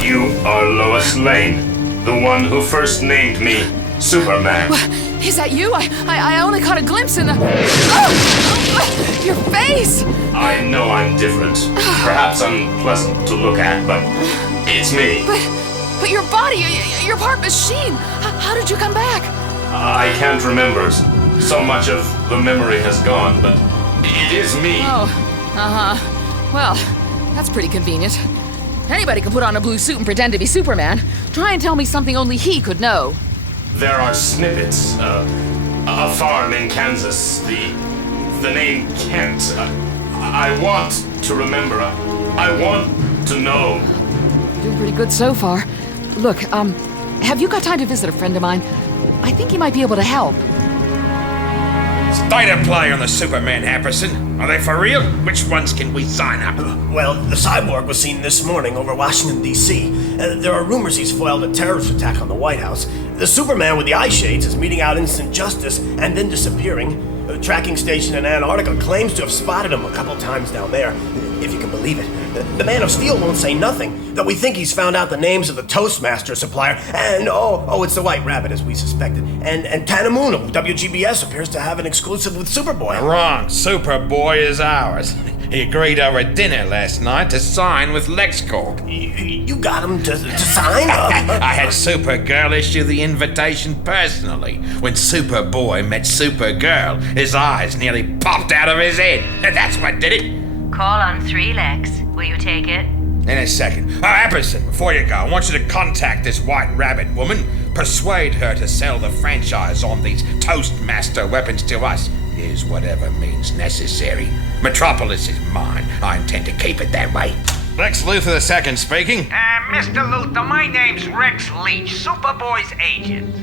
You are Lois Lane, the one who first named me Superman. What? Is that you? I only caught a glimpse in the... Oh! Your face! I know I'm different. Perhaps unpleasant to look at, but it's me. But your body, you're part machine. How did you come back? I can't remember. So much of the memory has gone, but It is me. Oh, uh-huh. Well, that's pretty convenient. Anybody can put on a blue suit and pretend to be Superman. Try and tell me something only he could know. There are snippets. A farm in Kansas. The name Kent. I want to remember. I want to know. You're doing pretty good so far. Look, have you got time to visit a friend of mine? I think he might be able to help. State of play on the Superman, Apperson. Are they for real? Which ones can we sign up? Well, the cyborg was seen this morning over Washington, D.C. There are rumors he's foiled a terrorist attack on the White House. The Superman with the eye shades is meeting out instant justice and then disappearing. The tracking station in Antarctica claims to have spotted him a couple times down there, if you can believe it. The Man of Steel won't say nothing, though we think he's found out the names of the Toastmaster supplier, and it's the White Rabbit, as we suspected. And Tanamoon of WGBS appears to have an exclusive with Superboy. Wrong. Superboy is ours. He agreed over dinner last night to sign with LexCorp. You got him to sign? I had Supergirl issue the invitation personally. When Superboy met Supergirl, his eyes nearly popped out of his head. That's what did it. Call on 3, Lex. Will you take it? In a second. Apperson, before you go, I want you to contact this White Rabbit woman. Persuade her to sell the franchise on these Toastmaster weapons to us. Use whatever means necessary. Metropolis is mine. I intend to keep it that way. Lex Luthor II speaking. Mr. Luthor, my name's Rex Leach, Superboy's agent.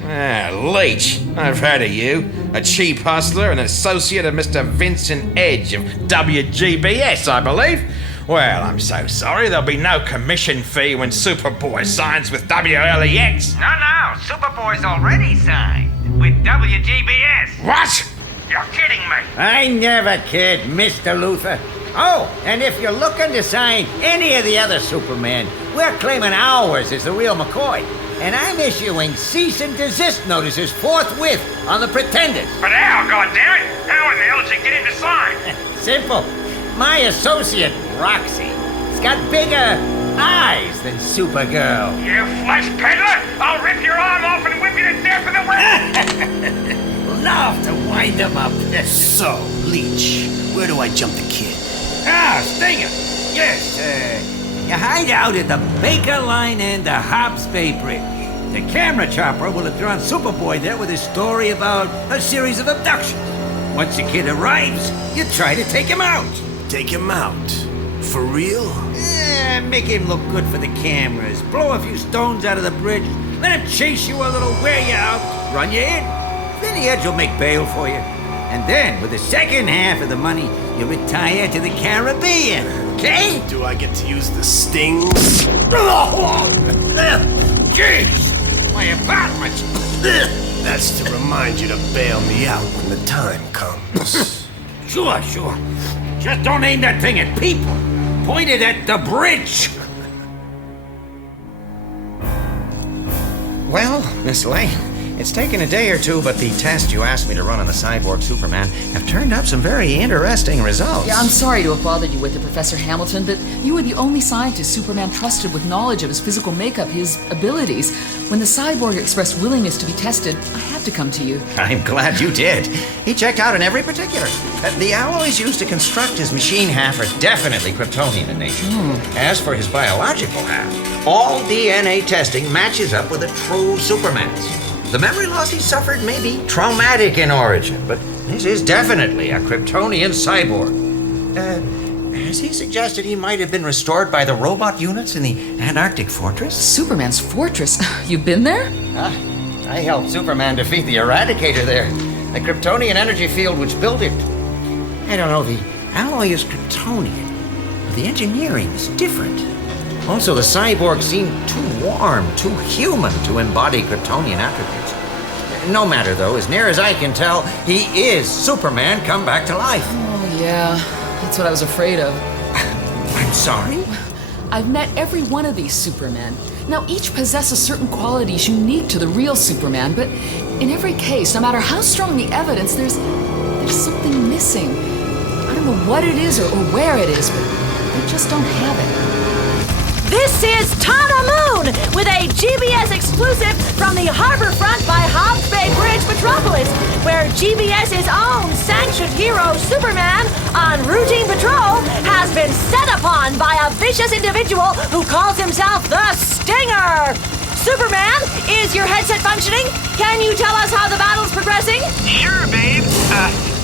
Leach. I've heard of you. A cheap hustler and associate of Mr. Vincent Edge of WGBS, I believe. Well, I'm so sorry. There'll be no commission fee when Superboy signs with WLEX. No, Superboy's already signed with WGBS. What? You're kidding me. I never kid, Mr. Luthor. Oh, and if you're looking to sign any of the other Superman, we're claiming ours as the real McCoy. And I'm issuing cease and desist notices forthwith on the pretenders. But how, goddammit? How in the hell did you get him to sign? Simple. My associate, Roxy, has got bigger eyes than Supergirl. You flesh peddler! I'll rip your arm off and whip you to death in the wind! Love to wind them up. So, Leach, where do I jump the kid? Stinger. Yes, you hide out at the Baker Line and the Hobbs Bay Bridge. The camera chopper will have drawn Superboy there with his story about a series of abductions. Once the kid arrives, you try to take him out. Take him out? For real? Make him look good for the cameras. Blow a few stones out of the bridge. Let him chase you a little, wear you out, run you in. Then the Edge will make bail for you. And then, with the second half of the money, you retire to the Caribbean, okay? Do I get to use the stings? Jeez! My apartment! That's to remind you to bail me out when the time comes. Sure. Just don't aim that thing at people. Point it at the bridge. Well, Miss Lane, it's taken a day or two, but the tests you asked me to run on the cyborg Superman have turned up some very interesting results. Yeah, I'm sorry to have bothered you with it, Professor Hamilton, but you were the only scientist Superman trusted with knowledge of his physical makeup, his abilities. When the cyborg expressed willingness to be tested, I had to come to you. I'm glad you did. He checked out in every particular. The alloys used to construct his machine half are definitely Kryptonian in nature. As for his biological half, all DNA testing matches up with a true Superman's. The memory loss he suffered may be traumatic in origin, but this is definitely a Kryptonian cyborg. Has he suggested he might have been restored by the robot units in the Antarctic fortress? Superman's fortress? You've been there? I helped Superman defeat the Eradicator there. The Kryptonian energy field which built it. I don't know, the alloy is Kryptonian, but the engineering is different. Also, the cyborg seemed too warm, too human to embody Kryptonian attributes. No matter, though, as near as I can tell, he is Superman come back to life. Oh, yeah. That's what I was afraid of. I'm sorry? I've met every one of these Supermen. Now, each possesses certain qualities unique to the real Superman, but in every case, no matter how strong the evidence, there's something missing. I don't know what it is or where it is, but they just don't have it. This is Tana Moon with a GBS exclusive from the harbor front by Hobbs Bay Bridge, Metropolis, where GBS's own sanctioned hero Superman on routine patrol has been set upon by a vicious individual who calls himself the Stinger. Superman, is your headset functioning? Can you tell us how the battle's progressing? Sure, babe.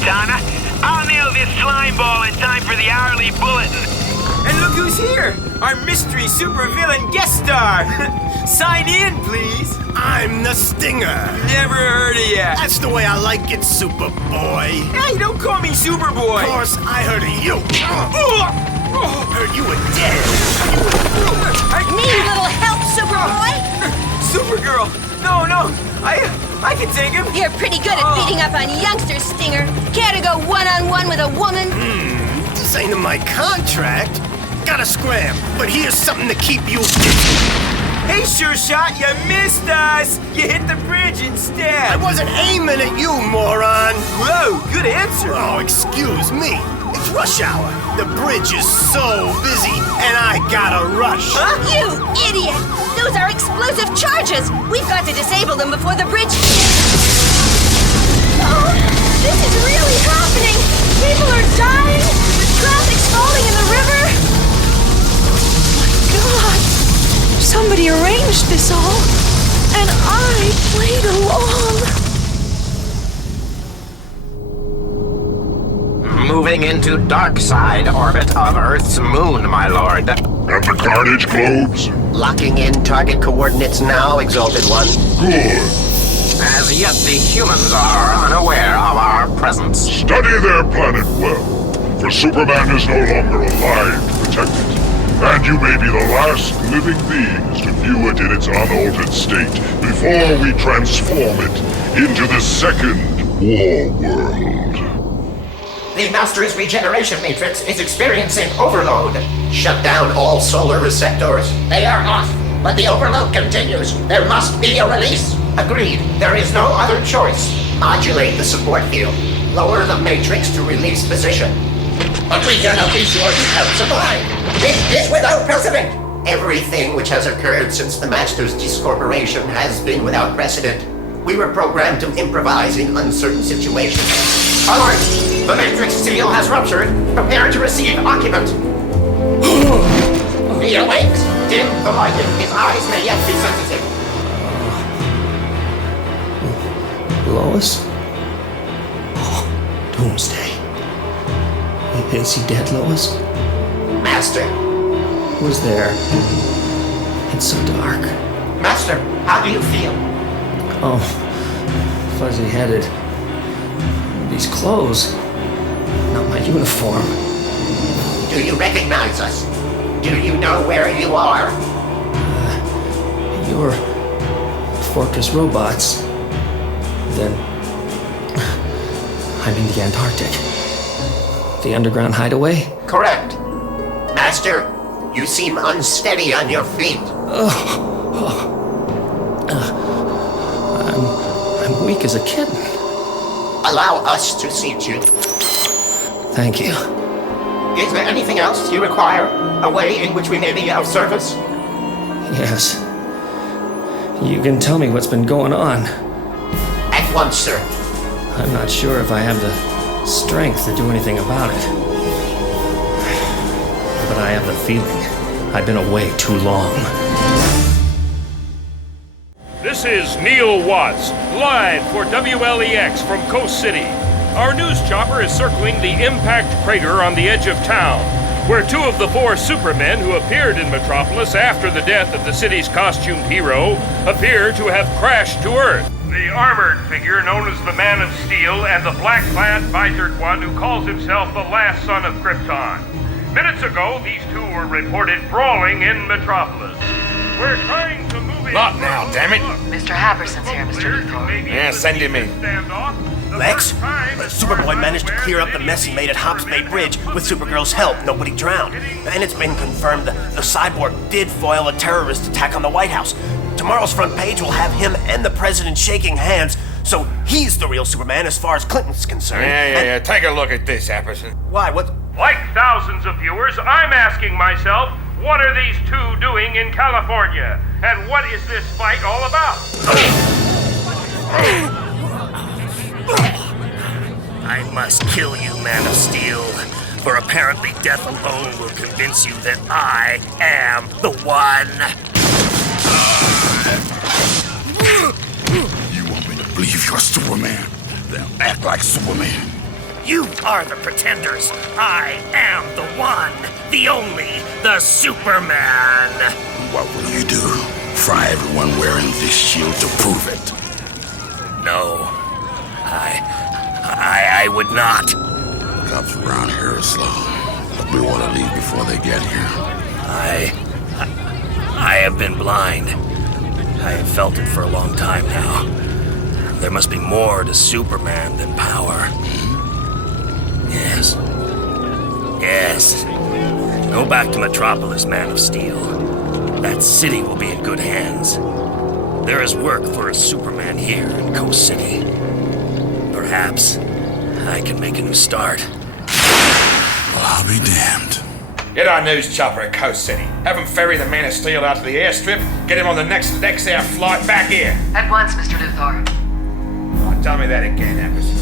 Donna, I'll nail this slime ball in time for the hourly bulletin. And look who's here! Our mystery supervillain guest star! Sign in, please! I'm the Stinger! Never heard of ya! That's the way I like it, Superboy! Hey, don't call me Superboy! Of course, I heard of you! Heard you were dead! Need a little help, Superboy? Supergirl! No, I can take him! You're pretty good at beating up on youngsters, Stinger. Care to go one-on-one with a woman? This ain't in my contract. Gotta scram, but here's something to keep you... Hey, Sure Shot, you missed us! You hit the bridge instead! I wasn't aiming at you, moron! Whoa, good answer! Oh, excuse me. It's rush hour. The bridge is so busy, and I gotta rush. Huh? You idiot! Those are explosive charges! We've got to disable them before the bridge... Oh, this is really happening! People are dying! The traffic's falling in the river! Oh my God! Somebody arranged this all, and I played along! Moving into dark side orbit of Earth's moon, my lord. At the Carnage globes? Locking in target coordinates now, Exalted One. Good. As yet the humans are unaware of our presence. Study their planet well, for Superman is no longer alive to protect it. And you may be the last living beings to view it in its unaltered state before we transform it into the second War World. The Master's regeneration matrix is experiencing overload. Shut down all solar receptors. They are off, but the overload continues. There must be a release. Agreed. There is no other choice. Modulate the support field. Lower the matrix to release position. But we cannot be sure to help supply. This is without precedent. Everything which has occurred since the Master's discorporation has been without precedent. We were programmed to improvise in uncertain situations. Alert! The matrix seal has ruptured. Prepare to receive occupant. He awakes. Dim the lighting. His eyes may yet be sensitive. Lois? Oh, Doomsday. Is he dead, Lois? Master. Who's there? It's so dark. Master, how do you feel? Oh, fuzzy-headed. These clothes. Not my uniform. Do you recognize us? Do you know where you are? You're Fortress Robots. Then I'm in the Antarctic. The underground hideaway? Correct. Master, you seem unsteady on your feet. I'm weak as a kitten. Allow us to seat you. Thank you. Is there anything else you require? A way in which we may be of service? Yes. You can tell me what's been going on. At once, sir. I'm not sure if I have the strength to do anything about it. But I have the feeling I've been away too long. This is Neil Watts, live for WLEX from Coast City. Our news chopper is circling the impact crater on the edge of town, where 2 of the 4 supermen who appeared in Metropolis after the death of the city's costumed hero appear to have crashed to Earth. The armored figure known as the Man of Steel and the black-clad visored one who calls himself the last son of Krypton. Minutes ago, these 2 were reported brawling in Metropolis. We're trying to move in... Not now, damn it! Mr. Haverson's here, Mr. Luthor. Yeah, send him in. Lex, Superboy managed to clear up the mess he made at Hobbs Bay Bridge with Supergirl's help. Nobody drowned. And it's been confirmed the cyborg did foil a terrorist attack on the White House. Tomorrow's front page will have him and the president shaking hands, so he's the real Superman as far as Clinton's concerned. Yeah. Take a look at this, Apperson. Why, what? Like thousands of viewers, I'm asking myself, What are these two doing in California? And what is this fight all about? I must kill you, Man of Steel, for apparently death alone will convince you that I am the one. You want me to believe you're Superman? Then act like Superman. You are the pretenders. I am the one, the only, the Superman. What will you do? Fry everyone wearing this shield to prove it? No, I would not. Cops around here are slow. But we want to leave before they get here. I have been blind. I have felt it for a long time now. There must be more to Superman than power. Yes. Yes. Go back to Metropolis, Man of Steel. That city will be in good hands. There is work for a Superman here in Coast City. Perhaps I can make a new start. Well, I'll be damned. Get our news chopper at Coast City. Have him ferry the Man of Steel out to the airstrip. Get him on the next air flight back here. At once, Mr. Luthor. Oh, tell me that again, Averts.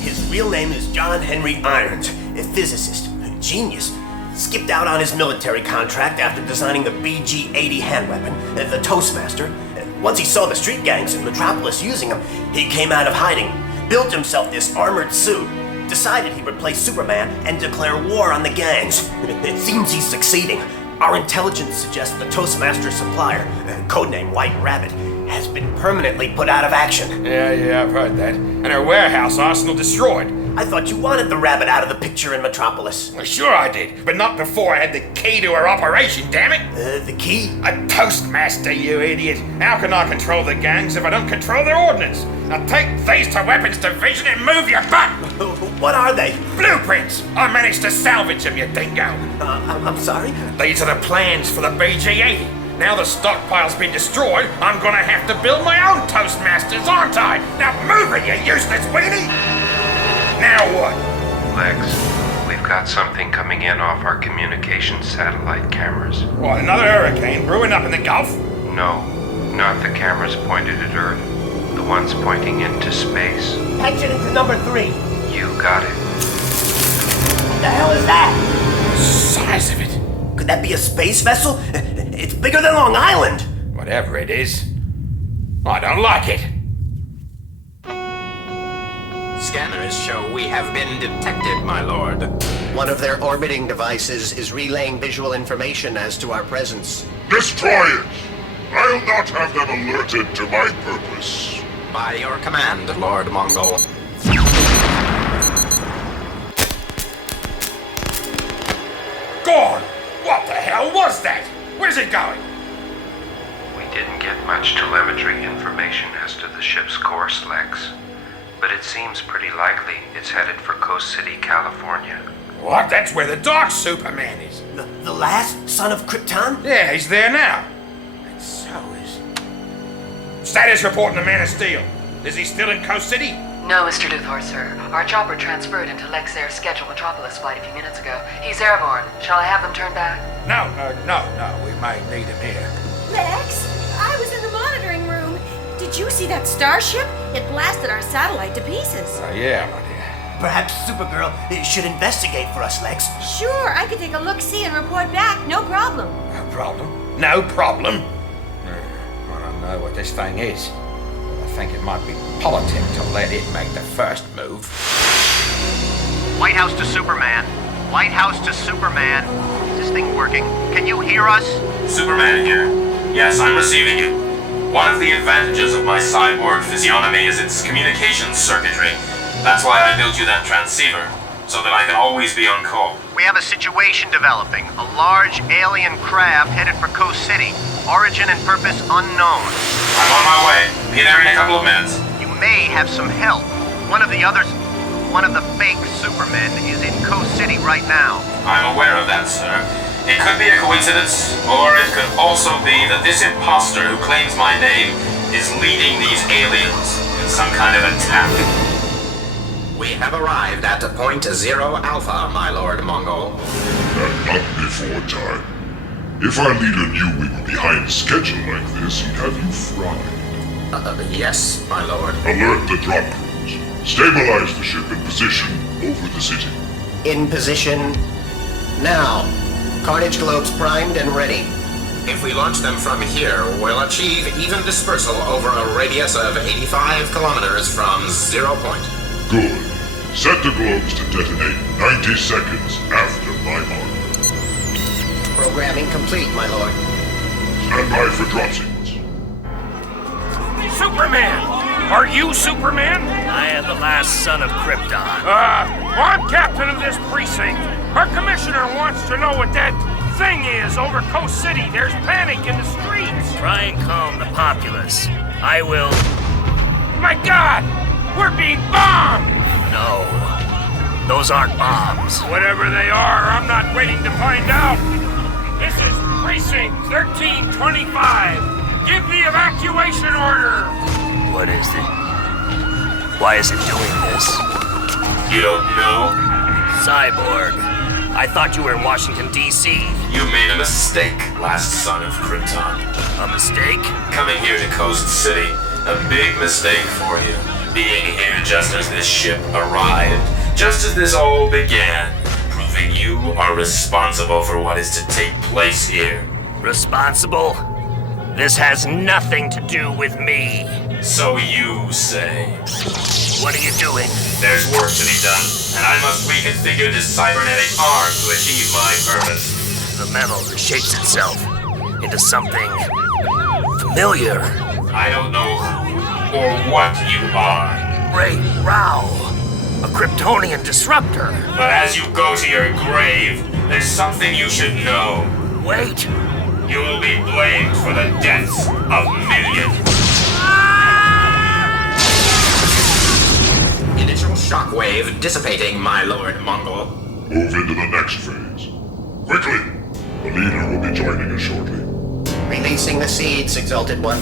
His real name is John Henry Irons, a physicist, a genius. Skipped out on his military contract after designing the BG-80 hand weapon, the Toastmaster. Once he saw the street gangs in Metropolis using them, he came out of hiding, built himself this armored suit, decided he would play Superman and declare war on the gangs. It seems he's succeeding. Our intelligence suggests the Toastmaster supplier, codename White Rabbit, has been permanently put out of action. Yeah, I've heard that. And her warehouse arsenal destroyed. I thought you wanted the rabbit out of the picture in Metropolis. Well, sure I did, but not before I had the key to her operation, damn it! The key? A Toastmaster, you idiot! How can I control the gangs if I don't control their ordnance? Now take these to Weapons Division and move your butt! What are they? Blueprints! I managed to salvage them, you dingo! I'm sorry? These are the plans for the BG-80. Now the stockpile's been destroyed, I'm gonna have to build my own Toastmasters, aren't I? Now move it, you useless weenie! Now what? Lex, we've got something coming in off our communications satellite cameras. What, another hurricane brewing up in the Gulf? No, not the cameras pointed at Earth. The ones pointing into space. Patch it into number 3. You got it. What the hell is that? The size of it. Could that be a space vessel? It's bigger than Long Island. Whatever it is, I don't like it. Scanners show we have been detected, my lord. One of their orbiting devices is relaying visual information as to our presence. Destroy it! I'll not have them alerted to my purpose. By your command, Lord Mongol. God! What the hell was that? Where's it going? We didn't get much telemetry information as to the ship's course, Lex. But it seems pretty likely it's headed for Coast City, California. What? That's where the Dark Superman is. The last son of Krypton? Yeah, he's there now. And so is... Status report on the Man of Steel. Is he still in Coast City? No, Mr. Luthor, sir. Our chopper transferred into Lex Air's scheduled Metropolis flight a few minutes ago. He's airborne. Shall I have them turn back? No. We may need him here. Lex, I was in the monitoring room. Did you see that starship? It blasted our satellite to pieces. Yeah, my dear. Perhaps Supergirl should investigate for us, Lex. Sure, I could take a look-see and report back. No problem. No problem? No problem? I don't know what this thing is. I think it might be politic to let it make the first move. White House to Superman. White House to Superman. Is this thing working? Can you hear us? Superman here. Yes, I'm receiving you. One of the advantages of my cyborg physiognomy is its communications circuitry. That's why I built you that transceiver, so that I can always be on call. We have a situation developing. A large alien craft headed for Coast City. Origin and purpose unknown. I'm on my way. Be there in a couple of minutes. You may have some help. One of the fake Supermen is in Coast City right now. I'm aware of that, sir. It could be a coincidence, or it could also be that this imposter who claims my name is leading these aliens in some kind of attack. We have arrived at Point Zero Alpha, my Lord Mongol. And not before time. If our leader knew we were behind schedule like this, he'd have you fried. Yes, my lord. Alert the drop crews. Stabilize the ship in position over the city. In position now. Carnage globes primed and ready. If we launch them from here, we'll achieve even dispersal over a radius of 85 kilometers from 0 point. Good. Set the globes to detonate 90 seconds after my mark. Programming complete, my lord. Stand by for drop sequence. Superman! Are you Superman? I am the last son of Krypton. Well, I'm captain of this precinct. Our commissioner wants to know what that thing is over Coast City. There's panic in the streets. Try and calm the populace. I will... My God! We're being bombed! No. Those aren't bombs. Whatever they are, I'm not waiting to find out. This is Precinct 1325. Give the evacuation order. What is it? Why is it doing this? You don't know? Cyborg. I thought you were in Washington, D.C. You made a mistake, last son of Krypton. A mistake? Coming here to Coast City, a big mistake for you. Being here just as this ship arrived, just as this all began, proving you are responsible for what is to take place here. Responsible? This has nothing to do with me. So you say. What are you doing? There's work to be done, and I must reconfigure this cybernetic arm to achieve my purpose. The metal reshapes itself into something familiar. I don't know who or what you are. Ray Rao, a Kryptonian disruptor. But as you go to your grave, there's something you should know. Wait. You will be blamed for the deaths of millions. Initial shockwave dissipating, my lord Mongol. Move into the next phase. Quickly! The leader will be joining us shortly. Releasing the seeds, Exalted One.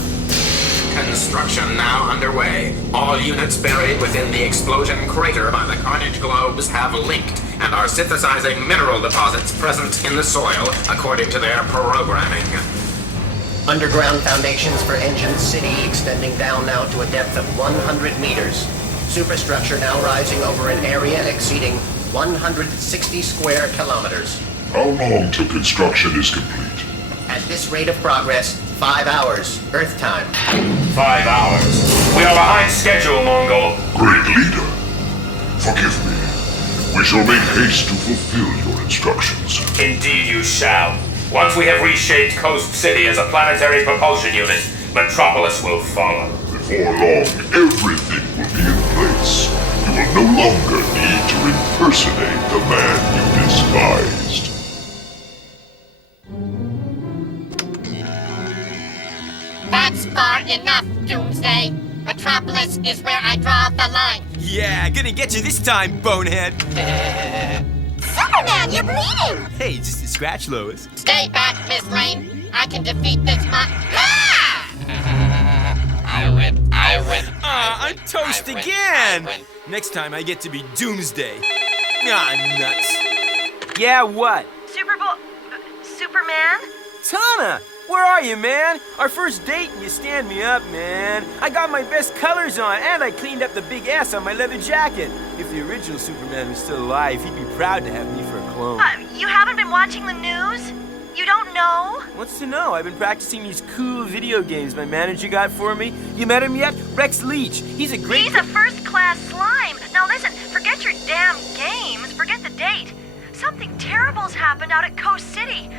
Construction now underway. All units buried within the explosion crater by the Carnage globes have linked and are synthesizing mineral deposits present in the soil according to their programming. Underground foundations for Engine City extending down now to a depth of 100 meters. Superstructure now rising over an area exceeding 160 square kilometers. How long till construction is complete? At this rate of progress, 5 hours, Earth time. 5 hours. We are behind schedule, Mongol. Great leader. Forgive me. We shall make haste to fulfill your instructions. Indeed you shall. Once we have reshaped Coast City as a planetary propulsion unit, Metropolis will follow. Before long, everything will be in place. You will no longer need to impersonate the man you despised. That's far enough, Doomsday. Metropolis is where I draw the line. Yeah, gonna get you this time, bonehead. Superman, you're bleeding! Hey, just a scratch, Lois. Stay back, Miss Lane. I can defeat this I win. I'm toast again! Next time I get to be Doomsday. Nuts. Yeah, what? Superman? Tana! Where are you, man? Our first date and you stand me up, man. I got my best colors on and I cleaned up the big S on my leather jacket. If the original Superman was still alive, he'd be proud to have me for a clone. You haven't been watching the news? You don't know? What's to know? I've been practicing these cool video games my manager got for me. You met him yet? Rex Leach. He's a great... He's a first-class slime. Now listen, forget your damn games. Forget the date. Something terrible's happened out at Coast City.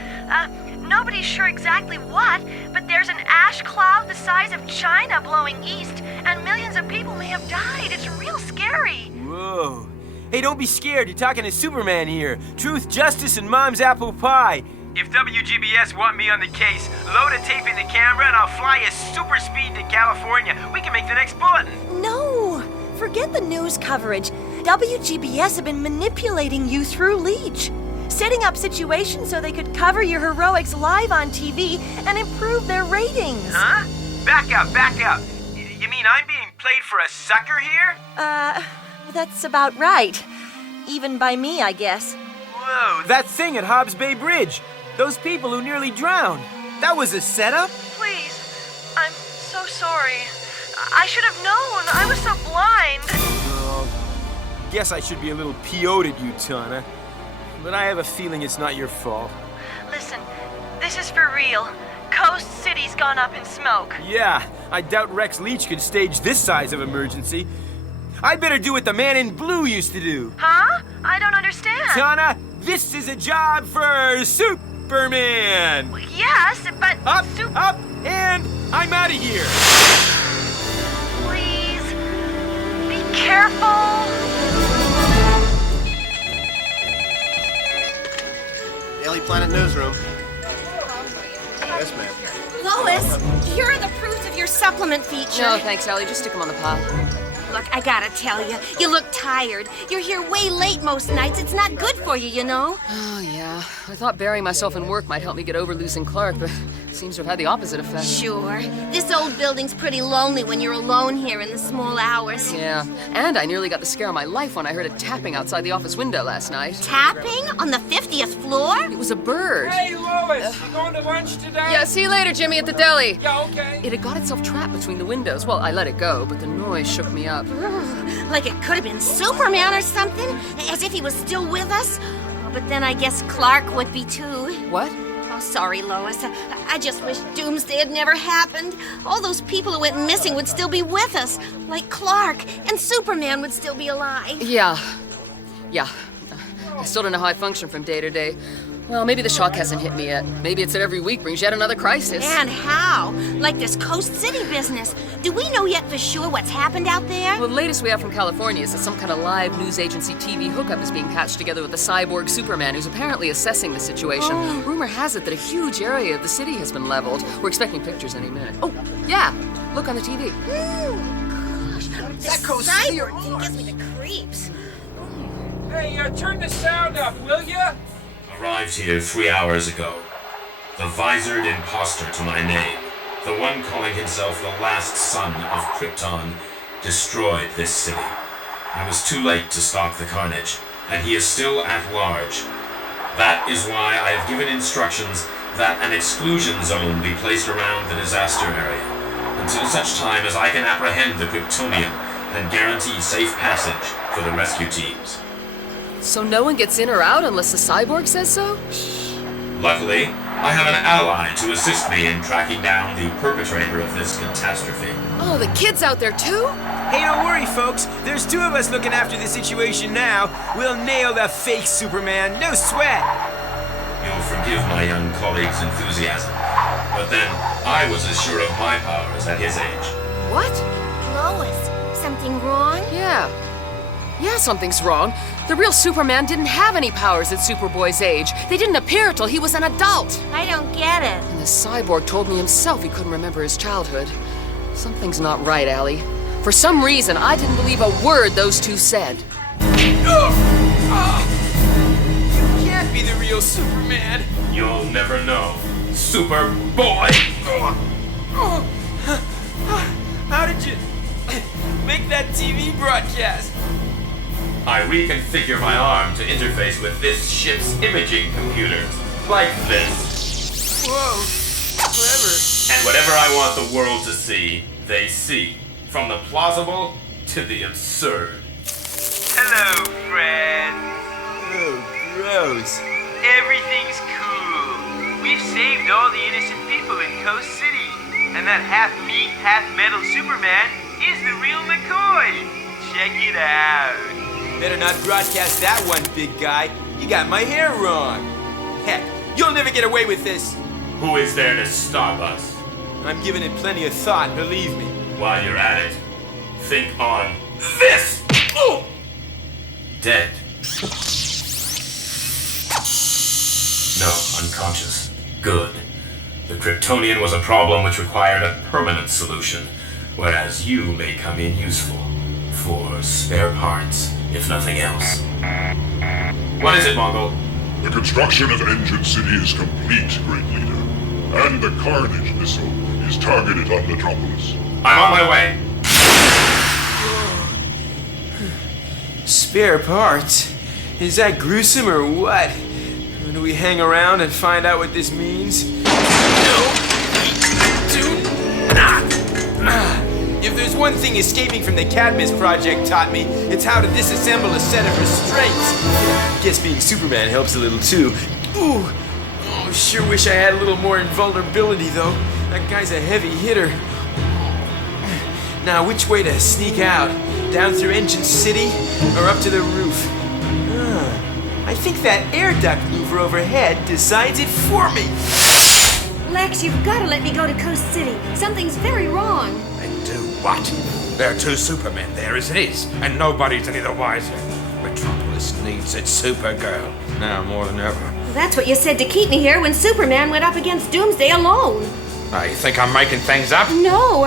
Nobody's sure exactly what, but there's an ash cloud the size of China blowing east, and millions of people may have died. It's real scary. Whoa. Hey, don't be scared. You're talking to Superman here. Truth, justice, and mom's apple pie. If WGBS want me on the case, load a tape in the camera and I'll fly you super speed to California. We can make the next bulletin. No, forget the news coverage. WGBS have been manipulating you through Leach, setting up situations so they could cover your heroics live on TV and improve their ratings. Huh? Back up. You mean I'm being played for a sucker here? That's about right. Even by me, I guess. Whoa, that thing at Hobbs Bay Bridge. Those people who nearly drowned. That was a setup? Please, I'm so sorry. I should have known. I was so blind. Oh, guess I should be a little PO'd at you, Tana. But I have a feeling it's not your fault. Listen, this is for real. Coast City's gone up in smoke. Yeah, I doubt Rex Leach could stage this size of emergency. I'd better do what the man in blue used to do. Huh? I don't understand. Tana, this is a job for Superman! Yes, but... Up, and I'm out of here! Please, be careful. Daily Planet Newsroom. Yes, ma'am. Lois, here are the proofs of your supplement feature. No, thanks, Allie. Just stick them on the pile. Look, I gotta tell you, you look tired. You're here way late most nights. It's not good for you, you know? Oh, yeah. I thought burying myself in work might help me get over losing Clark, but seems to have had the opposite effect. Sure. This old building's pretty lonely when you're alone here in the small hours. Yeah. And I nearly got the scare of my life when I heard it tapping outside the office window last night. Tapping? On the 50th floor? It was a bird. Hey, Lois, you going to lunch today? Yeah, see you later, Jimmy, at the deli. Yeah, okay. It had got itself trapped between the windows. Well, I let it go, but the noise shook me up. Like it could have been Superman or something? As if he was still with us? Oh, but then I guess Clark would be too. What? Oh, sorry, Lois. I just wish Doomsday had never happened. All those people who went missing would still be with us. Like Clark, and Superman would still be alive. Yeah. I still don't know how I function from day to day. Well, maybe the shock hasn't hit me yet. Maybe it's that every week brings yet another crisis. And how? Like this Coast City business. Do we know yet for sure what's happened out there? Well, the latest we have from California is that some kind of live news agency TV hookup is being patched together with a cyborg Superman who's apparently assessing the situation. Oh. Rumor has it that a huge area of the city has been leveled. We're expecting pictures any minute. Oh, yeah. Look on the TV. Gosh, that Coast City thing gives me the creeps. Hey, turn the sound up, will ya? Arrived here 3 hours ago. The visored imposter to my name, the one calling himself the last son of Krypton, destroyed this city. I was too late to stop the carnage, and he is still at large. That is why I have given instructions that an exclusion zone be placed around the disaster area, until such time as I can apprehend the Kryptonian and guarantee safe passage for the rescue teams. So no one gets in or out unless the cyborg says so? Luckily, I have an ally to assist me in tracking down the perpetrator of this catastrophe. Oh, the kid's out there too? Hey, don't worry, folks. There's two of us looking after the situation now. We'll nail the fake Superman, no sweat. You'll forgive my young colleague's enthusiasm, but then I was as sure of my powers at his age. What? Lois, something wrong? Yeah, something's wrong. The real Superman didn't have any powers at Superboy's age. They didn't appear till he was an adult. I don't get it. And the cyborg told me himself he couldn't remember his childhood. Something's not right, Allie. For some reason, I didn't believe a word those two said. You can't be the real Superman. You'll never know, Superboy! How did you make that TV broadcast? I reconfigure my arm to interface with this ship's imaging computers, like this. Whoa, clever. And whatever I want the world to see, they see. From the plausible to the absurd. Hello, friends. Oh, gross. Everything's cool. We've saved all the innocent people in Coast City. And that half-meat, half-metal Superman is the real McCoy. Check it out. Better not broadcast that one, big guy. You got my hair wrong. Heck, you'll never get away with this. Who is there to stop us? I'm giving it plenty of thought, believe me. While you're at it, think on this! Oh! Dead. No, unconscious. Good. The Kryptonian was a problem which required a permanent solution, whereas you may come in useful. For spare parts, if nothing else. What is it, Mongol? The construction of Engine City is complete, Great Leader. And the Carnage missile is targeted on Metropolis. I'm on my way. Spare parts? Is that gruesome or what? Do we hang around and find out what this means? No! Do not! If there's one thing escaping from the Cadmus Project taught me, it's how to disassemble a set of restraints. Guess being Superman helps a little too. Ooh! Oh, sure wish I had a little more invulnerability though. That guy's a heavy hitter. Now, which way to sneak out? Down through Engine City or up to the roof? I think that air duct louver overhead decides it for me. Lex, you've got to let me go to Coast City. Something's very wrong. And do what? There are 2 Supermen there as it is, and nobody's any the wiser. Metropolis needs its Supergirl, now more than ever. That's what you said to keep me here when Superman went up against Doomsday alone. You think I'm making things up? No,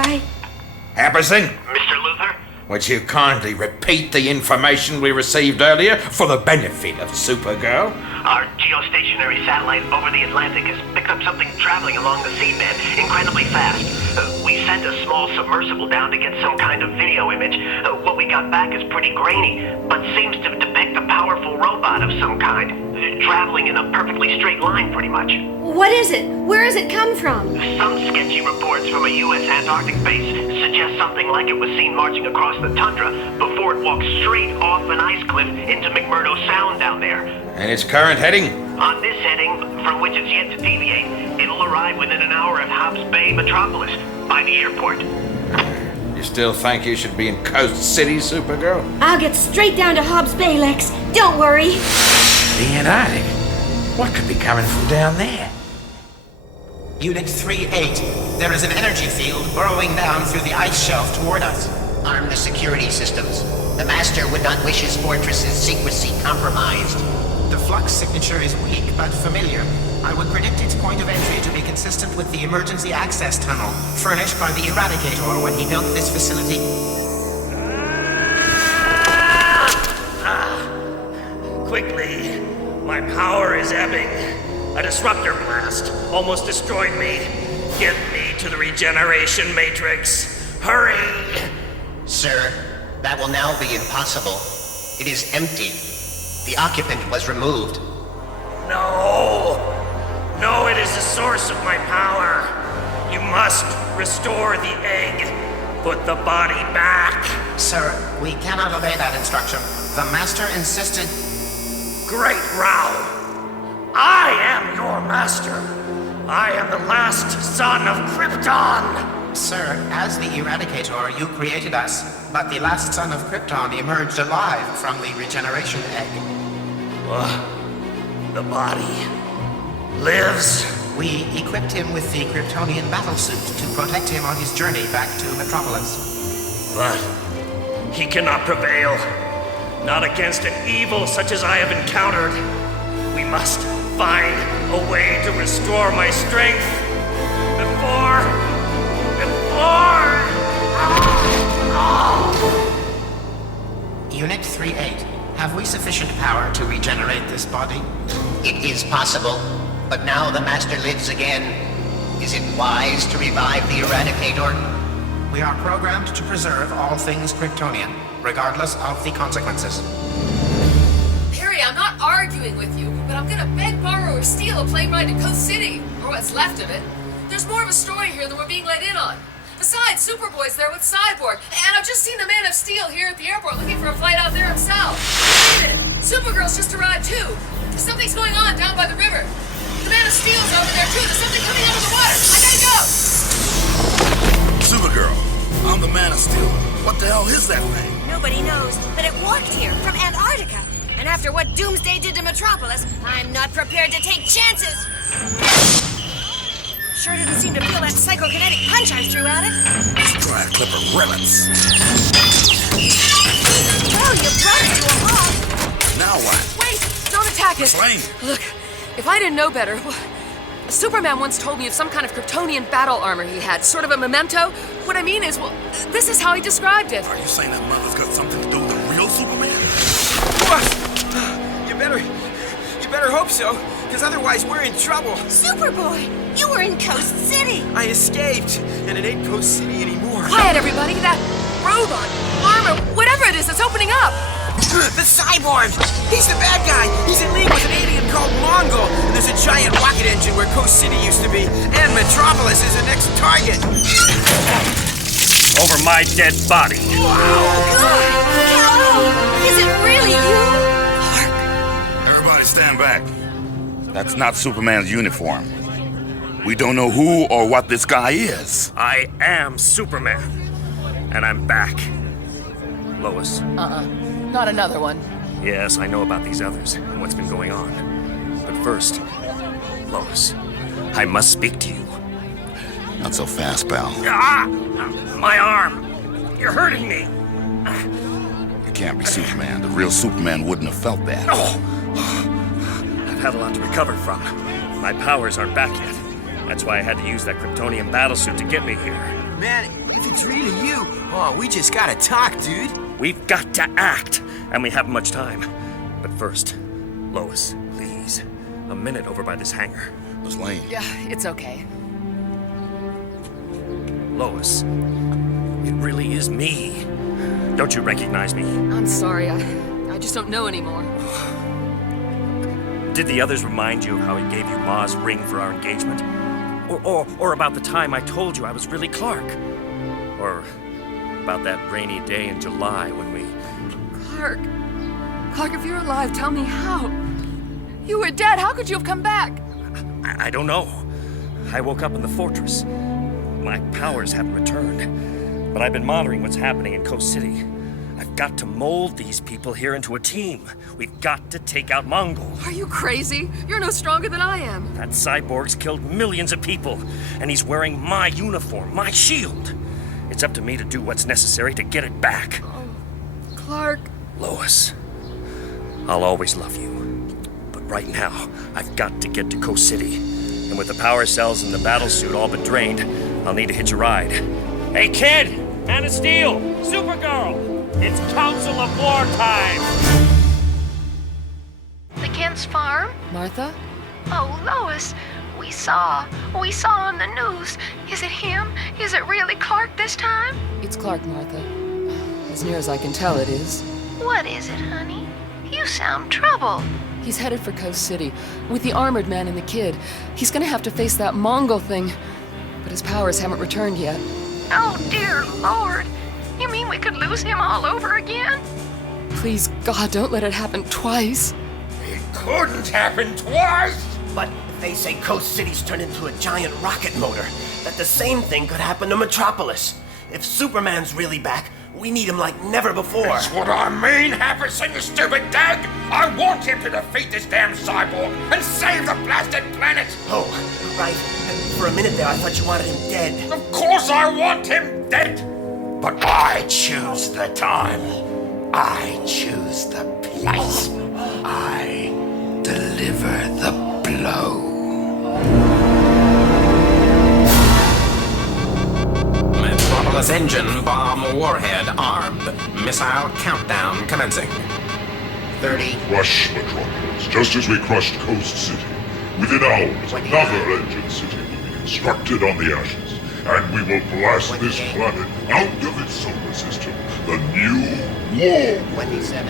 Apperson? Mr. Luther? Would you kindly repeat the information we received earlier for the benefit of Supergirl? Our geostationary satellite over the Atlantic has picked up something traveling along the seabed incredibly fast. We sent a small submersible down to get some kind of video image. What we got back is pretty grainy, but seems to depict a powerful robot of some kind, traveling in a perfectly straight line pretty much. What is it? Where has it come from? Some sketchy reports from a U.S. Antarctic base suggest something like it was seen marching across the tundra before it walked straight off an ice cliff into McMurdo Sound down there. And its current heading? On this heading, from which it's yet to deviate, it'll arrive within an hour of Hobbs Bay, Metropolis, by the airport. You still think you should be in Coast City, Supergirl? I'll get straight down to Hobbs Bay, Lex. Don't worry. The Antarctic? What could be coming from down there? Unit 3-8, there is an energy field burrowing down through the ice shelf toward us. Arm the security systems. The Master would not wish his fortress's secrecy compromised. The flux signature is weak but familiar. I would predict its point of entry to be consistent with the emergency access tunnel furnished by the Eradicator when he built this facility. Quickly, my power is ebbing. A disruptor blast almost destroyed me. Get me to the regeneration matrix. Hurry! Sir, that will now be impossible. It is empty. The occupant was removed. No, it is the source of my power. You must restore the egg. Put the body back. Sir, we cannot obey that instruction. The Master insisted. Great row. I am your master. I am the last son of Krypton. Sir, as the Eradicator, you created us, but the last son of Krypton emerged alive from the regeneration egg. The body lives. We equipped him with the Kryptonian battlesuit to protect him on his journey back to Metropolis. But he cannot prevail. Not against an evil such as I have encountered. We must find a way to restore my strength before... Unit 3-8, have we sufficient power to regenerate this body? It is possible, but now the Master lives again. Is it wise to revive the Eradicator? We are programmed to preserve all things Kryptonian, regardless of the consequences. Perry, I'm not arguing with you, but I'm gonna beg, borrow, or steal a plane ride to Coast City, or what's left of it. There's more of a story here than we're being let in on. Besides, Superboy's there with Cyborg, and I've just seen the Man of Steel here at the airport looking for a flight out there himself. Wait a minute, Supergirl's just arrived too. Something's going on down by the river. The Man of Steel's over there too. There's something coming out of the water. I gotta go! Supergirl, I'm the Man of Steel. What the hell is that thing? Nobody knows, but it walked here from Antarctica. And after what Doomsday did to Metropolis, I'm not prepared to take chances. Sure didn't seem to feel that psychokinetic punch I threw at it. Let's try a clip of ribbons. Well, you brought it to a halt. Now what? Wait! Don't attack it! Explain. Look, if I didn't know better, Superman once told me of some kind of Kryptonian battle armor he had, sort of a memento. What I mean is, well, this is how he described it. Are you saying that mother's got something to do with the real Superman? What? You better hope so, because otherwise we're in trouble. Superboy, you were in Coast City. I escaped, and it ain't Coast City anymore. Quiet, everybody! That robot, armor, whatever it is, it's opening up! The cyborg! He's the bad guy! He's in league with an alien called Mongol, and there's a giant rocket engine where Coast City used to be, and Metropolis is the next target! Over my dead body. Is it really you? Everybody stand back. That's not Superman's uniform. We don't know who or what this guy is. I am Superman. And I'm back. Lois. Not another one. Yes, I know about these others and what's been going on. But first, Lois, I must speak to you. Not so fast, pal. Ah! My arm! You're hurting me! You can't be Superman. The real Superman wouldn't have felt that. Oh! I've had a lot to recover from. My powers aren't back yet. That's why I had to use that Kryptonian battlesuit to get me here. Man, if it's really you, we just gotta talk, dude. We've got to act, and we haven't much time. But first, Lois, please, a minute over by this hangar. Miss Lane. Yeah, it's okay. Lois, it really is me. Don't you recognize me? I'm sorry, I just don't know anymore. Did the others remind you of how he gave you Ma's ring for our engagement? Or about the time I told you I was really Clark? Or about that rainy day in July when we... Clark, if you're alive, tell me how. You were dead. How could you have come back? I don't know. I woke up in the fortress. My powers haven't returned. But I've been monitoring what's happening in Coast City. I've got to mold these people here into a team. We've got to take out Mongol. Are you crazy? You're no stronger than I am. That cyborg's killed millions of people, and he's wearing my uniform, my shield. It's up to me to do what's necessary to get it back. Oh, Clark. Lois, I'll always love you. But right now, I've got to get to Coast City. And with the power cells and the battlesuit all but drained, I'll need to hitch a ride. Hey, kid! Man of Steel! Supergirl! It's Council of War time! The Kent's farm? Martha? Oh, Lois, we saw on the news. Is it him? Is it really Clark this time? It's Clark, Martha. As near as I can tell, it is. What is it, honey? You sound troubled. He's headed for Coast City, with the armored man and the kid. He's gonna have to face that Mongol thing, but his powers haven't returned yet. Oh, dear Lord. You mean we could lose him all over again? Please, God, don't let it happen twice. It couldn't happen twice! But they say Coast City's turned into a giant rocket motor, that the same thing could happen to Metropolis. If Superman's really back, we need him like never before. That's what I mean, Haverson, you stupid dag! I want him to defeat this damn cyborg and save the blasted planet! Oh, right. For a minute there, I thought you wanted him dead. Of course I want him dead! But I choose the time. I choose the place. I deliver the blow. Metropolis engine bomb warhead armed. Missile countdown commencing. 30. Crush Metropolis, just as we crushed Coast City. Within hours, another engine city will be constructed on the ashes, and we will blast this planet out of its solar system. The new war. 27.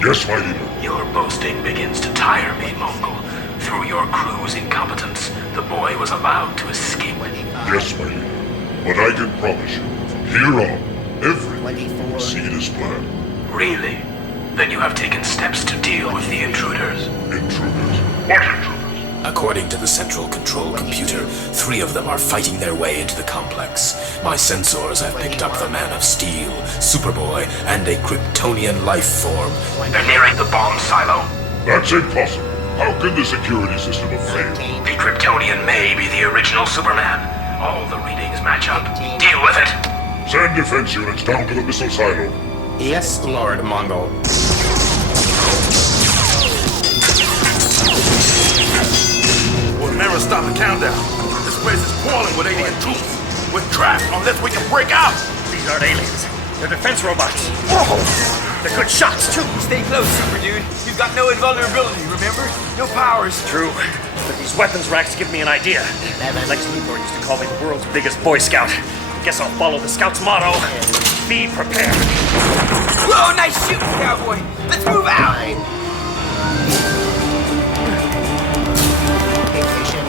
Yes, my leader. Your boasting begins to tire me, Mongol. Through your crew's incompetence, the boy was allowed to escape. Yes, my leader. But I can promise you, from here on, everything will proceed as planned. Really? Then you have taken steps to deal with the intruders. Intruders? What intruders? According to the central control computer, 3 of them are fighting their way into the complex. My sensors have picked up the Man of Steel, Superboy, and a Kryptonian life form. They're nearing the bomb silo. That's impossible. How can the security system have failed? The Kryptonian may be the original Superman. All the readings match up. Deal with it. Send defense units down to the missile silo. Yes, Lord Mongol. We'll never stop the countdown. This place is crawling with alien troops. We're trapped unless we can break out. These aren't aliens. They're defense robots. Whoa! They're good shots, too. Stay close, Super Dude. You've got no invulnerability, remember? No powers. True. But these weapons racks give me an idea. Lex Luthor used to call me the world's biggest Boy Scout. Guess I'll follow the Scout's motto. Be prepared. Whoa, nice shooting, cowboy. Let's move out.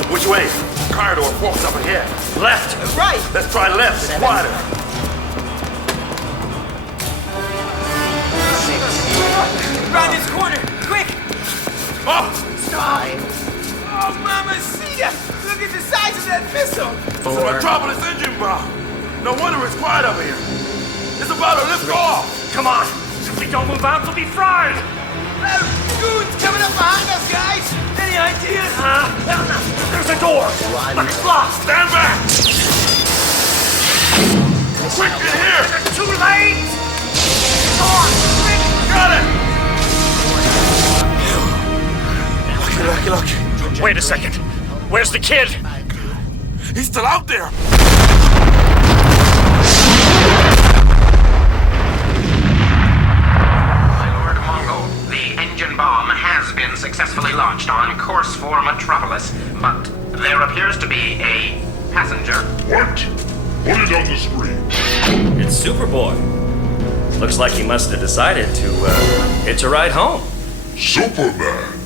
Which way? Corridor forks up ahead. Left. Right. Let's try left. It's wider. Round this corner, quick. Oh! Oh, mamacita. Look at the size of that missile. It's a Metropolis engine bomb. No wonder it's quiet up here. It's about to lift off. Come on. If we don't move out, we'll be fried. Goons coming up behind us, guys. Any ideas? There's a door. But it's locked. Stand back. Quick, in here. Is it too late? Door, quick. Got it. Lucky. Wait a second. Where's the kid? He's still out there. The engine bomb has been successfully launched on course for Metropolis, but there appears to be a passenger. What? Put it on the screen. It's Superboy. Looks like he must have decided to hitch a ride home. Superman.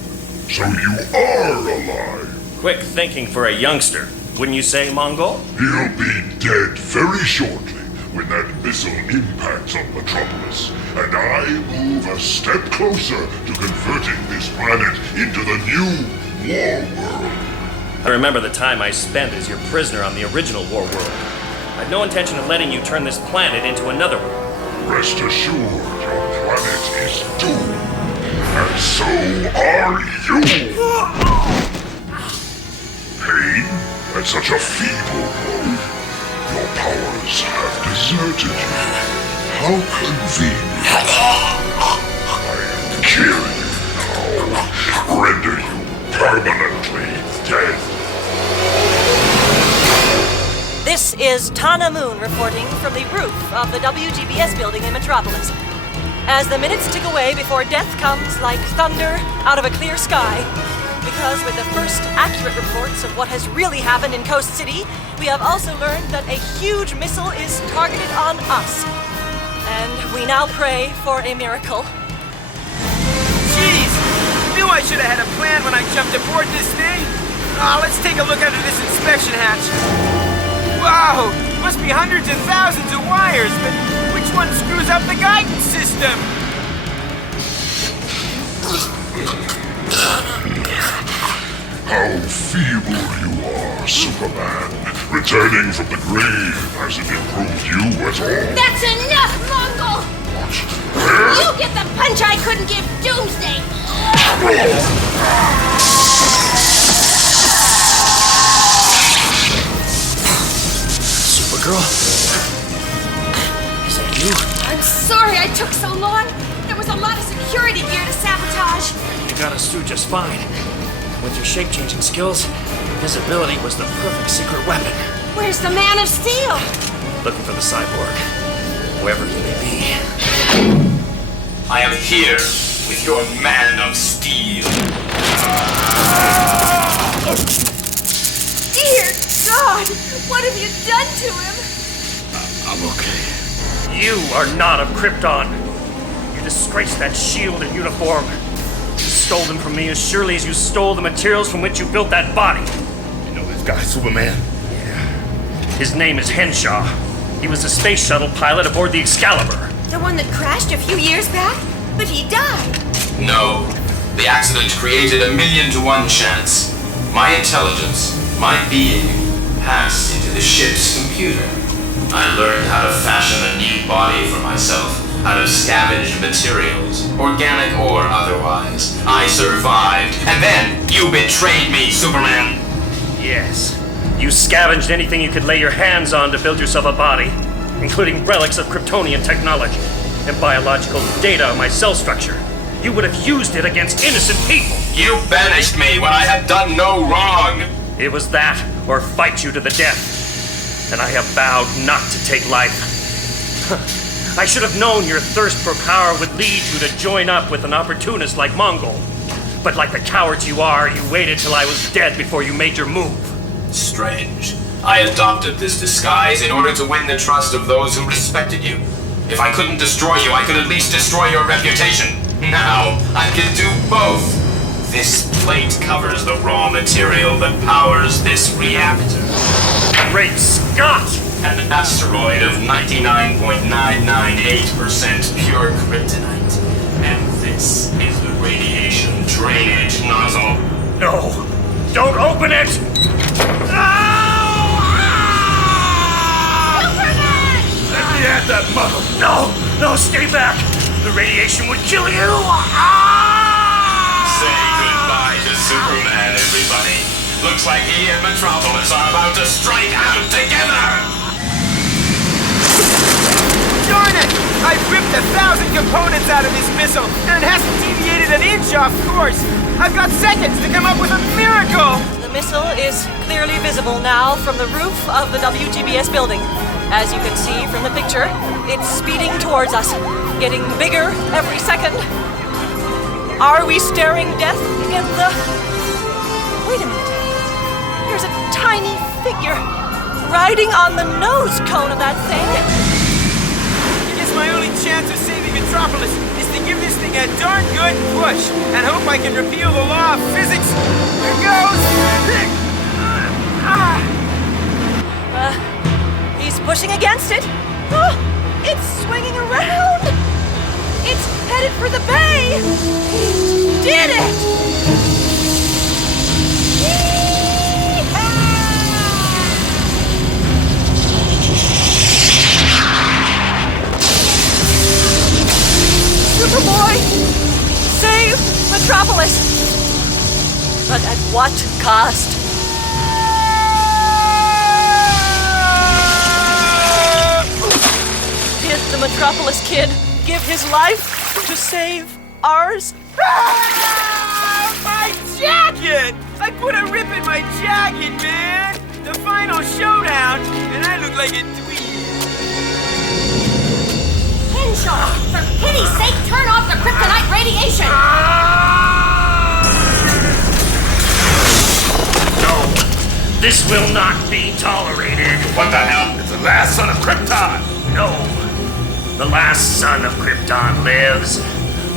So you are alive. Quick thinking for a youngster, wouldn't you say, Mongol? He'll be dead very shortly when that missile impacts on Metropolis, and I move a step closer to converting this planet into the new War World. I remember the time I spent as your prisoner on the original War World. I've no intention of letting you turn this planet into another one. Rest assured, your planet is doomed, and so are you. Pain at such a feeble blow. Your powers have deserted you. How convenient. I kill you now. Render you permanently dead. This is Tana Moon reporting from the roof of the WGBS building in Metropolis. As the minutes tick away before death comes like thunder out of a clear sky, because with the first accurate reports of what has really happened in Coast City, we have also learned that a huge missile is targeted on us. And we now pray for a miracle. Jeez, knew I should have had a plan when I jumped aboard this thing. Let's take a look under this inspection hatch. Wow, must be hundreds and thousands of wires, but which one screws up the guidance system? How feeble you are, Superman. Returning from the grave hasn't improved you at all. That's enough, Mongol! You get the punch I couldn't give Doomsday! Supergirl? Is that you? I'm sorry I took so long. There was a lot of security gear to sabotage. You got us through just fine. With your shape-changing skills, invisibility was the perfect secret weapon. Where's the Man of Steel? Looking for the cyborg, wherever he may be. I am here with your Man of Steel. Dear God, what have you done to him? I'm okay. You are not of Krypton. You disgraced that shield and uniform. You stole them from me as surely as you stole the materials from which you built that body. You know this guy, Superman? His name is Henshaw. He was a space shuttle pilot aboard the Excalibur. The one that crashed a few years back? But he died. No. The accident created a 1,000,000 to 1 chance. My intelligence, my being, passed into the ship's computer. I learned how to fashion a new body for myself out of scavenged materials, organic or otherwise. I survived, and then you betrayed me, Superman. Yes. You scavenged anything you could lay your hands on to build yourself a body, including relics of Kryptonian technology and biological data on my cell structure. You would have used it against innocent people. You banished me when I had done no wrong. It was that, or fight you to the death. And I have vowed not to take life. I should have known your thirst for power would lead you to join up with an opportunist like Mongol. But like the cowards you are, you waited till I was dead before you made your move. Strange. I adopted this disguise in order to win the trust of those who respected you. If I couldn't destroy you, I could at least destroy your reputation. Now, I can do both. This plate covers the raw material that powers this reactor. Great Scott! An asteroid of 99.998% pure kryptonite. And this is the radiation drainage nozzle. No! Don't open it! Let me at that mother! No! No, stay back! The radiation would kill you! Say goodbye to Superman, everybody. Looks like he and Metropolis are about to strike out together! Darn it! I've ripped 1,000 components out of this missile, and it hasn't deviated an inch off course! I've got seconds to come up with a miracle! The missile is clearly visible now from the roof of the WGBS building. As you can see from the picture, it's speeding towards us, getting bigger every second. Are we staring death in the... Wait a minute. There's a tiny figure riding on the nose cone of that thing. I guess my only chance of saving Metropolis is to give this thing a darn good push and hope I can repeal the law of physics. Here goes! He's pushing against it. Oh, it's swinging around. It's headed for the bay. He did it! Superboy, save Metropolis. But at what cost? Did the Metropolis kid give his life to save ours? My jacket! I put a rip in my jacket, man! The final showdown, and I look like a dweeb. Henshaw, for pity's sake, turn off the kryptonite radiation! No, this will not be tolerated. What the hell? It's the last son of Krypton! No, the last son of Krypton lives.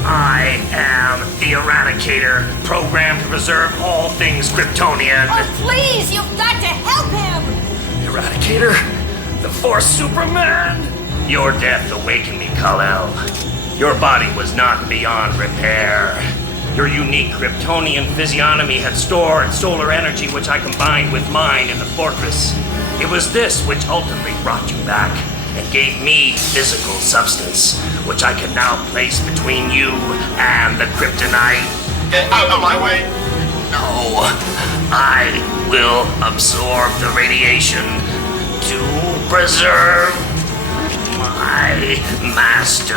I am the Eradicator, programmed to preserve all things Kryptonian. Oh, please, you've got to help him! Eradicator? The Force Superman? Your death awakened me, Kal-El. Your body was not beyond repair. Your unique Kryptonian physiognomy had stored solar energy which I combined with mine in the fortress. It was this which ultimately brought you back and gave me physical substance, which I can now place between you and the kryptonite. Get out of my way! No, I will absorb the radiation to preserve my master.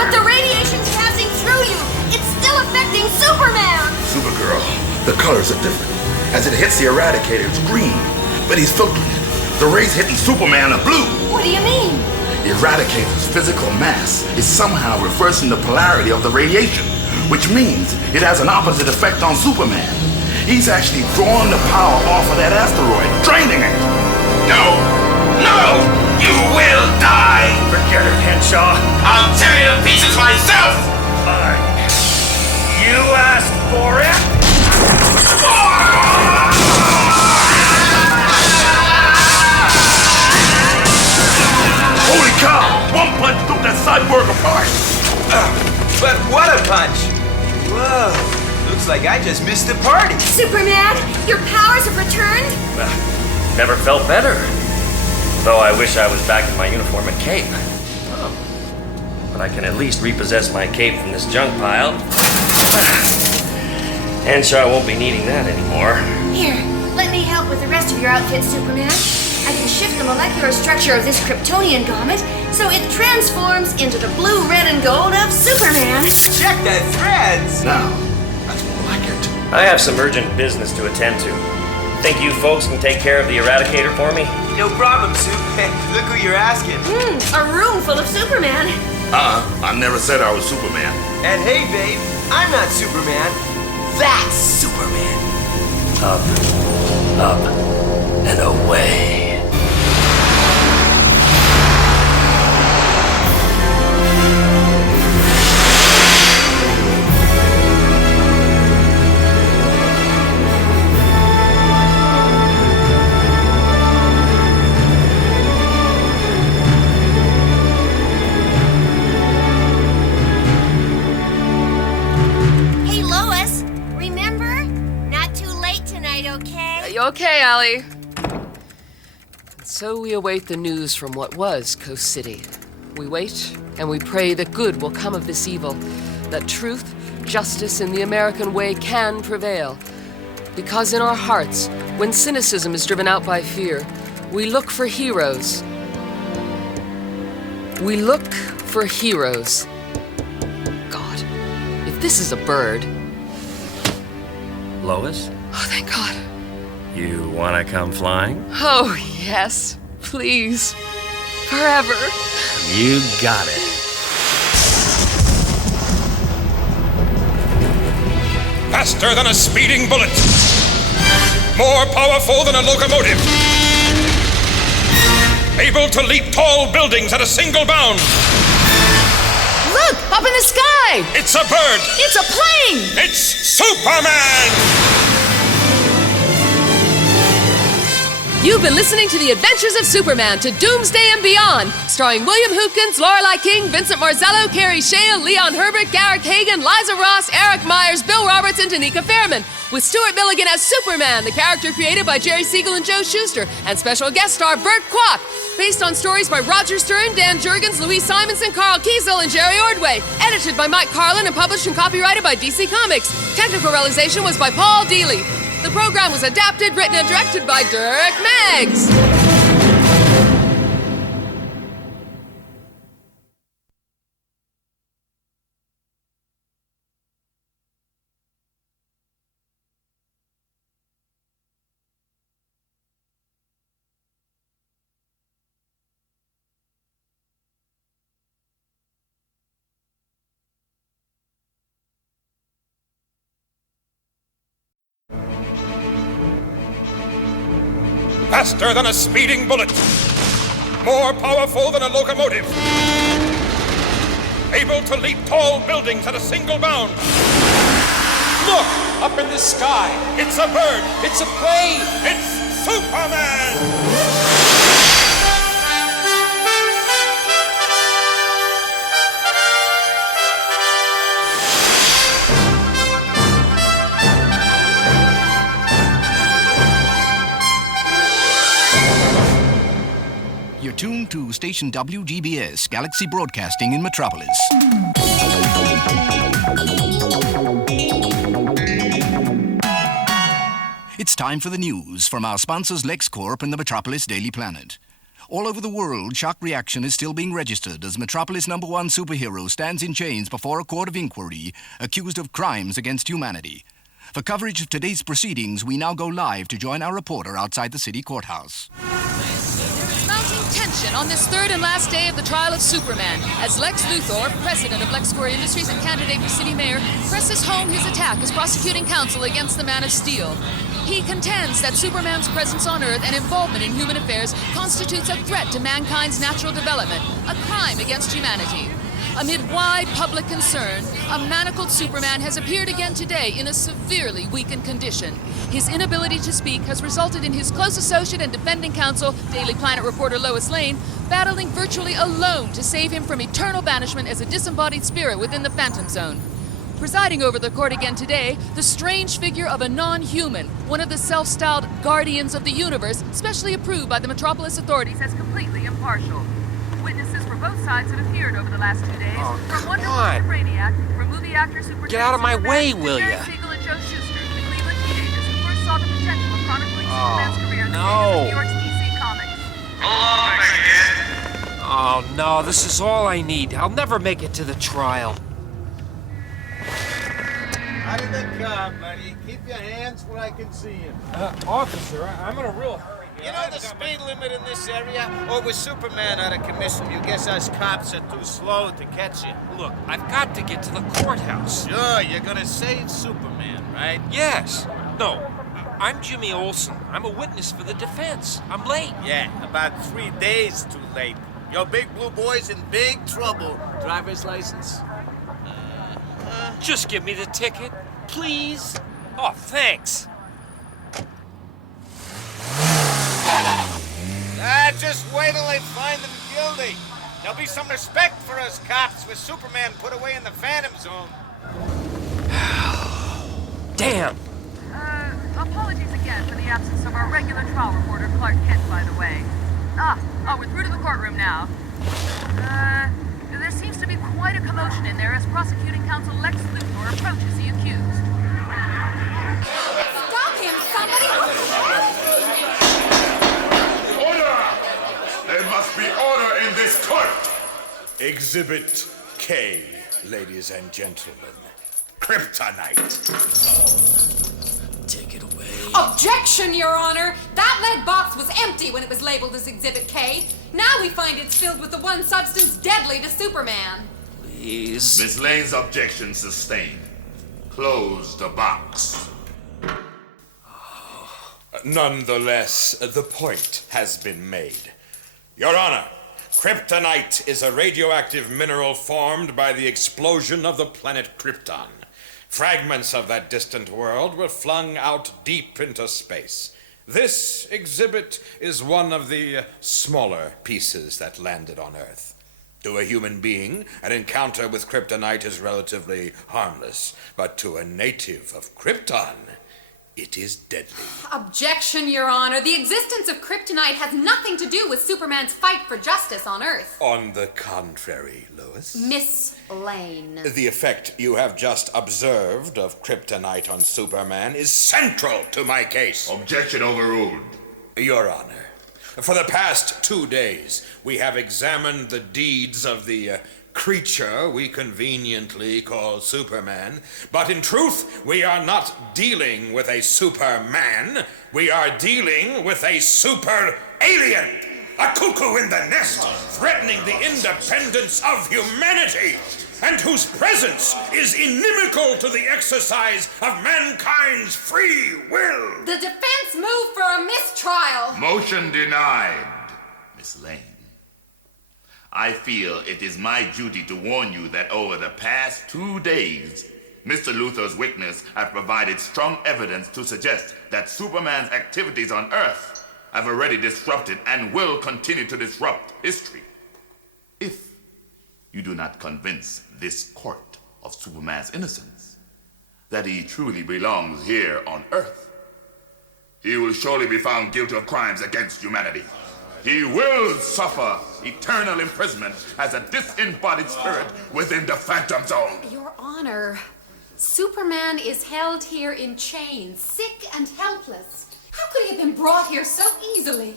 But the radiation's passing through you! It's still affecting Superman! Supergirl, the colors are different. As it hits the Eradicator, it's green, but he's filtering it. The rays hitting Superman are blue. What do you mean? The Eradicator's physical mass is somehow reversing the polarity of the radiation, which means it has an opposite effect on Superman. He's actually drawing the power off of that asteroid, draining it. No! No! You will die! Forget it, Henshaw. I'll tear you to pieces myself! Fine. You asked for it? Holy cow! One punch took that cyborg apart! But what a punch! Whoa, looks like I just missed the party. Superman, your powers have returned? Never felt better. Though I wish I was back in my uniform and cape. Oh. But I can at least repossess my cape from this junk pile. Henshaw won't be needing that anymore. Here, let me help with the rest of your outfit, Superman. I can shift the molecular structure of this Kryptonian garment so it transforms into the blue, red, and gold of Superman. Check the threads! Now, that's more like it. I have some urgent business to attend to. Think you folks can take care of the Eradicator for me? No problem, Soup. Look who you're asking. A room full of Superman. I never said I was Superman. And hey, babe, I'm not Superman. That's Superman. Up, and away. you okay? You okay, Allie? So we await the news from what was Coast City. We wait and we pray that good will come of this evil, that truth, justice, and the American way can prevail. Because in our hearts, when cynicism is driven out by fear, we look for heroes. We look for heroes. God, if this is a bird... Lois, Oh, thank God. you wanna come flying? Oh, yes. Please. Forever. You got it. Faster than a speeding bullet. More powerful than a locomotive. Able to leap tall buildings at a single bound. Look! Up in the sky! It's a bird. It's a plane! It's Superman! You've been listening to The Adventures of Superman to Doomsday and Beyond, starring William Hoopkins, Lorelei King, Vincent Marzello, Carrie Shale, Leon Herbert, Garrick Hagan, Liza Ross, Eric Myers, Bill Roberts, and Tanika Fairman, with Stuart Milligan as Superman, the character created by Jerry Siegel and Joe Shuster, and special guest star Bert Kwok, based on stories by Roger Stern, Dan Jurgens, Louise Simonson, Carl Kiesel, and Jerry Ordway, edited by Mike Carlin and published and copyrighted by DC Comics. Technical realization was by Paul Deely. The program was adapted, written, and directed by Dirk Meggs. Faster than a speeding bullet. More powerful than a locomotive. Able to leap tall buildings at a single bound. Look! Up in the sky. It's a bird. It's a plane. It's Superman! You're tuned to station WGBS, Galaxy Broadcasting in Metropolis. It's time for the news from our sponsors LexCorp and the Metropolis Daily Planet. All over the world, shock reaction is still being registered as Metropolis #1 superhero stands in chains before a court of inquiry accused of crimes against humanity. For coverage of today's proceedings, we now go live to join our reporter outside the city courthouse. Mounting tension on this third and last day of the trial of Superman, as Lex Luthor, president of LexCorp Industries and candidate for city mayor, presses home his attack as prosecuting counsel against the Man of Steel. He contends that Superman's presence on Earth and involvement in human affairs constitutes a threat to mankind's natural development, a crime against humanity. Amid wide public concern, a manacled Superman has appeared again today in a severely weakened condition. His inability to speak has resulted in his close associate and defending counsel, Daily Planet reporter Lois Lane, battling virtually alone to save him from eternal banishment as a disembodied spirit within the Phantom Zone. Presiding over the court again today, the strange figure of a non-human, one of the self-styled guardians of the universe, specially approved by the Metropolis authorities as completely impartial. Witnesses for both sides have appeared over the last 2 days. From Wonder Woman to Brainiac, from movie actor Super. Get out of my way, will ya? Jerry Siegel and Joe Shuster, the Cleveland teenagers who first saw the potential of chronicling Superman's career in the pages of New York's DC Comics. Oh, no, this is all I need. I'll never make it to the trial. Out of the car, buddy. Keep your hands where I can see you. Officer, I'm in a real hurry. You know the speed limit in this area? Or with Superman out of commission, you guess us cops are too slow to catch you? Look, I've got to get to the courthouse. Sure, you're gonna save Superman, right? Yes. No, I'm Jimmy Olsen. I'm a witness for the defense. I'm late. Yeah, about 3 days too late. Your big blue boy's in big trouble. Driver's license? Just give me the ticket, please. Oh, thanks. Just wait till they find him guilty. There'll be some respect for us cops with Superman put away in the Phantom Zone. Damn. Apologies again for the absence of our regular trial reporter, Clark Kent, by the way. We're through to the courtroom now. There seems to be quite a commotion in there as prosecuting counsel Lex Luthor approaches the accused. Stop him, somebody! Order! There must be order in this court! Exhibit K, ladies and gentlemen. Kryptonite. Take it away. Objection, Your Honor! That lead box was empty when it was labeled as Exhibit K. Now we find it's filled with the one substance deadly to Superman. Please. Miss Lane's objection sustained. Close the box. Nonetheless, the point has been made. Your Honor, kryptonite is a radioactive mineral formed by the explosion of the planet Krypton. Fragments of that distant world were flung out deep into space. This exhibit is one of the smaller pieces that landed on Earth. To a human being, an encounter with kryptonite is relatively harmless, but to a native of Krypton, it is deadly. Objection, Your Honor. The existence of kryptonite has nothing to do with Superman's fight for justice on Earth. On the contrary, Lois. Miss Lane. The effect you have just observed of kryptonite on Superman is central to my case. Objection overruled. Your Honor, for the past 2 days, we have examined the deeds of the creature we conveniently call Superman, but in truth, we are not dealing with a Superman. We are dealing with a super alien, a cuckoo in the nest, threatening the independence of humanity, and whose presence is inimical to the exercise of mankind's free will. The defense moved for a mistrial. Motion denied. Miss Lane, I feel it is my duty to warn you that over the past 2 days, Mr. Luthor's witness have provided strong evidence to suggest that Superman's activities on Earth have already disrupted and will continue to disrupt history. If you do not convince this court of Superman's innocence, that he truly belongs here on Earth, he will surely be found guilty of crimes against humanity. He will suffer eternal imprisonment as a disembodied spirit within the Phantom Zone. Your Honor, Superman is held here in chains, sick and helpless. How could he have been brought here so easily?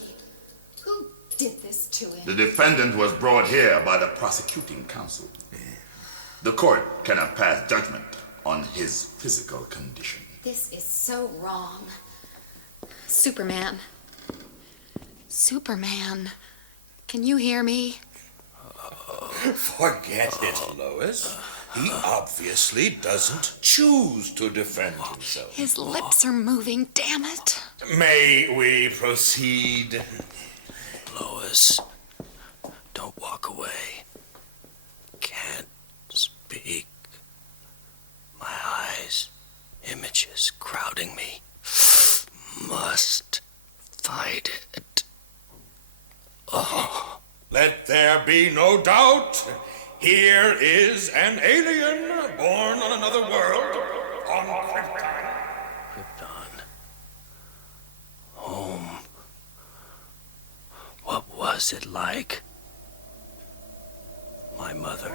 Who did this to him? The defendant was brought here by the prosecuting counsel. The court cannot pass judgment on his physical condition. This is so wrong. Superman. Superman. Can you hear me? Forget it, Lois. He obviously doesn't choose to defend himself. His lips are moving, damn it. May we proceed? Lois, don't walk away. Can't speak. My eyes, images crowding me. Must fight it. Oh. Let there be no doubt. Here is an alien born on another world, on Krypton. Krypton. Home. What was it like? My mother.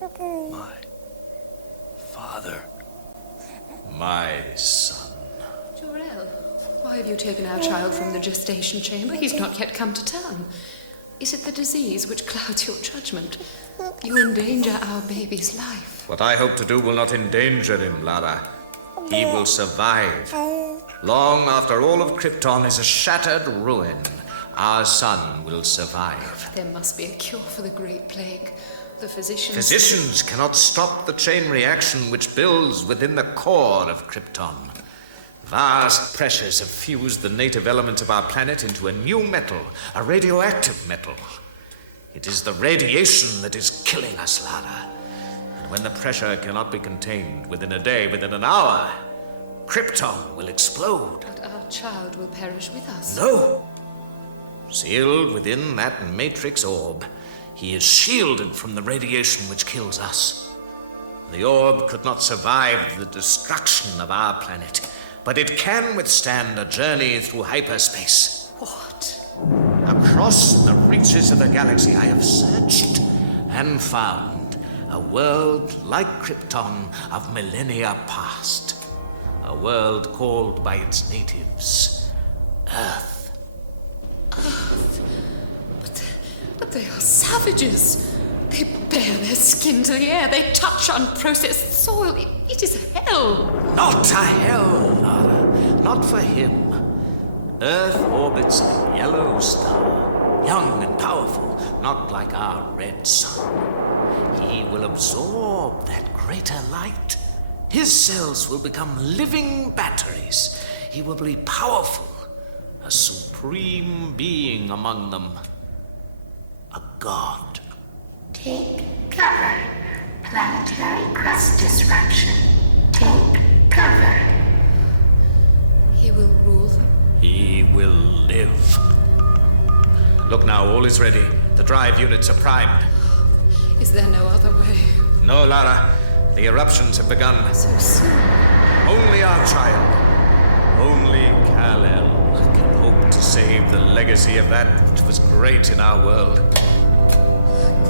My father. My son. Jor-El, why have you taken our child from the gestation chamber? He's not yet come to term. Is it the disease which clouds your judgment? You endanger our baby's life. What I hope to do will not endanger him, Lara. He will survive. Long after all of Krypton is a shattered ruin, our son will survive. There must be a cure for the Great Plague. The physicians... Physicians cannot stop the chain reaction which builds within the core of Krypton. Vast pressures have fused the native elements of our planet into a new metal, a radioactive metal. It is the radiation that is killing us, Lara. And when the pressure cannot be contained within a day, within an hour, Krypton will explode. But our child will perish with us. No! Sealed within that matrix orb, he is shielded from the radiation which kills us. The orb could not survive the destruction of our planet, but it can withstand a journey through hyperspace. What? Across the reaches of the galaxy, I have searched and found a world like Krypton of millennia past. A world called by its natives Earth. But they are savages. They bare their skin to the air. They touch unprocessed soil. It is hell. Not a hell, Lara. Not for him. Earth orbits a yellow star, young and powerful, not like our red sun. He will absorb that greater light. His cells will become living batteries. He will be powerful, a supreme being among them, a god. Take cover. Planetary crust disruption. Take cover. He will rule them. He will live. Look now, all is ready. The drive units are primed. Is there no other way? No, Lara. The eruptions have begun. So soon. Only our child, only Kal-El, can hope to save the legacy of that which was great in our world.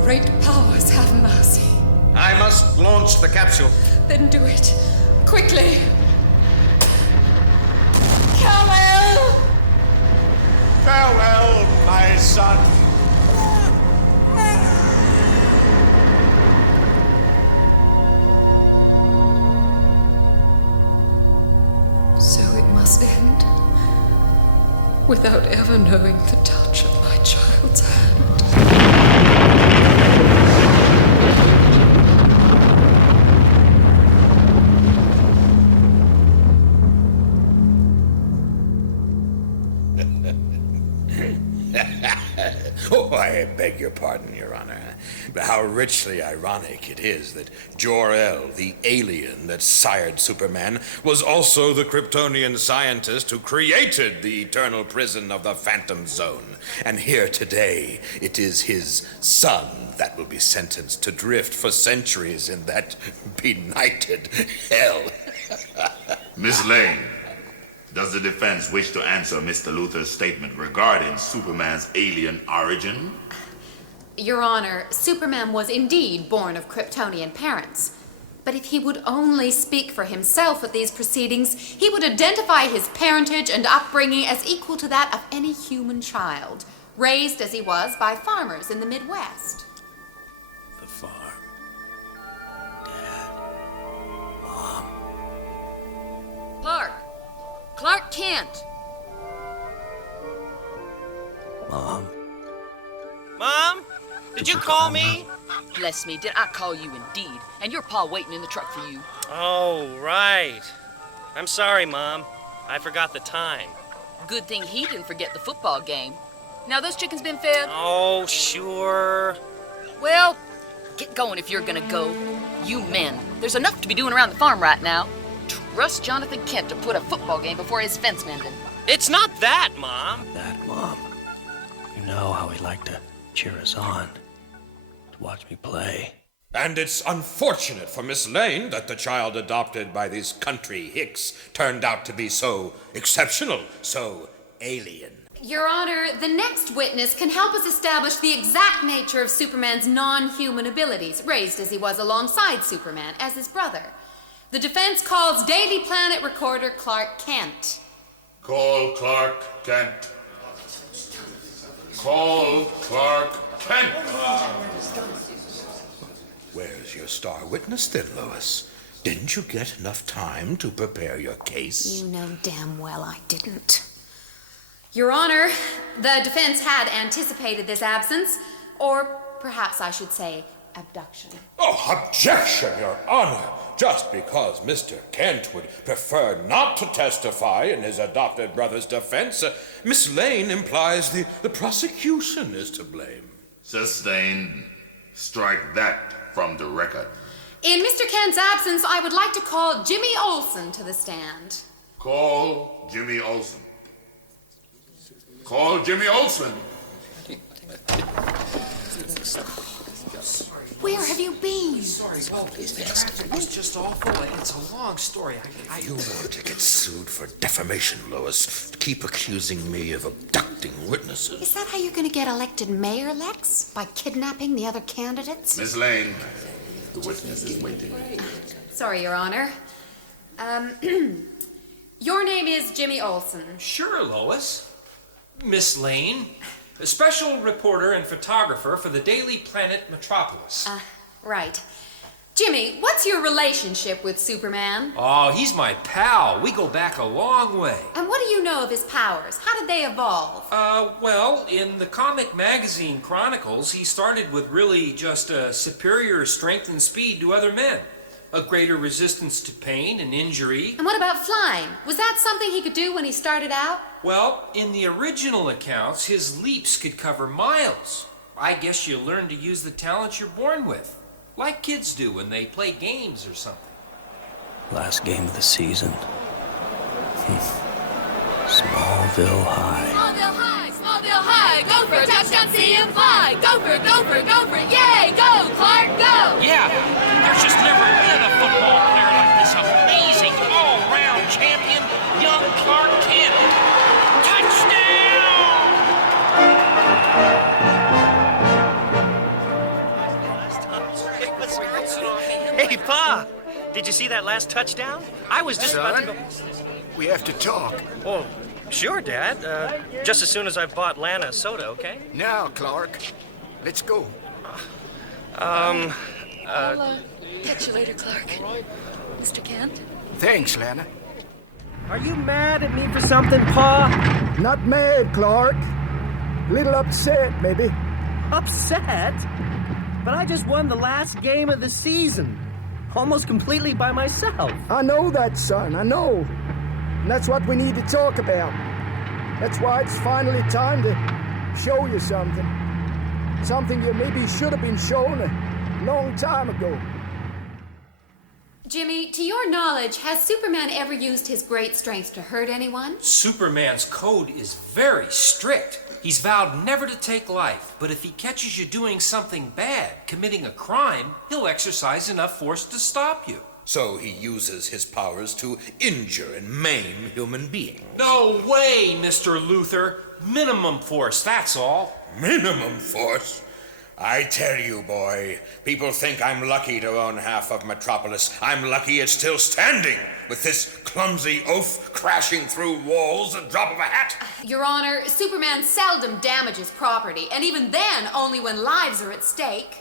Great powers have mercy. I must launch the capsule. Then do it. Quickly. Kal-El! Farewell, my son. So it must end without ever knowing the touch of my child's hand. Oh, I beg your pardon, Your Honor. But how richly ironic it is that Jor-El, the alien that sired Superman, was also the Kryptonian scientist who created the eternal prison of the Phantom Zone. And here today, it is his son that will be sentenced to drift for centuries in that benighted hell. Miss Lane, does the defense wish to answer Mr. Luthor's statement regarding Superman's alien origin? Your Honor, Superman was indeed born of Kryptonian parents. But if he would only speak for himself at these proceedings, he would identify his parentage and upbringing as equal to that of any human child, raised as he was by farmers in the Midwest. The farm. Dad. Mom. Clark Kent. Mom. Mom? Did you call me? Bless me, did I call you indeed? And your pa waiting in the truck for you. Oh, right. I'm sorry, Mom. I forgot the time. Good thing he didn't forget the football game. Now those chickens been fed? Oh, sure. Well, get going if you're gonna go. You men, there's enough to be doing around the farm right now. Trust Jonathan Kent to put a football game before his fence mending. It's not that, Mom. That, Mom. You know how he liked to cheer us on. To watch me play. And it's unfortunate for Miss Lane that the child adopted by these country hicks turned out to be so exceptional, so alien. Your Honor, the next witness can help us establish the exact nature of Superman's non-human abilities, raised as he was alongside Superman as his brother. The defense calls Daily Planet recorder Clark Kent. Call Clark Kent. Call Clark Kent. Where's your star witness then, Lois? Didn't you get enough time to prepare your case? You know damn well I didn't. Your Honor, the defense had anticipated this absence, or perhaps I should say abduction. Oh, objection, Your Honor! Just because Mr. Kent would prefer not to testify in his adopted brother's defense, Miss Lane implies the prosecution is to blame. Sustained. Strike that from the record. In Mr. Kent's absence, I would like to call Jimmy Olsen to the stand. Call Jimmy Olsen. Call Jimmy Olsen. Where have you been? Sorry, well, the traffic was just awful. It's a long story. You want to get sued for defamation, Lois. Keep accusing me of abducting witnesses. Is that how you're going to get elected mayor, Lex? By kidnapping the other candidates? Miss Lane, the witness is waiting. Sorry, Your Honor. Your name is Jimmy Olsen. Sure, Lois. Miss Lane, a special reporter and photographer for the Daily Planet Metropolis. Right. Jimmy, what's your relationship with Superman? Oh, he's my pal. We go back a long way. And what do you know of his powers? How did they evolve? Well, in the comic magazine Chronicles, he started with really just a superior strength and speed to other men. A greater resistance to pain and injury. And what about flying? Was that something he could do when he started out? Well, in the original accounts, his leaps could cover miles. I guess you learn to use the talent you're born with. Like kids do when they play games or something. Last game of the season. Smallville High. Smallville High, Smallville High. Go for a touchdown, see him fly. Go for it, yay! Go, Clark, go! Yeah, there's just never been a football player like this amazing all-round champion, young Clark Kent. Hey, Pa! Did you see that last touchdown? I was just about to go... We have to talk. Oh, sure, Dad. Just as soon as I've bought Lana a soda, okay? Now, Clark. Let's go. I'll catch you later, Clark. Mr. Kent? Thanks, Lana. Are you mad at me for something, Pa? Not mad, Clark. Little upset, maybe. Upset? But I just won the last game of the season. Almost completely by myself. I know that, son. I know. And that's what we need to talk about. That's why it's finally time to show you something. Something you maybe should have been shown a long time ago. Jimmy, to your knowledge, has Superman ever used his great strength to hurt anyone? Superman's code is very strict. He's vowed never to take life, but if he catches you doing something bad, committing a crime, he'll exercise enough force to stop you. So he uses his powers to injure and maim human beings. No way, Mr. Luthor. Minimum force, that's all. Minimum force? I tell you, boy, people think I'm lucky to own half of Metropolis. I'm lucky it's still standing, with this clumsy oaf crashing through walls at the drop of a hat. Your Honor, Superman seldom damages property, and even then, only when lives are at stake.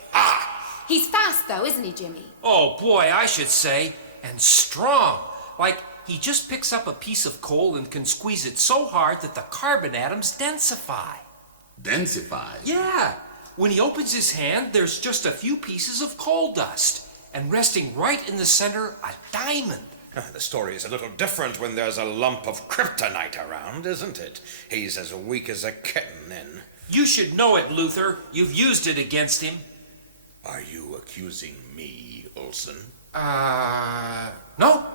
He's fast, though, isn't he, Jimmy? Oh, boy, I should say, and strong. Like, he just picks up a piece of coal and can squeeze it so hard that the carbon atoms densify. Densify? Yeah. When he opens his hand, there's just a few pieces of coal dust, and resting right in the center, a diamond. The story is a little different when there's a lump of kryptonite around, isn't it? He's as weak as a kitten then. You should know it, Luthor. You've used it against him. Are you accusing me, Olsen? No.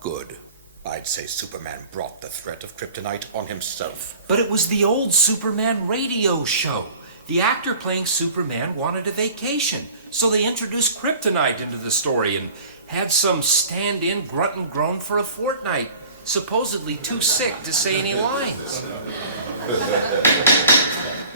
Good. I'd say Superman brought the threat of kryptonite on himself. But it was the old Superman radio show. The actor playing Superman wanted a vacation, so they introduced kryptonite into the story and had some stand-in grunt and groan for a fortnight, supposedly too sick to say any lines.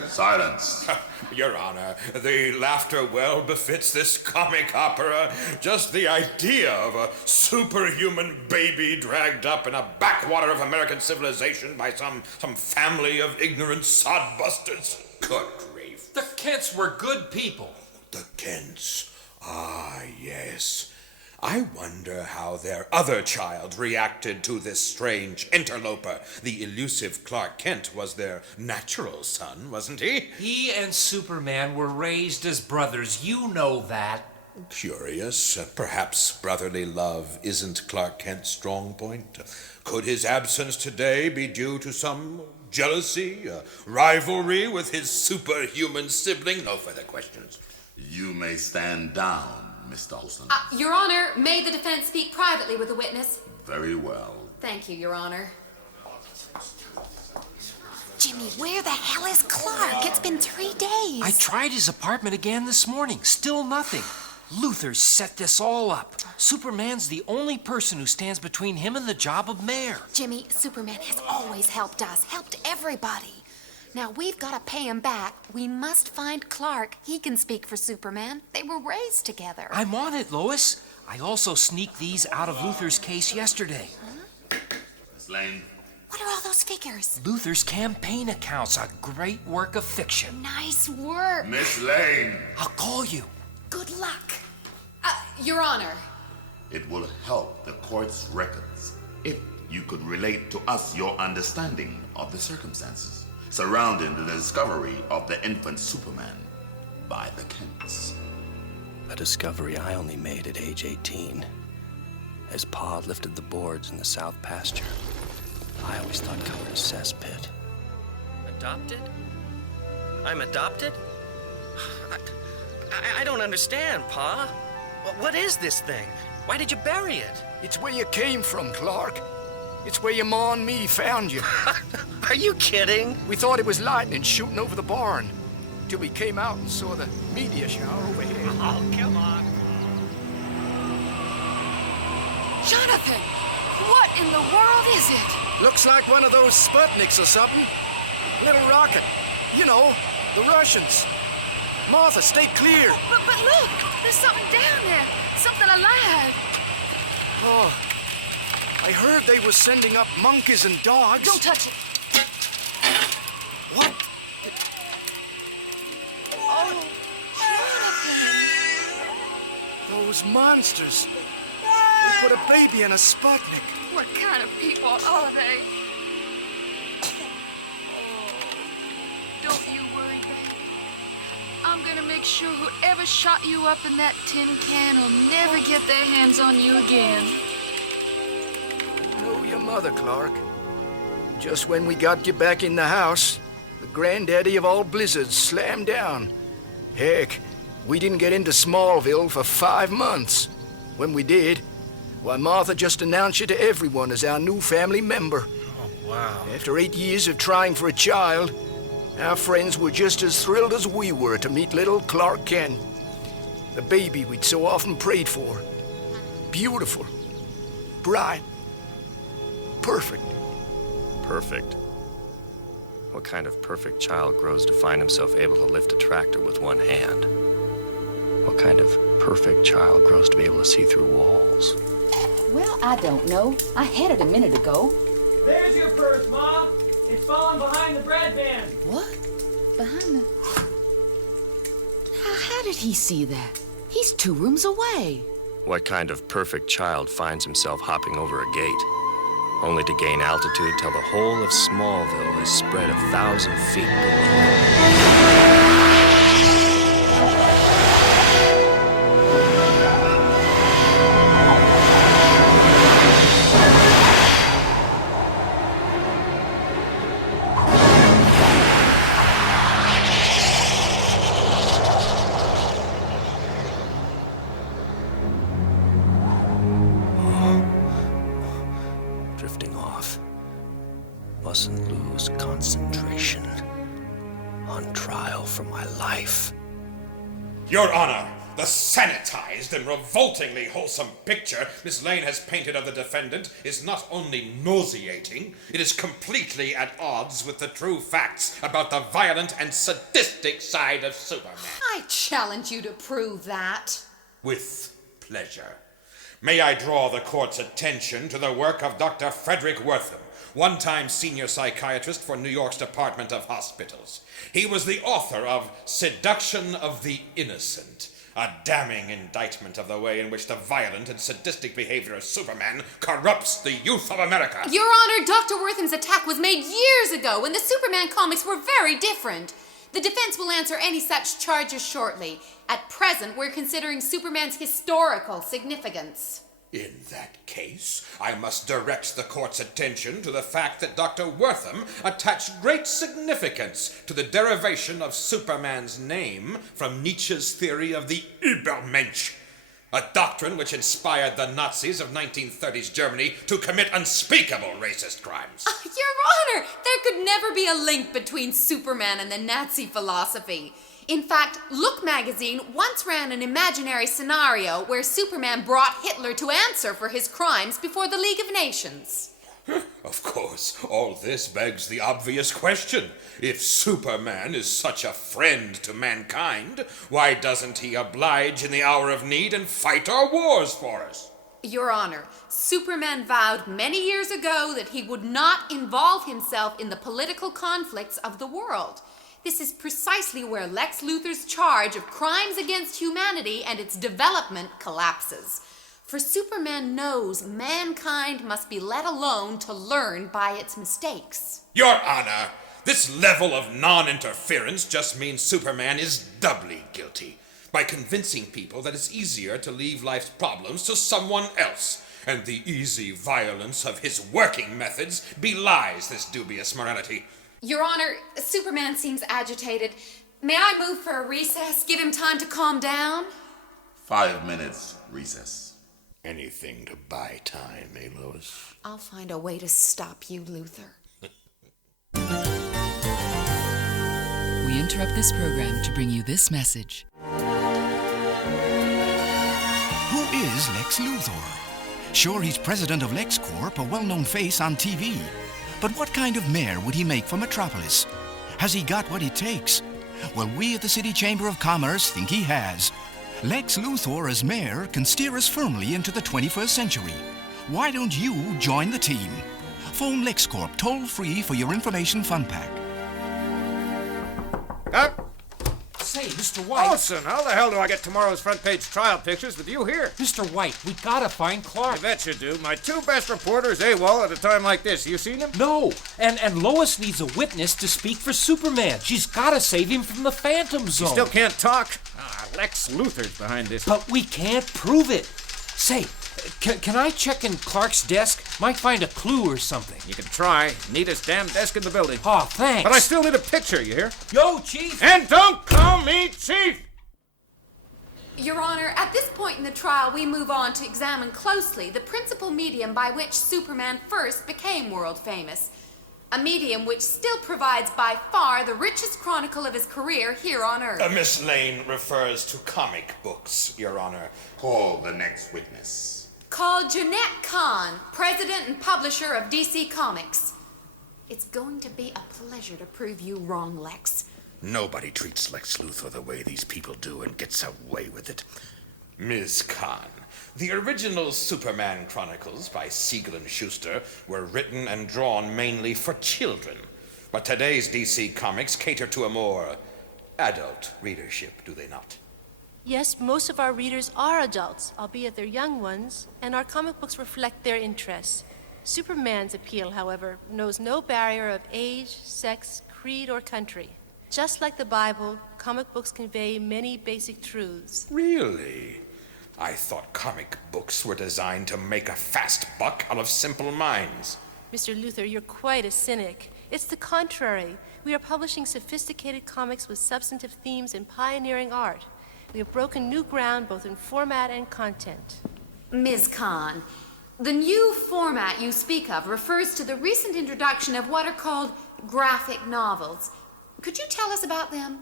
Silence. Your Honor, the laughter well befits this comic opera. Just the idea of a superhuman baby dragged up in a backwater of American civilization by some family of ignorant sodbusters. Good grief. The Kents were good people. The Kents. Ah, yes. I wonder how their other child reacted to this strange interloper. The elusive Clark Kent was their natural son, wasn't he? He and Superman were raised as brothers. You know that. Curious. Perhaps brotherly love isn't Clark Kent's strong point. Could his absence today be due to some jealousy, rivalry with his superhuman sibling? No further questions. You may stand down, Mr. Olsen. Your Honor, may the defense speak privately with the witness? Very well. Thank you, Your Honor. Jimmy, where the hell is Clark? It's been 3 days. I tried his apartment again this morning. Still nothing. Luther's set this all up. Superman's the only person who stands between him and the job of mayor. Jimmy, Superman has always helped us, helped everybody. Now we've got to pay him back. We must find Clark. He can speak for Superman. They were raised together. I'm on it, Lois. I also sneaked these out of Luther's case yesterday. Huh? Miss Lane. What are all those figures? Luther's campaign accounts, a great work of fiction. Nice work. Miss Lane. I'll call you. Good luck. Your Honor. It will help the court's records if you could relate to us your understanding of the circumstances surrounding the discovery of the infant Superman by the Kents. A discovery I only made at age 18. As Pa lifted the boards in the south pasture, I always thought covered a cesspit. Adopted? I'm adopted? I don't understand, Pa. What is this thing? Why did you bury it? It's where you came from, Clark. It's where your ma and me found you. Are you kidding? We thought it was lightning shooting over the barn, till we came out and saw the meteor shower over here. Oh, come on. Jonathan! What in the world is it? Looks like one of those Sputniks or something. Little rocket. You know, the Russians. Martha, stay clear. But look! There's something down there. Something alive. Oh, I heard they were sending up monkeys and dogs. Don't touch it. What? Oh, Jonathan! Those monsters. They put a baby in a Sputnik. What kind of people are they? Don't you worry, baby. I'm gonna make sure whoever shot you up in that tin can will never get their hands on you again. Know your mother, Clark. Just when we got you back in the house, the granddaddy of all blizzards slammed down. Heck, we didn't get into Smallville for 5 months. When we did, why, Martha just announced you to everyone as our new family member. Oh, wow. After 8 years of trying for a child, our friends were just as thrilled as we were to meet little Clark Kent, the baby we'd so often prayed for. Beautiful, bright, perfect. Perfect? What kind of perfect child grows to find himself able to lift a tractor with one hand? What kind of perfect child grows to be able to see through walls? Well, I don't know. I had it a minute ago. There's your purse, Mom. It's fallen behind the bread bin. What? Behind the... How did he see that? He's 2 rooms away. What kind of perfect child finds himself hopping over a gate, only to gain altitude till the whole of Smallville is spread 1,000 feet below? Drifting off. Mustn't lose concentration. On trial for my life. Your Honor, the sanitized and revoltingly wholesome picture Miss Lane has painted of the defendant is not only nauseating, it is completely at odds with the true facts about the violent and sadistic side of Superman. I challenge you to prove that. With pleasure. May I draw the court's attention to the work of Dr. Frederick Wortham, one-time senior psychiatrist for New York's Department of Hospitals. He was the author of Seduction of the Innocent, a damning indictment of the way in which the violent and sadistic behavior of Superman corrupts the youth of America. Your Honor, Dr. Wortham's attack was made years ago when the Superman comics were very different. The defense will answer any such charges shortly. At present, we're considering Superman's historical significance. In that case, I must direct the court's attention to the fact that Dr. Wortham attached great significance to the derivation of Superman's name from Nietzsche's theory of the Übermensch. A doctrine which inspired the Nazis of 1930s Germany to commit unspeakable racist crimes. Your Honor, there could never be a link between Superman and the Nazi philosophy. In fact, Look magazine once ran an imaginary scenario where Superman brought Hitler to answer for his crimes before the League of Nations. Of course, all this begs the obvious question. If Superman is such a friend to mankind, why doesn't he oblige in the hour of need and fight our wars for us? Your Honor, Superman vowed many years ago that he would not involve himself in the political conflicts of the world. This is precisely where Lex Luthor's charge of crimes against humanity and its development collapses. For Superman knows mankind must be let alone to learn by its mistakes. Your Honor, this level of non-interference just means Superman is doubly guilty by convincing people that it's easier to leave life's problems to someone else. And the easy violence of his working methods belies this dubious morality. Your Honor, Superman seems agitated. May I move for a recess? Give him time to calm down? 5 minutes recess. Anything to buy time, eh, Lois? I'll find a way to stop you, Luthor. We interrupt this program to bring you this message. Who is Lex Luthor? Sure, he's president of LexCorp, a well-known face on TV. But what kind of mayor would he make for Metropolis? Has he got what it takes? Well, we at the City Chamber of Commerce think he has. Lex Luthor as mayor can steer us firmly into the 21st century. Why don't you join the team? Phone LexCorp toll-free for your information fun pack. Say, Mr. White. Olson, how the hell do I get tomorrow's front page trial pictures with you here? Mr. White, we gotta find Clark. I bet you do. My two best reporters AWOL at a time like this. You seen him? No, and Lois needs a witness to speak for Superman. She's gotta save him from the Phantom Zone. You still can't talk? Lex Luthor's behind this. But we can't prove it. Say, can I check in Clark's desk? Might find a clue or something. You can try. Neatest damn desk in the building. Oh, thanks. But I still need a picture, you hear? Yo, Chief! And don't call me Chief! Your Honor, at this point in the trial, we move on to examine closely the principal medium by which Superman first became world famous. A medium which still provides by far the richest chronicle of his career here on Earth. Miss Lane refers to comic books, Your Honor. Call the next witness. Called Jeanette Kahn, president and publisher of DC Comics. It's going to be a pleasure to prove you wrong, Lex. Nobody treats Lex Luthor the way these people do and gets away with it. Ms. Kahn, the original Superman chronicles by Siegel and Shuster were written and drawn mainly for children. But today's DC Comics cater to a more adult readership, do they not? Yes, most of our readers are adults, albeit they're young ones, and our comic books reflect their interests. Superman's appeal, however, knows no barrier of age, sex, creed, or country. Just like the Bible, comic books convey many basic truths. Really? I thought comic books were designed to make a fast buck out of simple minds. Mr. Luthor, you're quite a cynic. It's the contrary. We are publishing sophisticated comics with substantive themes and pioneering art. We have broken new ground both in format and content. Ms. Kahn, the new format you speak of refers to the recent introduction of what are called graphic novels. Could you tell us about them?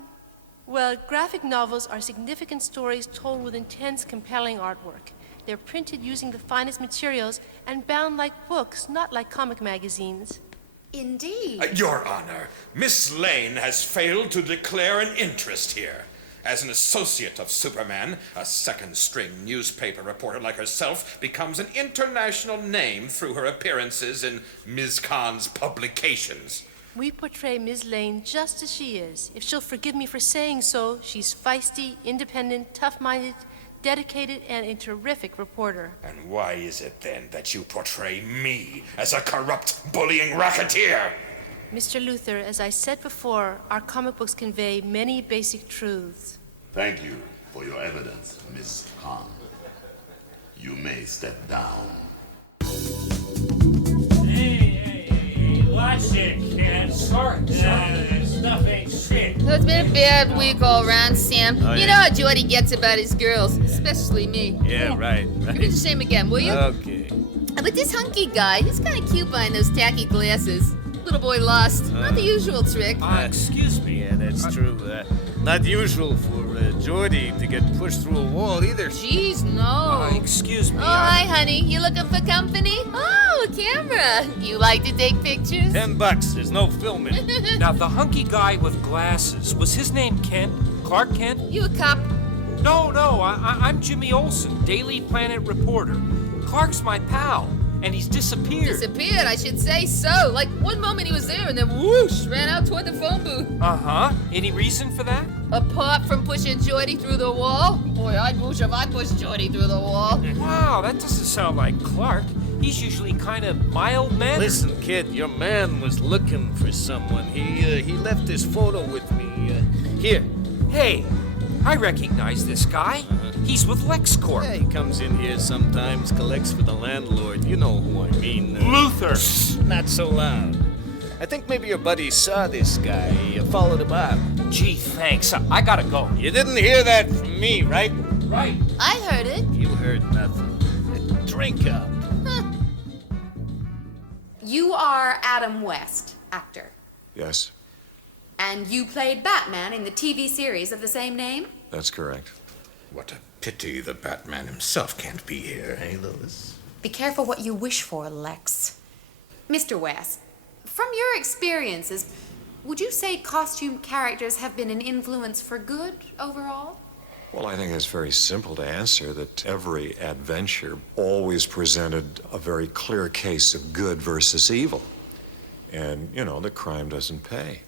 Well, graphic novels are significant stories told with intense, compelling artwork. They're printed using the finest materials and bound like books, not like comic magazines. Indeed. Your Honor, Miss Lane has failed to declare an interest here. As an associate of Superman, a second-string newspaper reporter like herself becomes an international name through her appearances in Ms. Kahn's publications. We portray Ms. Lane just as she is. If she'll forgive me for saying so, she's feisty, independent, tough-minded, dedicated, and a terrific reporter. And why is it, then, that you portray me as a corrupt, bullying racketeer? Mr. Luthor, as I said before, our comic books convey many basic truths. Thank you for your evidence, Miss Kahn. You may step down. Watch it, kids. Stuff ain't shit. it's been a bad week all around, Sam. Oh, you yeah. know how Jordy gets about his girls, especially me. Yeah, right. Give me the same again, will you? Okay. But this hunky guy, he's kind of cute behind those tacky glasses. Little boy lost. Not the usual trick. Excuse me. Yeah, that's true. Not usual for Jordy to get pushed through a wall either. Jeez, no. Excuse me. Oh, hi, honey. You looking for company? Oh, a camera. You like to take pictures? $10. There's no filming. Now, the hunky guy with glasses, was his name Kent? Clark Kent? You a cop? No, I'm Jimmy Olsen, Daily Planet reporter. Clark's my pal, and he's disappeared. Disappeared, I should say so. Like, one moment he was there, and then whoosh, ran out toward the phone booth. Uh-huh. Any reason for that? Apart from pushing Jordy through the wall? Boy, I'd whoosh if I pushed Jordy through the wall. Wow, that doesn't sound like Clark. He's usually kind of mild-mannered. Listen, kid, your man was looking for someone. He left his photo with me. Here. Hey, I recognize this guy. He's with LexCorp. Yeah, he comes in here sometimes, collects for the landlord. You know who I mean. Luther! Not so loud. I think maybe your buddy saw this guy. You followed him out. Gee, thanks. I gotta go. You didn't hear that from me, right? Right. I heard it. You heard nothing. Drink up. You are Adam West, actor. Yes, And you played Batman in the TV series of the same name? that's correct. What a pity the Batman himself can't be here, eh, Lois? Be careful what you wish for, Lex. Mr. West, from your experiences, would you say costume characters have been an influence for good overall? Well, I think it's very simple to answer that every adventure always presented a very clear case of good versus evil. And, the crime doesn't pay.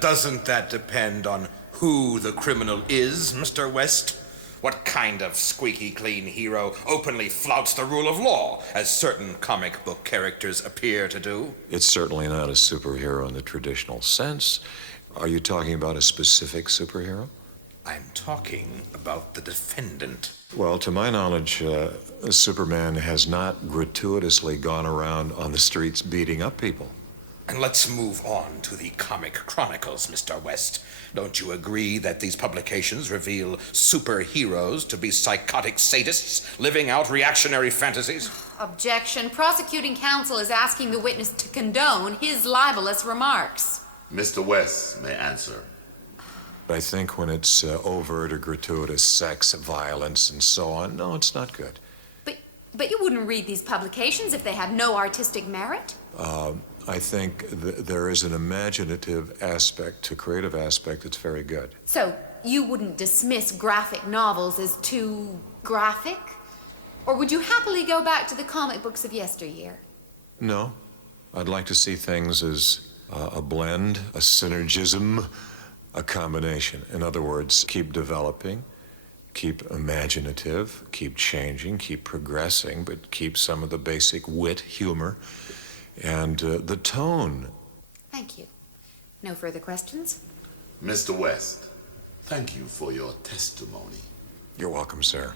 Doesn't that depend on who the criminal is, Mr. West? What kind of squeaky clean hero openly flouts the rule of law, as certain comic book characters appear to do? It's certainly not a superhero in the traditional sense. Are you talking about a specific superhero? I'm talking about the defendant. Well, to my knowledge, Superman has not gratuitously gone around on the streets beating up people. And let's move on to the comic chronicles, Mr. West. Don't you agree that these publications reveal superheroes to be psychotic sadists living out reactionary fantasies? Objection. Prosecuting counsel is asking the witness to condone his libelous remarks. Mr. West may answer. I think when it's overt or gratuitous sex, violence, and so on, no, it's not good. But you wouldn't read these publications if they had no artistic merit? I think there is an imaginative aspect to creative aspect that's very good. So you wouldn't dismiss graphic novels as too graphic? Or would you happily go back to the comic books of yesteryear? No. I'd like to see things as a blend, a synergism, a combination. In other words, keep developing, keep imaginative, keep changing, keep progressing, but keep some of the basic wit, humor, and the tone. Thank you. No further questions? Mr. West, thank you for your testimony. You're welcome, sir.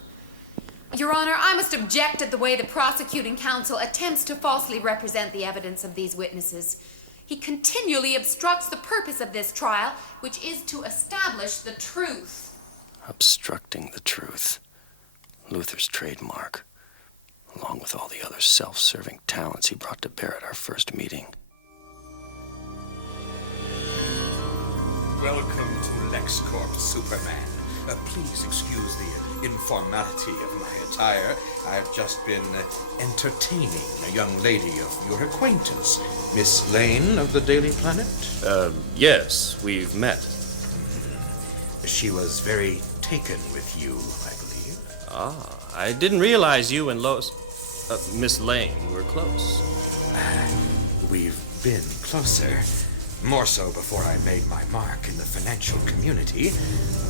Your Honor, I must object at the way the prosecuting counsel attempts to falsely represent the evidence of these witnesses. He continually obstructs the purpose of this trial, which is to establish the truth. Obstructing the truth. Luther's trademark, along with all the other self-serving talents he brought to bear at our first meeting. Welcome to LexCorp, Superman. Please excuse the informality of my attire. I've just been entertaining a young lady of your acquaintance, Miss Lane of the Daily Planet. Yes, we've met. She was very taken with you, I believe. Ah, I didn't realize you and Lois, Miss Lane, were close. We've been closer. More so before I made my mark in the financial community.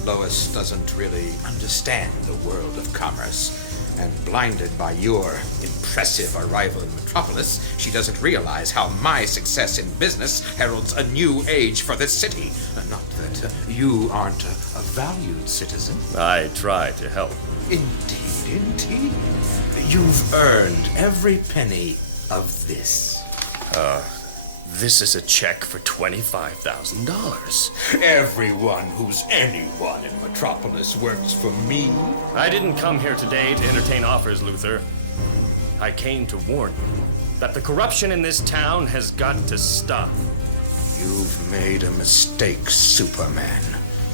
Lois doesn't really understand the world of commerce, and blinded by your impressive arrival in Metropolis, she doesn't realize how my success in business heralds a new age for this city. Not that you aren't a valued citizen. I try to help. Indeed. You've earned every penny of this. This is a check for $25,000. Everyone who's anyone in Metropolis works for me. I didn't come here today to entertain offers, Luther. I came to warn you that the corruption in this town has got to stop. You've made a mistake, Superman.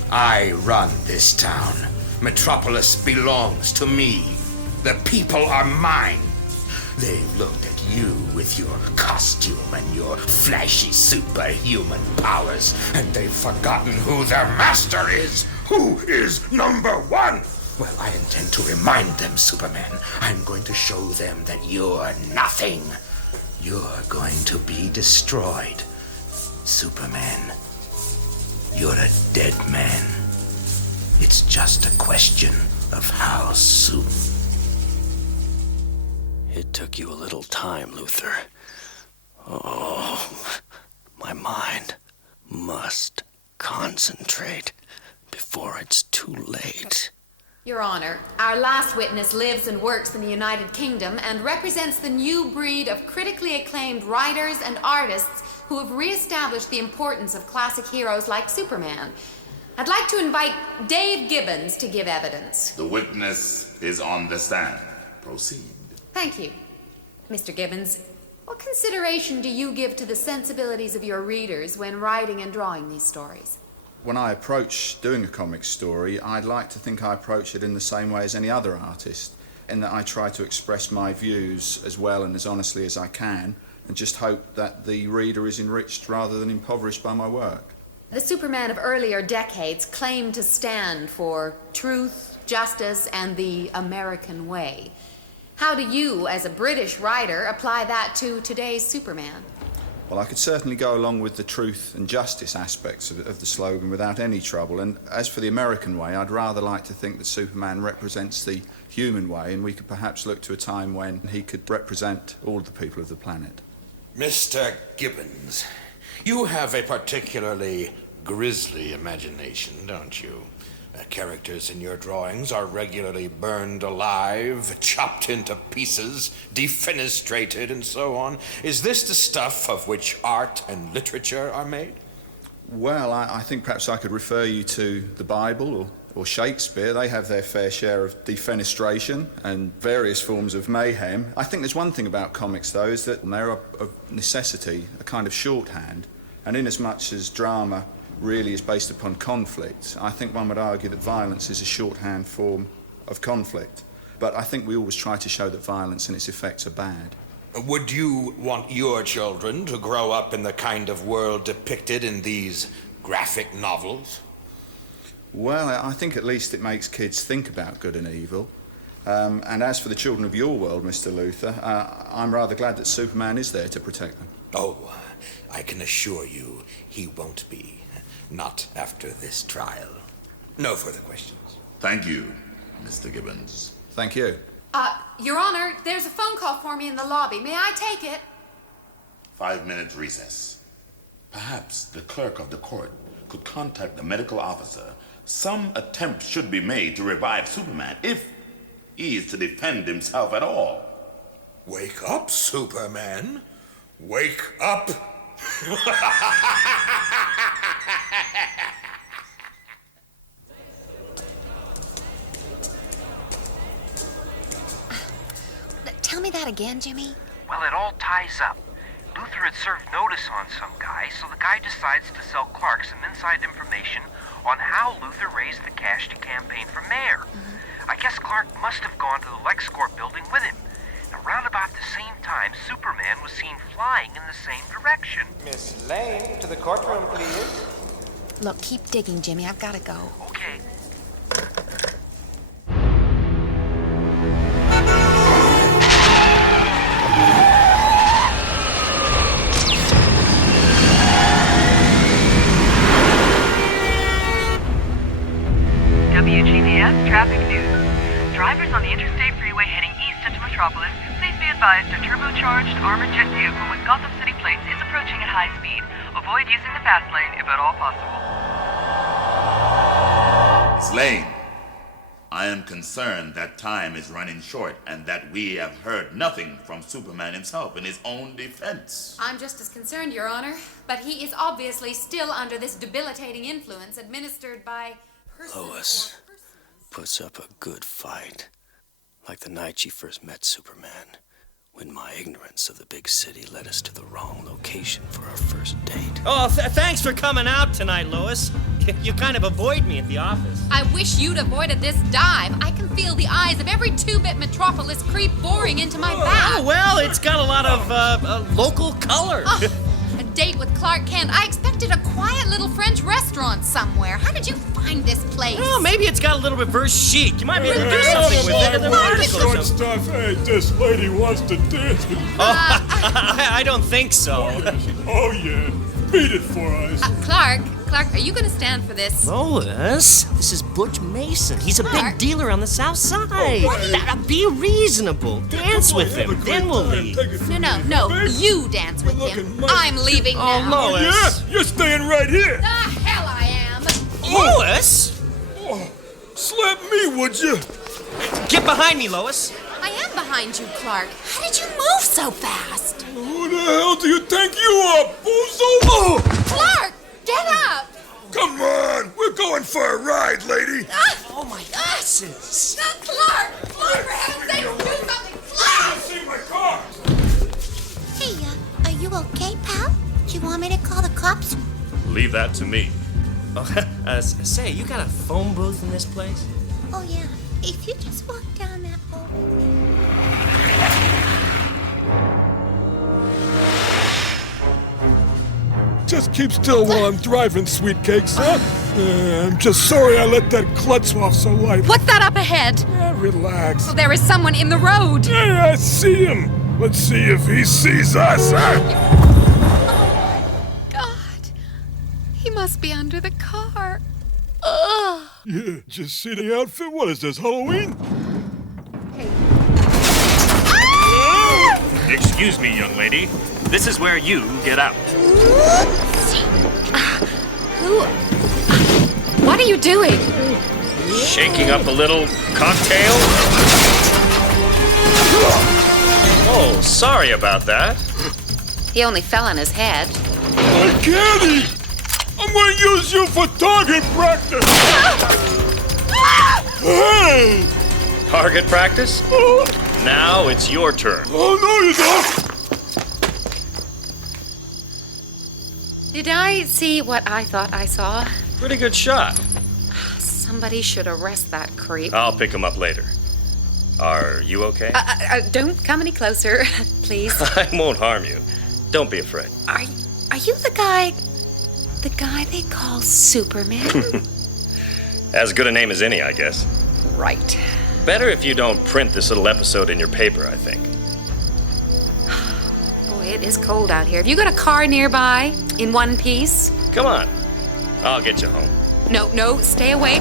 I run this town. Metropolis belongs to me. The people are mine. They've looked at you with your costume and your flashy superhuman powers, and they've forgotten who their master is. Who is number one? Well, I intend to remind them, Superman. I'm going to show them that you're nothing. You're going to be destroyed. Superman, you're a dead man. It's just a question of how soon. It took you a little time, Luther. Oh, my mind must concentrate before it's too late. Your Honor, our last witness lives and works in the United Kingdom and represents the new breed of critically acclaimed writers and artists who have reestablished the importance of classic heroes like Superman. I'd like to invite Dave Gibbons to give evidence. The witness is on the stand. Proceed. Thank you. Mr. Gibbons, what consideration do you give to the sensibilities of your readers when writing and drawing these stories? When I approach doing a comic story, I'd like to think I approach it in the same way as any other artist, in that I try to express my views as well and as honestly as I can, and just hope that the reader is enriched rather than impoverished by my work. The Superman of earlier decades claimed to stand for truth, justice, and the American way. How do you, as a British writer, apply that to today's Superman? Well, I could certainly go along with the truth and justice aspects of the slogan without any trouble. And as for the American way, I'd rather like to think that Superman represents the human way, and we could perhaps look to a time when he could represent all the people of the planet. Mr. Gibbons, you have a particularly grisly imagination, don't you? Characters in your drawings are regularly burned alive, chopped into pieces, defenestrated, and so on. Is this the stuff of which art and literature are made? Well, I think perhaps I could refer you to the Bible or Shakespeare. They have their fair share of defenestration and various forms of mayhem. I think there's one thing about comics, though, is that they're of necessity a kind of shorthand, and inasmuch as drama really is based upon conflict, I think one would argue that violence is a shorthand form of conflict. But I think we always try to show that violence and its effects are bad. Would you want your children to grow up in the kind of world depicted in these graphic novels? Well, I think at least it makes kids think about good and evil. And as for the children of your world, Mr. Luther, I'm rather glad that Superman is there to protect them. Oh, I can assure you he won't be. Not after this trial. No further questions. Thank you, Mr. Gibbons. Thank you. Your Honor, there's a phone call for me in the lobby. May I take it? 5 minutes recess. Perhaps the clerk of the court could contact the medical officer. Some attempt should be made to revive Superman if he is to defend himself at all. Wake up, Superman. Wake up. Tell me that again, Jimmy. Well, it all ties up. Luther had served notice on some guy, so the guy decides to sell Clark some inside information on how Luther raised the cash to campaign for mayor. I guess Clark must have gone to the LexCorp building with him. And around about the same time, Superman was seen flying in the same direction. Miss Lane, to the courtroom, please. Look, keep digging, Jimmy. I've got to go. Okay. WGBS Traffic News. Drivers on the interstate freeway heading east into Metropolis, please be advised a turbocharged armored jet vehicle with Gotham City plates is approaching at high speed. Avoid using the fast lane if at all possible. Miss Lane, I am concerned that time is running short and that we have heard nothing from Superman himself in his own defense. I'm just as concerned, Your Honor, but he is obviously still under this debilitating influence administered by Lois puts up a good fight, like the night she first met Superman, when my ignorance of the big city led us to the wrong location for our first date. Oh, thanks for coming out tonight, Lois. You kind of avoid me at the office. I wish you'd avoided this dive. I can feel the eyes of every two-bit metropolis creep boring into my back. Oh, well, it's got a lot of local color. A date with Clark Kent. I expected a quiet little French restaurant somewhere. How did you find this place? Well, maybe it's got a little reverse chic. You might be able to do something with it in an article or something. Stuff. Hey, this lady wants to dance with me. I don't think so. Oh, yeah. Beat it for us. Clark, are you going to stand for this? Lois, this is Butch Mason. He's a big Clark. dealer on the south side. Be reasonable. Dance with him, then we'll leave. No, you dance with him. I'm leaving now. Oh, Lois. Yeah, you're staying right here. The hell I am. Lois? Oh, slap me, would you? Get behind me, Lois. I am behind you, Clark. How did you move so fast? Who the hell do you think you are, bozo? Oh! Clark, get up. Come on, we're going for a ride, lady. Oh, my glasses. Clark, for heaven's sake, do something. Clark! See my car. Hey, are you okay, pal? Do you want me to call the cops? Leave that to me. Say, you got a phone booth in this place? Oh, yeah. If you just walk down that hall. Just keep still while I'm driving, sweet cakes, huh? I'm just sorry I let that klutz off so light. What's that up ahead? Relax. Oh, there is someone in the road. Yeah, I see him. Let's see if he sees us, huh? God, he must be under the car. Ugh. Yeah, just see the outfit? What is this, Halloween? Excuse me, young lady. This is where you get out. What are you doing? Shaking up a little cocktail? Oh, sorry about that. He only fell on his head. My caddy! I'm gonna use you for target practice! Hey! Target practice? Now it's your turn. Oh, no, you don't! Did I see what I thought I saw? Pretty good shot. Somebody should arrest that creep. I'll pick him up later. Are you okay? Don't come any closer, please. I won't harm you. Don't be afraid. Are you the guy they call Superman? As good a name as any, I guess. Right. Better if you don't print this little episode in your paper, I think. Boy, it is cold out here. Have you got a car nearby in one piece? Come on. I'll get you home. No, stay away.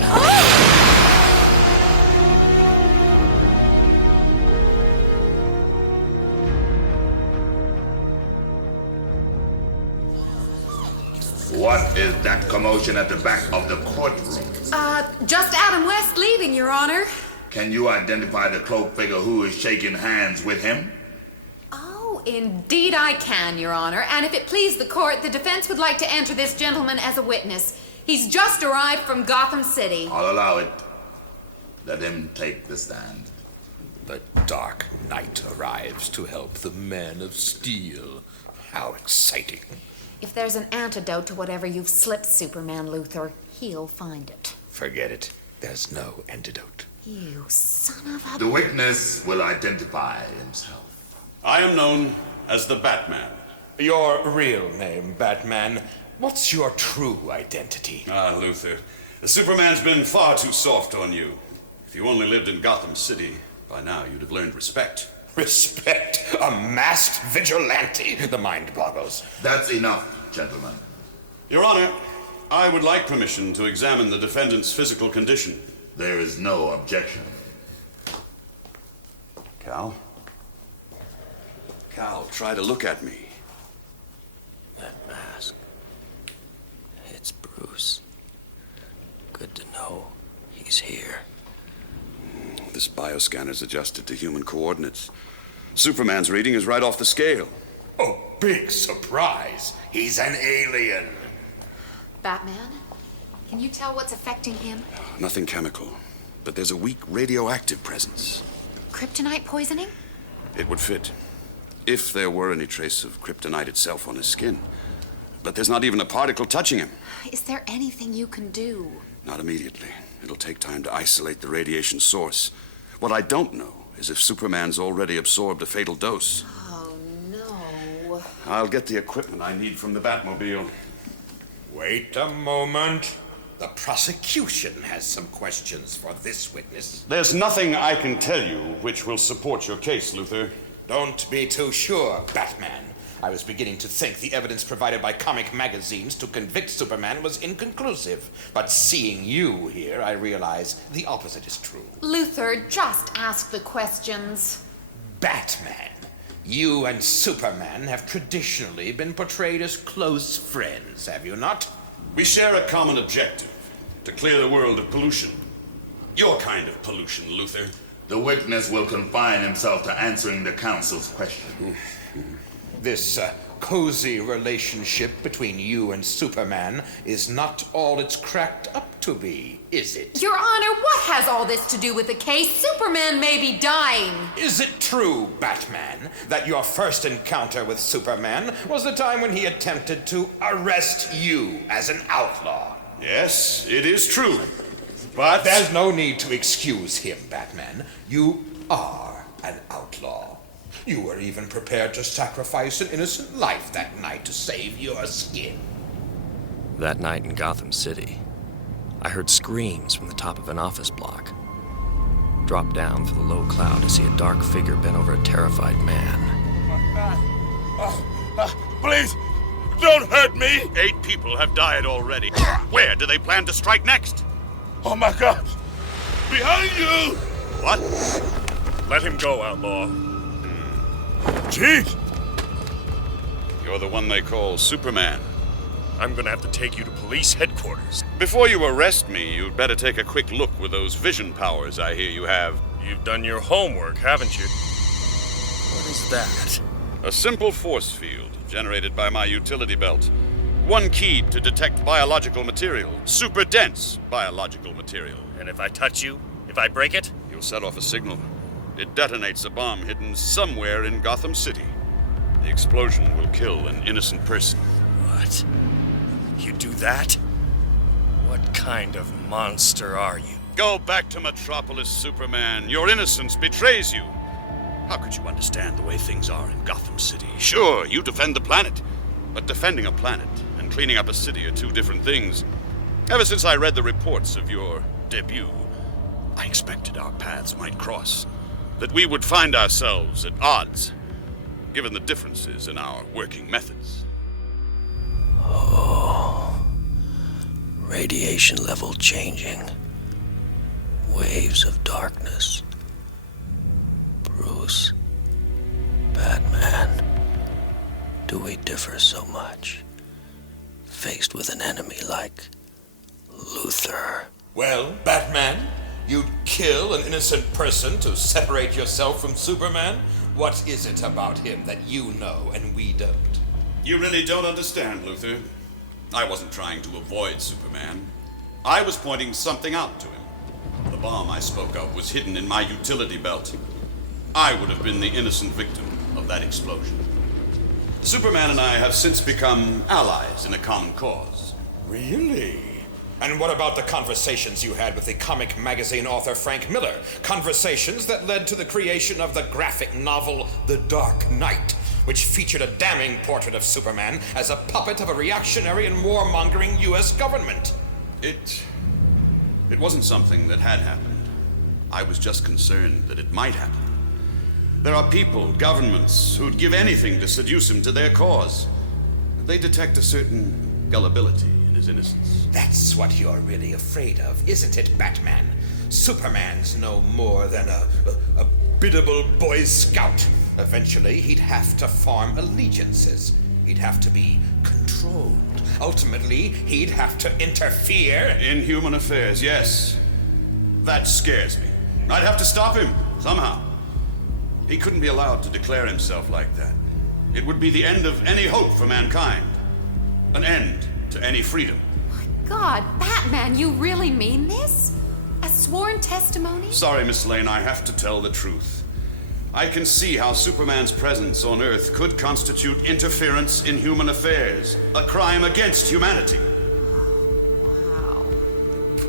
What is that commotion at the back of the courtroom? Just Adam West leaving, Your Honor. Can you identify the cloaked figure who is shaking hands with him? Oh, indeed I can, Your Honor. And if it please the court, the defense would like to enter this gentleman as a witness. He's just arrived from Gotham City. I'll allow it. Let him take the stand. The Dark Knight arrives to help the Man of Steel. How exciting. If there's an antidote to whatever you've slipped, Superman Luthor, he'll find it. Forget it. There's no antidote. You son of a... The witness will identify himself. I am known as the Batman. Your real name, Batman. What's your true identity? Ah, Luthor. Superman's been far too soft on you. If you only lived in Gotham City, by now you'd have learned respect. Respect? A masked vigilante? The mind boggles. That's enough, gentlemen. Your Honor, I would like permission to examine the defendant's physical condition. There is no objection. Cal? Cal, try to look at me. That mask. It's Bruce. Good to know he's here. this bioscanner's adjusted to human coordinates. Superman's reading is right off the scale. Oh, big surprise. He's an alien. Batman, can you tell what's affecting him? Nothing chemical, but there's a weak radioactive presence. Kryptonite poisoning? It would fit, if there were any trace of kryptonite itself on his skin. But there's not even a particle touching him. Is there anything you can do? Not immediately. It'll take time to isolate the radiation source. What I don't know is if Superman's already absorbed a fatal dose. Oh, no. I'll get the equipment I need from the Batmobile. Wait a moment. The prosecution has some questions for this witness. There's nothing I can tell you which will support your case, Luthor. Don't be too sure, Batman. I was beginning to think the evidence provided by comic magazines to convict Superman was inconclusive. But seeing you here, I realize the opposite is true. Luthor, just ask the questions. Batman, you and Superman have traditionally been portrayed as close friends, have you not? We share a common objective, to clear the world of pollution. Your kind of pollution, Luthor. The witness will confine himself to answering the council's question. This cozy relationship between you and Superman is not all it's cracked up to be, is it? Your Honor, what has all this to do with the case? Superman may be dying. Is it true, Batman, that your first encounter with Superman was the time when he attempted to arrest you as an outlaw? Yes, it is true. But there's no need to excuse him, Batman. You are an outlaw. You were even prepared to sacrifice an innocent life that night to save your skin. That night in Gotham City, I heard screams from the top of an office block. Dropped down through the low cloud to see a dark figure bent over a terrified man. Please, don't hurt me! 8 people have died already. Where do they plan to strike next? Oh my God! Behind you! What? Let him go, outlaw. Chief! You're the one they call Superman. I'm gonna have to take you to police headquarters. Before you arrest me, you'd better take a quick look with those vision powers I hear you have. You've done your homework, haven't you? What is that? A simple force field generated by my utility belt. One keyed to detect biological material. Super dense biological material. And if I touch you? If I break it? You'll set off a signal. It detonates a bomb hidden somewhere in Gotham City. The explosion will kill an innocent person. What? You do that? What kind of monster are you? Go back to Metropolis, Superman. Your innocence betrays you. How could you understand the way things are in Gotham City? Sure, you defend the planet. But defending a planet and cleaning up a city are two different things. Ever since I read the reports of your debut, I expected our paths might cross. That we would find ourselves at odds, given the differences in our working methods. Oh, radiation level changing. Waves of darkness. Bruce, Batman, do we differ so much? Faced with an enemy like Luthor. Well, Batman, you'd kill an innocent person to separate yourself from Superman? What is it about him that you know and we don't? You really don't understand, Luthor. I wasn't trying to avoid Superman. I was pointing something out to him. The bomb I spoke of was hidden in my utility belt. I would have been the innocent victim of that explosion. Superman and I have since become allies in a common cause. Really? And what about the conversations you had with the comic magazine author Frank Miller? Conversations that led to the creation of the graphic novel The Dark Knight, which featured a damning portrait of Superman as a puppet of a reactionary and warmongering U.S. government. It wasn't something that had happened. I was just concerned that it might happen. There are people, governments, who'd give anything to seduce him to their cause. They detect a certain gullibility in his innocence. That's what you're really afraid of, isn't it, Batman? Superman's no more than a biddable Boy Scout. Eventually, he'd have to form allegiances. He'd have to be controlled. Ultimately, he'd have to interfere. In human affairs, yes. That scares me. I'd have to stop him, somehow. He couldn't be allowed to declare himself like that. It would be the end of any hope for mankind. An end to any freedom. God, Batman, you really mean this? A sworn testimony? Sorry, Miss Lane, I have to tell the truth. I can see how Superman's presence on Earth could constitute interference in human affairs, a crime against humanity.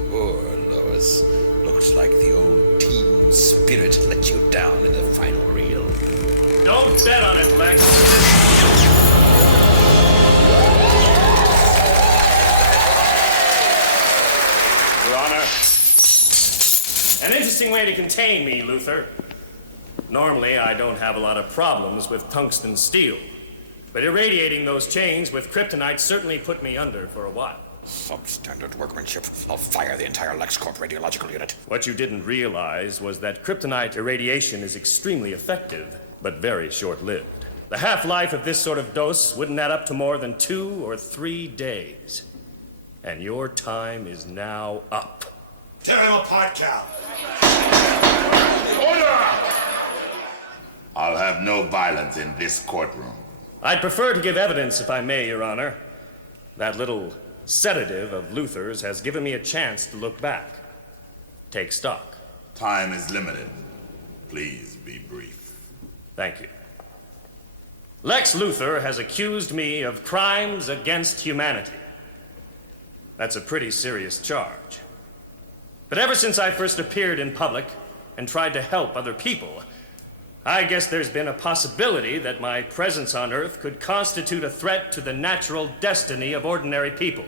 Poor Lois. Looks like the old team spirit let you down in the final reel. Don't bet on it, Lex. Your Honor. An interesting way to contain me, Luthor. Normally, I don't have a lot of problems with tungsten steel. But irradiating those chains with kryptonite certainly put me under for a while. Substandard workmanship. I'll fire the entire LexCorp radiological unit. What you didn't realize was that kryptonite irradiation is extremely effective, but very short-lived. The half-life of this sort of dose wouldn't add up to more than 2 or 3 days. And your time is now up. Tear him apart, Cal. Order! I'll have no violence in this courtroom. I'd prefer to give evidence, if I may, Your Honor. That little sedative of Luthor's has given me a chance to look back. Take stock. Time is limited. Please be brief. Thank you. Lex Luthor has accused me of crimes against humanity. That's a pretty serious charge. But ever since I first appeared in public and tried to help other people, I guess there's been a possibility that my presence on Earth could constitute a threat to the natural destiny of ordinary people.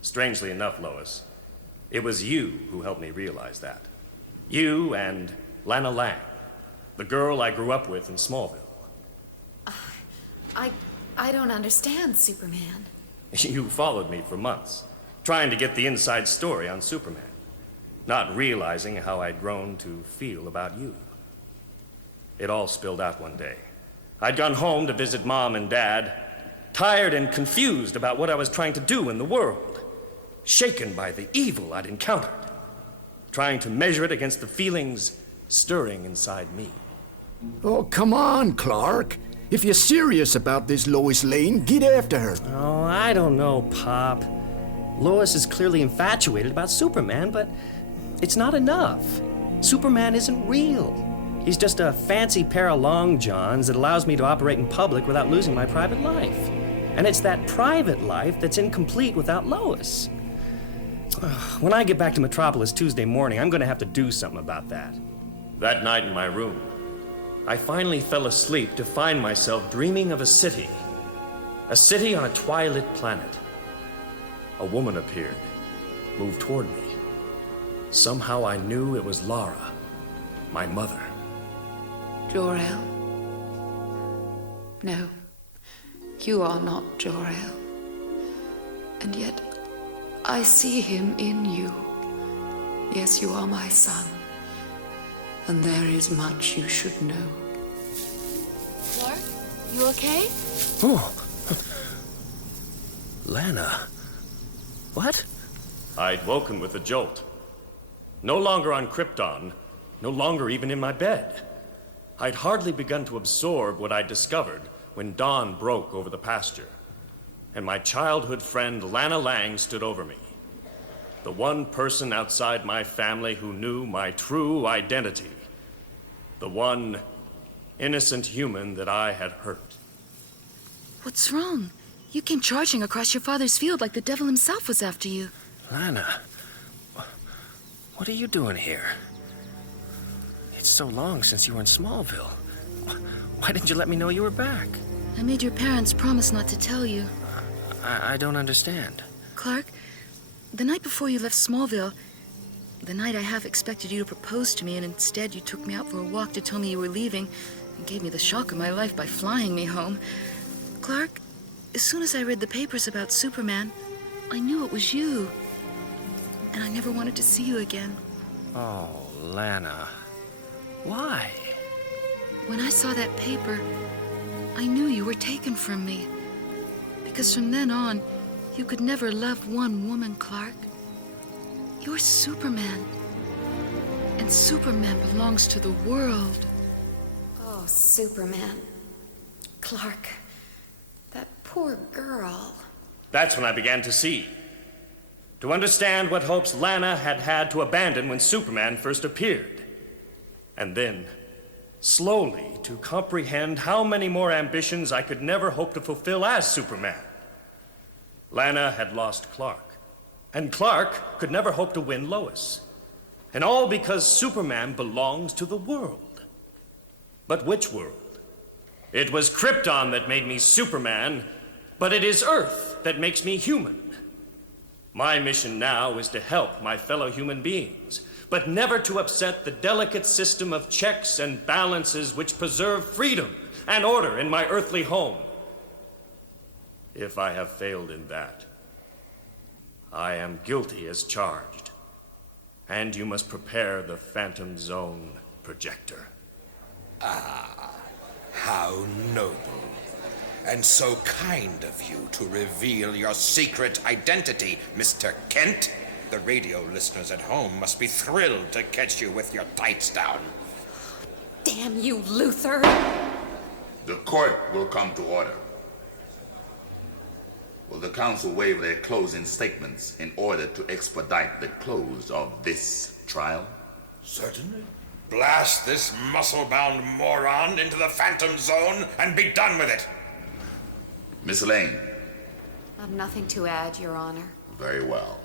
Strangely enough, Lois, it was you who helped me realize that. You and Lana Lang, the girl I grew up with in Smallville. I don't understand, Superman. You followed me for months, trying to get the inside story on Superman, not realizing how I'd grown to feel about you. It all spilled out one day. I'd gone home to visit Mom and Dad, tired and confused about what I was trying to do in the world, shaken by the evil I'd encountered, trying to measure it against the feelings stirring inside me. Oh, come on, Clark. If you're serious about this Lois Lane, get after her. Oh, I don't know, Pop. Lois is clearly infatuated about Superman, but it's not enough. Superman isn't real. He's just a fancy pair of long johns that allows me to operate in public without losing my private life. And it's that private life that's incomplete without Lois. When I get back to Metropolis Tuesday morning, I'm going to have to do something about that. That night in my room, I finally fell asleep to find myself dreaming of a city on a twilit planet. A woman appeared, moved toward me. Somehow I knew it was Lara, my mother. Jor-El? No, you are not Jor-El. And yet, I see him in you. Yes, you are my son. And there is much you should know. Clark, you okay? Oh. Lana. What? I'd woken with a jolt. No longer on Krypton, no longer even in my bed. I'd hardly begun to absorb what I'd discovered when dawn broke over the pasture, and my childhood friend Lana Lang stood over me. The one person outside my family who knew my true identity. The one innocent human that I had hurt. What's wrong? You came charging across your father's field like the devil himself was after you. Lana, what are you doing here? It's so long since you were in Smallville. Why didn't you let me know you were back? I made your parents promise not to tell you. I don't understand. Clark, the night before you left Smallville, the night I half expected you to propose to me, and instead you took me out for a walk to tell me you were leaving and gave me the shock of my life by flying me home. Clark, as soon as I read the papers about Superman, I knew it was you. And I never wanted to see you again. Oh, Lana. Why? When I saw that paper, I knew you were taken from me. Because from then on, you could never love one woman, Clark. You're Superman. And Superman belongs to the world. Oh, Superman. Clark. That poor girl. That's when I began to see. To understand what hopes Lana had had to abandon when Superman first appeared. And then, slowly, to comprehend how many more ambitions I could never hope to fulfill as Superman. Lana had lost Clark. And Clark could never hope to win Lois. And all because Superman belongs to the world. But which world? It was Krypton that made me Superman, but it is Earth that makes me human. My mission now is to help my fellow human beings, but never to upset the delicate system of checks and balances which preserve freedom and order in my earthly home. If I have failed in that, I am guilty as charged, and you must prepare the Phantom Zone projector. Ah, how noble. And so kind of you to reveal your secret identity, Mr. Kent. The radio listeners at home must be thrilled to catch you with your tights down. Damn you, Luther! The court will come to order. Will the council waive their closing statements in order to expedite the close of this trial? Certainly. Blast this muscle-bound moron into the Phantom Zone and be done with it. Miss Lane. I've nothing to add, Your Honor. Very well.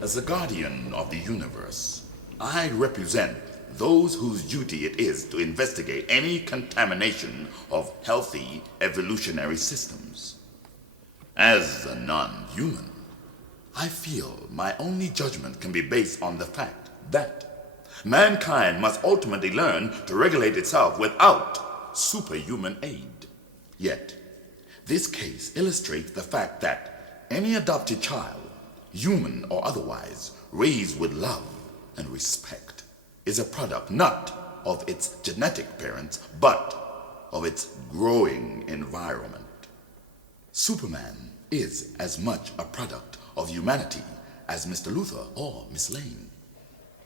As the guardian of the universe, I represent those whose duty it is to investigate any contamination of healthy evolutionary systems. As a non-human, I feel my only judgment can be based on the fact that mankind must ultimately learn to regulate itself without superhuman aid. Yet, this case illustrates the fact that any adopted child, human or otherwise, raised with love and respect, is a product not of its genetic parents, but of its growing environment. Superman is as much a product of humanity as Mr. Luther or Miss Lane.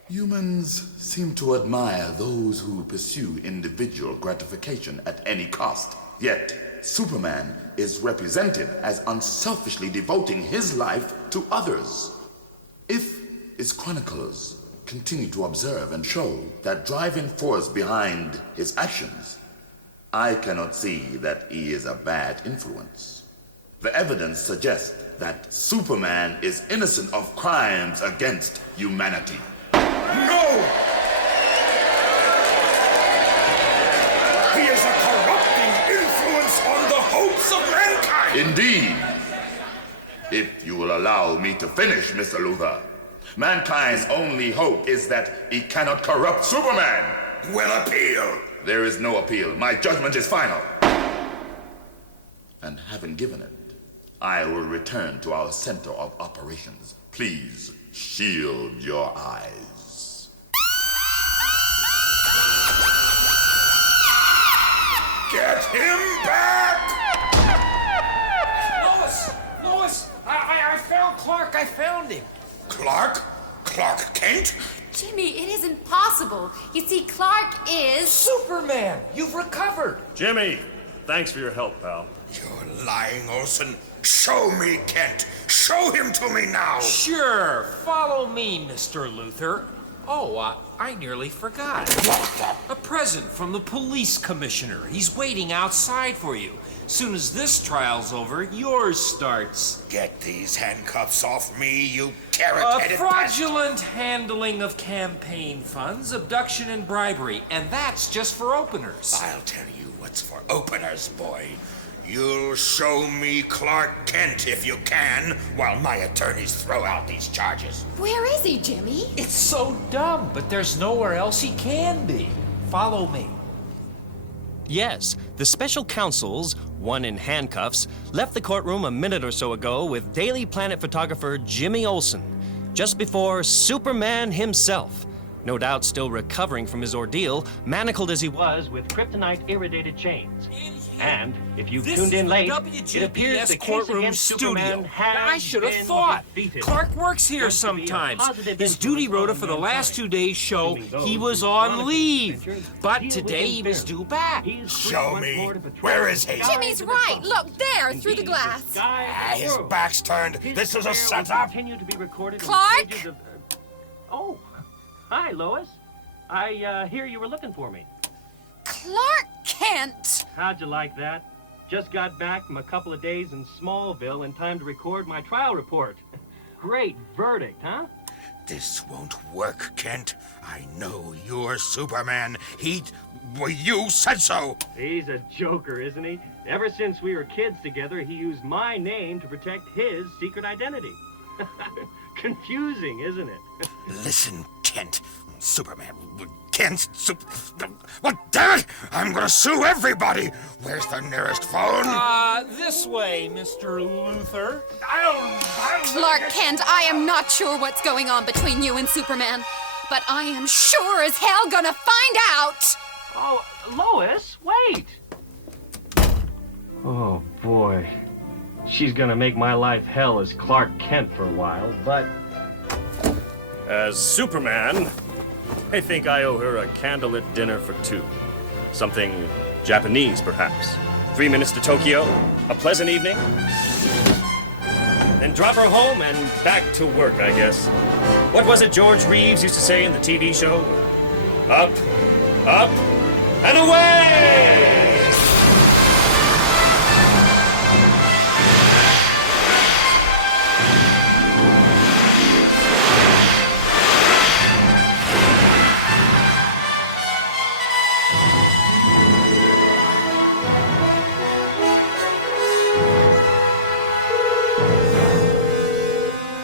Humans seem to admire those who pursue individual gratification at any cost. Yet, Superman is represented as unselfishly devoting his life to others. If his chroniclers continue to observe and show that driving force behind his actions, I cannot see that he is a bad influence. The evidence suggests that Superman is innocent of crimes against humanity. No! He is a corrupting influence on the hopes of mankind! Indeed. If you will allow me to finish, Mr. Luther, mankind's only hope is that he cannot corrupt Superman. We'll appeal. There is no appeal. My judgment is final. And having given it, I will return to our center of operations. Please shield your eyes. Get him back! Lois! I found Clark. I found him. Clark? Clark Kent? Jimmy, it isn't possible. You see, Clark is... Superman! You've recovered! Jimmy, thanks for your help, pal. You're lying, Olsen. Show me Kent. Show him to me now. Sure. Follow me, Mr. Luther. Oh, I nearly forgot. A present from the police commissioner. He's waiting outside for you. Soon as this trial's over, yours starts. Get these handcuffs off me, you carrot-headed fraudulent handling of campaign funds, abduction and bribery, and that's just for openers. I'll tell you what's for openers, boy. You'll show me Clark Kent if you can, while my attorneys throw out these charges. Where is he, Jimmy? It's so dumb, but there's nowhere else he can be. Follow me. Yes, the special counsels, one in handcuffs, left the courtroom a minute or so ago with Daily Planet photographer Jimmy Olsen, just before Superman himself, no doubt still recovering from his ordeal, manacled as he was with kryptonite irradiated chains. In And if you've tuned in late, it appears the case against Superman has I should have been thought. defeated. Clark works here sometimes. His duty rota for the last 2 days show he was on leave. But today he was due back. Show me. Where is he? Jimmy's right. Look there, through the glass. His back's turned. This is a setup. Clark? Oh, hi, Lois. I hear you were looking for me. Clark Kent! How'd you like that? Just got back from a couple of days in Smallville in time to record my trial report. Great verdict, huh? This won't work, Kent. I know you're Superman. Well, you said so. He's a joker, isn't he? Ever since we were kids together, he used my name to protect his secret identity. Confusing, isn't it? Listen, Kent. Superman. Kent. Well, damn it! I'm gonna sue everybody. Where's the nearest phone? This way, Mr. Luther. Clark Kent, I am not sure what's going on between you and Superman, but I am sure as hell gonna find out! Oh, Lois, wait! Oh, boy. She's gonna make my life hell as Clark Kent for a while, but... As Superman, I think I owe her a candlelit dinner for two. Something Japanese, perhaps. 3 minutes to Tokyo, a pleasant evening. Then drop her home and back to work, I guess. What was it George Reeves used to say in the TV show? Up, up, and away!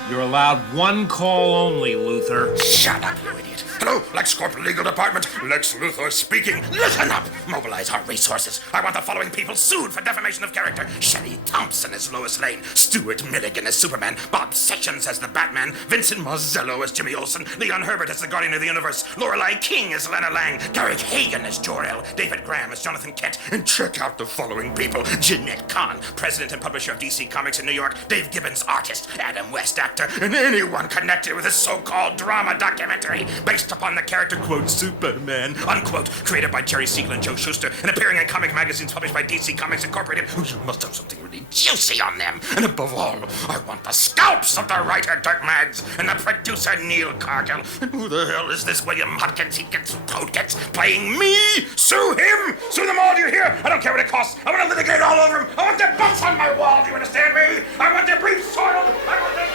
You're allowed one call only, Luther. Shut up, you idiot. Hello, LexCorp Legal Department. Lex Luthor speaking. Listen up. Mobilize our resources. I want the following people sued for defamation of character. Shelly Thompson as Lois Lane. Stuart Milligan as Superman. Bob Sessions as the Batman. Vincent Marzello as Jimmy Olsen. Leon Herbert as the Guardian of the Universe. Lorelei King as Lana Lang. Garrick Hagan as Jor-El. David Graham as Jonathan Kent. And check out the following people. Jeanette Kahn, president and publisher of DC Comics in New York. Dave Gibbons, artist. Adam West, actor. And anyone connected with this so-called drama documentary based upon the character, quote, Superman, unquote, created by Jerry Siegel and Joe Shuster and appearing in comic magazines published by DC Comics Incorporated. Oh, you must have something really juicy on them. And above all, I want the scalps of the writer Dirk Maggs and the producer Neil Cargill. And who the hell is this William Hodkins, Toadkins, playing me? Sue him! Sue them all, do you hear? I don't care what it costs. I want to litigate all over them. I want their butts on my wall, do you understand me? I want their briefs soiled. I want their...